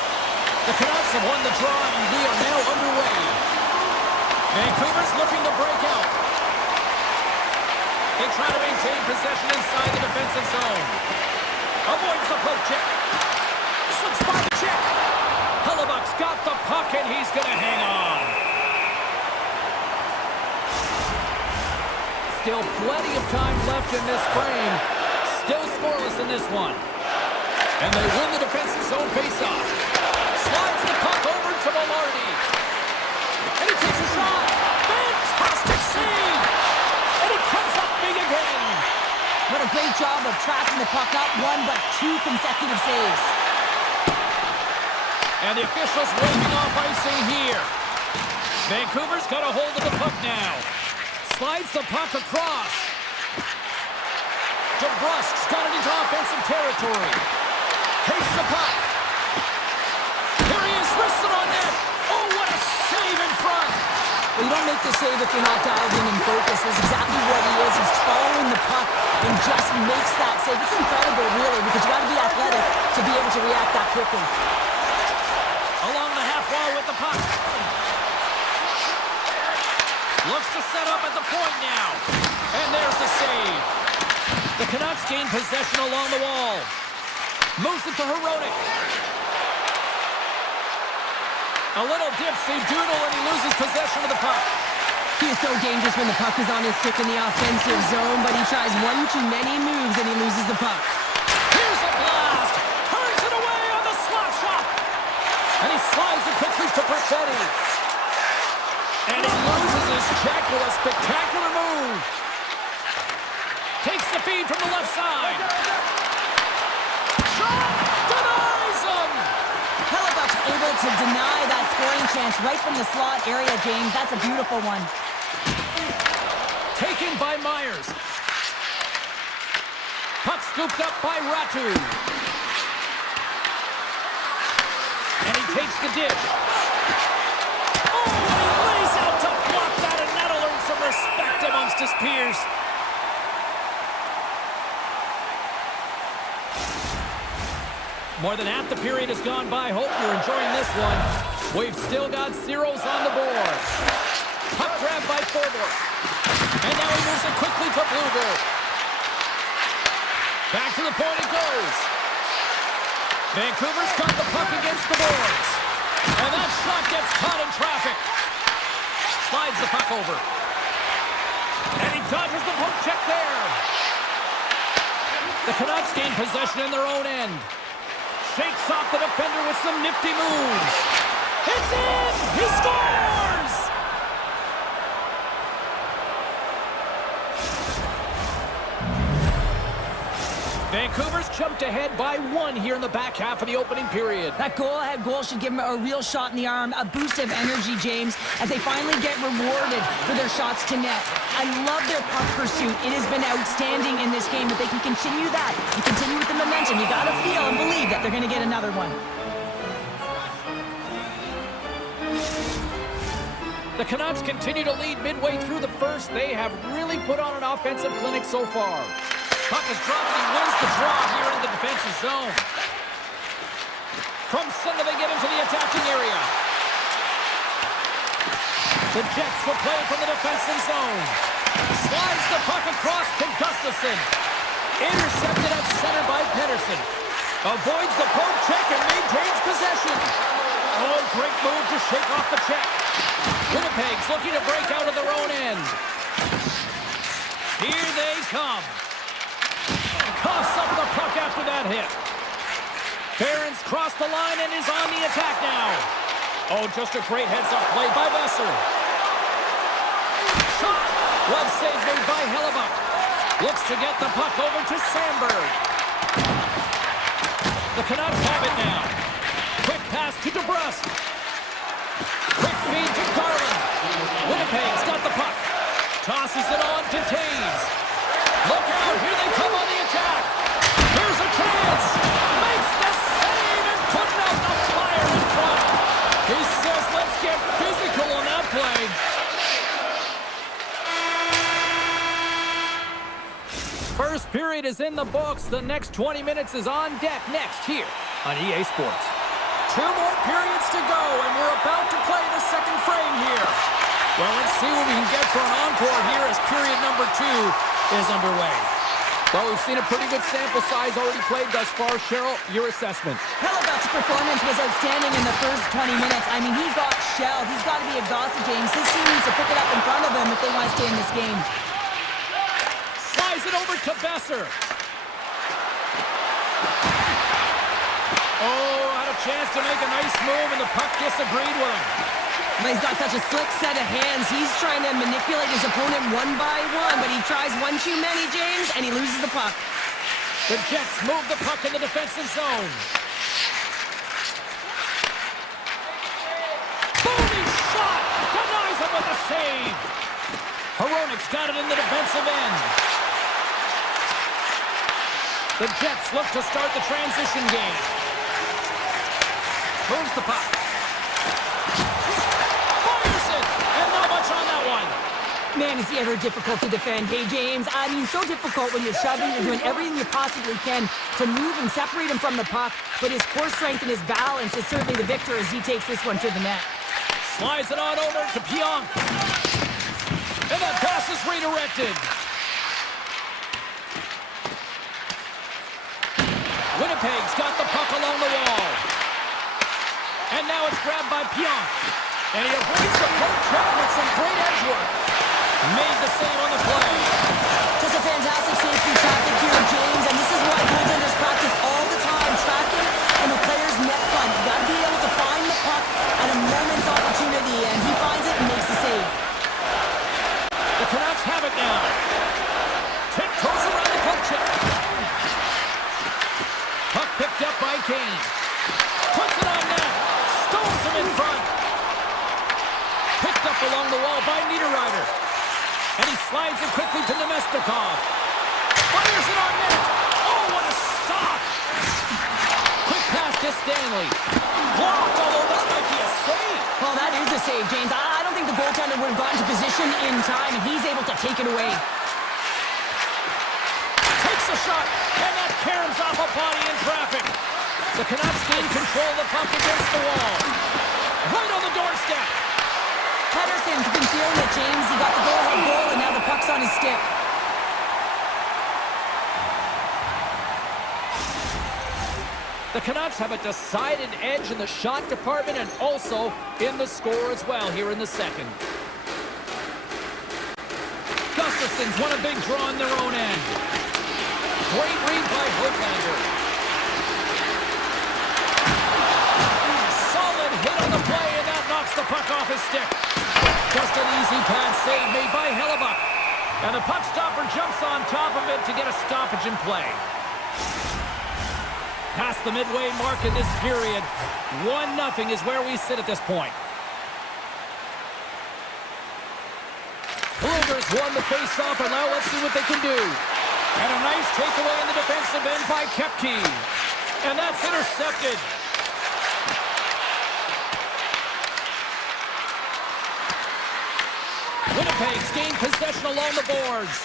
The Canucks have won the draw, and we are now underway. Vancouver's looking to break out. They try to maintain possession inside the defensive zone. Avoids the poke check. Slips by the check. Hellebuck's got the puck, and he's going to hang on. Still plenty of time left in this frame. Still scoreless in this one. And they win the defensive zone faceoff. Slides the puck over to Velarde. And he takes a shot. Fantastic save. And he comes up big again. What a great job of tracking the puck up. One, but two consecutive saves. And the officials waving off icing here. Vancouver's got a hold of the puck now. Slides the puck across. DeBrusk's got it into offensive territory. Takes the puck. Here he is, wristed on net. Oh, what a save in front. Well, you don't make the save if you're not dialed in and focused. That's exactly what he is. He's following the puck and just makes that save. It's incredible, really, because you got to be athletic to be able to react that quickly. Along the half wall with the puck. Looks to set up at the point now. And there's the save. The Canucks gain possession along the wall. Moves it to Hronek. A little dipsy doodle and he loses possession of the puck. He is so dangerous when the puck is on his stick in the offensive zone, but he tries one too many moves and he loses the puck. Here's a blast. Turns it away on the slap shot. And he slides it quickly to Perfetti. And he loses his check with a spectacular move. Takes the feed from the left side. Shot! Denies him! Hellebuck's able to deny that scoring chance right from the slot area, James. That's a beautiful one. Taken by Myers. Puck scooped up by Ratu. And he takes the dish. Oh, and he lays out to block that, and that'll earn some respect amongst his peers. More than half the period has gone by. Hope you're enjoying this one. We've still got zeros on the board. Puck grab by Forbort. And now he moves it quickly to Blueberg. Back to the point it goes. Vancouver's got the puck against the boards. And that shot gets caught in traffic. Slides the puck over. And he dodges the poke check there. The Canucks gain possession in their own end. Shakes off the defender with some nifty moves. It's in! He scores! Vancouver's jumped ahead by one here in the back half of the opening period. That goal-ahead goal should give them a real shot in the arm, a boost of energy, James, as they finally get rewarded for their shots to net. I love their puck pursuit. It has been outstanding in this game, but they can continue that and continue with the momentum. You got to feel and believe that they're going to get another one. The Canucks continue to lead midway through the first. They have really put on an offensive clinic so far. Puck is dropped and he wins the draw here in the defensive zone. From center they get into the attacking area. The Jets will play from the defensive zone. Slides the puck across to Gustafsson. Intercepted at center by Pettersson. Avoids the poke check and maintains possession. Oh, great move to shake off the check. Winnipeg's looking to break out of their own end. Here they come. Coughs up the puck after that hit. Barron's crossed the line and is on the attack now. Oh, just a great heads-up play by Besser. Shot! Well saved made by Hellebuck. Looks to get the puck over to Sandberg. The Canucks have it now. Quick pass to DeBrusk. Quick feed to Garland. Winnipeg's got the puck. Tosses it on to Taves. Look out, here they come on the attack. Here's a chance. Makes the save and putting out the fire in front. He says, let's get physical on that play. First period is in the the books. The next 20 minutes is on deck next here on EA Sports. 2 more periods to go, and we're about to play the second frame here. Well, let's see what we can get for an encore here as period number 2 is underway. Well, we've seen a pretty good sample size already played thus far. Cheryl, your assessment. Hellebuyck's performance was outstanding in the first 20 minutes. I mean, he got shelled. He's got to be exhausted, James. His team needs to pick it up in front of him if they want to stay in this game. Slides it over to Besser. Oh, had a chance to make a nice move, and the puck disagreed with him. He's got such a slick set of hands. He's trying to manipulate his opponent one by one, but he tries one too many, James, and he loses the puck. The Jets move the puck in the defensive zone. Booming shot! Denies him with a save. Hronik's got it in the defensive end. The Jets look to start the transition game. Moves the puck. Man, is he ever difficult to defend. Hey, James, I mean, so difficult when you're shoving, you're doing everything you possibly can to move and separate him from the puck, but his core strength and his balance is certainly the victor as he takes this one to the net. Slides it on over to Pionk. And that pass is redirected. Winnipeg's got the puck along the wall. And now it's grabbed by Pionk. And he avoids the poke check with some great edge work. Made the save on the play. Just a fantastic save through traffic here, James, and this is why goaltenders practice all the time, tracking in the player's net front. You got to be able to find the puck at a moment's opportunity, and he finds it and makes the save. The Canucks have it now. Tip goes around the poke check. Puck picked up by Kane. Puts it on net. Stones him in front. Picked up along the wall by Niederreiter. And he slides it quickly to Nemestikov. Fires it on net. Oh, what a stop. Quick pass to Stanley. Blocked, although that might be a save. Well, that is a save, James. I don't think the goaltender would have gotten to position in time, and he's able to take it away. Takes a shot, and that caroms off a body in traffic. The Canucks gain control of the puck against the wall. Right on the doorstep. Pedersen's been feeling it, James. He got the go-ahead goal, and now the puck's on his stick. The Canucks have a decided edge in the shot department and also in the score as well here in the second. Gustafson's won a big draw on their own end. Great read by Höglander. Solid hit on the play, and that knocks the puck off his stick. Just an easy pad save made by Hellebuyck. And the puck stopper jumps on top of it to get a stoppage in play. Past the midway mark in this period. 1-0 is where we sit at this point. Bluegers won the face-off, and now let's see what they can do. And a nice takeaway in the defensive end by Kepke. And that's intercepted. Winnipeg's gained possession along the boards.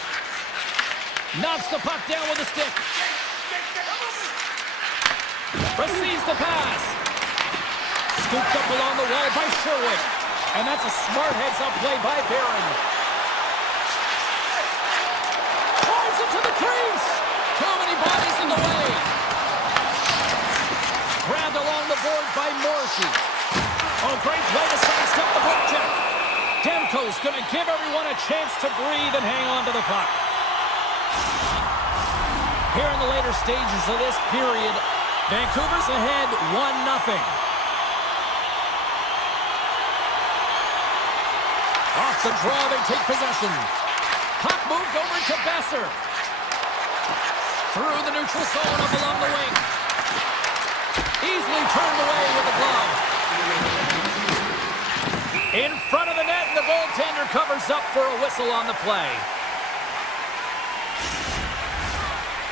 Knocks the puck down with a stick. Receives the pass. Scooped up along the wall by Sherwood. And that's a smart heads-up play by Barron. Drives it to the crease. Too many bodies in the way. Grabbed along the boards by Morrissey. Oh, great play to sidestep the puck check. Demko's going to give everyone a chance to breathe and hang on to the puck. Here in the later stages of this period, Vancouver's ahead 1-0. Off the draw, they take possession. Puck moved over to Besser. Through the neutral zone up along the wing. Easily turned away with the glove. In front of the net, and the goaltender covers up for a whistle on the play.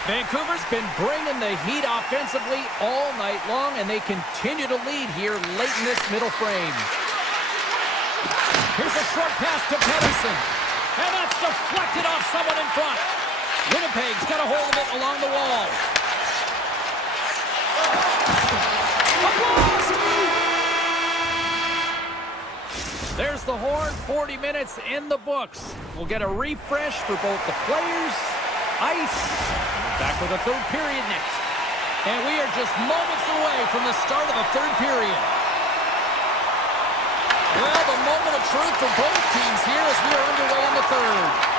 Vancouver's been bringing the heat offensively all night long, and they continue to lead here late in this middle frame. Here's a short pass to Pedersen, and that's deflected off someone in front. Winnipeg's got a hold of it along the wall. There's the horn. 40 minutes in the books. We'll get a refresh for both the players, ice. Back with the third period next. And we are just moments away from the start of the third period. Well, the moment of truth for both teams here as we are underway in the third.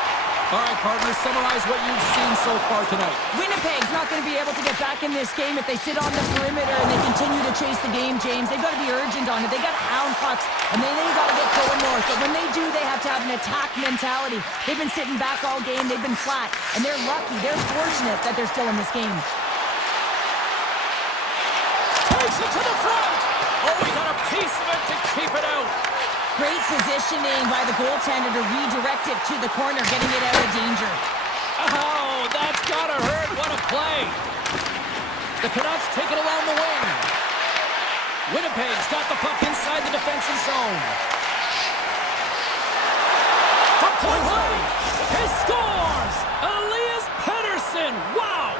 All right, partners, summarize what you've seen so far tonight. Winnipeg's not going to be able to get back in this game if they sit on the perimeter and they continue to chase the game, James. They've got to be urgent on it. They got to hound pucks, and then they got to get going north. But when they do, they have to have an attack mentality. They've been sitting back all game. They've been flat, and they're lucky. They're fortunate that they're still in this game. Takes it to the front. Oh, we got a piece of it to keep it out. Great positioning by the goaltender to redirect it to the corner, getting it out of danger. Oh, that's gotta hurt. What a play. The Canucks take it along the wing. Winnipeg's got the puck inside the defensive zone. From point blank, he scores! Elias Pettersson, wow!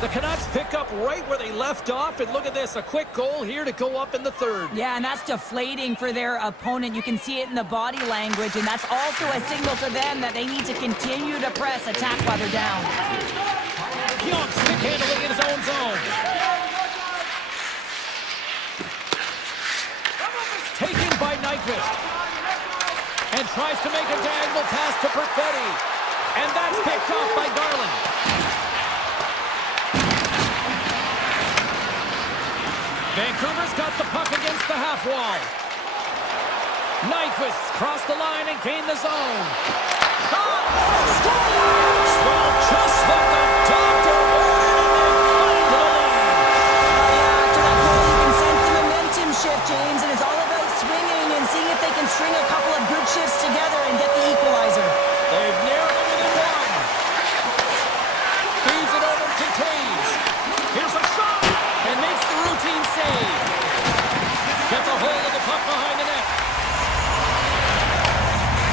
The Canucks pick up right where they left off, and look at this, a quick goal here to go up in the third. Yeah, and that's deflating for their opponent. You can see it in the body language, and that's also a signal to them that they need to continue to press, attack while they're down. Pionk stick handling in his own zone. Taken by Nyquist. And tries to make a diagonal pass to Perfetti. And that's picked off by Garland. Vancouver's got the puck against the half wall. Nyquist crossed the line and gained the zone. Shot! Scores! Well, just what the doctor ordered, and they climb to the lead. After that goal, you can sense the momentum shift, James, and it's all about swinging and seeing if they can string a couple of good shifts together and get the equalizer. They've narrowed it within one. Feeds it over to Taves. Here's a shot, and makes the routine save. Gets a hold of the puck behind the net.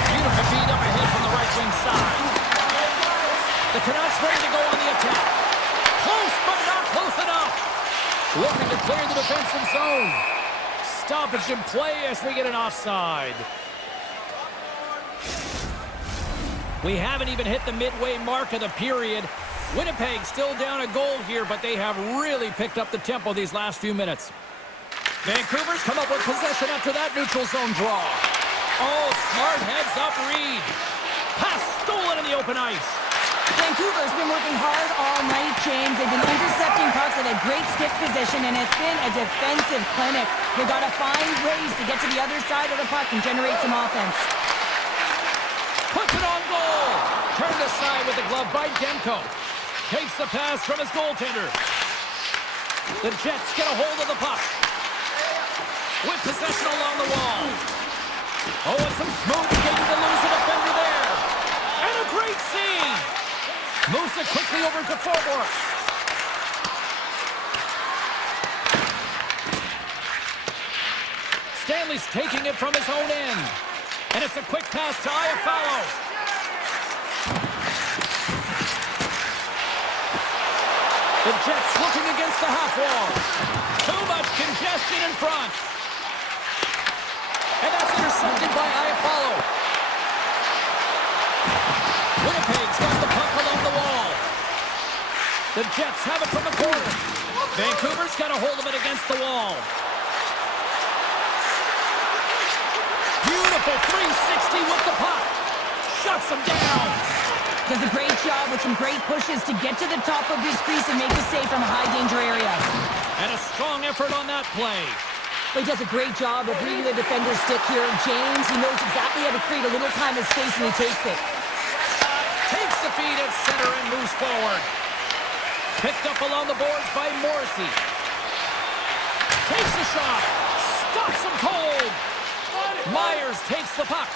Beautiful feed up ahead from the right wing side. The Canucks ready to go on the attack. Close, but not close enough. Looking to clear the defensive zone. Stoppage in play as we get an offside. We haven't even hit the midway mark of the period. Winnipeg still down a goal here, but they have really picked up the tempo these last few minutes. Vancouver's come up with possession after that neutral zone draw. Oh, smart heads-up read. Pass stolen in the open ice. Vancouver's been working hard all night, James. They've been intercepting pucks at a great stick position, and it's been a defensive clinic. They've got to find ways to get to the other side of the puck and generate some offense. Puts it on goal. Turned aside with the glove by Demko. Takes the pass from his goaltender. The Jets get a hold of the puck. With possession along the wall. Oh, and some smooth skating to lose a defender there. And a great save. Moves it quickly over to forward. Stanley's taking it from his own end. And it's a quick pass to Iafallo. The Jets looking against the half wall. Too much congestion in front. And that's intercepted by Iafallo. Winnipeg's got the puck along the wall. The Jets have it from the corner. Vancouver's got a hold of it against the wall. Beautiful 360 with the puck. Shuts him down. Does a great job with some great pushes to get to the top of his crease and make the save from a high-danger area. And a strong effort on that play. But he does a great job of reading the defender's stick here. James, he knows exactly how to create a little time and space, and he takes it. Takes the feed at center and moves forward. Picked up along the boards by Morrissey. Takes the shot. Stops him cold. Myers takes the puck.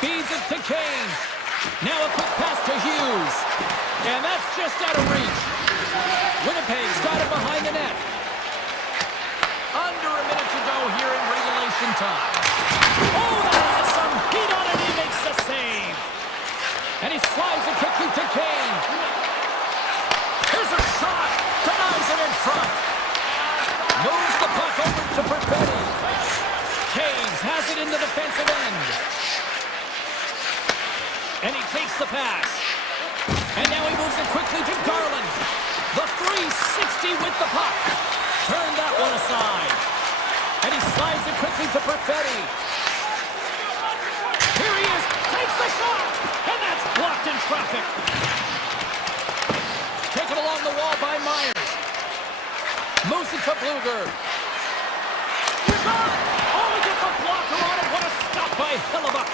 Feeds it to Kane. Now a quick pass to Hughes. And that's just out of reach. Winnipeg's got it behind the net. Under a minute to go here in regulation time. Oh, that And he slides it quickly to Kane. Here's a shot. Denies it in front. Moves the puck over to Perfetti. Caves has it in the defensive end. And he takes the pass. And now he moves it quickly to Garland. The 360 with the puck. Turn that one aside. And he slides it quickly to Perfetti. Here he is. Takes the shot. And that's blocked in traffic. Taken along the wall by Myers. Moves it to Bluger. Shot! Oh, he gets a blocker on it. What a stop by Hellebuck.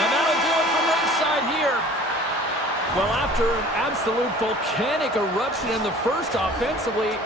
And that'll do it from ringside here. Well, after an absolute volcanic eruption in the first offensively,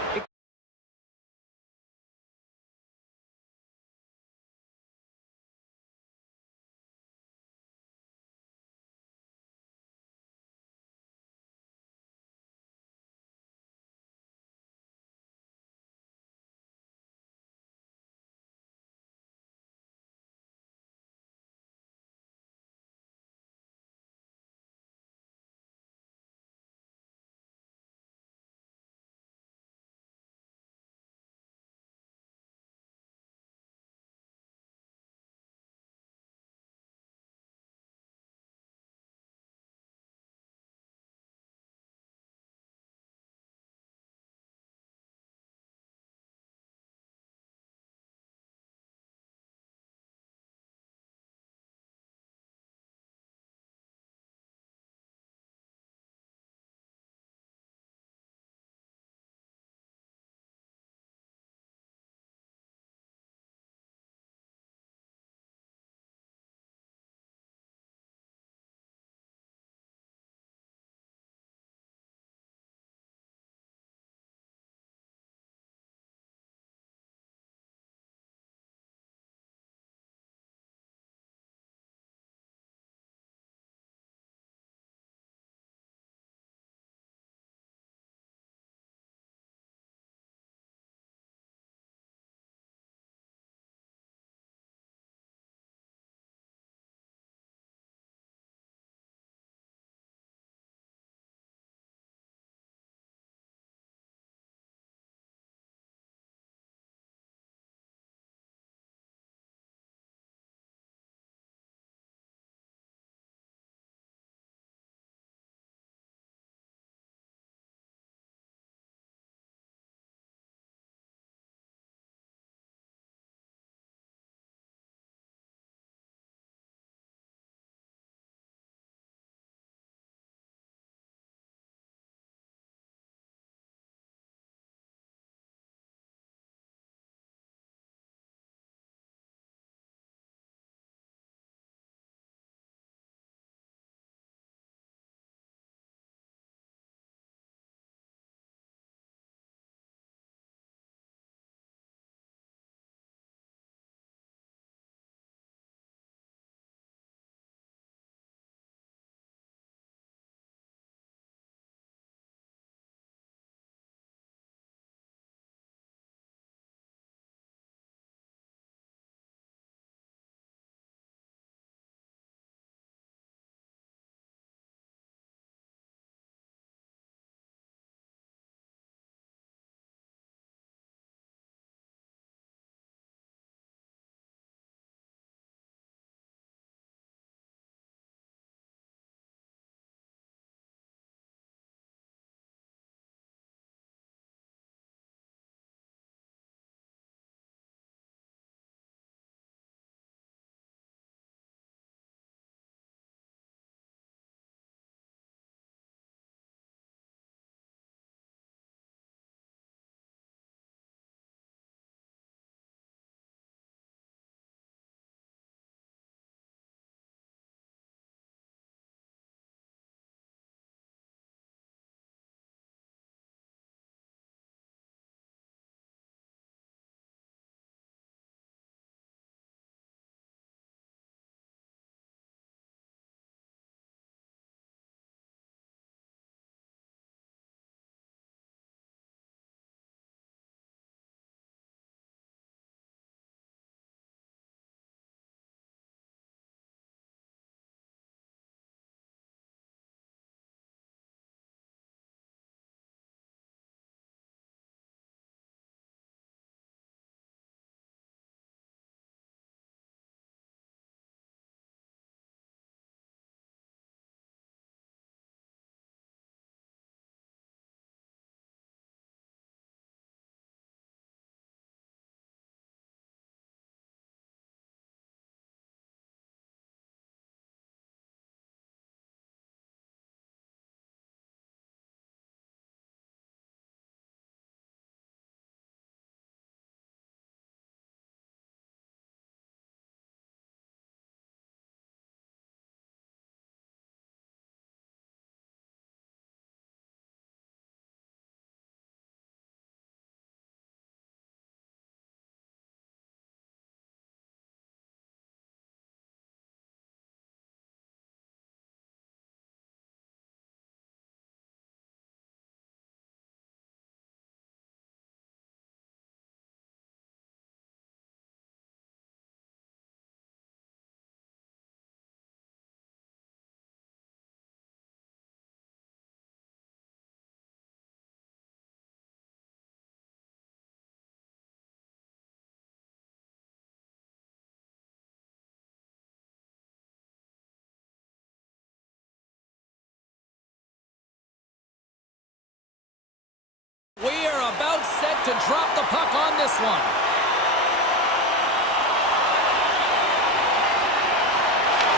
to drop the puck on this one.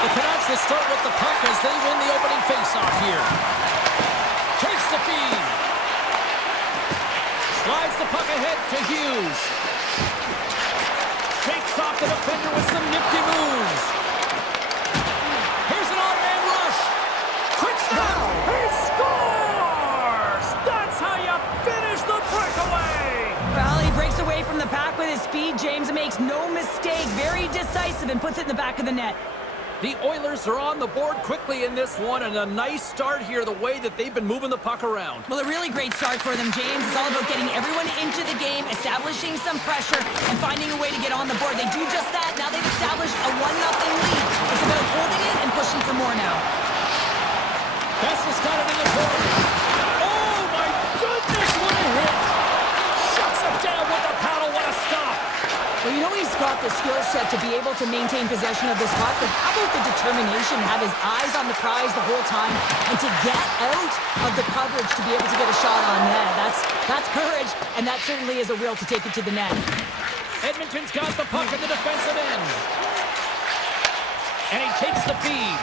The Canucks will start with the puck as they win the opening faceoff here. Takes the feed. Slides the puck ahead to Hughes. Shakes off the defender with some nifty moves. Here's an odd-man rush. Quick snap. He scores! That's how you finish the breakaway! Well, he breaks away from the pack with his speed, James, and makes no mistake. Very decisive and puts it in the back of the net. The Oilers are on the board quickly in this one, and a nice start here, the way that they've been moving the puck around. Well, a really great start for them, James. It's all about getting everyone into the game, establishing some pressure, and finding a way to get on the board. They do just that. Now they've established a 1-0 lead. It's about holding it and pushing for more now. Besser's got it in the corner. Oh, my goodness, what a hit! Shuts it down with the paddle. What a stop! Well, you know he's got the skill set to be able to maintain possession of this puck, but how about the determination to have his eyes on the prize the whole time and to get out of the coverage to be able to get a shot on net? That's courage, and that certainly is a will to take it to the net. Edmonton's got the puck in the defensive end. And he takes the feed.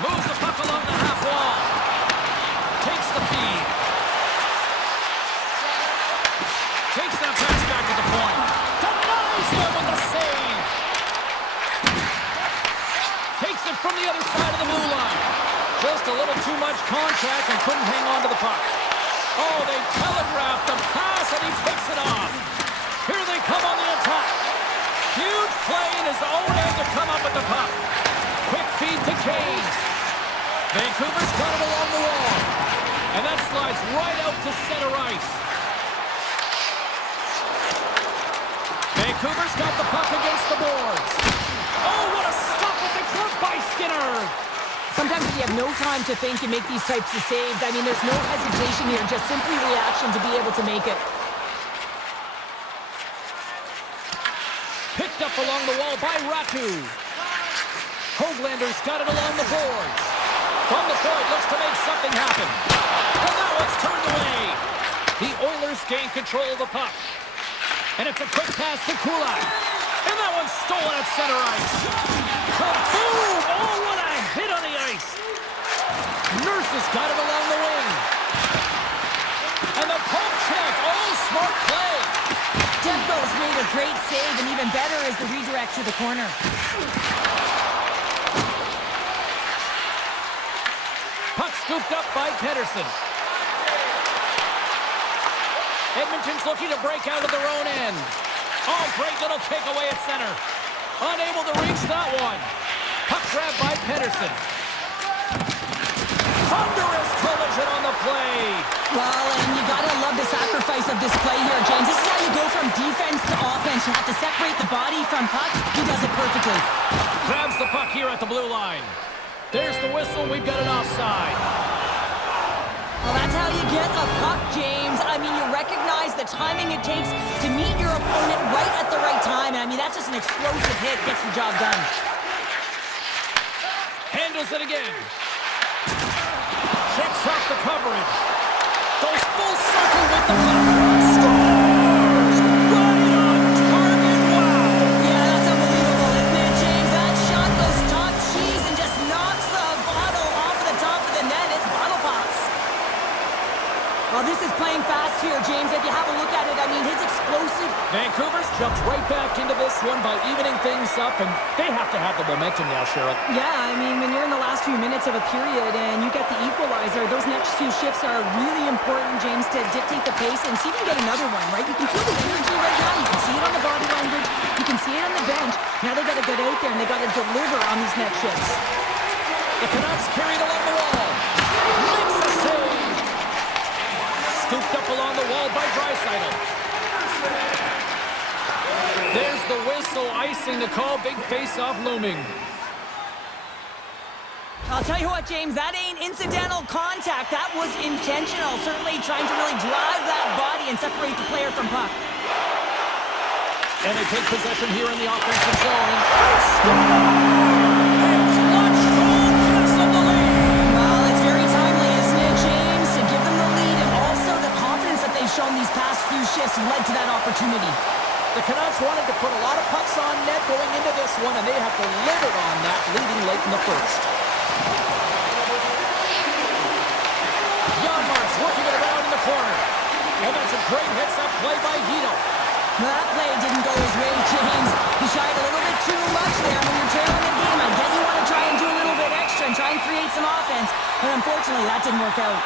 Moves the puck along the half wall. Takes the feed. Takes that pass back at the point. Denies him with a save. Takes it from the other side of the blue line. Just a little too much contact and couldn't hang on to the puck. Oh, they telegraphed the pass and he takes it off. Here they come on the attack. Huge play in his own end to come up with the puck. Quick feed to Kane. Vancouver's got it along the wall. And that slides right out to center ice. Vancouver's got the puck against the boards. Oh, what a stop with the glove by Skinner. Sometimes if you have no time to think, you make these types of saves. I mean, there's no hesitation here, just simply reaction to be able to make it. Picked up along the wall by Raku. Hoaglander's got it along the boards. From the point, looks to make something happen. And that one's turned away. The Oilers gain control of the puck. And it's a quick pass to Kulak. And that one's stolen at center ice. Kaboom! Oh, what a hit on the ice. Nurse has got it along the wing. And the pump check. Oh, smart play. Demko's made a great save, and even better is the redirect to the corner. Puck scooped up by Pettersson. Edmonton's looking to break out of their own end. Oh, great little takeaway at center. Unable to reach that one. Puck grab by Pettersson. Thunderous collision on the play. Well, and you gotta love the sacrifice of this play here, James. This is how you go from defense to offense. You have to separate the body from puck. He does it perfectly. Grabs the puck here at the blue line. There's the whistle. We've got an offside. Well, that's how you get a puck, James. I mean, you recognize the timing it takes to meet your opponent right at the right time. And I mean, that's just an explosive hit. Gets the job done. Handles it again. Checks off the coverage. Goes full circle with the puck. Scores! Right on target. Wow! Yeah, that's unbelievable, isn't it, James? That shot goes top cheese and just knocks the bottle off the top of the net. It's bottle pops. Well, this is playing fast here, James. If you have a look at it, I mean, his explosive... Vancouver's jumped right back into this one by evening things up, and they have to have the momentum now, Cheryl. Yeah, I mean, when you're in the last few minutes of a period and you get the equalizer, those next few shifts are really important, James, to dictate the pace and see if you can get another one, right? You can feel the energy right now. You can see it on the body language. You can see it on the bench. Now they got to get out there and they got to deliver on these next shifts. The Canucks carried along the wall. Makes a save. Scooped up along the wall by Draisaitl. There's the whistle, icing the call. Big face-off looming. I'll tell you what, James, that ain't incidental contact. That was intentional. Certainly trying to really drive that body and separate the player from puck. And they take possession here in the offensive zone. And clutch goal gives them the lead. Well, it's very timely, isn't it, James, to give them the lead and also the confidence that they've shown these past one, and they have delivered on that, leading late in the first. Janmark's working it around in the corner. And that's a great hits-up play by Hito. Well, that play didn't go his way, James. He shied a little bit too much there. When you're trailing the game, I get you want to try and do a little bit extra and try and create some offense. But unfortunately, that didn't work out.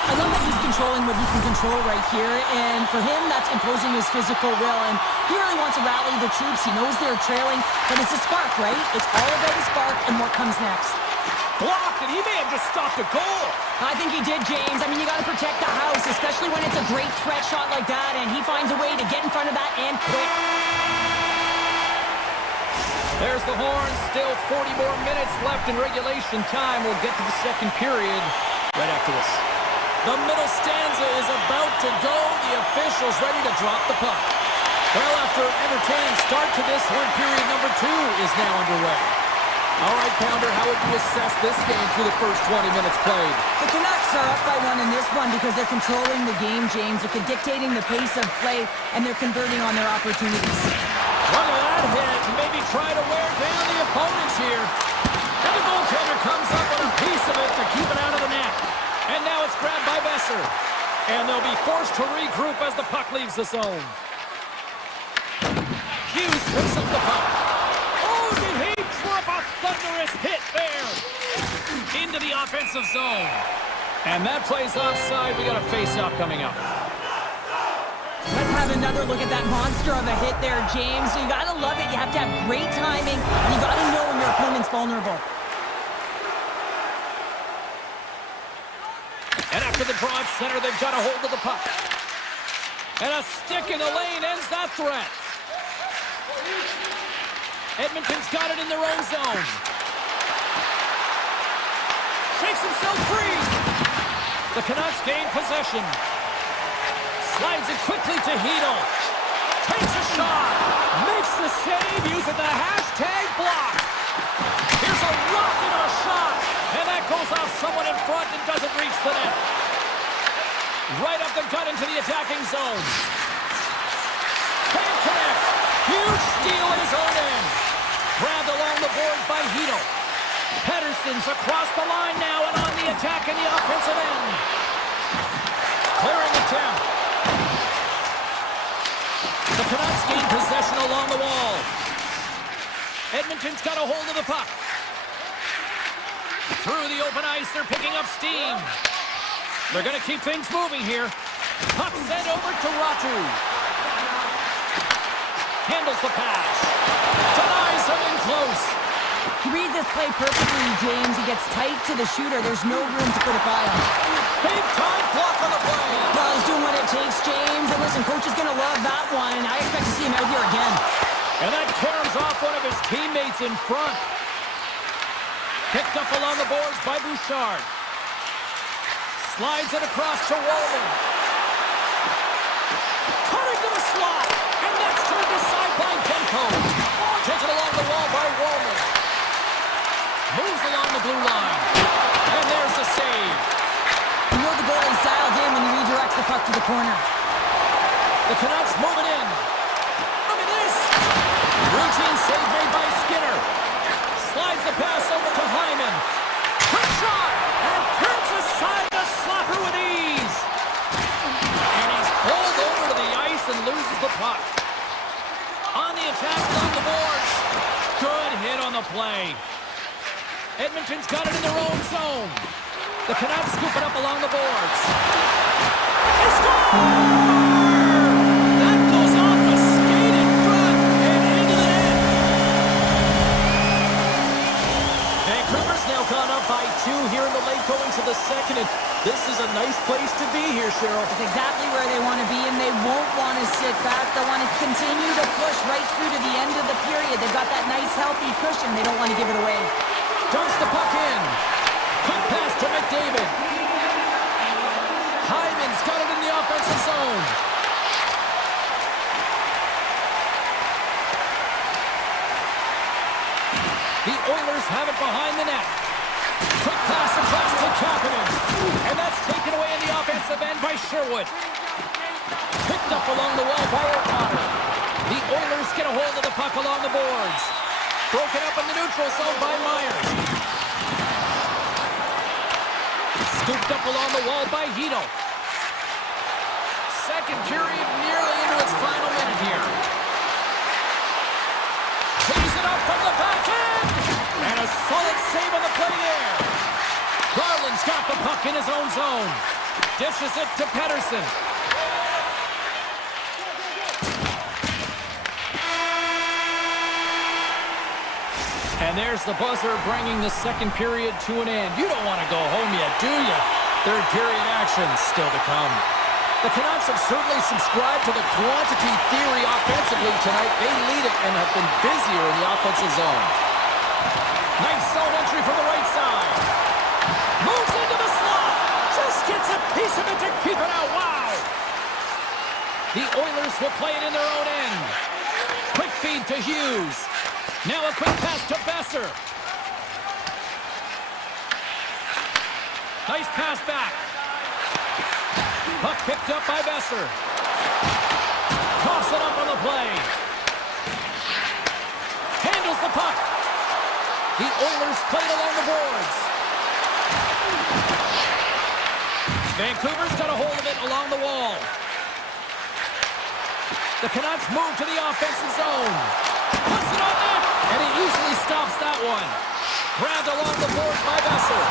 I love that he's controlling what he can control right here, and for him, that's imposing his physical will, and he really wants to rally the troops. He knows they're trailing, but it's a spark, right? It's all about a spark and what comes next. Blocked, and he may have just stopped a goal. I think he did, James. I mean, you got to protect the house, especially when it's a great threat shot like that, and he finds a way to get in front of that and quick. There's the horn. Still 40 more minutes left in regulation time. We'll get to the second period right after this. The middle stanza is about to go. The officials ready to drop the puck. Well, after an entertaining start to this one, period number 2 is now underway. All right, Pounder, how would you assess this game through the first 20 minutes played? The Canucks are up by 1 in this one because they're controlling the game, James. They're dictating the pace of play, and they're converting on their opportunities. Look at that hit. Maybe try to wear down the opponents here. And the goaltender comes up with a piece of it to keep it out of the net. And now it's grabbed by Besser. And they'll be forced to regroup as the puck leaves the zone. Hughes picks up the puck. Oh, did he drop a thunderous hit there? Into the offensive zone. And that play's offside. We got a face-off coming up. Let's have another look at that monster of a hit there, James. You got to love it. You have to have great timing, and you got to know when your opponent's vulnerable. And after the draw at center, they've got a hold of the puck. And a stick in the lane ends that threat. Edmonton's got it in their own zone. Shakes himself free. The Canucks gain possession. Slides it quickly to Hito. Takes a shot. Makes the save using the hashtag block. Here's a rocket of a shot. And that goes off someone in front and doesn't reach the net. Right up the gut into the attacking zone. Can't connect. Huge steal at his own end. Grabbed along the boards by Hito. Pettersson's across the line now and on the attack in the offensive end. Clearing attempt. The Canucks gain possession along the wall. Edmonton's got a hold of the puck. Through the open ice, they're picking up steam. They're going to keep things moving here. Puck sent over to Ratu. Handles the pass. Denies him in close. He reads this play perfectly, James. He gets tight to the shooter. There's no room to put a by on. Big time block on the play. Well, he's doing what it takes, James. And listen, coach is going to love that one. And I expect to see him out here again. And that caroms off one of his teammates in front. Picked up along the boards by Bouchard. Slides it across to Walden. Cutting to the slot. And that's turned aside by Denko. Taken along the wall by Walden. Moves along the blue line. And there's the save. You know the goalie's dialed in when he redirects the puck to the corner. The Canucks move it in. Look at this. Routine save made by Skinner. Slides the pass over to Hyman. Quick shot. And turns aside the slapper with ease. And he's pulled over to the ice and loses the puck. On the attack along the boards. Good hit on the play. Edmonton's got it in their own zone. The Canucks scoop it up along the boards. They score! That goes off the skate in front and into the net. Vancouver's now gone up by 2 here in the late going to the second. And this is a nice place to be here, Cheryl. It's exactly where they want to be, and they won't want to sit back. They want to continue to push right through to the end of the period. They've got that nice, healthy cushion. They don't want to give it away. Dumps the puck in. Quick pass to McDavid. Hyman's got it in the offensive zone. The Oilers have it behind the net. Quick pass across to Kapanen. And that's taken away in the offensive end by Sherwood. Picked up along the wall by O'Connor. The Oilers get a hold of the puck along the boards. Broken up in the neutral zone by Myers. Scooped up along the wall by Hito. Second period nearly into its final minute here. Tees it up from the back end. And a solid save on the play there. Garland's got the puck in his own zone. Dishes it to Pettersson. And there's the buzzer bringing the second period to an end. You don't want to go home yet, do you? Third period action still to come. The Canucks have certainly subscribed to the quantity theory offensively tonight. They lead it and have been busier in the offensive zone. Nice zone entry from the right side. Moves into the slot. Just gets a piece of it to keep it out. Wow! The Oilers will play it in their own end. Quick feed to Hughes. Now a quick pass to Besser. Nice pass back. Puck picked up by Besser. Coughs it up on the play. Handles the puck. The Oilers play it along the boards. Vancouver's got a hold of it along the wall. The Canucks move to the offensive zone. Puts it on net, and he easily stops that one. Grabbed along the boards by Besser.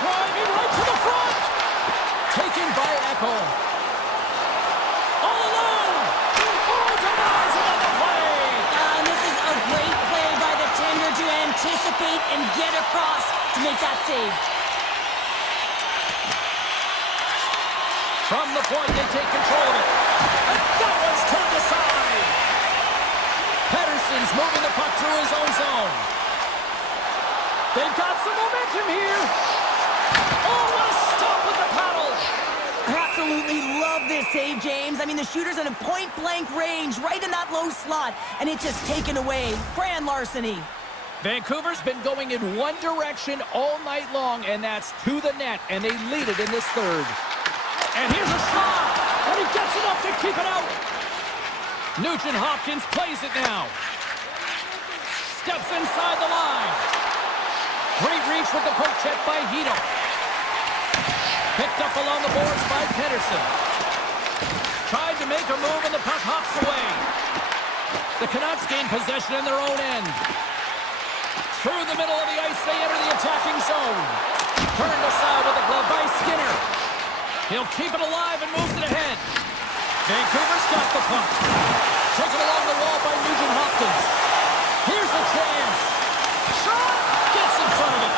Driving right to the front. Taken by Echo. All alone. Oh, denies him on the play. And this is a great play by the tender to anticipate and get across to make that save. From the point, they take control of it. And that one's turned aside. Pettersson's moving the puck through his own zone. They've got some momentum here. Oh, what a stop with the paddle. Absolutely love this save, James. I mean, the shooter's in a point-blank range, right in that low slot, and it's just taken away. Grand larceny. Vancouver's been going in one direction all night long, and that's to the net, and they lead it in this third. And here's a shot, and he gets enough to keep it out. Nugent-Hopkins plays it now. Steps inside the line. Great reach with the poke check by Hito. Picked up along the boards by Pettersson. Tried to make a move, and the puck hops away. The Canucks gain possession in their own end. Through the middle of the ice, they enter the attacking zone. Turned aside with a glove by Skinner. He'll keep it alive and moves it ahead. Vancouver's got the puck. Taken along the wall by Nugent-Hopkins. Here's a chance. Shot! Gets in front of it.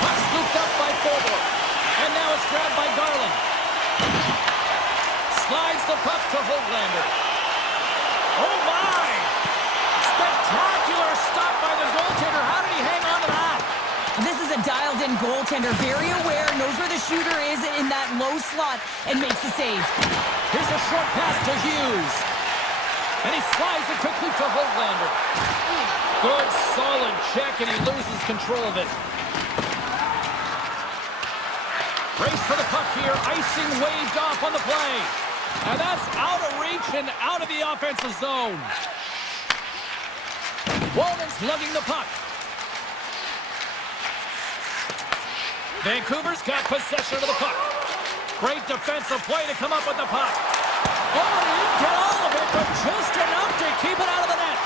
Puck scooped up by Forward. And now it's grabbed by Garland. Slides the puck to Höglander. Oh my! Spectacular stop by the goaltender. How did he hang on to that? This is a dialed-in goaltender, very aware, knows where the shooter is in that low slot, and makes the save. Here's a short pass to Hughes. And he slides it quickly to Höglander. Good, solid check, and he loses control of it. Race for the puck here. Icing waved off on the play. And that's out of reach and out of the offensive zone. Walden's lugging the puck. Vancouver's got possession of the puck. Great defensive play to come up with the puck. Oh, he didn't get all of it, but just enough to keep it out of the net.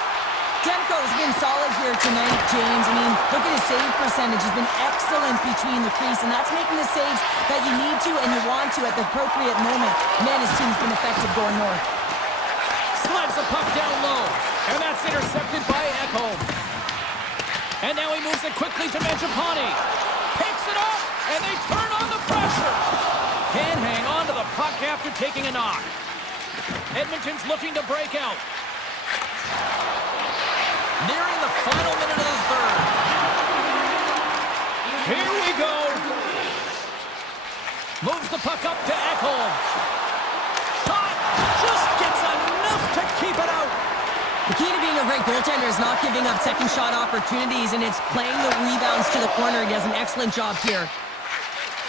Demko's been solid here tonight, James. I mean, look at his save percentage. He's been excellent between the crease, and that's making the saves that you need to and you want to at the appropriate moment. Man, his team's been effective going north. Slides the puck down low, and that's intercepted by Ekholm. And now he moves it quickly to Mangiapane. Picks it up, and they turn on the pressure. Can't hang on to the puck after taking a knock. Edmonton's looking to break out. Nearing the final minute of the third. Here we go. Moves the puck up to Ekholm. Shot just gets enough to keep it out. The key to being a great goaltender is not giving up second shot opportunities, and it's playing the rebounds to the corner. He does an excellent job here.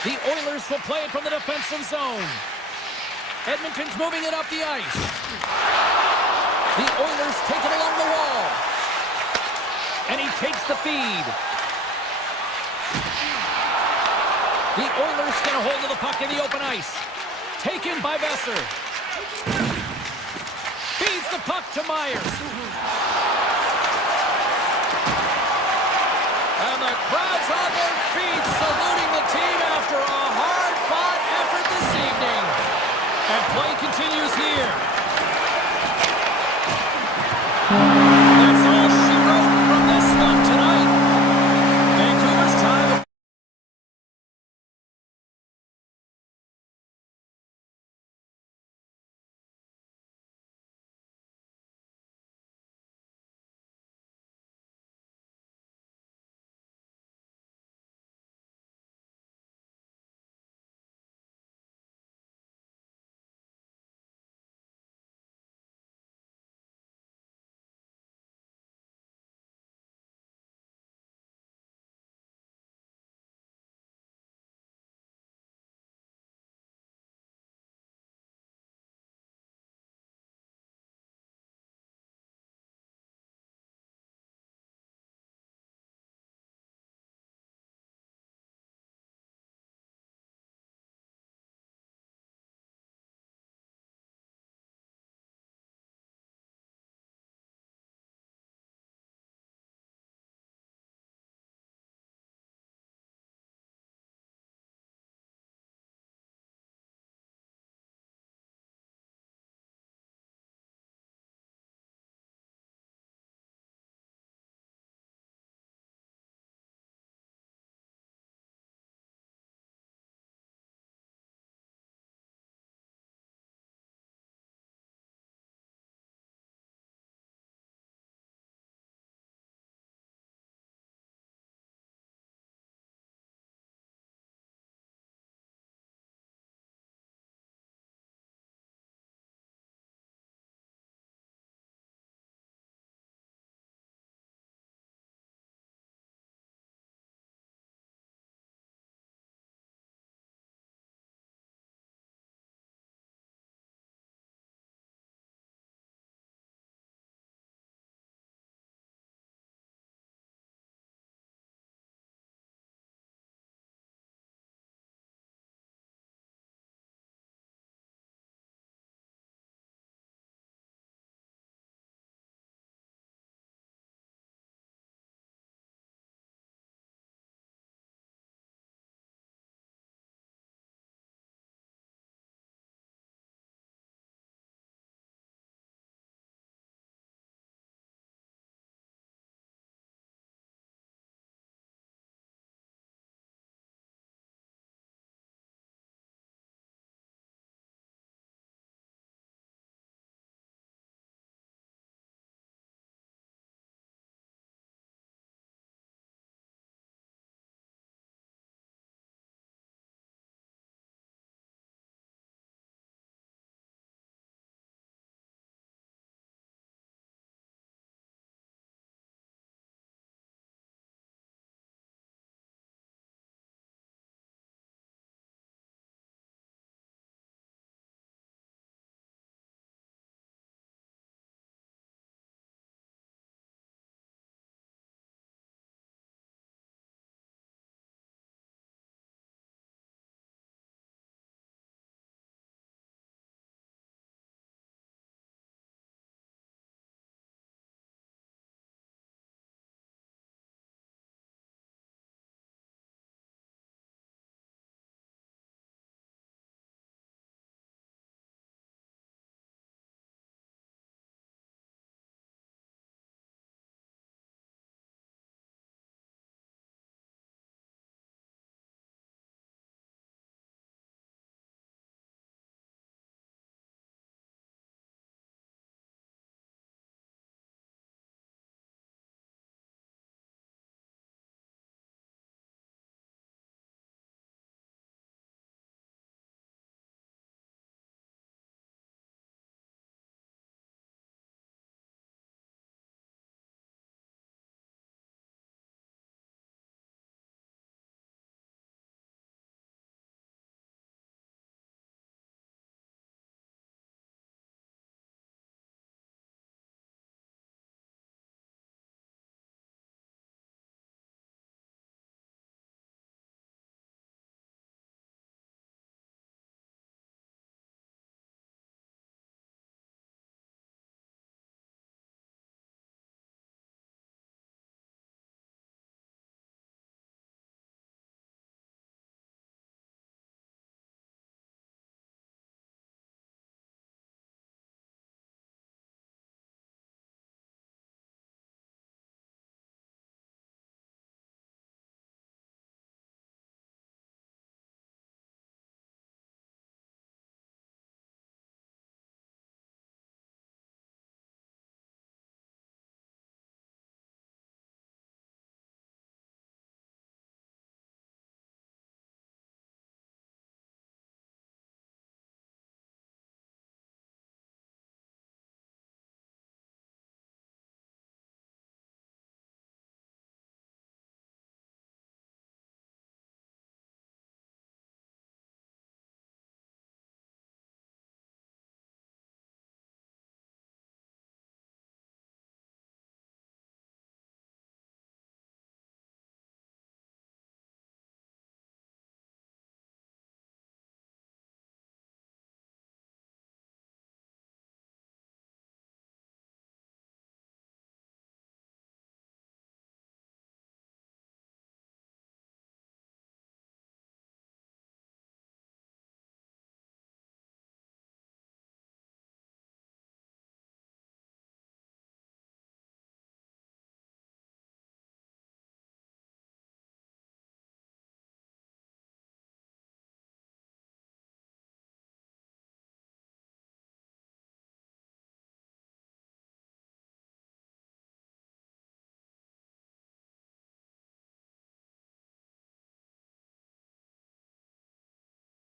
The Oilers will play it from the defensive zone. Edmonton's moving it up the ice. The Oilers take it along the wall. And he takes the feed. The Oilers get a hold of the puck in the open ice. Taken by Besser. Feeds the puck to Myers. And the crowd's on their feet, saluting the team after a hard-fought effort this evening. And play continues here.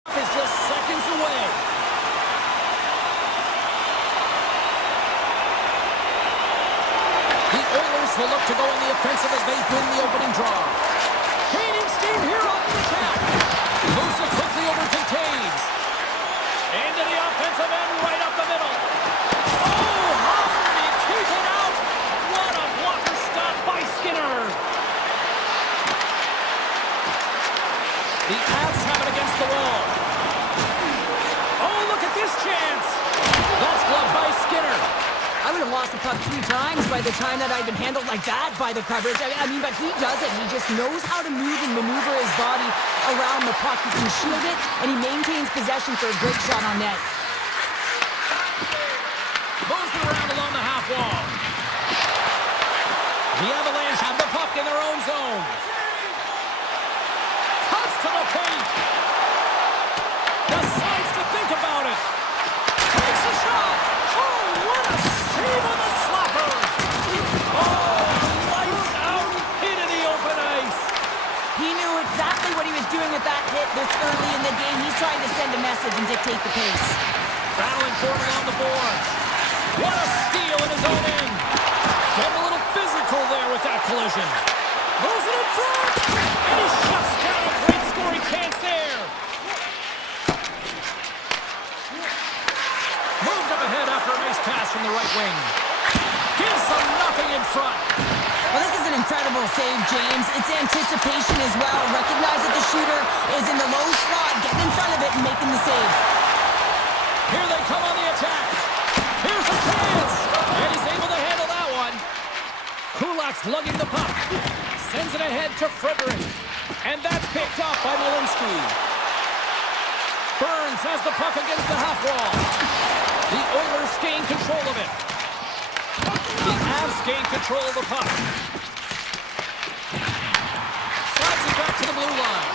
Is just seconds away. The Oilers will look to go on the offensive as they win the opening draw. Gaining steam here on the attack. Moves it quickly over to Taves. Into the offensive end, right up the middle. Oh, how did he keep it out? What a blocker stop by Skinner. The Avs have it against the wall. Oh, look at this chance. That's gloved by Skinner. I would have lost the puck 3 times by the time that I'd been handled like that by the coverage. I mean, but he does it. He just knows how to move and maneuver his body around the puck. He can shield it, and he maintains possession for a great shot on net. Moves it around along the half wall. The Avalanche have the puck in their own zone. Cuts to the paint. Decides to think about it. Takes a shot. Oh, what a save on the slapper. Oh, lights out into the open ice. He knew exactly what he was doing with that hit this early in the game. He's trying to send a message and dictate the pace. Battling for it along the boards. What a steal in his own end. Getting a little physical there with that collision. Moves it in front. And he shuts down a great scoring chance there. Moved up ahead after a nice pass from the right wing. Gives them nothing in front. Well, this is an incredible save, James. It's anticipation as well. Recognize that the shooter is in the low slot, getting in front of it and making the save. Here they come on the attack. Here's a chance. And he's able to handle that one. Kulak's lugging the puck. Sends it ahead to Frederick. And that's picked up by Malinsky. Burns has the puck against the half wall. The Oilers gain control of it. The Avs gain control of the puck. Slides it back to the blue line.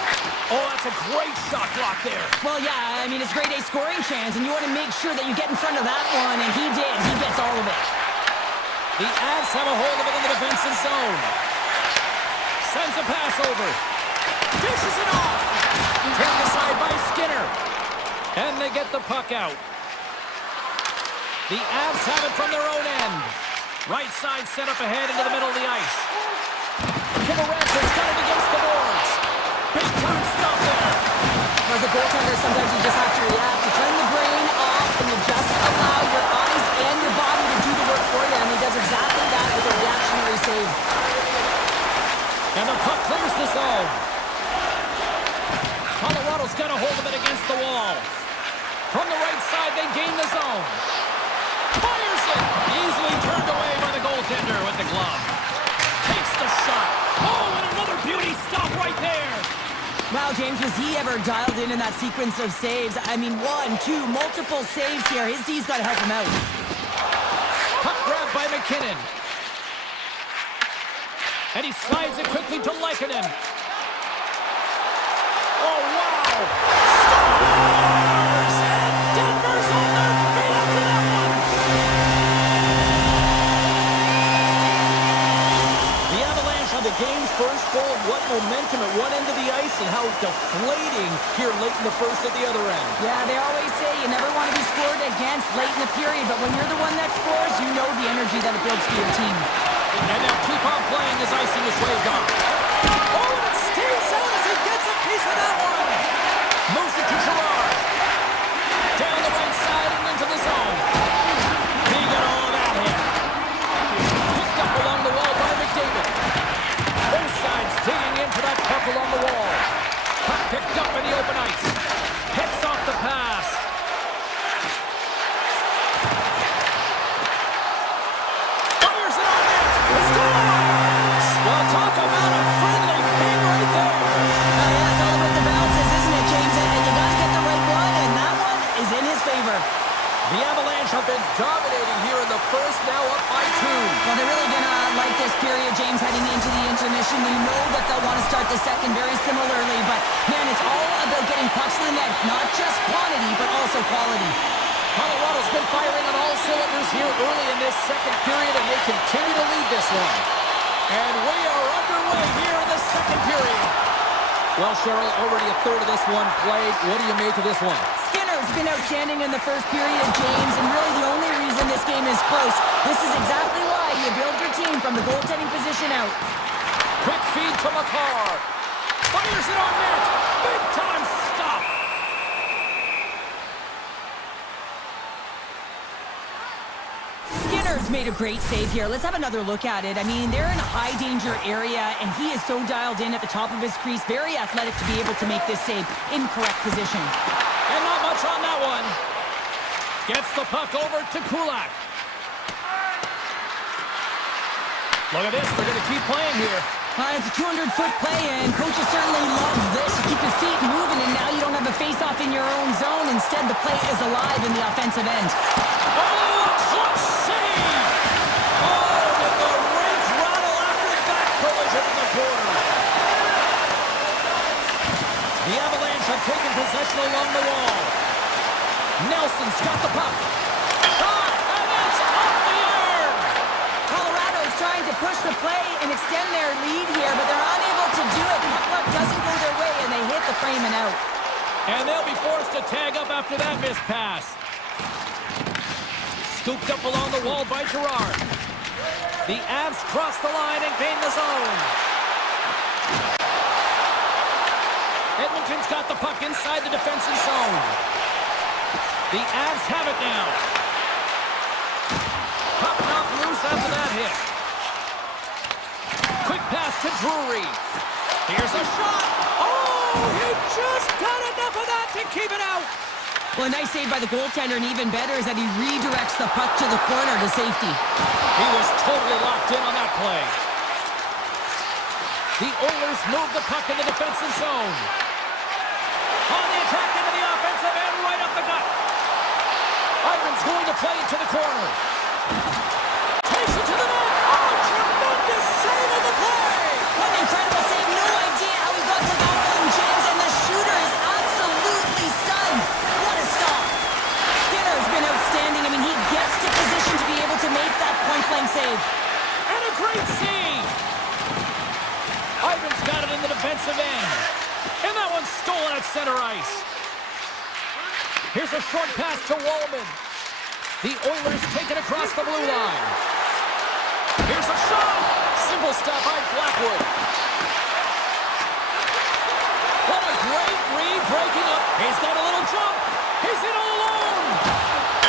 Oh, that's a great shot block there. Well, yeah, I mean, it's grade A scoring chance, and you want to make sure that you get in front of that one, and he did. He gets all of it. The Avs have a hold of it in the defensive zone. Sends a pass over. Dishes it off. Turned aside by Skinner. And they get the puck out. The Avs have it from their own end. Right side set up ahead into the middle of the ice. Kivarev's got it against the boards. Big time stop there. As a goaltender, sometimes you just have to react. You turn the brain off, and you just allow your eyes and your body to do the work for you, and he does exactly that with a reactionary save. And the puck clears the zone. Colorado's got a hold of it against the wall. From the right side, they gain the zone. Fires it! Easily turned away by the goaltender with the glove. Takes the shot. Oh, and another beauty stop right there. Wow, James, was he ever dialed in that sequence of saves? I mean, 1, 2, multiple saves here. His D's got to help him out. Puck grabbed by McKinnon. And he slides it quickly to Lehkonen. Oh, wow! Scores! And Denver's on their feet after that one! The Avalanche on the game's first goal. What momentum at one end of the ice and how deflating here late in the first at the other end. Yeah, they always say you never want to be scored against late in the period, but when you're the one that scores, you know the energy that it builds for your team. And they'll keep on playing as icing is waved off. Oh, and it stays out as he gets a piece of that one. Moves it to Gerard. Down the right side and into the zone. He got all of that hit. Picked up along the wall by McDavid. Both sides digging into that puck along the wall. Puck picked up in the open ice. Hits off the pass. Fires it on net. Scores! Well, talk about a friendly ping right there. Yeah, it's all about the bounces, isn't it, James? And you got to get the right one, and that one is in his favor. The Avalanche have been dominating here in the first, now up by 2. Well, they're really going to like this period, James, heading into the intermission. We know that they'll want to start the second very similarly, but, man, it's all about getting pucks to the net. Not just quantity, but also quality. Colorado's been firing on all cylinders here early in this second period, and they continue to lead this one. And we are underway here in the second period. Well, Cheryl, already a third of this one played. What do you make of this one? Skinner's been outstanding in the first period, James, and really the only reason this game is close. This is exactly why you build your team from the goaltending position out. Quick feed from McCarr. Fires it on net. Big time stop. Skinner's made a great save here. Let's have another look at it. I mean, they're in a high danger area, and he is so dialed in at the top of his crease. Very athletic to be able to make this save in correct position. And not much on that one. Gets the puck over to Kulak. Look at this. They're going to keep playing here. It's a 200-foot play, and coaches certainly love this. You keep your feet moving, and now you don't have a face-off in your own zone. Instead, the play is alive in the offensive end. Oh, clutch save! Oh, did the rings rattle after that collision in the corner. The Avalanche have taken possession along the wall. Nelson's got the puck. Shot, and it's off the iron! Colorado's trying to push the play and extend their lead here, but they're unable to do it. The puck doesn't go their way, and they hit the frame and out. And they'll be forced to tag up after that missed pass. Scooped up along the wall by Gerard. The Avs cross the line and gain the zone. Edmonton's got the puck inside the defensive zone. The Avs have it now. Puck knocked loose after that hit. Quick pass to Drury. Here's a shot. Oh, he just got enough of that to keep it out. Well, a nice save by the goaltender, and even better is that he redirects the puck to the corner to safety. He was totally locked in on that play. The Oilers move the puck in the defensive zone. On the attack into the offensive end, right up the gut. Iron's going to play it to the corner. Takes it to the net. Oh, tremendous save of the play. What an incredible save. No idea how he got to that one, James, and the shooter is absolutely stunned. What a stop. Skinner's been outstanding. I mean, he gets to position to be able to make that point-blank save. And a great save. Ivan's got it in the defensive end. And that one's stolen at center ice. Here's a short pass to Wallman. The Oilers take it across the blue line. Here's a shot. Simple stop by Blackwood. What a great read, breaking up. He's got a little jump. He's in all alone.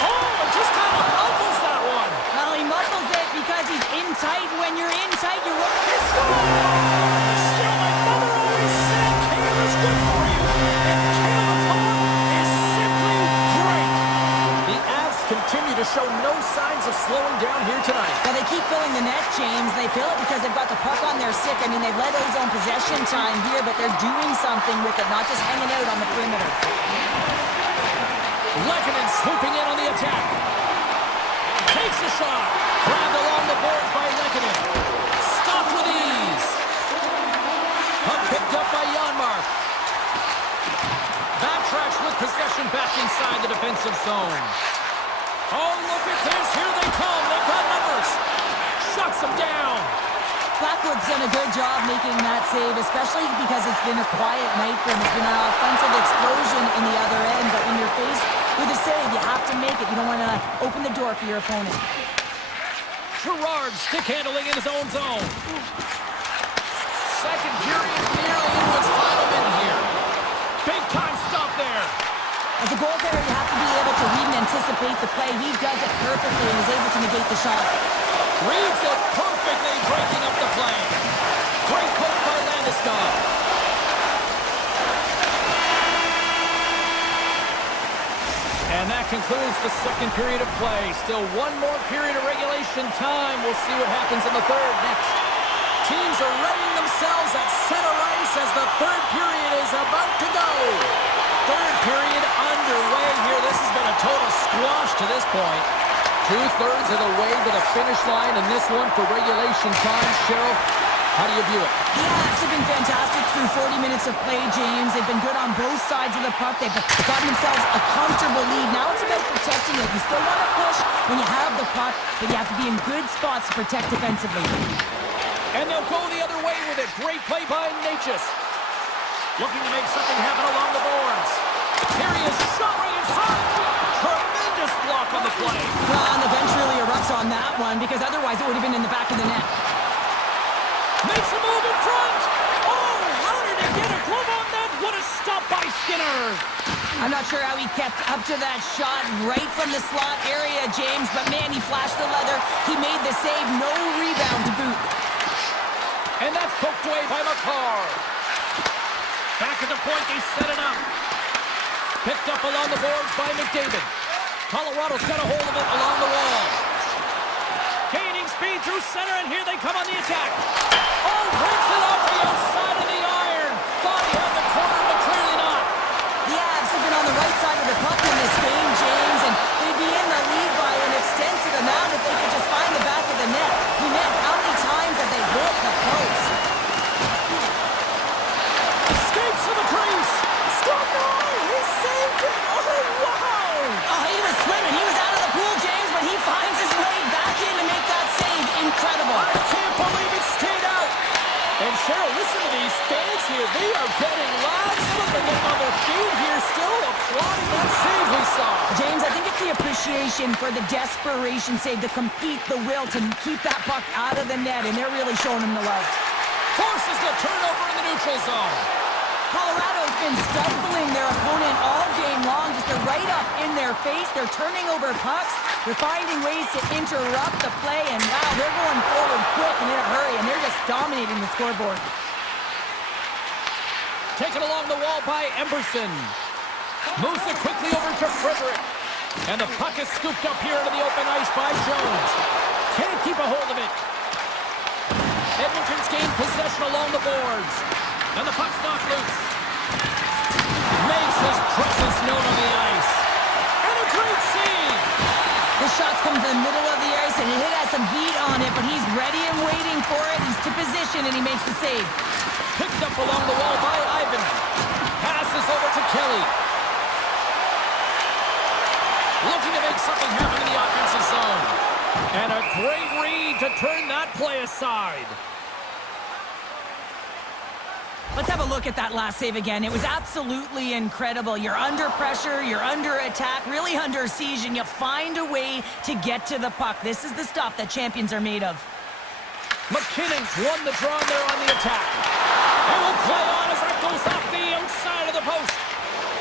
Oh, it just kind of muffles that one. Well, he muffles it because he's in tight. When you're in tight, you're running. He scores! Still, my mother always said Kale is good for you. And Kale McCullough is simply great. The Avs continue to show no signs of slowing down here tonight. Well, they keep filling the net, James. They fill it because they've got the puck on their stick. I mean, they've led ozone possession time here, but they're doing something with it, not just hanging out on the perimeter. Lehkonen swooping in on the attack. Takes a shot. Grabbed along the boards by Lehkonen. Stopped with ease. Puck picked up by Janmark. Backtracks with possession back inside the defensive zone. Oh, look at this. Here they come. They've got numbers. Shuts them down. Blackwood's done a good job making that save, especially because it's been a quiet night for him. It's been an offensive explosion in the other end, but when you're faced with a save, you have to make it. You don't want to open the door for your opponent. Gerard stick handling in his own zone. Second period nearly into its final minute here. Big time stop there. As a goaltender, you have to be able to read and anticipate the play. He does it perfectly and is able to negate the shot. Reads it perfectly, breaking up the play. Great poke by Landeskog. And that concludes the second period of play. Still one more period of regulation time. We'll see what happens in the third next. Teams are readying themselves at center ice as the third period is about to go. Third period underway here. This has been a total squash to this point. Two-thirds of the way to the finish line in this one for regulation time. Cheryl, how do you view it? The Avs have been fantastic through 40 minutes of play, James. They've been good on both sides of the puck. They've gotten themselves a comfortable lead. Now it's about protecting it. You still want to push when you have the puck, but you have to be in good spots to protect defensively. And they'll go the other way with it. Great play by Natchez. Looking to make something happen along the boards. Here he is, shot right in front. Tremendous block on the play. Well, and the bench really erupts on that one because otherwise it would have been in the back of the net. Makes a move in front. Oh, how did he get a glove on that? What a stop by Skinner. I'm not sure how he kept up to that shot right from the slot area, James, but man, he flashed the leather. He made the save, no rebound to boot. And that's poked away by McCarr. Back at the point, they set it up. Picked up along the boards by McDavid. Colorado's got a hold of it along the wall. Gaining speed through center, and here they come on the attack. Oh, breaks it off the outside of the iron. Thought he had the corner, but clearly not. The Avs have been on the right side of the puck in this game, James, and they'd be in the lead by an extensive amount if they could just find the back of the net. We meant how many times have they hit the post? Skates to the crease. Stop! No! He saved it! Oh, wow! Oh, he was swimming. He was out of the pool, James, but he finds his way back in to make that save. Incredible. I can't believe it stayed out. And Cheryl, listen to these fans here. They are getting loud. Some of them on their feet here, still applauding that save we saw. James, I think it's the appreciation for the desperation save, to compete, the will to keep that puck out of the net, and they're really showing him the love. Forces the turnover in the neutral zone. Colorado's been stifling their opponent all game long. Just they're right up in their face. They're turning over pucks. They're finding ways to interrupt the play, and wow, they're going forward quick and in a hurry, and they're just dominating the scoreboard. Taken along the wall by Emberson. Moves it quickly over to Frederick. And the puck is scooped up here into the open ice by Jones. Can't keep a hold of it. Edmonton's gained possession along the boards. And the puck's knocked loose. Makes his presence known on the ice. And a great save. The shots come to the middle of the ice, and it has some heat on it, but he's ready and waiting for it. He's to position, and he makes the save. Picked up along the wall by Ivan. Passes over to Kelly. Looking to make something happen in the offensive zone. And a great read to turn that play aside. Let's have a look at that last save again. It was absolutely incredible. You're under pressure, you're under attack, really under siege, and you find a way to get to the puck. This is the stuff that champions are made of. McKinnon's won the draw there on the attack. And will play on as that goes off the outside of the post.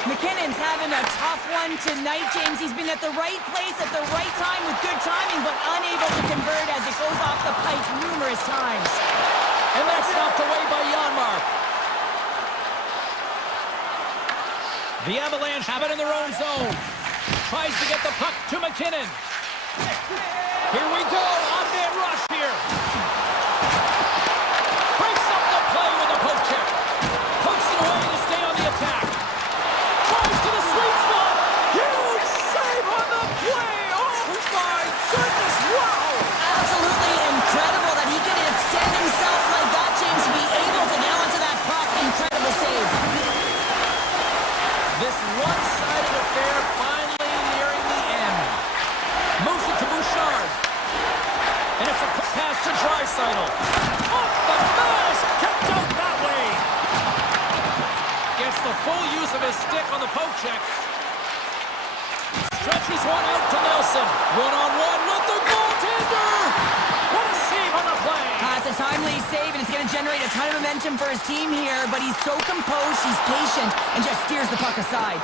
McKinnon's having a tough one tonight, James. He's been at the right place at the right time with good timing, but unable to convert as it goes off the pipe numerous times. And that's knocked away by Janmark. The Avalanche have it in their own zone. Tries to get the puck to McKinnon. Here we go. On-man rush here. Breaks up the play with a poke check. Pokes it away to stay on the attack. Tries to the sweet spot. Huge save on the play. Oh, my goodness. Wow. Absolutely incredible that he can extend himself like that, James, to be able to get onto that puck. Incredible save. This one-sided affair finally nearing the end. Moves it to Bouchard. And it's a quick pass to Draisaitl. Off the mask! Kept out that way. Gets the full use of his stick on the poke check. Stretches one out to Nelson. One-on-one with the goaltender. What a save on the play. It's a timely save, and it's going to generate a ton of momentum for his team here, but he's so composed, he's patient, and just steers the puck aside.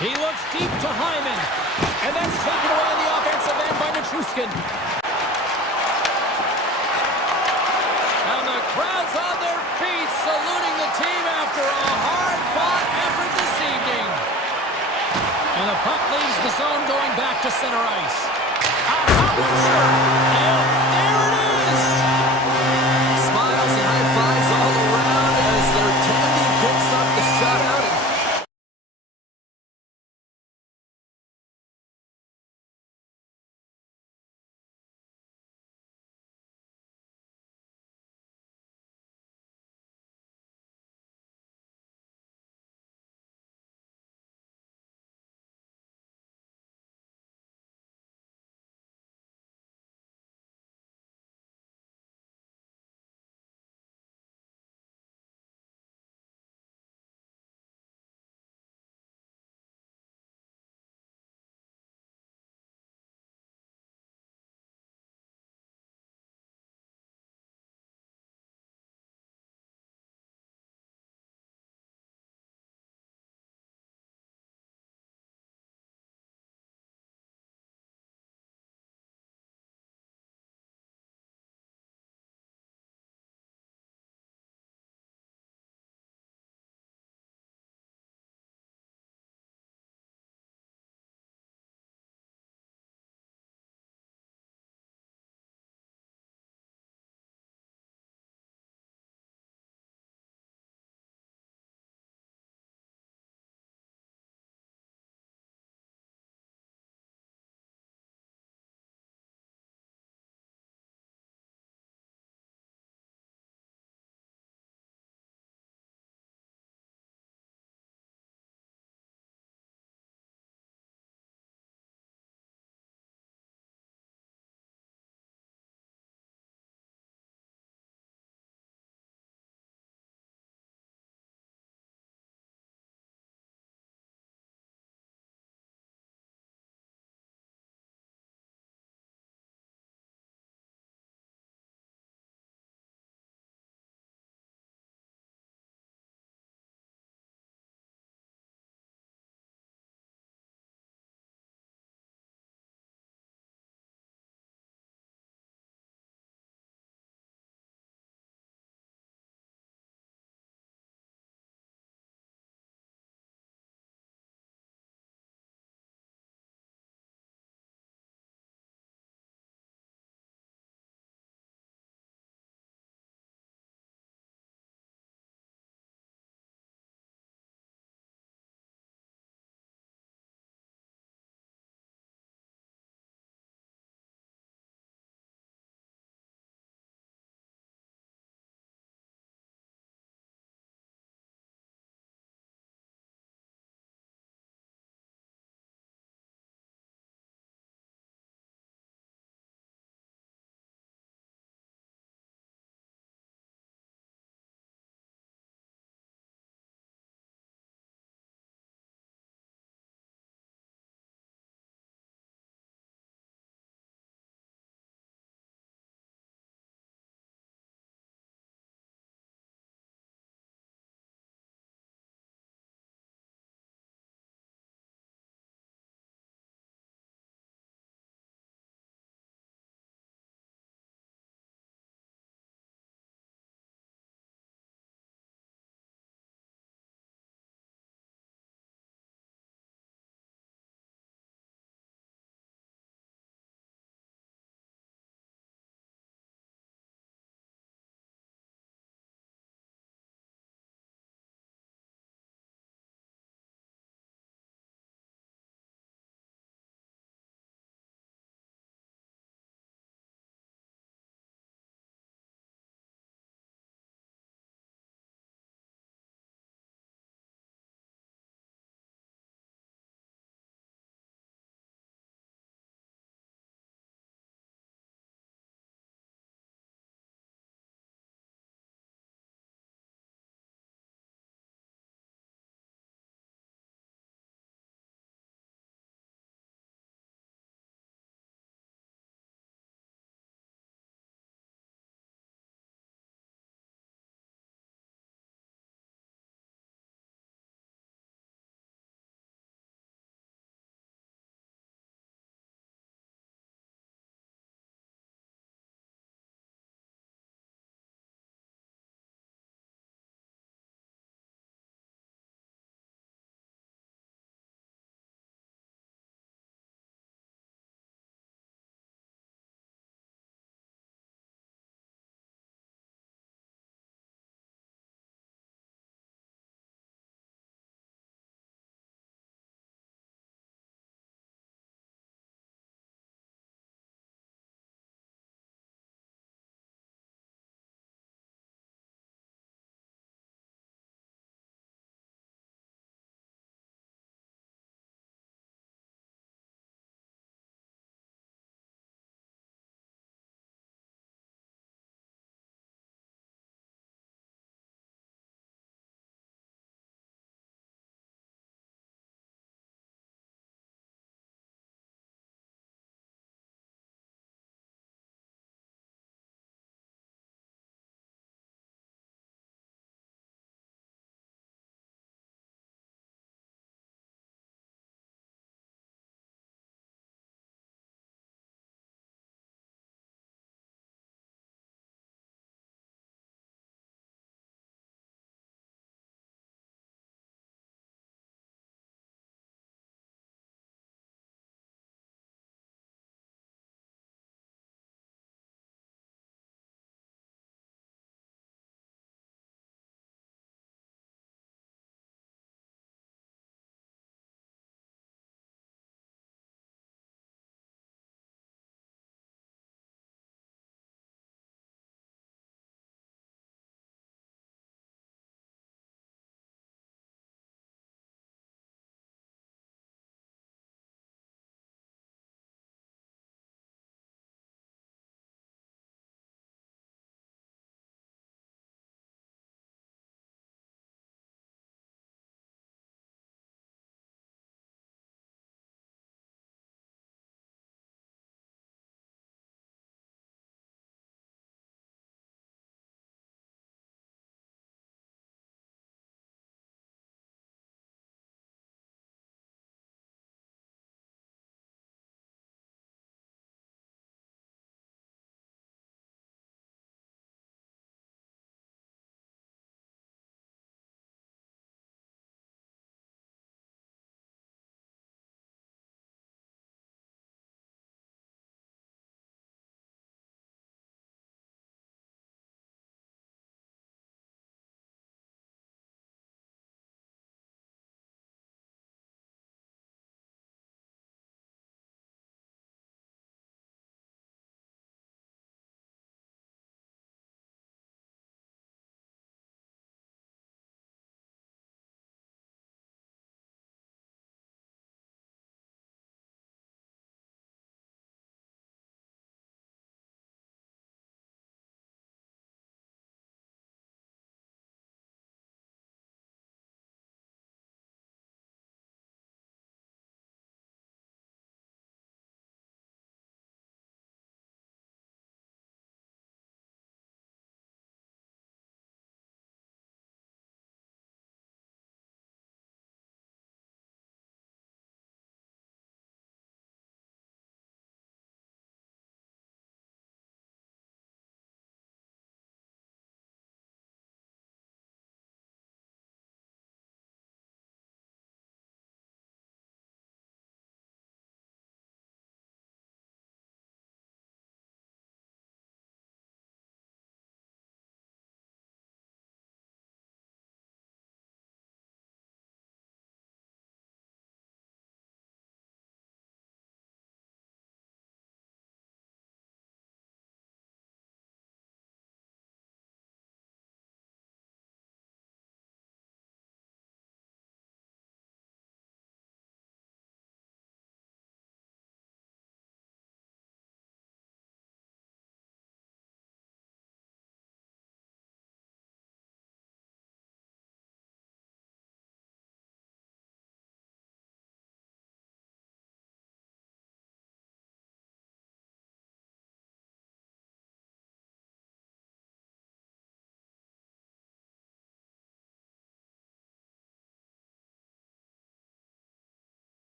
He looks deep to Hyman, and that's taken away in the offensive end by Nichushkin. And the crowd's on their feet, saluting the team after a hard-fought effort this evening. And the puck leaves the zone going back to center ice. A howitzer, and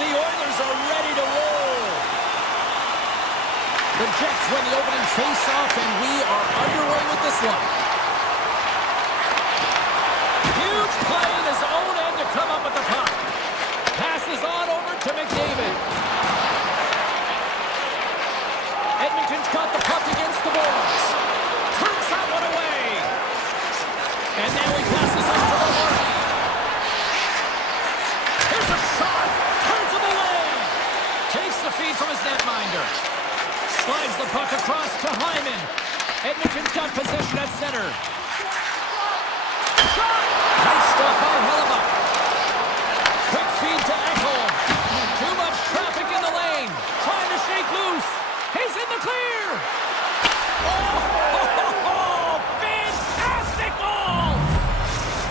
The Oilers are ready to roll. The Jets win the opening face-off, and we are underway with this one. Huge play in his own end to come up with the puck. Passes on over to McDavid. Edmonton's got the puck against the boards. Turns that one away. And now he passes up to Maloney. Here's a shot. Turns him away. Takes the feed from his netminder. Slides the puck across to Hyman. Edmonton's got possession at center. Shot! Nice stop by Hellebuck. Quick feed to Ekholm. Too much traffic in the lane. Trying to shake loose. He's in the clear. Oh, fantastic goal!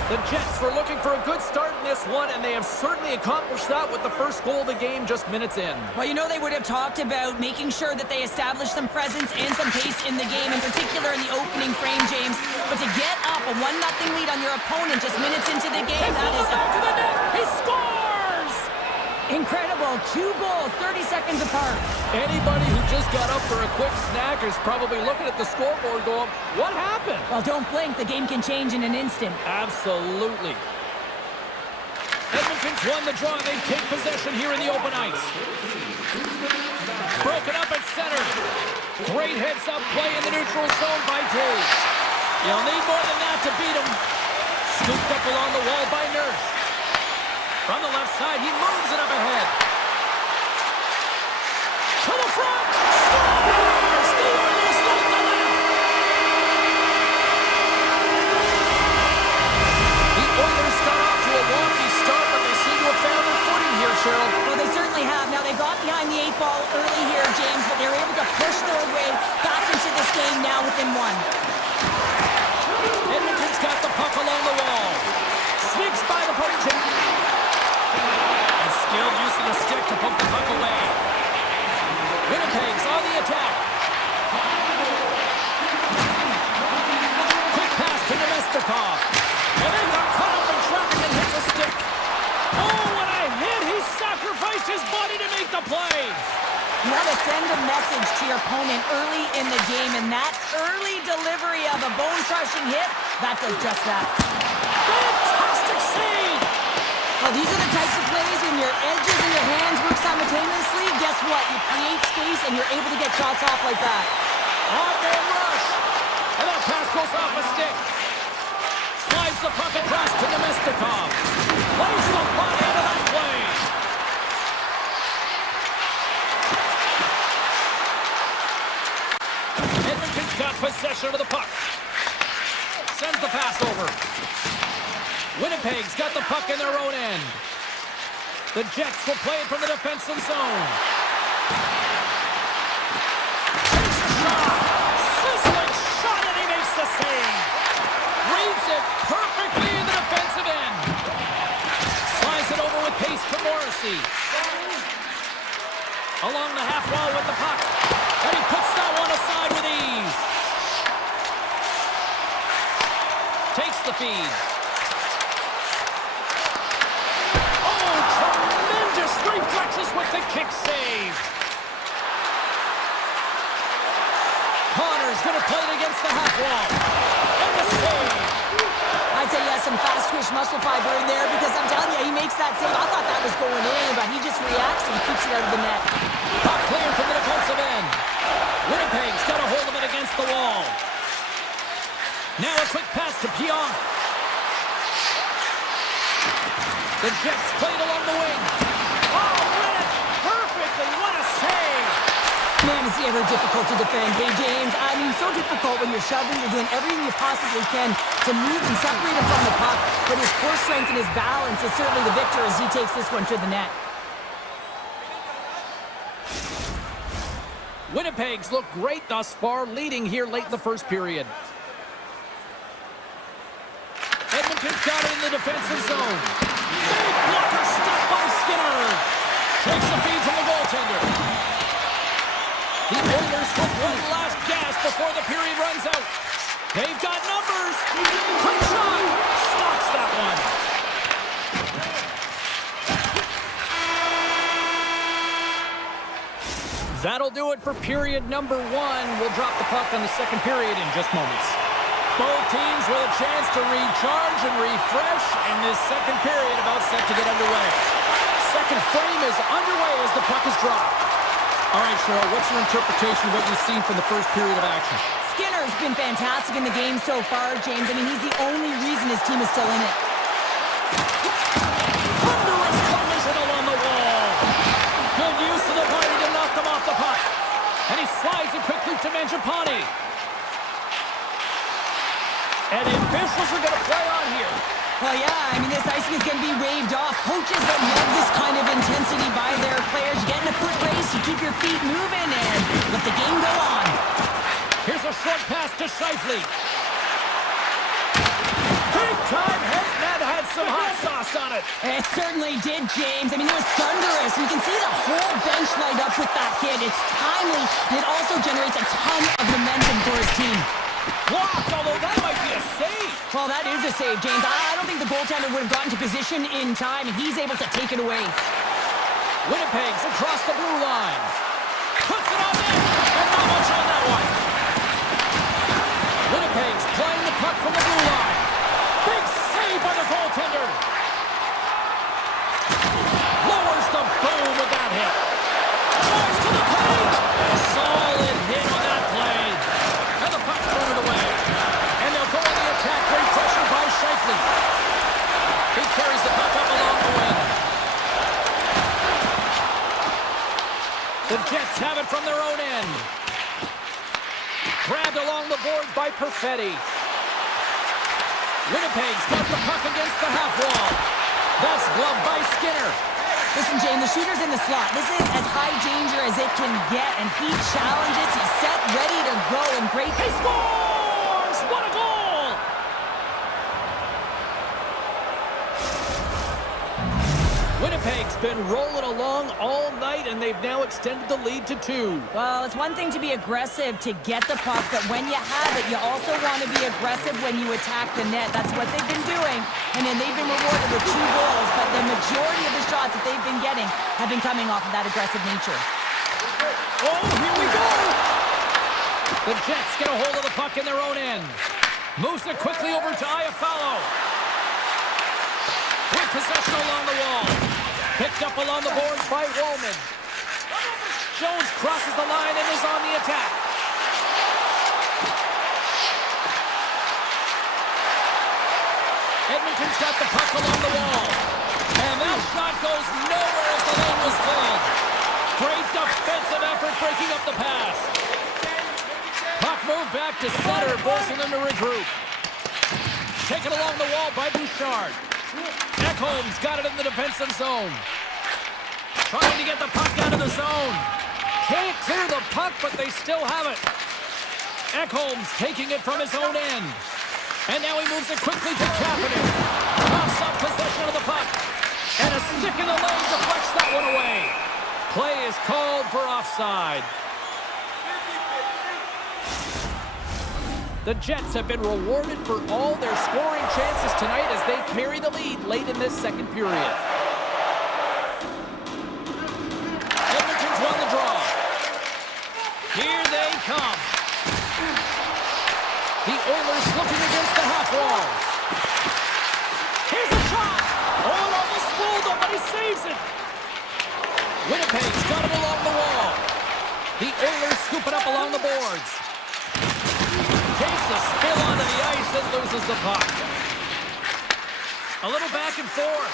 The Jets were looking for a good start in this one, and they have certainly accomplished that with the first goal of the game just minutes in. Well, you know they would have talked about making sure that they established some presence and some pace in the game, in particular in the opening frame, James. But to get up a 1-0 lead on your opponent just minutes into the game, that is... back to the net. He scores! Incredible. 2 goals, 30 seconds apart. Anybody who just got up for a quick snack is probably looking at the scoreboard going, what happened? Well, don't blink. The game can change in an instant. Absolutely. Edmonton's won the draw. They take possession here in the open ice. Broken up at center. Great heads-up play in the neutral zone by Taves. You'll need more than that to beat him. Scooped up along the wall by Nurse. From the left side, he moves it up ahead. To the front! Scores! The Oilers lead the lead! The Oilers got off to a wonky start, but they seem to have found their footing here, Cheryl. Well, they certainly have. Now, they got behind the 8-ball early here, James, but they were able to push their way back into this game now within 1. Edmonton's got the puck along the wall. Sneaks by the poke check. And skilled use of the stick to poke the puck away. Winnipeg's on the attack. Quick pass to Nemestikov. And they got caught up in traffic and hits a stick. Oh, what a hit! He sacrificed his body to make the play. You want to send a message to your opponent early in the game, and that early delivery of a bone-crushing hit, that does just that. Fantastic save! Well, these are the types of plays when your edges and your hands work simultaneously. Guess what? You create space, and you're able to get shots off like that. On-man rush! And that pass goes off a stick. Slides the puck across to Nemestikov. Plays the body into that play. Edmonton's got possession of the puck. Sends the pass over. Winnipeg's got the puck in their own end. The Jets will play it from the defensive zone. Takes a shot. Sizzling shot, and he makes the save. Reads it perfectly in the defensive end. Slides it over with pace to Morrissey. Along the half wall with the puck. And he puts that one aside with ease. Takes the feed. Oh, tremendous reflexes with the kick save. Connor's going to play it against the half wall. And the save. I'd say he has some fast-twitch muscle fiber in there, because I'm telling you, he makes that save. I thought that was going in, but he just reacts and keeps it out of the net. Puck cleared from the defensive end. Winnipeg's got a hold of it against the wall. Now a quick pass to Pionk. The Jets played along the wing. Oh, read it perfectly. What a save. Man, is he ever difficult to defend. Hey, James, I mean, so difficult when you're shoving. You're doing everything you possibly can to move and separate him from the puck. But his core strength and his balance is certainly the victor as he takes this one to the net. Winnipeg's look great thus far, leading here late in the first period. Edmonton's got it in the defensive zone. Big blocker stopped by Skinner. Takes the feed from the goaltender. The Oilers with one last gas before the period runs out. They've got numbers. Quick shot. Stops that one. That'll do it for period number 1. We'll drop the puck on the second period in just moments. Both teams with a chance to recharge and refresh, and this second period about set to get underway. Second frame is underway as the puck is dropped. All right, Cheryl, what's your interpretation of what you've seen from the first period of action? Skinner's been fantastic in the game so far, James. I mean, he's the only reason his team is still in it. Thunderous collision along the wall. Good use of the body to knock them off the puck. And he slides it quickly to Mangiapane. And the officials are going to play on here. Well, yeah, I mean, this icing is going to be waved off. Coaches that love this kind of intensity by their players. You get in a foot race, you keep your feet moving, and let the game go on. Here's a short pass to Scheifele. Big time hit, and that had some hot sauce on it. It certainly did, James. I mean, it was thunderous. You can see the whole bench light up with that hit. It's timely, and it also generates a ton of momentum for his team. Blocked, although that might be a save. Well, that is a save, James. I don't think the goaltender would have gotten to position in time, and he's able to take it away. Winnipeg's across the blue line. Puts it on net, and not much on that one. Winnipeg's playing the puck from the blue line. Big save by the goaltender. Lowers the boom with that hit. Drives to the page. Solid hit on that play. And the puck's thrown away. And they'll go on the attack. Great pressure by Scheifele. He carries the puck up along the wing. The Jets have it from their own end. Grabbed along the boards by Perfetti. Winnipeg's got the puck against the half wall. That's gloved by Skinner. Listen, James, the shooter's in the slot. This is as high danger as it can get, and he challenges. He's set, ready to go, and great. He scores! What a goal! Winnipeg's been rolling along all night, and they've now extended the lead to 2. Well, it's one thing to be aggressive to get the puck, but when you have it, you also want to be aggressive when you attack the net. That's what they've been doing, and then they've been rewarded with 2 goals, but the majority of the shots that they've been getting have been coming off of that aggressive nature. Oh, here we go! The Jets get a hold of the puck in their own end. Moves it quickly over to Iafallo. With possession along the wall. Picked up along the boards by Wallman. Jones crosses the line and is on the attack. Edmonton's got the puck along the wall. And that shot goes nowhere as the lane was filled. Great defensive effort breaking up the pass. Puck moved back to center, forcing them to regroup. Taken along the wall by Bouchard. Ekholm's got it in the defensive zone. Trying to get the puck out of the zone. Can't clear the puck, but they still have it. Ekholm's taking it from his own end. And now he moves it quickly to Kapanen. Coughs up possession of the puck. And a stick in the lane deflects that one away. Play is called for offside. The Jets have been rewarded for all their scoring chances tonight as they carry the lead late in this second period. Edmonton's won the draw. Here they come. The Oilers looking against the half wall. Here's a shot. Oh, almost fooled him, but he saves it. Winnipeg's got it along the wall. The Oilers scoop it up along the boards. Takes a spill onto the ice and loses the puck. A little back and forth.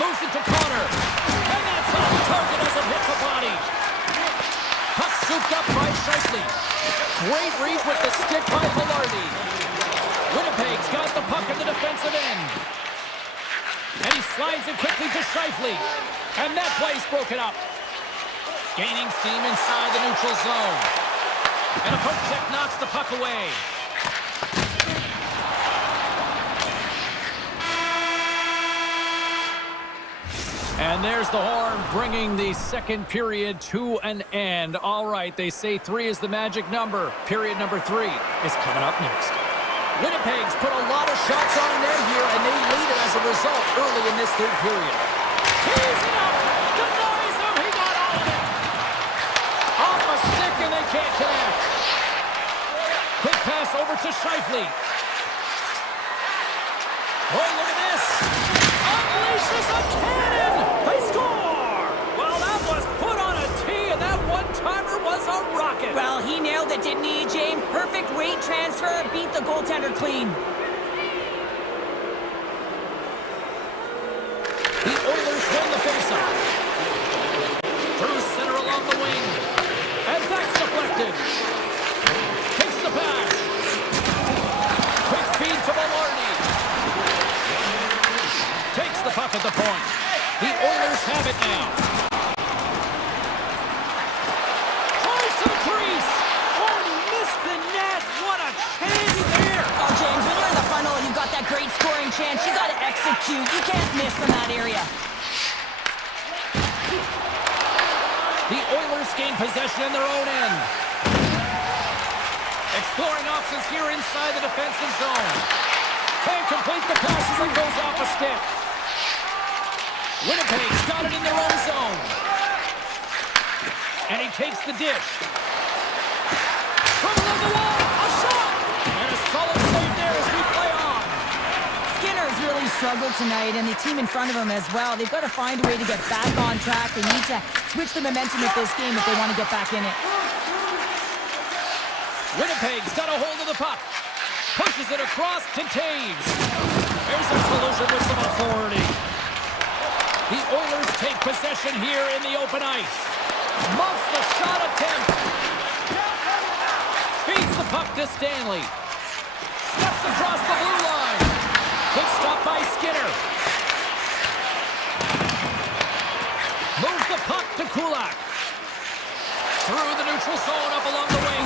Moves it to Connor. And that's off target as it hits a body. Puck scooped up by Scheifele. Great read with the stick by Velarde. Winnipeg's got the puck in the defensive end. And he slides it quickly to Scheifele. And that play's broken up. Gaining steam inside the neutral zone. And a poke check knocks the puck away. And there's the horn, bringing the second period to an end. All right, they say 3 is the magic number. Period number 3 is coming up next. Winnipeg's put a lot of shots on net here, and they lead it as a result early in this third period. Tees it up! Denies him! He got all of it! over to Scheifele. Oh, look at this. Unleashes a cannon. They score. Well, that was put on a tee, and that one-timer was a rocket. Well, he nailed it, didn't he, James? Perfect weight transfer, beat the goaltender clean. The Oilers win the faceoff. Through center along the wing. And that's deflected. Takes the pass. Quick feed to Maloney. Takes the puck at the point. The Oilers have it now. Tries to the crease. Oh, he missed the net. What a chance there. Oh, James, when you're in the funnel and you've got that great scoring chance, you got to execute. You can't miss from that area. The Oilers gain possession in their own end. Exploring options here inside the defensive zone. Can't complete the passes and goes off a stick. Winnipeg's got it in their own zone. And he takes the dish. From along the wall, a shot! And a solid save there as we play on. Skinner's really struggled tonight, and the team in front of him as well. They've got to find a way to get back on track. They need to switch the momentum of this game if they want to get back in it. Winnipeg's got a hold of the puck. Pushes it across to Taves. There's a collision with some authority. The Oilers take possession here in the open ice. Muffs the shot attempt. Feeds the puck to Stanley. Steps across the blue line. Good stop by Skinner. Moves the puck to Kulak. Through the neutral zone up along the wing.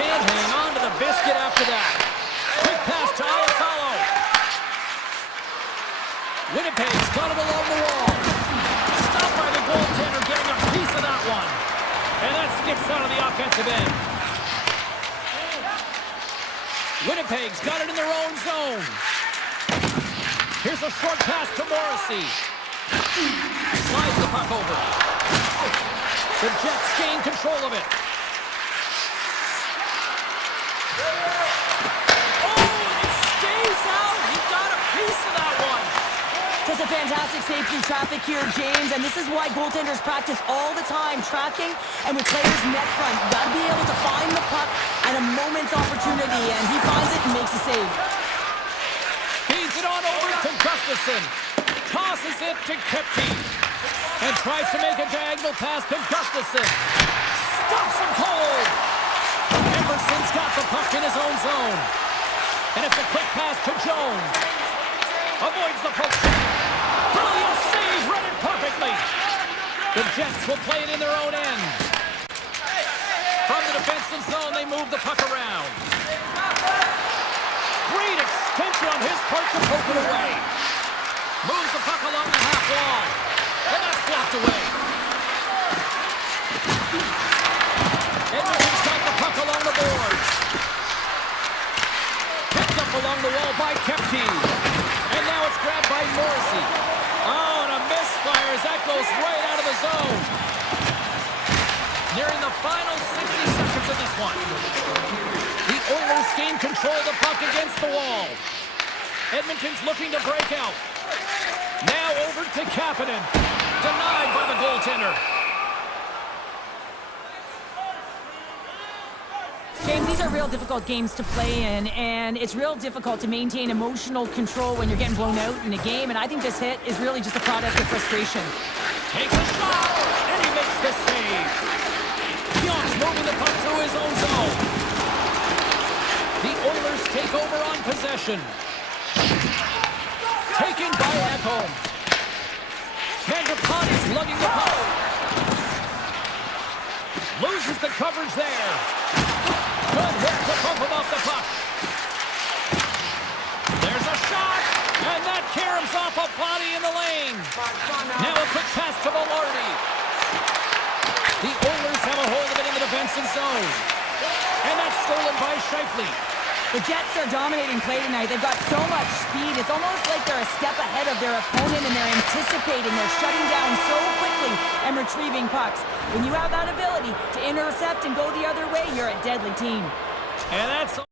Can't hang on to the biscuit after that. Quick pass to Iafallo. Winnipeg's got it along the wall. Stopped by the goaltender, getting a piece of that one. And that skips out of the offensive end. Winnipeg's got it in their own zone. Here's a short pass to Morrissey. Slides the puck over. The Jets gain control of it. Just a fantastic save through traffic here, James, and this is why goaltenders practice all the time, tracking and with players net front. You got to be able to find the puck at a moment's opportunity, and he finds it and makes a save. Feeds it on over to Gustafsson. Tosses it to Kepke. And tries to make a diagonal pass to Gustafsson. Stops him cold. Emerson's got the puck in his own zone. And it's a quick pass to Jones. Avoids the poke. Brilliant save, read it perfectly. The Jets will play it in their own end. From the defensive zone, they move the puck around. Great extension on his part to poke it away. Moves the puck along the half wall. And that's blocked away. Edmonton's got the puck along the boards. Picked up along the wall by Kepke. And now it's grabbed by Morrissey. Oh, and a misfire as that goes right out of the zone. Nearing the final 60 seconds of this one. The Oilers gain control of the puck against the wall. Edmonton's looking to break out. Now over to Kapanen. Denied by the goaltender. James, these are real difficult games to play in, and it's real difficult to maintain emotional control when you're getting blown out in a game, and I think this hit is really just a product of frustration. Takes a shot, and he makes the save. Pionk's moving the puck through his own zone. The Oilers take over on possession. Taken by Ekholm. Mandrapani's lugging the puck. Loses the coverage there. Good hit to bump him off the puck. There's a shot, and that caroms off a body in the lane. Now a quick pass to Velarde. The Oilers have a hold of it in the defensive zone. And that's stolen by Scheifele. The Jets are dominating play tonight. They've got so much speed. It's almost like they're a step ahead of their opponent, and they're anticipating. They're shutting down so quickly and retrieving pucks. When you have that ability to intercept and go the other way, you're a deadly team. And that's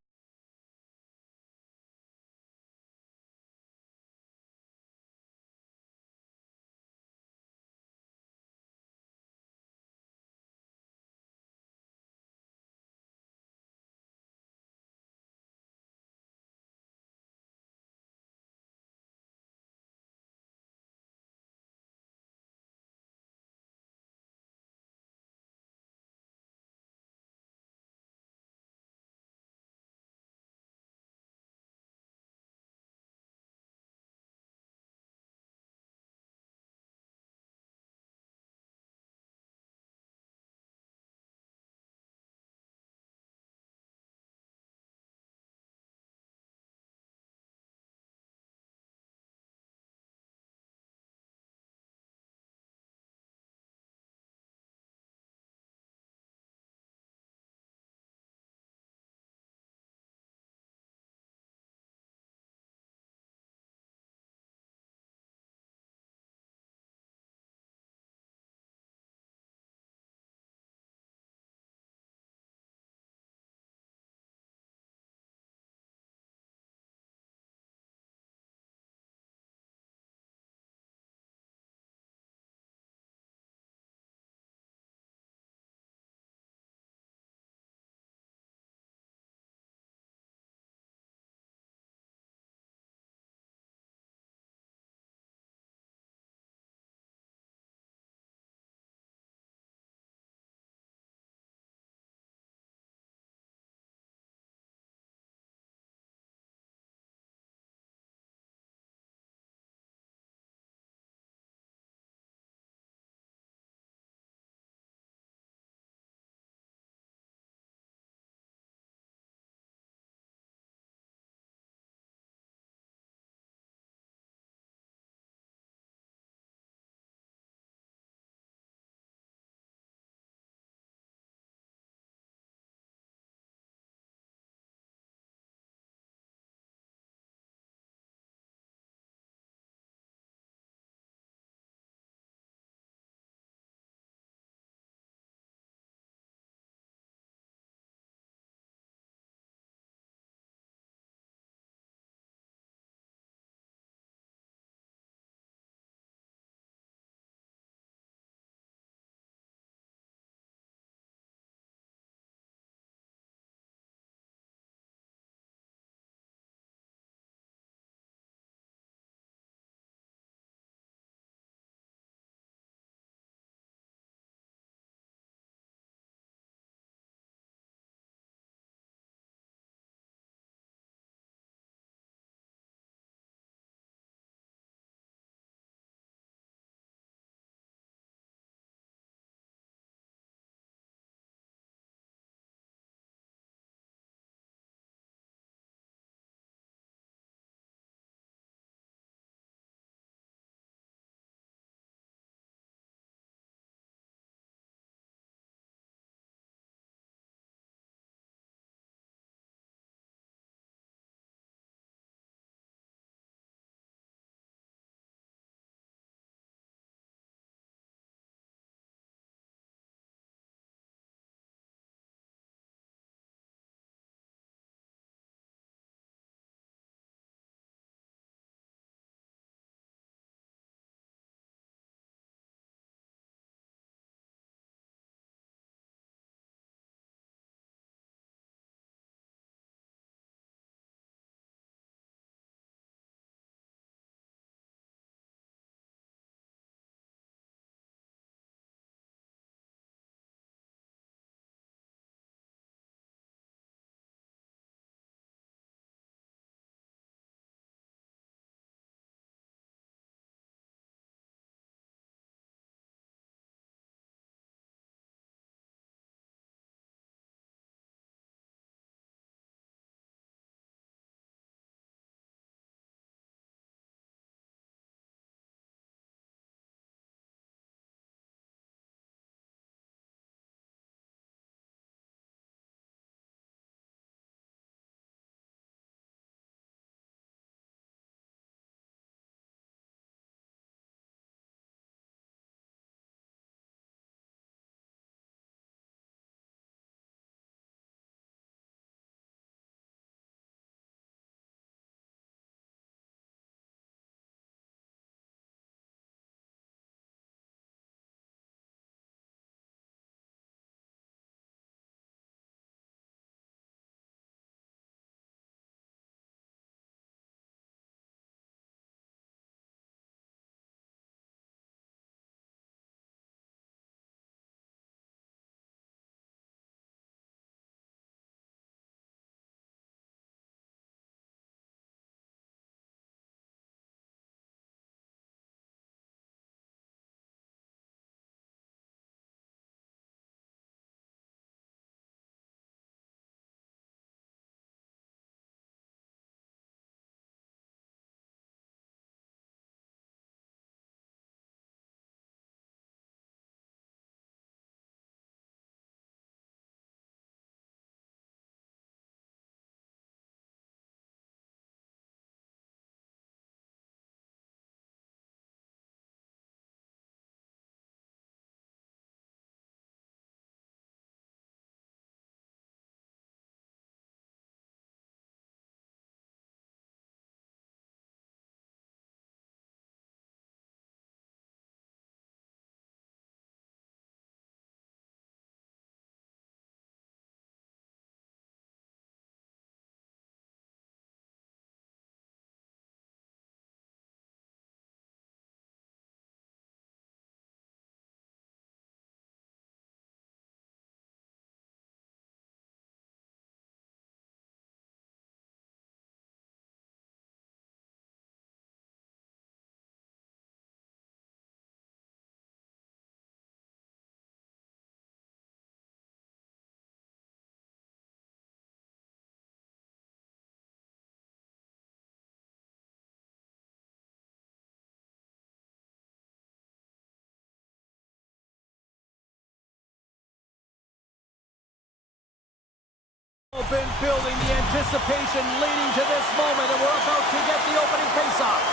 Been building the anticipation leading to this moment, and we're about to get the opening faceoff.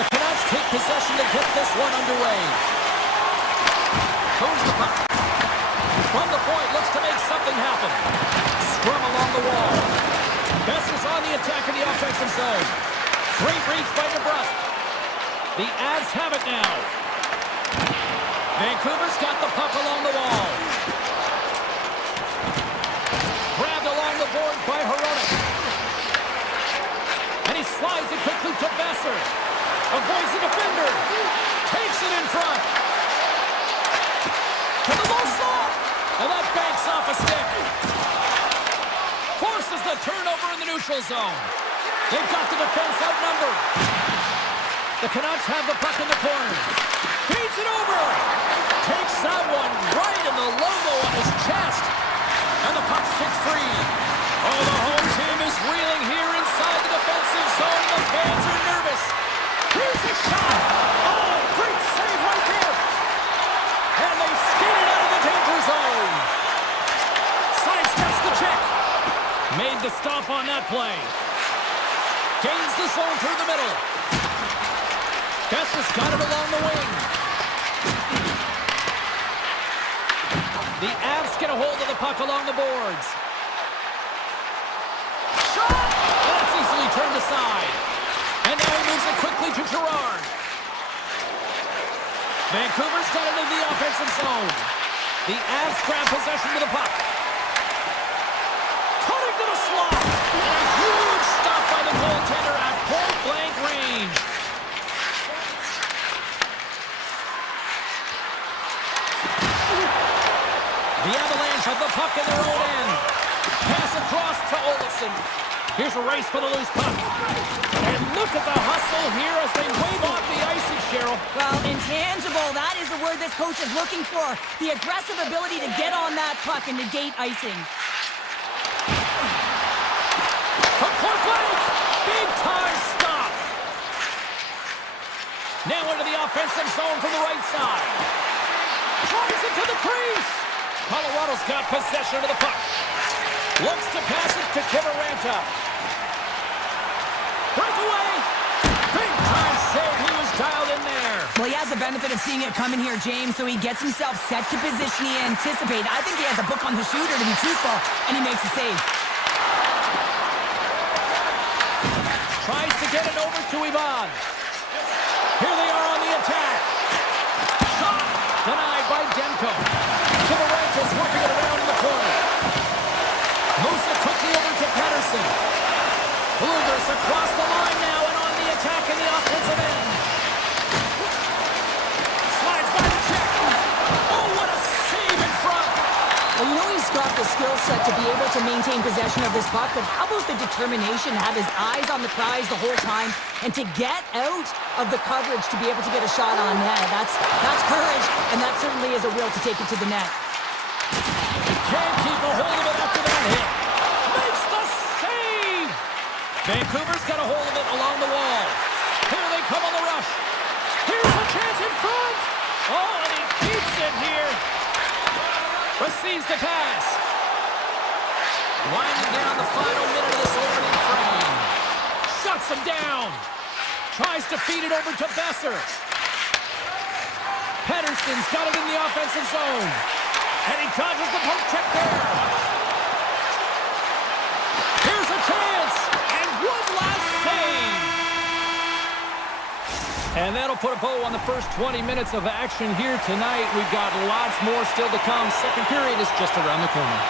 The Canucks take possession to get this one underway. Moves the puck. From the point, looks to make something happen. Scrum along the wall. Besser's on the attack in the offensive zone. Great reach by DeBrusque. The Avs have it now. Vancouver's got the puck along the wall. Grabbed along the board by Hronek. And he slides it quickly to Besser. Avoids the defender. Takes it in front. To the low slot. And that banks off a stick. Forces the turnover in the neutral zone. They've got the defense outnumbered. The Canucks have the puck in the corner. Feeds it over. Takes that one right in the logo on his chest. And the puck sticks free. Oh, the home team is reeling here inside the defensive zone. The fans are nervous. Here's a shot. Oh, great save right there. And they skate it out of the danger zone. Sidesteps the check. Made the stop on that play. Gains the zone through the middle. Besser's got it along the wing. The Avs get a hold of the puck along the boards. Shot! That's easily turned aside. And now he moves it quickly to Girard. Vancouver's got it in the offensive zone. The Avs grab possession with the puck. Cutting to the slot. And a huge stop by the goaltender at point-blank range. The Avalanche have the puck in their own end. Pass across to Olofsson. Here's a race for the loose puck. And look at the hustle here as they wave off the icing, Cheryl. Well, intangible, that is the word this coach is looking for. The aggressive ability to get on that puck and negate icing. From point blank, big time stop. Now into the offensive zone from the right side. Tries it to the crease. Colorado's got possession of the puck. Looks to pass it to Kiviranta. Breakaway. Big time save. He was dialed in there. Well, he has the benefit of seeing it coming here, James, so he gets himself set to position he anticipated. I think he has a book on the shooter, to be truthful, and he makes a save. Tries to get it over to Ivan. Here they are on the attack. Shot denied by Demko. Kiviranta's working it around in the corner. Moves it quickly over to Pettersson. Blueger's across the line now and on the attack in the offensive end. Slides by the check. Oh, what a save in front. Well, you know he's got the skill set to be able to maintain possession of this puck, but how about the determination to have his eyes on the prize the whole time and to get out of the coverage to be able to get a shot on net? That's courage, and that certainly is a will to take it to the net. Can't keep a hold of it after that hit. Makes the save! Vancouver's got a hold of it along the wall. Here they come on the rush. Here's a chance in front. Oh, and he keeps it here. Receives the pass. Winding down the final minute of this opening frame. Shuts him down. Tries to feed it over to Besser. Pettersson's got it in the offensive zone. And he dodges the poke check there. Here's a chance. And one last save. And that'll put a bow on the first 20 minutes of action here tonight. We've got lots more still to come. Second period is just around the corner.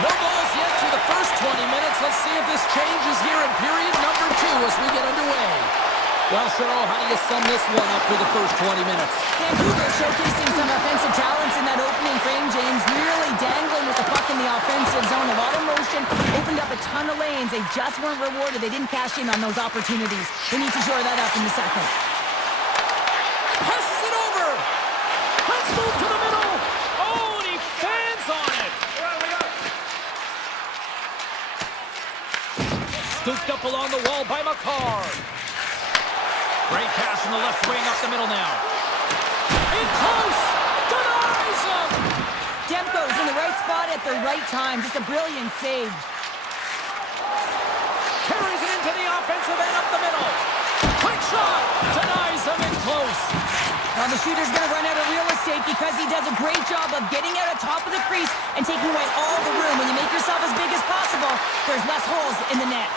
No goals yet to the first 20 minutes. Let's see if this changes here in period number 2 as we get underway. Well, Cheryl, how do you sum this one up for the first 20 minutes? Vancouver showcasing some offensive talents in that opening frame, James. Nearly dangling with the puck in the offensive zone. A lot of motion, opened up a ton of lanes. They just weren't rewarded. They didn't cash in on those opportunities. They need to shore that up in the second. Passes it over. Let's move to the middle. Oh, and he fans on it. Scooped up along the wall by McCarr. Great pass from the left wing up the middle now. In close! Denies him! Demko's in the right spot at the right time. Just a brilliant save. Carries it into the offensive end up the middle. Quick shot. Denies him in close. Well, the shooter's going to run out of real estate because he does a great job of getting out on top of the crease and taking away all the room. When you make yourself as big as possible, there's less holes in the net.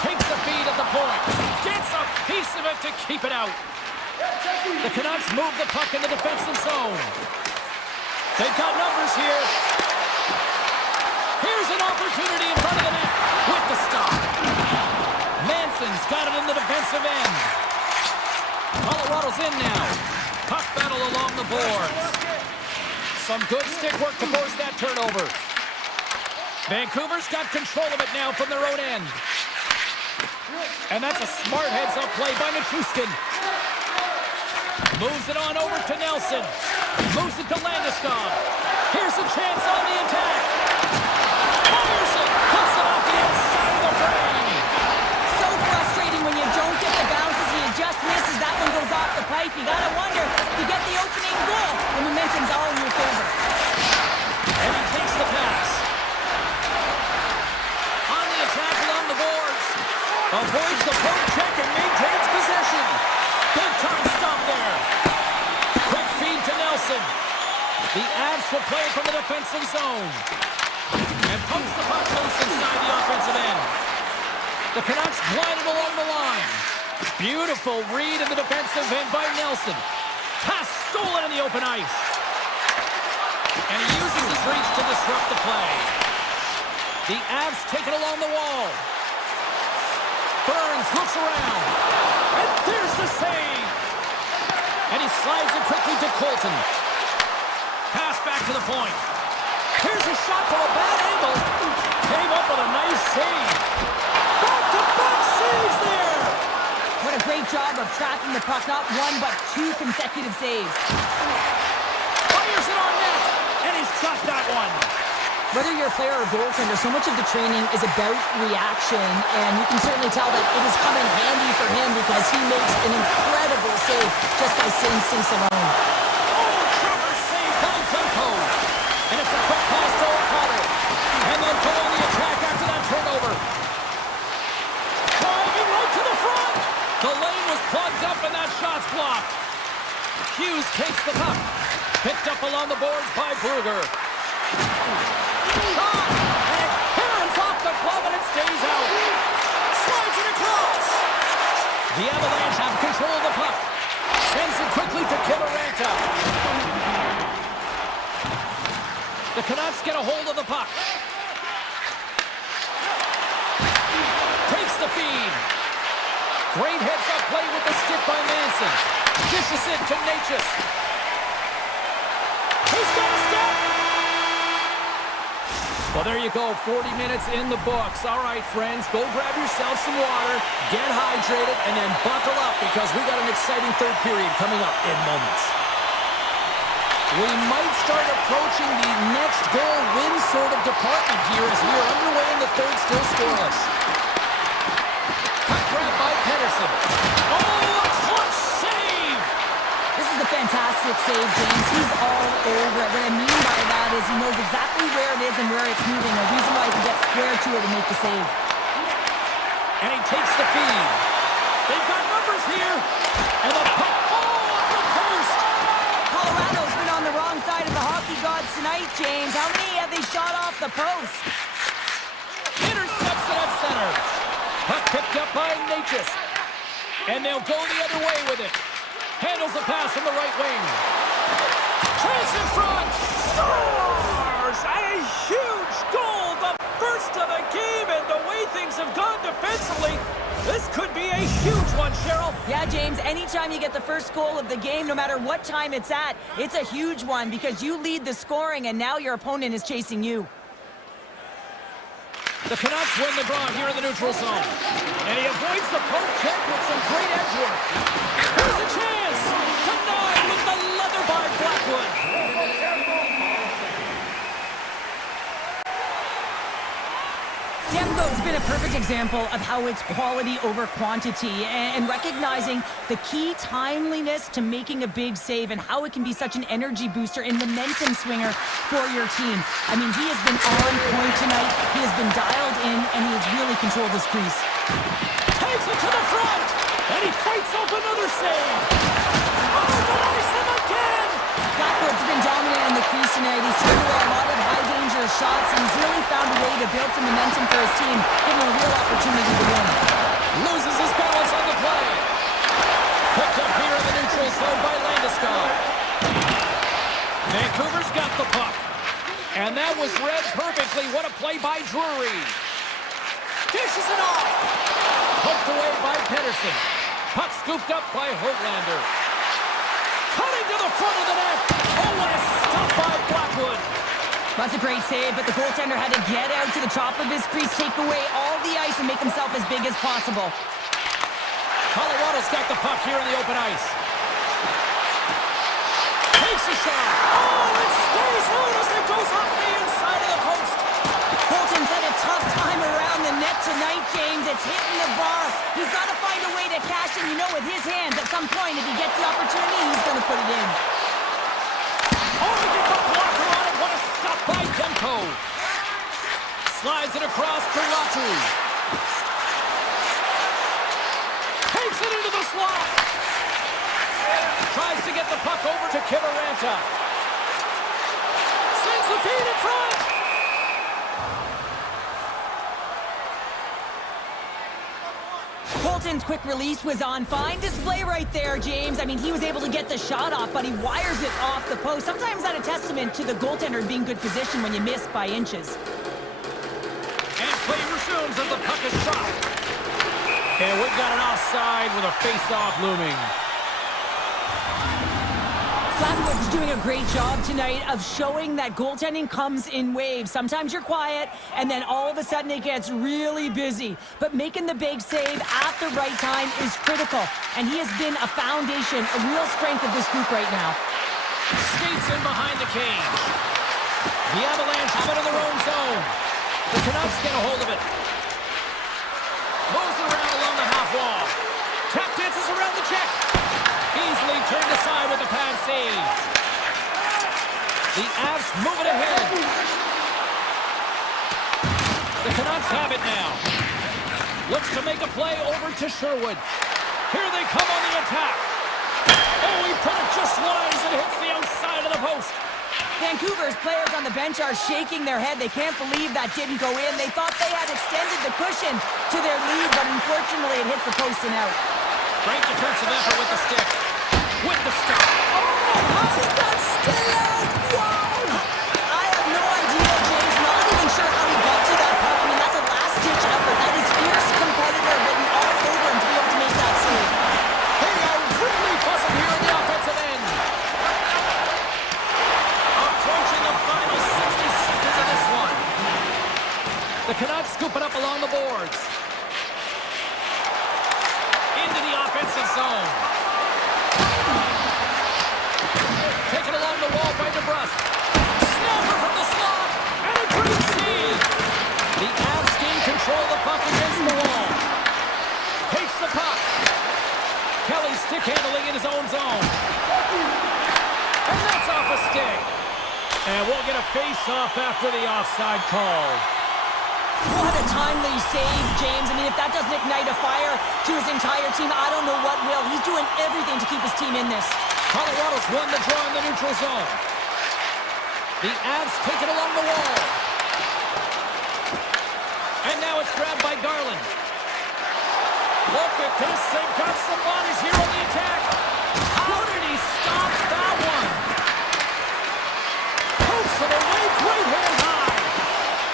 Takes the feed at the point. Gets a piece of it to keep it out. The Canucks move the puck in the defensive zone. They've got numbers here. Here's an opportunity in front of the net with the stop. Manson's got it in the defensive end. Colorado's in now. Puck battle along the boards. Some good stick work to force that turnover. Vancouver's got control of it now from their own end. And that's a smart heads-up play by Nichushkin. Moves it on over to Nelson. Moves it to Landeskog. Here's a chance on the attack. Fires it. Puts it off the outside of the frame. So frustrating when you don't get the bounces and you just misses. That one goes off the pipe. You gotta wonder, you get the opening goal, the momentum's all in your favor. And he takes the pass. On the attack along the boards. Avoids the poke check and maintains possession. Big time stop there. Quick feed to Nelson. The Avs will play from the defensive zone. And pumps the puck loose inside the offensive end. The Canucks glided along the line. Beautiful read in the defensive end by Nelson. Pass stolen in the open ice. And he uses his reach to disrupt the play. The Avs take it along the wall. Burns looks around. And there's the save. And he slides it quickly to Colton. Pass back to the point. Here's a shot from a bad angle. Came up with a nice save. Back-to-back saves there. What a great job of tracking the puck. Not one, but two consecutive saves. Fires it on net. And he's got that one. Whether you're a player or goaltender, so much of the training is about reaction, and you can certainly tell that it has come in handy for him because he makes an incredible save just by instincts alone. Oh, Trevor save by Demko. And it's a quick pass to O'Connor. And they'll go on the attack after that turnover. Driving right to the front. The lane was plugged up and that shot's blocked. Hughes takes the puck. Picked up along the boards by Brugger. Shot! And it clearance off the glove and it stays out. Slides it across. The Avalanche have control of the puck. Sends it quickly to Kivaranta. The Canucks get a hold of the puck. Takes the feed. Great heads-up play with the stick by Manson. Dishes it to Natchez. He's got a step. Well, there you go, 40 minutes in the books. All right, friends, go grab yourself some water, get hydrated, and then buckle up because we got an exciting third period coming up in moments. We might start approaching the next goal win sort of department here as we are underway in the third, still scoreless. Puck grab by Pettersson. Oh, a clutch save! This is a fantastic save, James. He's all over it. What I mean by that is he knows exactly where it is and where it's moving. A reason why he can get square to it and make the save. And he takes the feed. They've got numbers here. And the puck, off the post. Colorado's been on the wrong side of the hockey gods tonight, James. How many have they shot off the post? Intercepts it at center. Puck picked up by Natchez. And they'll go the other way with it. Handles the pass from the right wing. Chase in front. Scores! A huge goal. The first of the game. And the way things have gone defensively, this could be a huge one, Cheryl. Yeah, James, anytime you get the first goal of the game, no matter what time it's at, it's a huge one because you lead the scoring and now your opponent is chasing you. The Canucks win the draw here in the neutral zone. And he avoids the poke check with some great edge work. Here's a chance! Denied with the leather by Blackwood. Demko's been a perfect example of how it's quality over quantity and recognizing the key timeliness to making a big save and how it can be such an energy booster and momentum swinger for your team. I mean, he has been on point tonight. He has been dialed in, and he has really controlled this crease. Takes it to the front, and he fights off another save. Oh, denies him again. Blackwood's been dominant in the crease tonight. He's turned away a lot of high-danger shots, and he's really found a way to build some momentum for his team, giving him a real opportunity to win. Loses his balance on the play. Picked up here in the neutral zone by Landeskog. Vancouver's got the puck. And that was read perfectly. What a play by Drury. Dishes it off. Poked away by Pedersen. Puck scooped up by Hoaglander. Cutting to the front of the net. Oh, what a stop by Blackwood. That's a great save, but the goaltender had to get out to the top of his crease, take away all the ice, and make himself as big as possible. Colorado's got the puck here in the open ice. Takes a shot. Oh, it stays out as it goes off the inside of the post. Colton's had a tough time around the net tonight, James. It's hitting the bar. He's got to find a way to cash in. You know, with his hands, at some point, if he gets the opportunity, he's going to put it in. Oh, he gets a blocker on it. What a stop by Demko. Slides it across to Latu. Takes it into the slot. Tries to get the puck over to Kiviranta. Sends the feed in front. Colton's quick release was on fine display right there, James. I mean, he was able to get the shot off, but he wires it off the post. Sometimes that's a testament to the goaltender being good position when you miss by inches. And play resumes as the puck is shot. And we've got an offside with a face-off looming. Blackwood's doing a great job tonight of showing that goaltending comes in waves. Sometimes you're quiet, and then all of a sudden it gets really busy. But making the big save at the right time is critical, and he has been a foundation, a real strength of this group right now. Skates in behind the cage. The Avalanche have it in their own zone. The Canucks get a hold of it. Moves it around along the half wall. Tap dances around the check. Easily turned aside with the pad save. The Avs move it ahead. The Canucks have it now. Looks to make a play over to Sherwood. Here they come on the attack. Oh, he put it just wide as it hits the outside of the post. Vancouver's players on the bench are shaking their head. They can't believe that didn't go in. They thought they had extended the cushion to their lead, but unfortunately it hits the post and out. Great defensive effort with the stick. With the stick. Oh, how did that stay out? Wow! I have no idea, James. Not even sure how he got to that puck. I mean, that's a last-ditch effort. That is fierce competitor written all over him to be able to make that save. They are really buzzing here in the offensive end. Approaching the final 60 seconds of this one. The Canucks scoop it up along the boards. Into the offensive zone. Taken along the wall by DeBrusque. Snapper from the slot. And a great save. The Avs gain control of the puck against the wall. Takes the puck. Kelly stick handling in his own zone. And that's off a stick. And we'll get a face-off after the offside call. What a timely save, James. I mean, if that doesn't ignite a fire to his entire team, I don't know what will. He's doing everything to keep his team in this. Colorado's won the draw in the neutral zone. The Avs take it along the wall. And now it's grabbed by Garland. Look at this. They've got some bodies here on the attack. How did he stop that one? Pokes it away. Great hand high.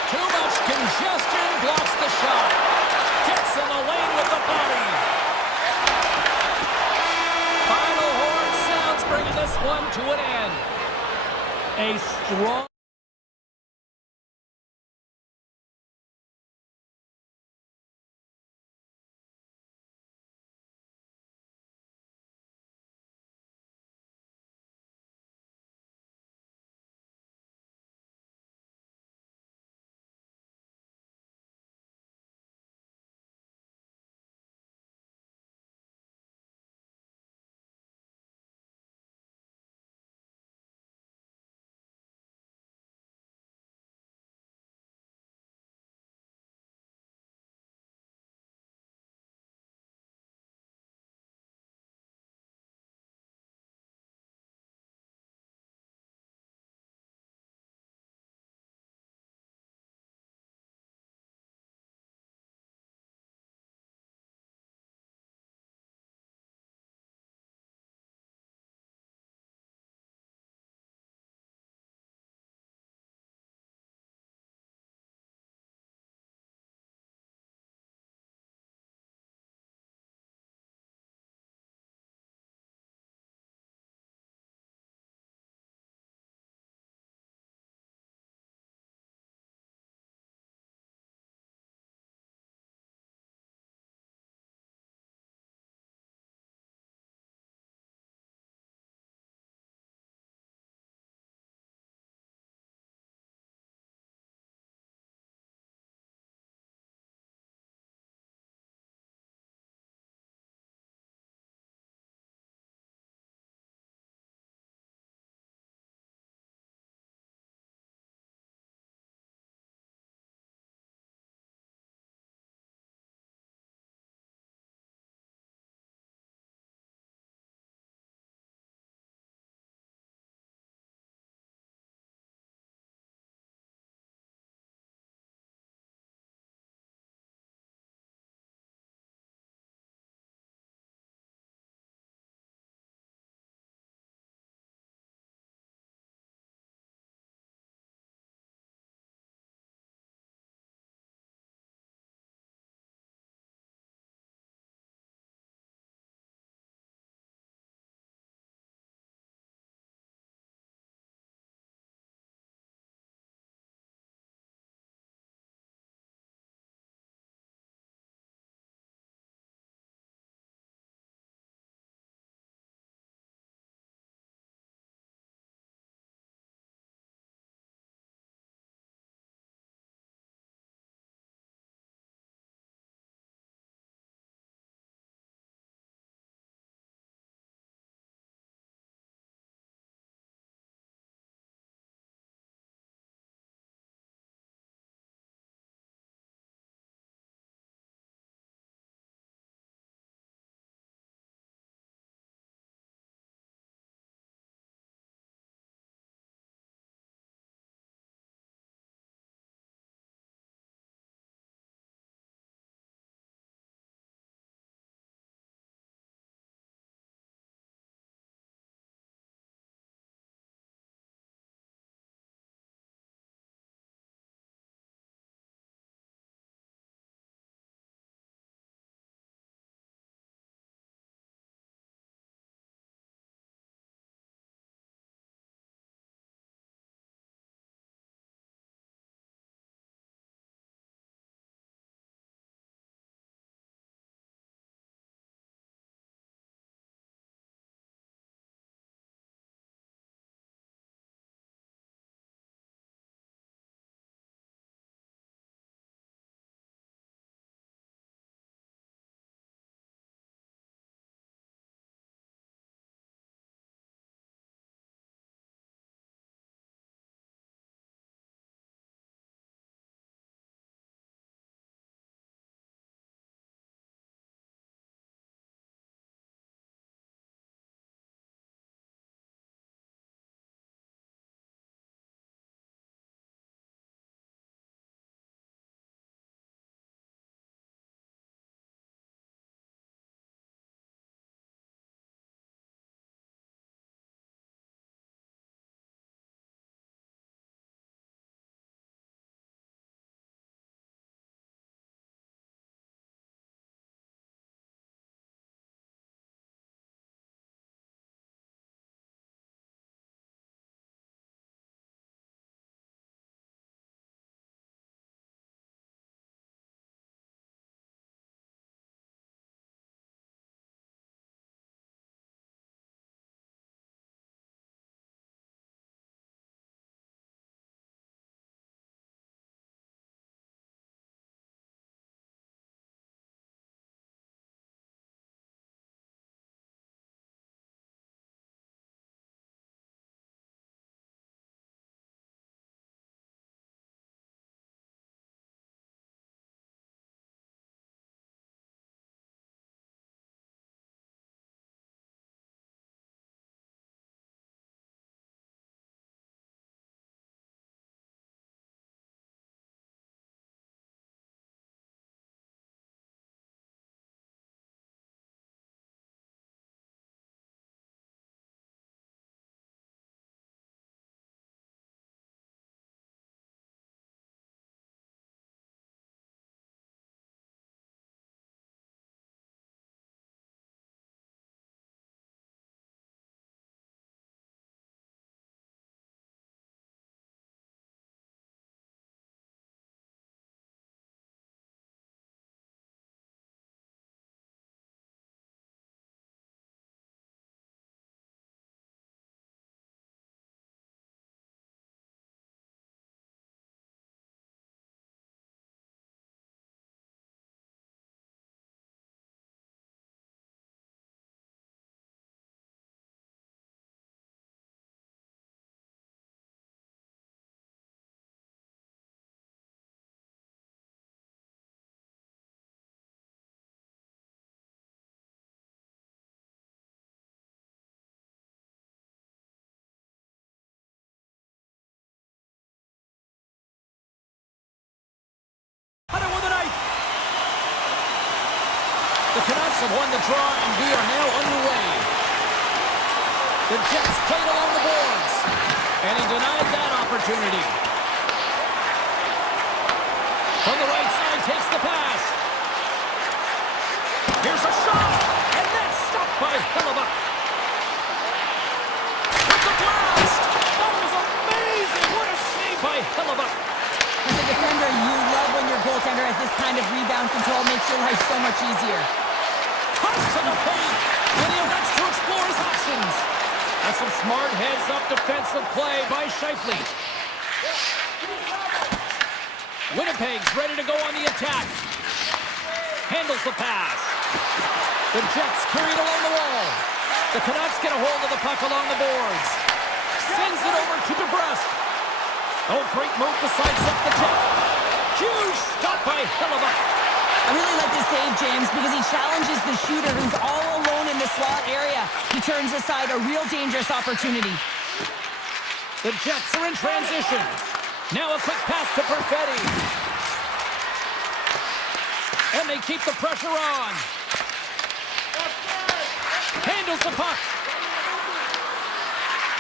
Too much congestion. Blocks the shot. Gets in the lane with the body. Final horn sounds, bringing this one to an end. A strong... The Canucks have won the draw, and we are now underway. The Jets played along the boards, and he denied that opportunity. From the right side, takes the pass. Here's a shot, and that's stopped by Hellebuck. With the blast! That was amazing! What a save by Hellebuck! As a defender, you love when your goaltender has this kind of rebound control. Makes your life so much easier. Cuts to the paint, and he elects to explore his options. That's some smart heads-up defensive play by Scheifele. Winnipeg's ready to go on the attack. Handles the pass. The Jets carry it along the wall. The Canucks get a hold of the puck along the boards. Sends it over to DeBrusque. Oh, great move to sidestep the check. Huge stop by Hellebuck. I really like this save, James, because he challenges the shooter who's all alone in the slot area. He turns aside a real dangerous opportunity. The Jets are in transition. Now a quick pass to Perfetti. And they keep the pressure on. Handles the puck.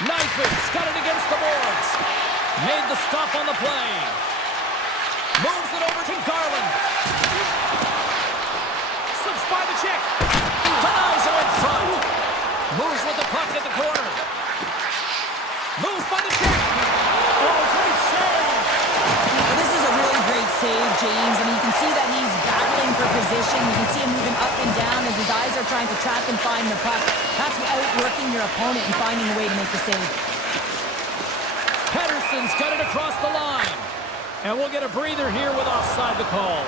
Nyquist got it against the boards. Made the stop on the play. Moves it over to Garland. Slips by the check. Denies it in front. Moves with the puck at the corner. Moves by the check. Oh, great save. Well, this is a really great save, James. I mean, you can see that he's battling for position. You can see him moving up and down as his eyes are trying to track and find the puck. That's outworking your opponent and finding a way to make the save. Pettersson's got it across the line. And we'll get a breather here with offside the call.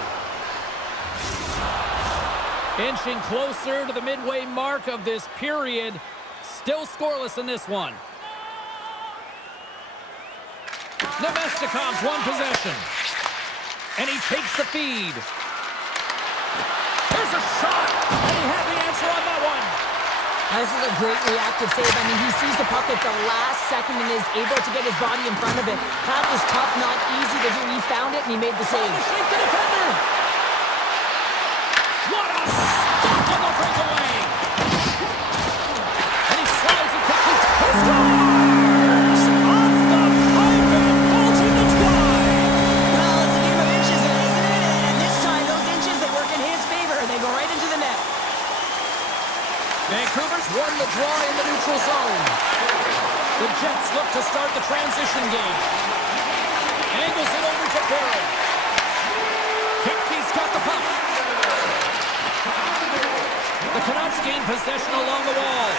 Inching closer to the midway mark of this period. Still scoreless in this one. Nemestikov's one possession. And he takes the feed. There's a shot. And he had the answer on that one. This is a great reactive save. I mean, he sees the puck at the last second and is able to get his body in front of it. That was tough, not easy to do. He found it and he made the save. To shake the defender. What a stop on the breakaway. And he slides it quickly. He scores! Off the pipe and bulging the twine. Well, it's a game of inches, isn't it? And this time, those inches, they work in his favor. They go right into the net. Vancouver's won the draw in the neutral zone. The Jets look to start the transition game. Angles it over to Barrett. Kipke's got the puck. The Canucks gain possession along the wall.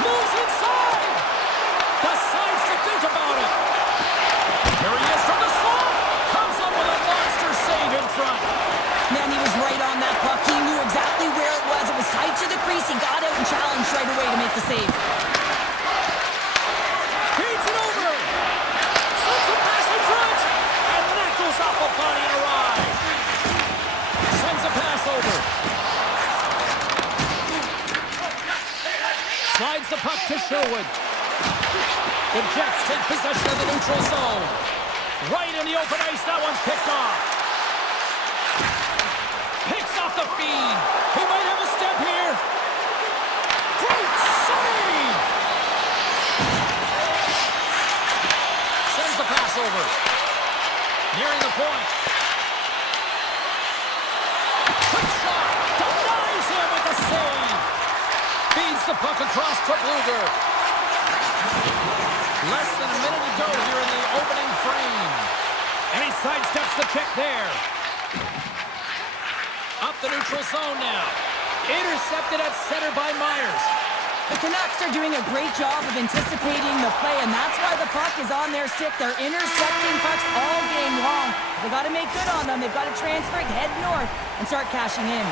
Moves inside. Decides to think about it. Here he is from the slot. Comes up with a monster save in front. Man, he was right on that puck. He knew exactly where it was. It was tight to the crease. He got out and challenged right away to make the save. Feeds it over. Sends a pass in front. And that goes off a body and a ride. Sends a pass over. Slides the puck to Sherwood. The Jets take possession of the neutral zone. Right in the open ice. That one's picked off. Picks off the feed. He might have a step here. Great save! Sends the pass over. Nearing the point. Quick shot. Denies him with the save. Feeds the puck across to Bluger. Less than a minute to go here in the opening frame. And he sidesteps the check there. Up the neutral zone now. Intercepted at center by Myers. The Canucks are doing a great job of anticipating the play, and that's why the puck is on their stick. They're intercepting pucks all game long. They got to make good on them. They've got to transfer it, head north, and start cashing in.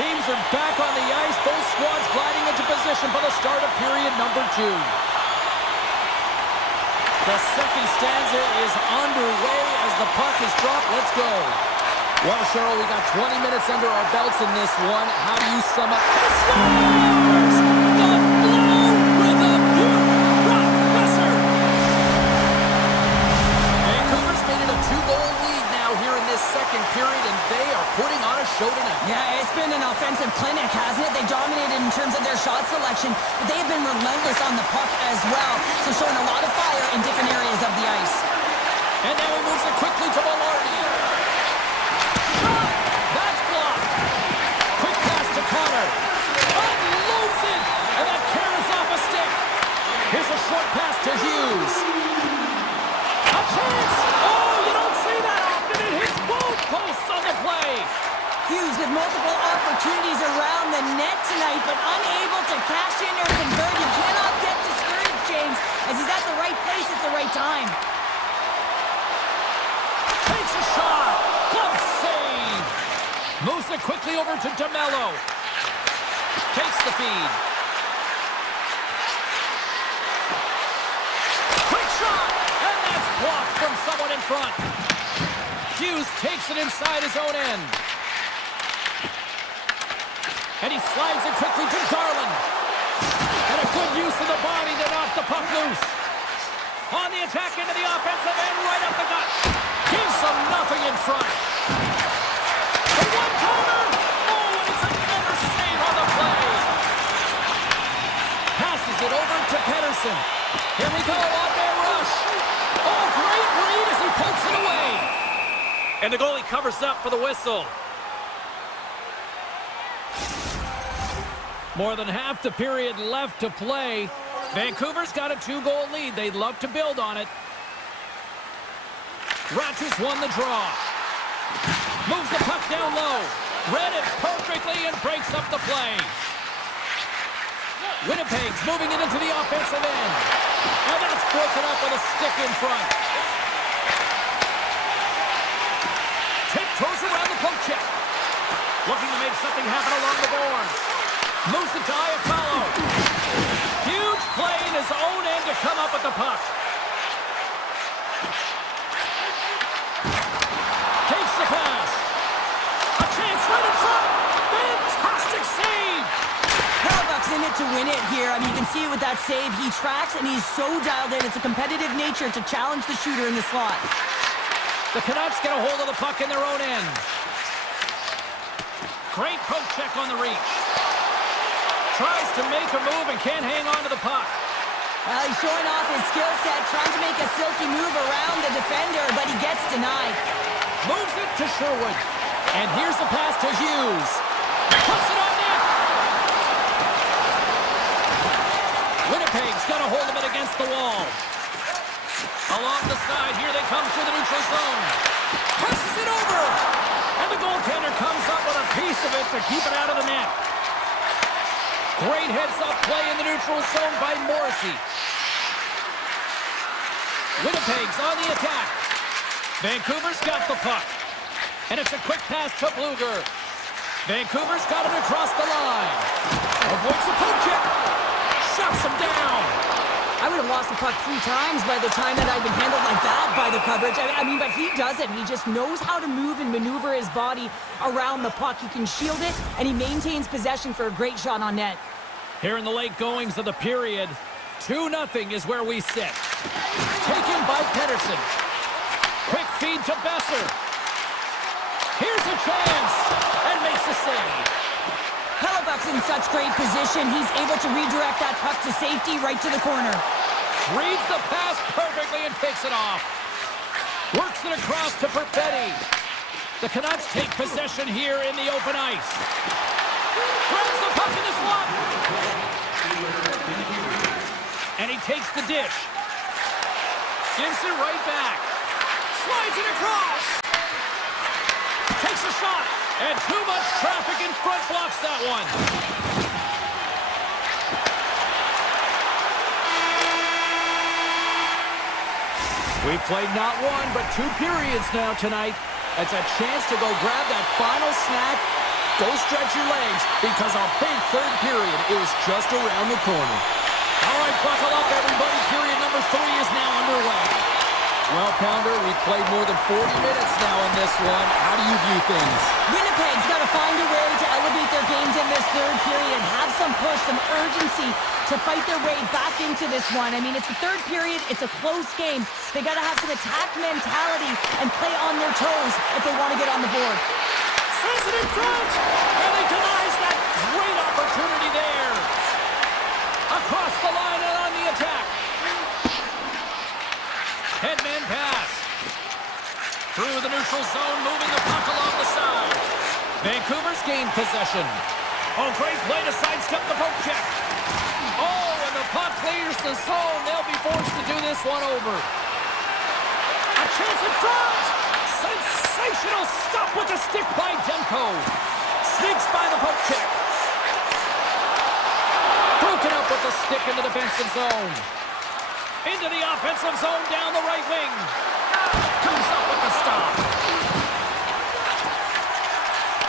Teams are back on the ice. Both squads gliding into position for the start of period number 2. The second stanza is underway as the puck is dropped. Let's go. Well, Cheryl, we got 20 minutes under our belts in this one. How do you sum up? He scores! The flow with a beaut. Brock Besser. Vancouver's made it a 2-goal lead now here in this second second period, and they are putting on a show tonight. Yeah, it's been an offensive clinic, hasn't it? They dominated in terms of their shot selection, but they have been relentless on the puck as well, so showing a lot of fire in different areas of the ice. And now he moves it quickly to Maloney. Shot! That's blocked. Quick pass to Connor. Unloads it! And that carries off a stick. Here's a short pass to Hughes. A chance! Oh, you don't see that often. It hits both posts on the play. Hughes with multiple opportunities around the net tonight, but unable to cash in or convert. You cannot get discouraged, James, as he's at the right place at the right time. Takes a shot. Glove save. Moves it quickly over to DeMello. Takes the feed. Quick shot. And that's blocked from someone in front. Hughes takes it inside his own end. And he slides it quickly to Garland. And a good use of the body to knock the puck loose. On the attack into the offensive end, right up the gut. Gives them nothing in front. The one-timer! Oh, and it's another save on the play. Passes it over to Pedersen. Here we go, on-man rush. Oh, great read as he pokes it away. And the goalie covers up for the whistle. More than half the period left to play. Vancouver's got a 2-goal lead. They'd love to build on it. Rogers won the draw. Moves the puck down low. Read it perfectly and breaks up the play. Winnipeg's moving it into the offensive end. And that's broken up with a stick in front. Tiptoes around the poke check. Looking to make something happen along the boards. Moves it to Iafallo. Huge play in his own end to come up with the puck. Takes the pass. A chance right in front. Fantastic save. Hellbuck's in it to win it here. I mean, you can see with that save, he tracks and he's so dialed in. It's a competitive nature to challenge the shooter in the slot. The Canucks get a hold of the puck in their own end. Great poke check on the reach. Tries to make a move and can't hang on to the puck. Well, he's showing off his skill set, trying to make a silky move around the defender, but he gets denied. Moves it to Sherwood. And here's the pass to Hughes. Puts it on net. Winnipeg's got a hold of it against the wall. Along the side, here they come through the neutral zone. Passes it over. And the goaltender comes up with a piece of it to keep it out of the net. Great heads-up play in the neutral zone by Morrissey. Winnipeg's on the attack. Vancouver's got the puck. And it's a quick pass to Bluger. Vancouver's got it across the line. Avoids the poke check. Shuts him down. I would have lost the puck 3 times by the time that I've been handled like that by the coverage. I mean, but he doesn't. He just knows how to move and maneuver his body around the puck. He can shield it, and he maintains possession for a great shot on net. Here in the late goings of the period, 2-0 is where we sit. Taken by Pedersen. Quick feed to Besser. Here's a chance, and makes the save. Hellebuck's in such great position. He's able to redirect that puck to safety right to the corner. Reads the pass perfectly and takes it off. Works it across to Perfetti. The Canucks take possession here in the open ice. Grabs the puck in the slot. And he takes the dish. Gives it right back. Slides it across. Takes a shot. And too much traffic in front blocks that one. We've played not 1, but 2 periods now tonight. It's a chance to go grab that final snack. Go stretch your legs, because a big third period is just around the corner. All right, buckle up, everybody. Period number 3 is now underway. Well, Pounder, we've played more than 40 minutes now in this one. How do you view things? Winnipeg's got to find a way to elevate their games in this third period, have some push some urgency to fight their way back into this one. I mean, it's the third period. It's a close game. They got to have some attack mentality and play on their toes if they want to get on the board. Says it in front, and he denies that great opportunity there. Across the line and on the attack. Headman pass. Through the neutral zone, moving the puck along the side. Vancouver's gained possession. Oh, great play to sidestep the poke check. Oh, and the puck clears the zone. They'll be forced to do this one over. A chance in front. Sensational stop with the stick by Demko. Sneaks by the poke check. Broken up with the stick in the defensive zone. Into the offensive zone down the right wing. Comes up with the stop.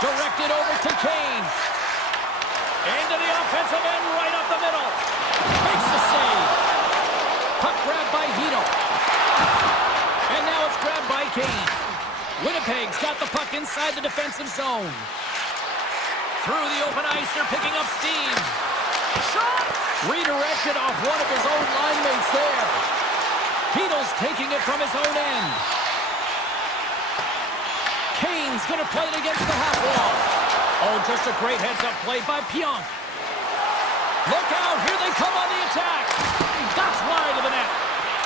Directed over to Kane. Into the offensive end, right up the middle. Makes the save. Puck grabbed by Hito. And now it's grabbed by Kane. Winnipeg's got the puck inside the defensive zone. Through the open ice, they're picking up steam. Shot! Redirected off one of his own line mates there. Hito's taking it from his own end. Kane's going to play it against the half wall. Oh, just a great heads-up play by Pionk. Look out, here they come on the attack. That's wide of the net.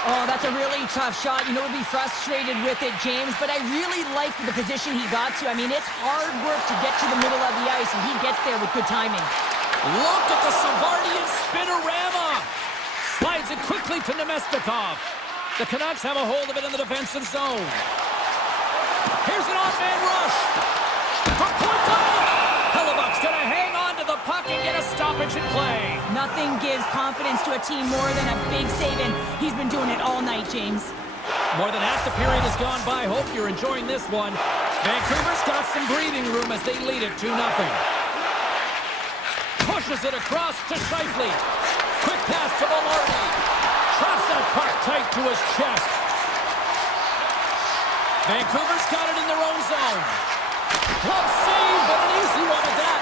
Oh, that's a really tough shot. You know, we'd be frustrated with it, James, but I really like the position he got to. I mean, it's hard work to get to the middle of the ice, and he gets there with good timing. Look at the Savardian spinorama. Slides it quickly to Nemestikov. The Canucks have a hold of it in the defensive zone. Here's an off-man rush. From point blank. Hellebuck's going to hang on to the puck and get a stoppage in play. Nothing gives confidence to a team more than a big save, and he's been doing it all night, James. More than half the period has gone by. Hope you're enjoying this one. Vancouver's got some breathing room as they lead it 2-0. Pushes it across to Scheifele. Quick pass to Velarde. Traps that puck tight to his chest. Vancouver's got it in their own zone. Glove save, but an easy one at that.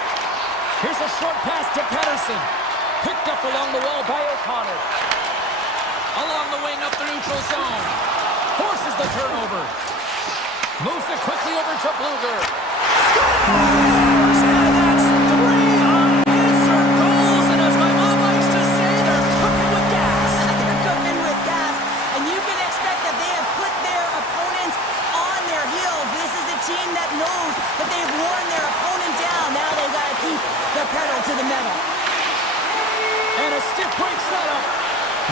Here's a short pass to Pettersson. Picked up along the wall by O'Connor. Along the wing up the neutral zone. Forces the turnover. Moves it quickly over to Bluger. Scores! And that's 3 unanswered goals. And as my mom likes to say, they're cooking with gas. They're cooking with gas, and you can expect that they have put their opponents on their heels. This is a team that knows that they've worn their opponent down. Now they've got to keep the pedal to the metal. And a stiff break setup.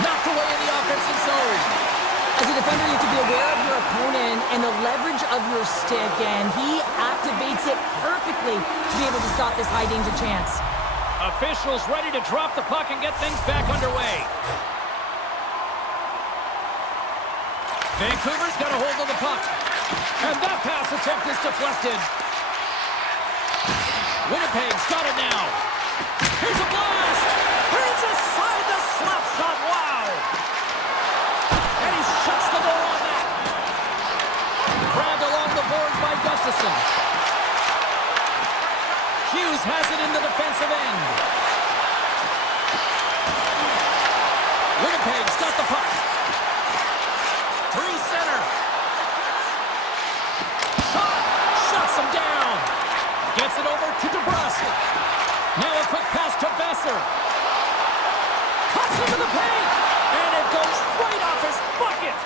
Knocked away in the offensive zone. As a defender, you have to be aware of your opponent and the leverage of your stick, and he activates it perfectly to be able to stop this high-danger chance. Officials ready to drop the puck and get things back underway. Vancouver's got a hold of the puck. And that pass attempt is deflected. Winnipeg's got it now. Here's a blast. Here's aside the slap shot. Wow. And he shuts the door on that. Grabbed along the boards by Gustafsson. Hughes has it in the defensive end. Winnipeg's got the puck. Through center. Shot. Shuts him down. Gets it over to DeBrusque. Now a quick pass to Besser. Cuts into the paint. And it goes right off his bucket.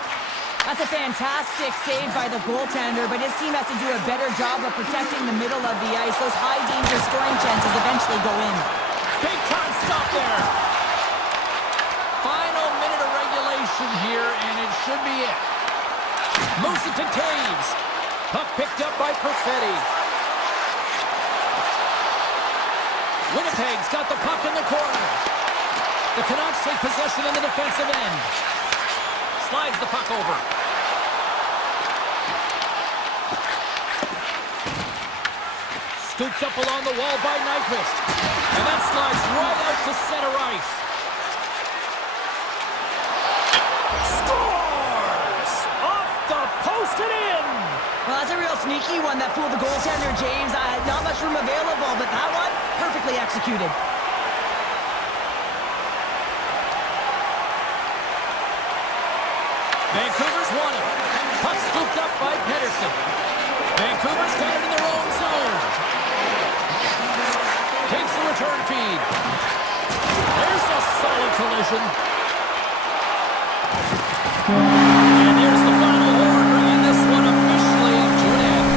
That's a fantastic save by the goaltender, but his team has to do a better job of protecting the middle of the ice. Those high-danger scoring chances eventually go in. Big time stop there. Final minute of regulation here, and it should be it. Moves it to Taves. Puck picked up by Perfetti. Winnipeg's got the puck in the corner. The Canucks take possession in the defensive end. Slides the puck over. Scooped up along the wall by Nyquist. And that slides right out to center ice. Scores! Off the post and in! Well, that's a real sneaky one that fooled the goaltender, James. Not much room available, but that one, perfectly executed. Vancouver's won it. Puck scooped up by Pedersen. Vancouver's got it in their own zone. Takes the return feed. There's a solid collision. And there's the final horn, bringing this one officially to an end.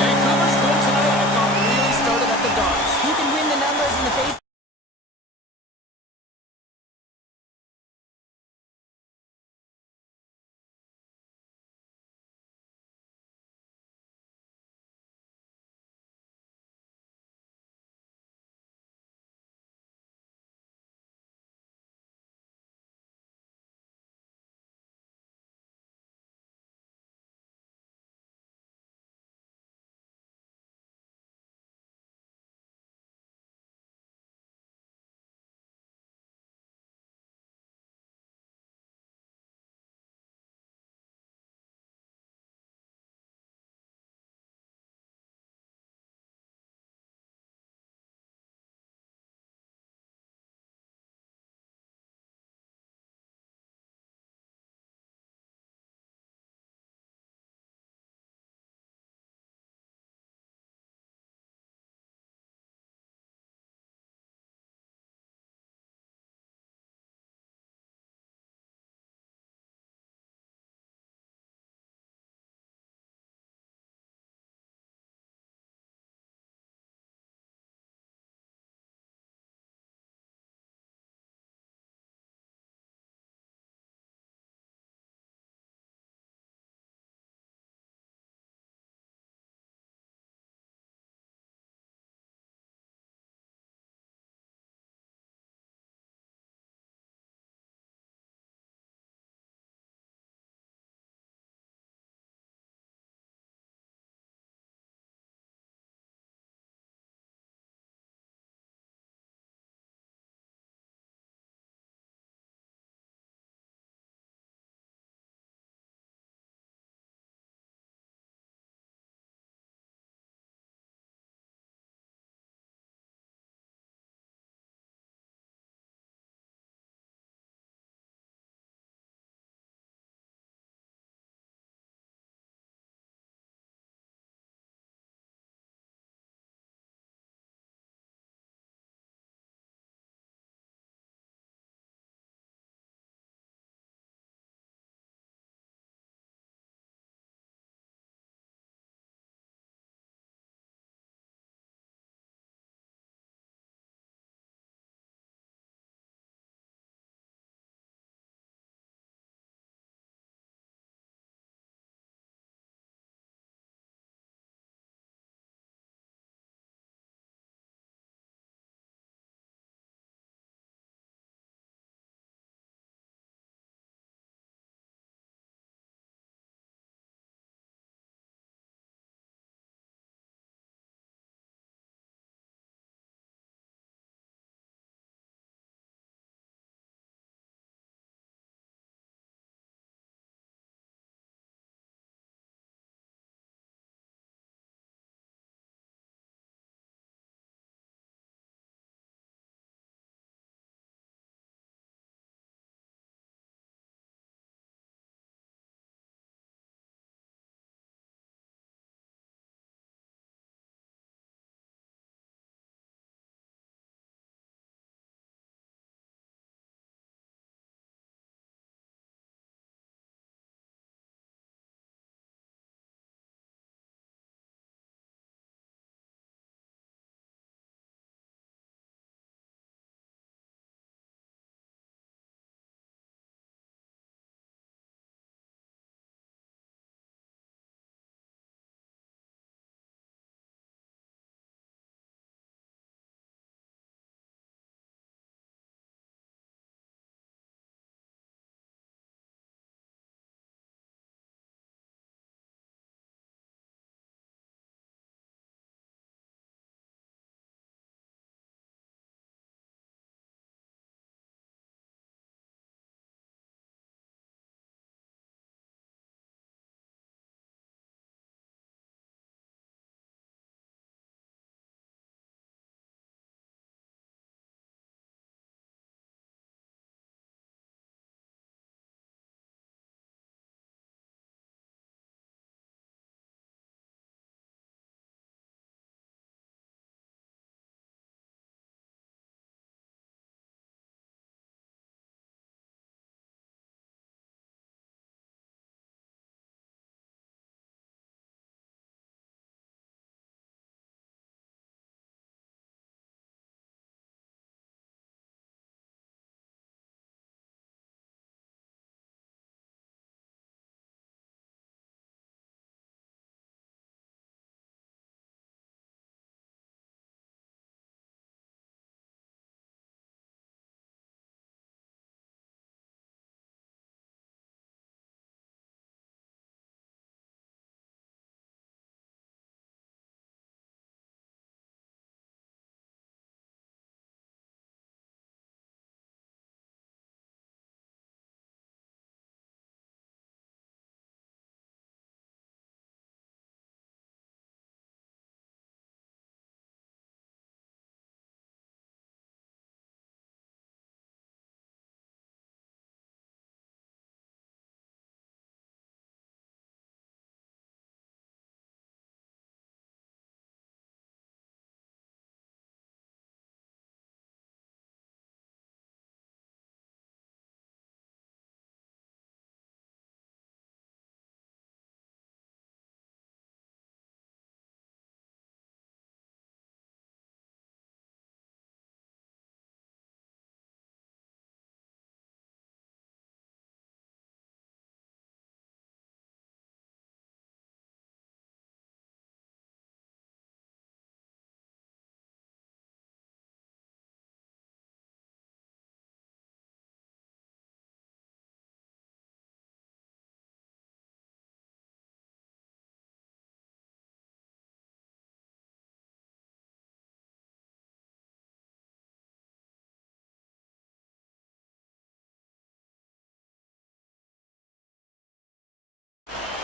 Vancouver's win tonight, I thought, really started at the Ducks. You can win the numbers in the face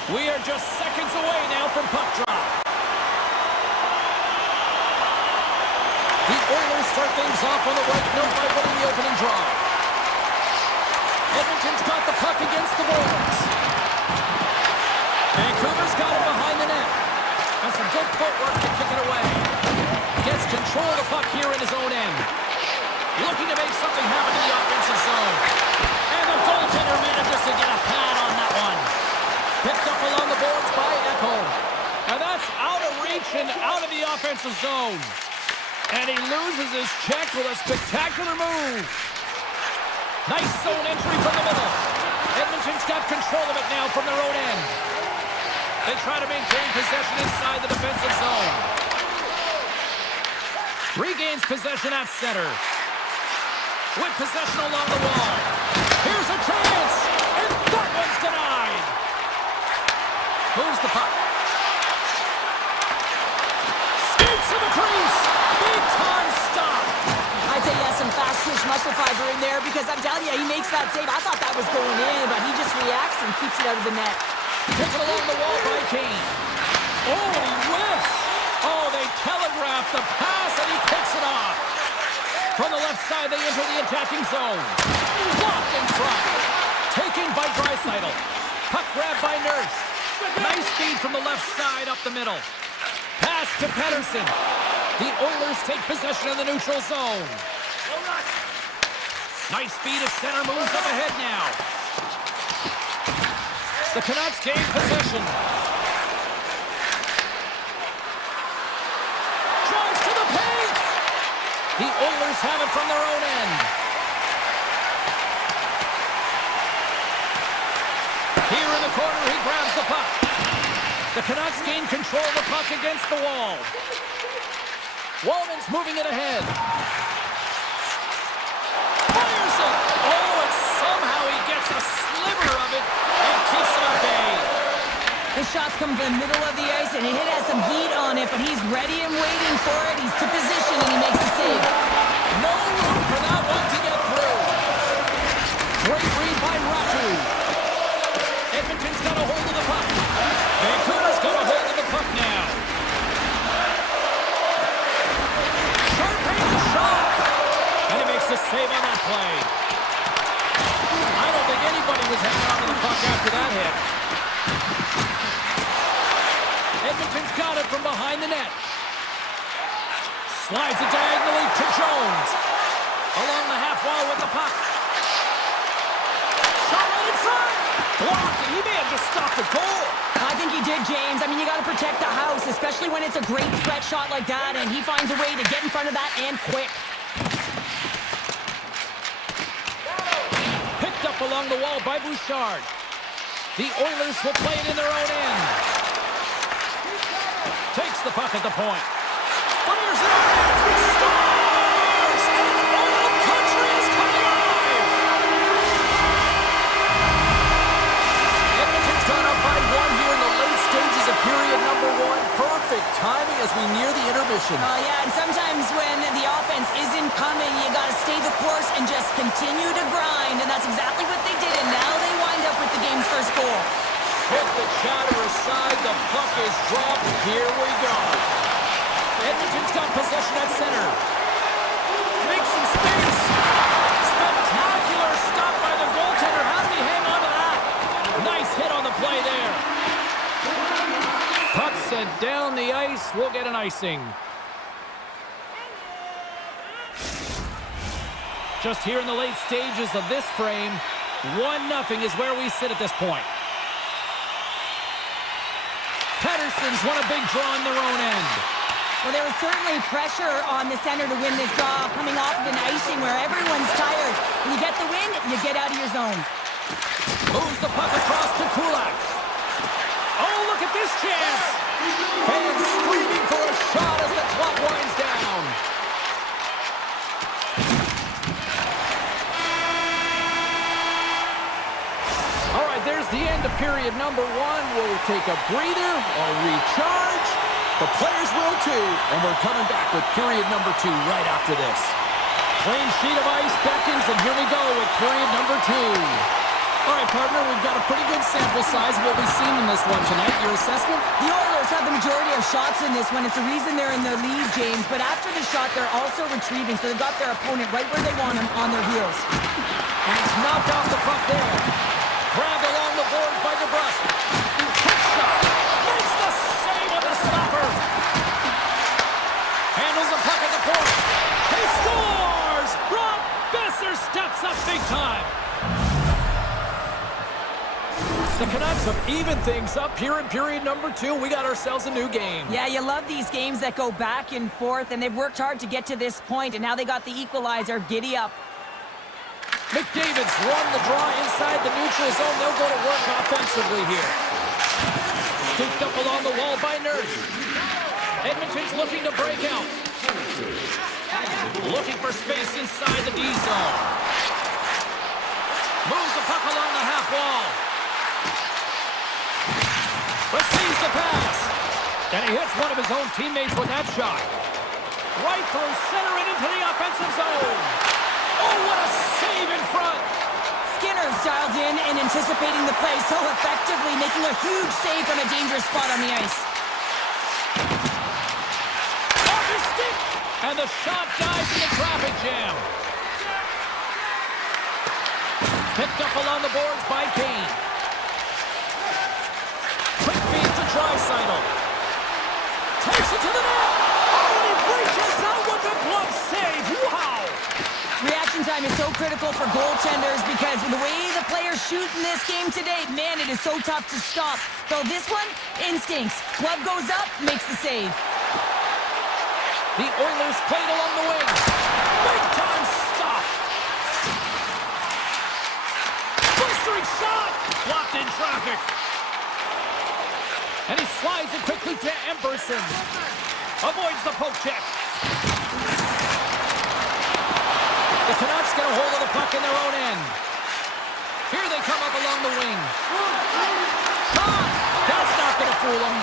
We are just seconds away now from puck drop. The Oilers start things off on the right note by winning the opening draw. Edmonton's got the puck against the boards. Vancouver's got it behind the net. And some good footwork to kick it away. Gets control of the puck here in his own end. Looking to make something happen in the offensive zone. And the goaltender manages to get a pad on that one. Picked up along the boards by Echo. And that's out of reach and out of the offensive zone. And he loses his check with a spectacular move. Nice zone entry from the middle. Edmonton's got control of it now from their own end. They try to maintain possession inside the defensive zone. Regains possession at center. With possession along the wall. Here's a chance. And that one's denied. Moves the puck. Skates to the crease. Big time stop. I'd say he has some fast twitch muscle fiber in there because I'm telling you, he makes that save. I thought that was going in, but he just reacts and keeps it out of the net. Pick it along the wall by Kane. Oh, he whiffs. Oh, they telegraph the pass, and he picks it off. From the left side, they enter the attacking zone. Blocked in front. Taken by Draisaitl. Puck grabbed by Nurse. Nice feed from the left side up the middle. Pass to Pettersson. The Oilers take possession in the neutral zone. Nice feed of center, moves up ahead now. The Canucks gain possession. Drives to the paint. The Oilers have it from their own end. Here in the corner, he grabs the puck. The Canucks gain control of the puck against the wall. Wallman's moving it ahead. Fires it. Oh, and somehow he gets a sliver of it and keeps it at bay. The shots come from the middle of the ice, and it has some heat on it, but he's ready and waiting for it. He's to position, and he makes the save. No room for that one to get through. Great read by Ratu. Edmonton's got a hold of the puck. Vancouver's got a hold of the puck now. Sharp-handed shot. And he makes the save on that play. I don't think anybody was hanging on to the puck after that hit. Edmonton's got it from behind the net. Slides it diagonally to Jones. Along the half wall with the puck. Shot right in front. Blocked, and he may have just stopped the goal. I think he did, James. I mean, you got to protect the house, especially when it's a great threat shot like that, and he finds a way to get in front of that and quick. Picked up along the wall by Bouchard. The Oilers will play it in their own end. Takes the puck at the point. Fires it on net. Scores! And Oil Country has come alive! Edmonton's gone up by one here in the late stages of period number one. Perfect timing as we near the intermission. Yeah, and sometimes when the offense isn't coming, you got to stay the course and just continue to grind, and that's exactly what they did, and now they wind up with the game's first goal. Put the chatter aside, the puck is dropped. Here we go. Edmonton's got possession at center. Makes some space. Spectacular stop by the goaltender. How did he hang on to that? Nice hit on the play there. Puck sent down the ice. We'll get an icing. Just here in the late stages of this frame, 1-0 is where we sit at this point. Pettersson's won a big draw on their own end. Well, there was certainly pressure on the center to win this draw, coming off of an icing where everyone's tired. When you get the win, you get out of your zone. Moves the puck across to Kulak. Oh, look at this chance! Fans screaming for a shot as the clock winds down. All right, there's the end of period number one. We'll take a breather or recharge. The players will too, and we're coming back with period number two right after this. Clean sheet of ice beckons, and here we go with period number two. All right, partner, we've got a pretty good sample size of what we've seen in this one tonight. Your assessment? The Oilers have the majority of shots in this one. It's a reason they're in the lead, James. But after the shot, they're also retrieving, so they've got their opponent right where they want him, on their heels. And he's knocked off the puck there. Grabbed along the boards by DeBrusque. Hit shot. Makes the save with the stopper. Handles the puck at the point. He scores! Brock Besser steps up big time. The Canucks have evened things up here in period number 2. We got ourselves a new game. Yeah, you love these games that go back and forth, and they've worked hard to get to this point, and now they got the equalizer. Giddy up. McDavid's won the draw inside the neutral zone. They'll go to work offensively here. Picked up along the wall by Nurse. Edmonton's looking to break out. Looking for space inside the D zone. Moves the puck along the half wall. Receives the pass. And he hits one of his own teammates with that shot. Right through center and into the offensive zone. Oh, what a save in front. Skinner's dialed in and anticipating the play so effectively, making a huge save from a dangerous spot on the ice. Off his stick. And the shot dies in the traffic jam. Picked up along the boards by Kane. Quick feed to Draisaitl. Takes it to the net. Oh, and he reaches out with the glove save. Wow. Reaction time is so critical for goaltenders because the way the players shoot in this game today, man, it is so tough to stop. So this one, instincts. Glove goes up, makes the save. The Oilers played along the wing. Big time stop. Blistering shot. Blocked in traffic. And he slides it quickly to Emberson. Avoids the poke check. The Canucks get a hold of the puck in their own end. Here they come up along the wing. Shot! That's not going to fool him.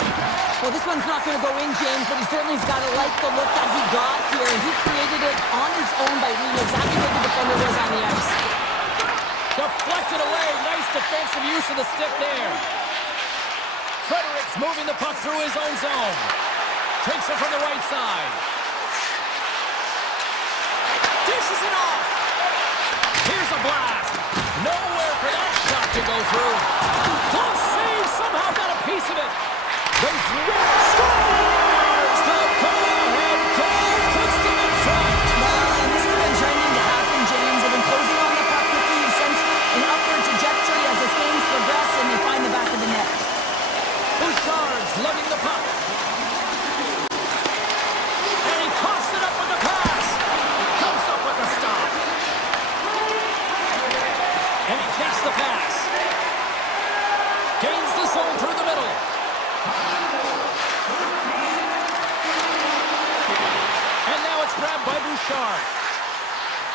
Well, this one's not going to go in, James, but he certainly's got to like the look that he got here. He created it on his own by reading exactly where the defender was on the ice. Deflected away. Nice defensive use of the stick there. Fredericks moving the puck through his own zone. Takes it from the right side. Dishes it off. Here's a blast. Nowhere for that shot to go through. Close save. Somehow got a piece of it. They scores! The go-ahead goal puts them in front. And this has been trending to happen, James. They've been closing on the puck quickly. You've sensed an upward trajectory as this game's progressed, and they find the back of the net. Bouchard's lugging the puck. And he coughs it up with the pass. Comes up with the stop. And he takes the pass. Gains the zone through the middle. And now it's grabbed by Bouchard.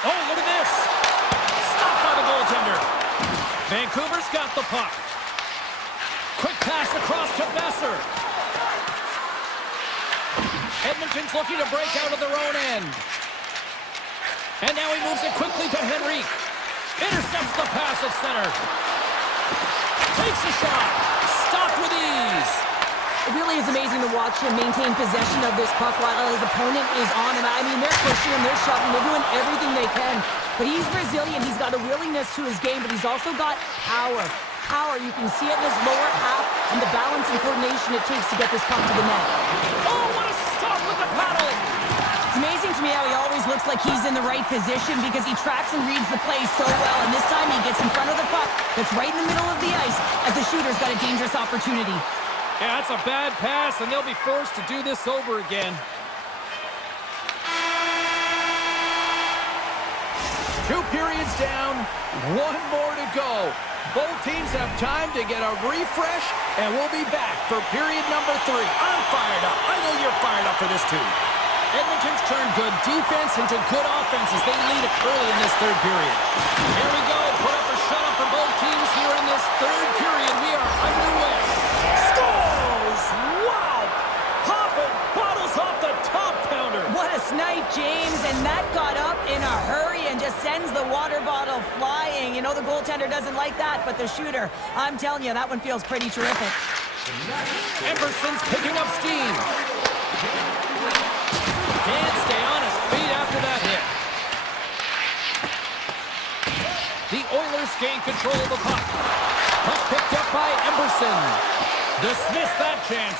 Oh, look at this. Stopped by the goaltender. Vancouver's got the puck. Quick pass across to Besser. Edmonton's looking to break out of their own end. And now he moves it quickly to Henrique. Intercepts the pass at center. Takes a shot. Stopped with ease. It really is amazing to watch him maintain possession of this puck while his opponent is on him. I mean, they're pushing him, they're shoving, they're doing everything they can. But he's resilient. He's got a willingness to his game, but he's also got power. You can see it in his lower half and the balance and coordination it takes to get this puck to the net. Oh, what a stop with the paddle! It's amazing to me how he always looks like he's in the right position because he tracks and reads the play so well, and this time he gets in front of the puck that's right in the middle of the ice as the shooter's got a dangerous opportunity. Yeah, that's a bad pass, and they'll be forced to do this over again. 2 periods down, 1 more to go. Both teams have time to get a refresh, and we'll be back for period number 3. I'm fired up. I know you're fired up for this too. Edmonton's turned good defense into good offense as they lead it early in this 3rd period. Here we go. Put up or shut up for both teams here in this 3rd period. We are underway. Scores! Wow! Popping bottles off the top pounder. What a snipe, James, and that got up in a hurry and just sends the water bottle flying. You know the goaltender doesn't like that, but the shooter, I'm telling you, that one feels pretty terrific. Emerson's picking up steam. Can't stay on his feet after that hit. The Oilers gain control of the puck. Puck picked up by Emerson. Dismissed that chance.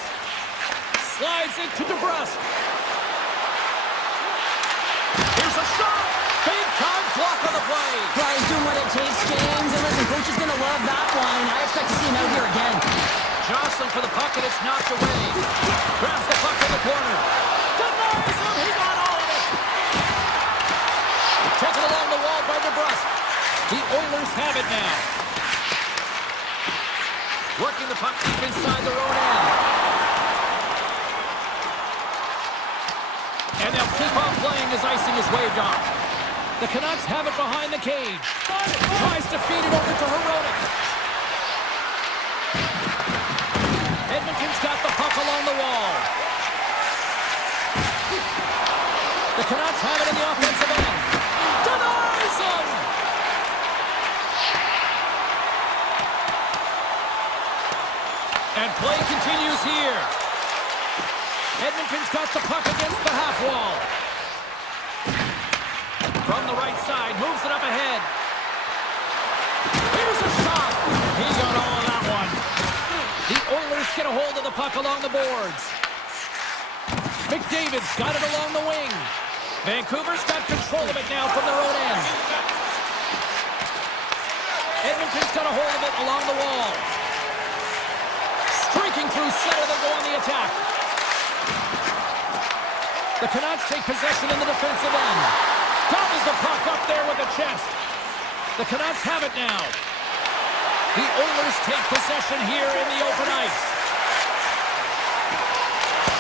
Slides it to DeBrusque. Here's a shot. Big time block on the play. Well, he's doing what it takes, James. And listen, coach is going to love that one. I expect to see him out here again. Jostling for the puck, and it's knocked away. Grabs the puck in the corner. Denies him. He got all of it. Taken along the wall by DeBrusque. The Oilers have it now. Working the puck deep inside their own end. And they'll keep on playing as icing is waved off. The Canucks have it behind the cage. Tries to feed it over to Herodic. Edmonton's got the puck along the wall. The Canucks have it in the offensive end. Denies him! And play continues here. Edmonton's got the puck against the half wall. From the right side, moves it up ahead. Here's a shot. He got all of that one. The Oilers get a hold of the puck along the boards. McDavid's got it along the wing. Vancouver's got control of it now from their own end. Edmonton's got a hold of it along the wall. Streaking through center, they'll go on the attack. The Canucks take possession in the defensive end. Gobbles the puck up there with the chest. The Canucks have it now. The Oilers take possession here in the open ice.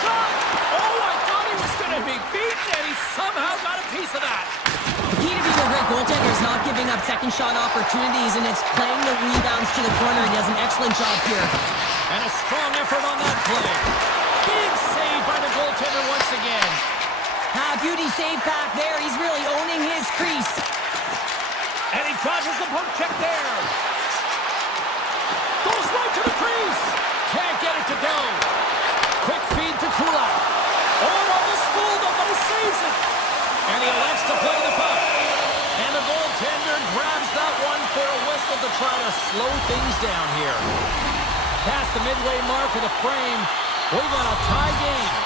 Shot! Oh, I thought he was going to be beaten, and he somehow got a piece of that. The key to being a great goaltender is not giving up second shot opportunities, and it's playing the rebounds to the corner. He does an excellent job here. And a strong effort on that play. Big save by the goaltender once again. Beauty save back there. He's really owning his crease. And he dodges the poke check there. Goes right to the crease. Can't get it to go. Quick feed to Kulak. Oh, almost fooled him, but he saves it. And he elects to play the puck. And the goaltender grabs that one for a whistle to try to slow things down here. Past the midway mark of the frame, we got a tie game.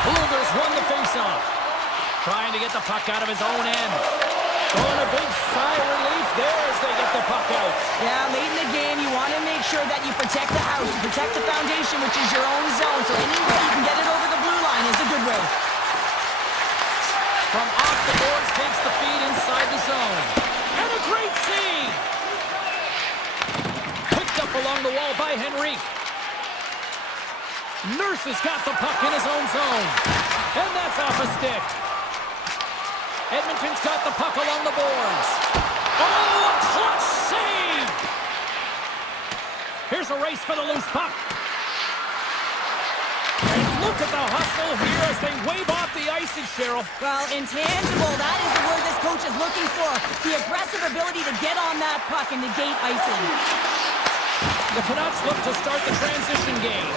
Blueger's won the faceoff. Trying to get the puck out of his own end. Throwing a big sigh of relief there as they get the puck out. Yeah, late in the game, you want to make sure that you protect the house, you protect the foundation, which is your own zone. So any way you can get it over the blue line is a good way. From off the boards, takes the feed inside the zone. And a great save! Picked up along the wall by Henrique. Nurse has got the puck in his own zone. And that's off a stick. Edmonton's got the puck along the boards. Oh, a clutch save! Here's a race for the loose puck. And look at the hustle here as they wave off the icing, Cheryl. Well, intangible, that is the word this coach is looking for. The aggressive ability to get on that puck and negate icing. The Canucks look to start the transition game.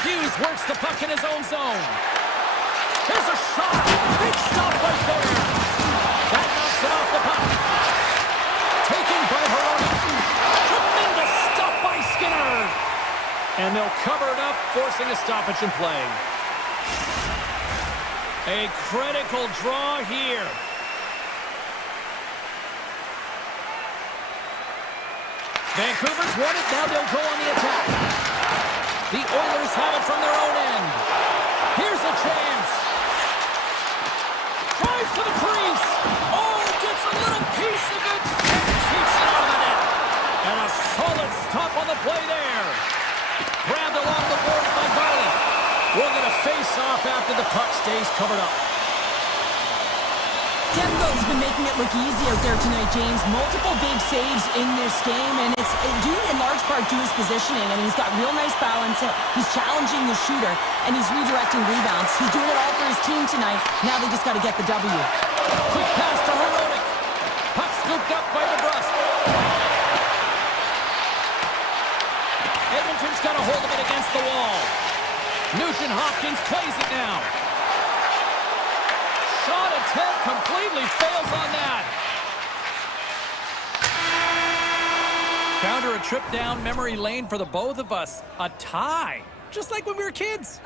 Hughes works the puck in his own zone. Here's a shot. Big stop right there. That knocks it off the puck. Taken by Herodic. Tremendous stop by Skinner. And they'll cover it up, forcing a stoppage in play. A critical draw here. Vancouver's won it. Now they'll go on the attack. The Oilers have it from their own end. Here's a chance. Drives to the crease. Oh, gets a little piece of it and keeps it out of the net. And a solid stop on the play there. Grabbed along the boards by Garland. We'll get a face-off after the puck stays covered up. Demko's been making it look easy out there tonight, James. Multiple big saves in this game, and it's due in large part to his positioning. I mean, he's got real nice balance. He's challenging the shooter, and he's redirecting rebounds. He's doing it all for his team tonight. Now they just got to get the W. Quick pass to Heroic. Puck scooped up by DeBrusque. Edmonton's got a hold of it against the wall. Nugent-Hopkins plays it now. Shot attempt completely fails on that. Counter a trip down memory lane for the both of us. A tie, just like when we were kids.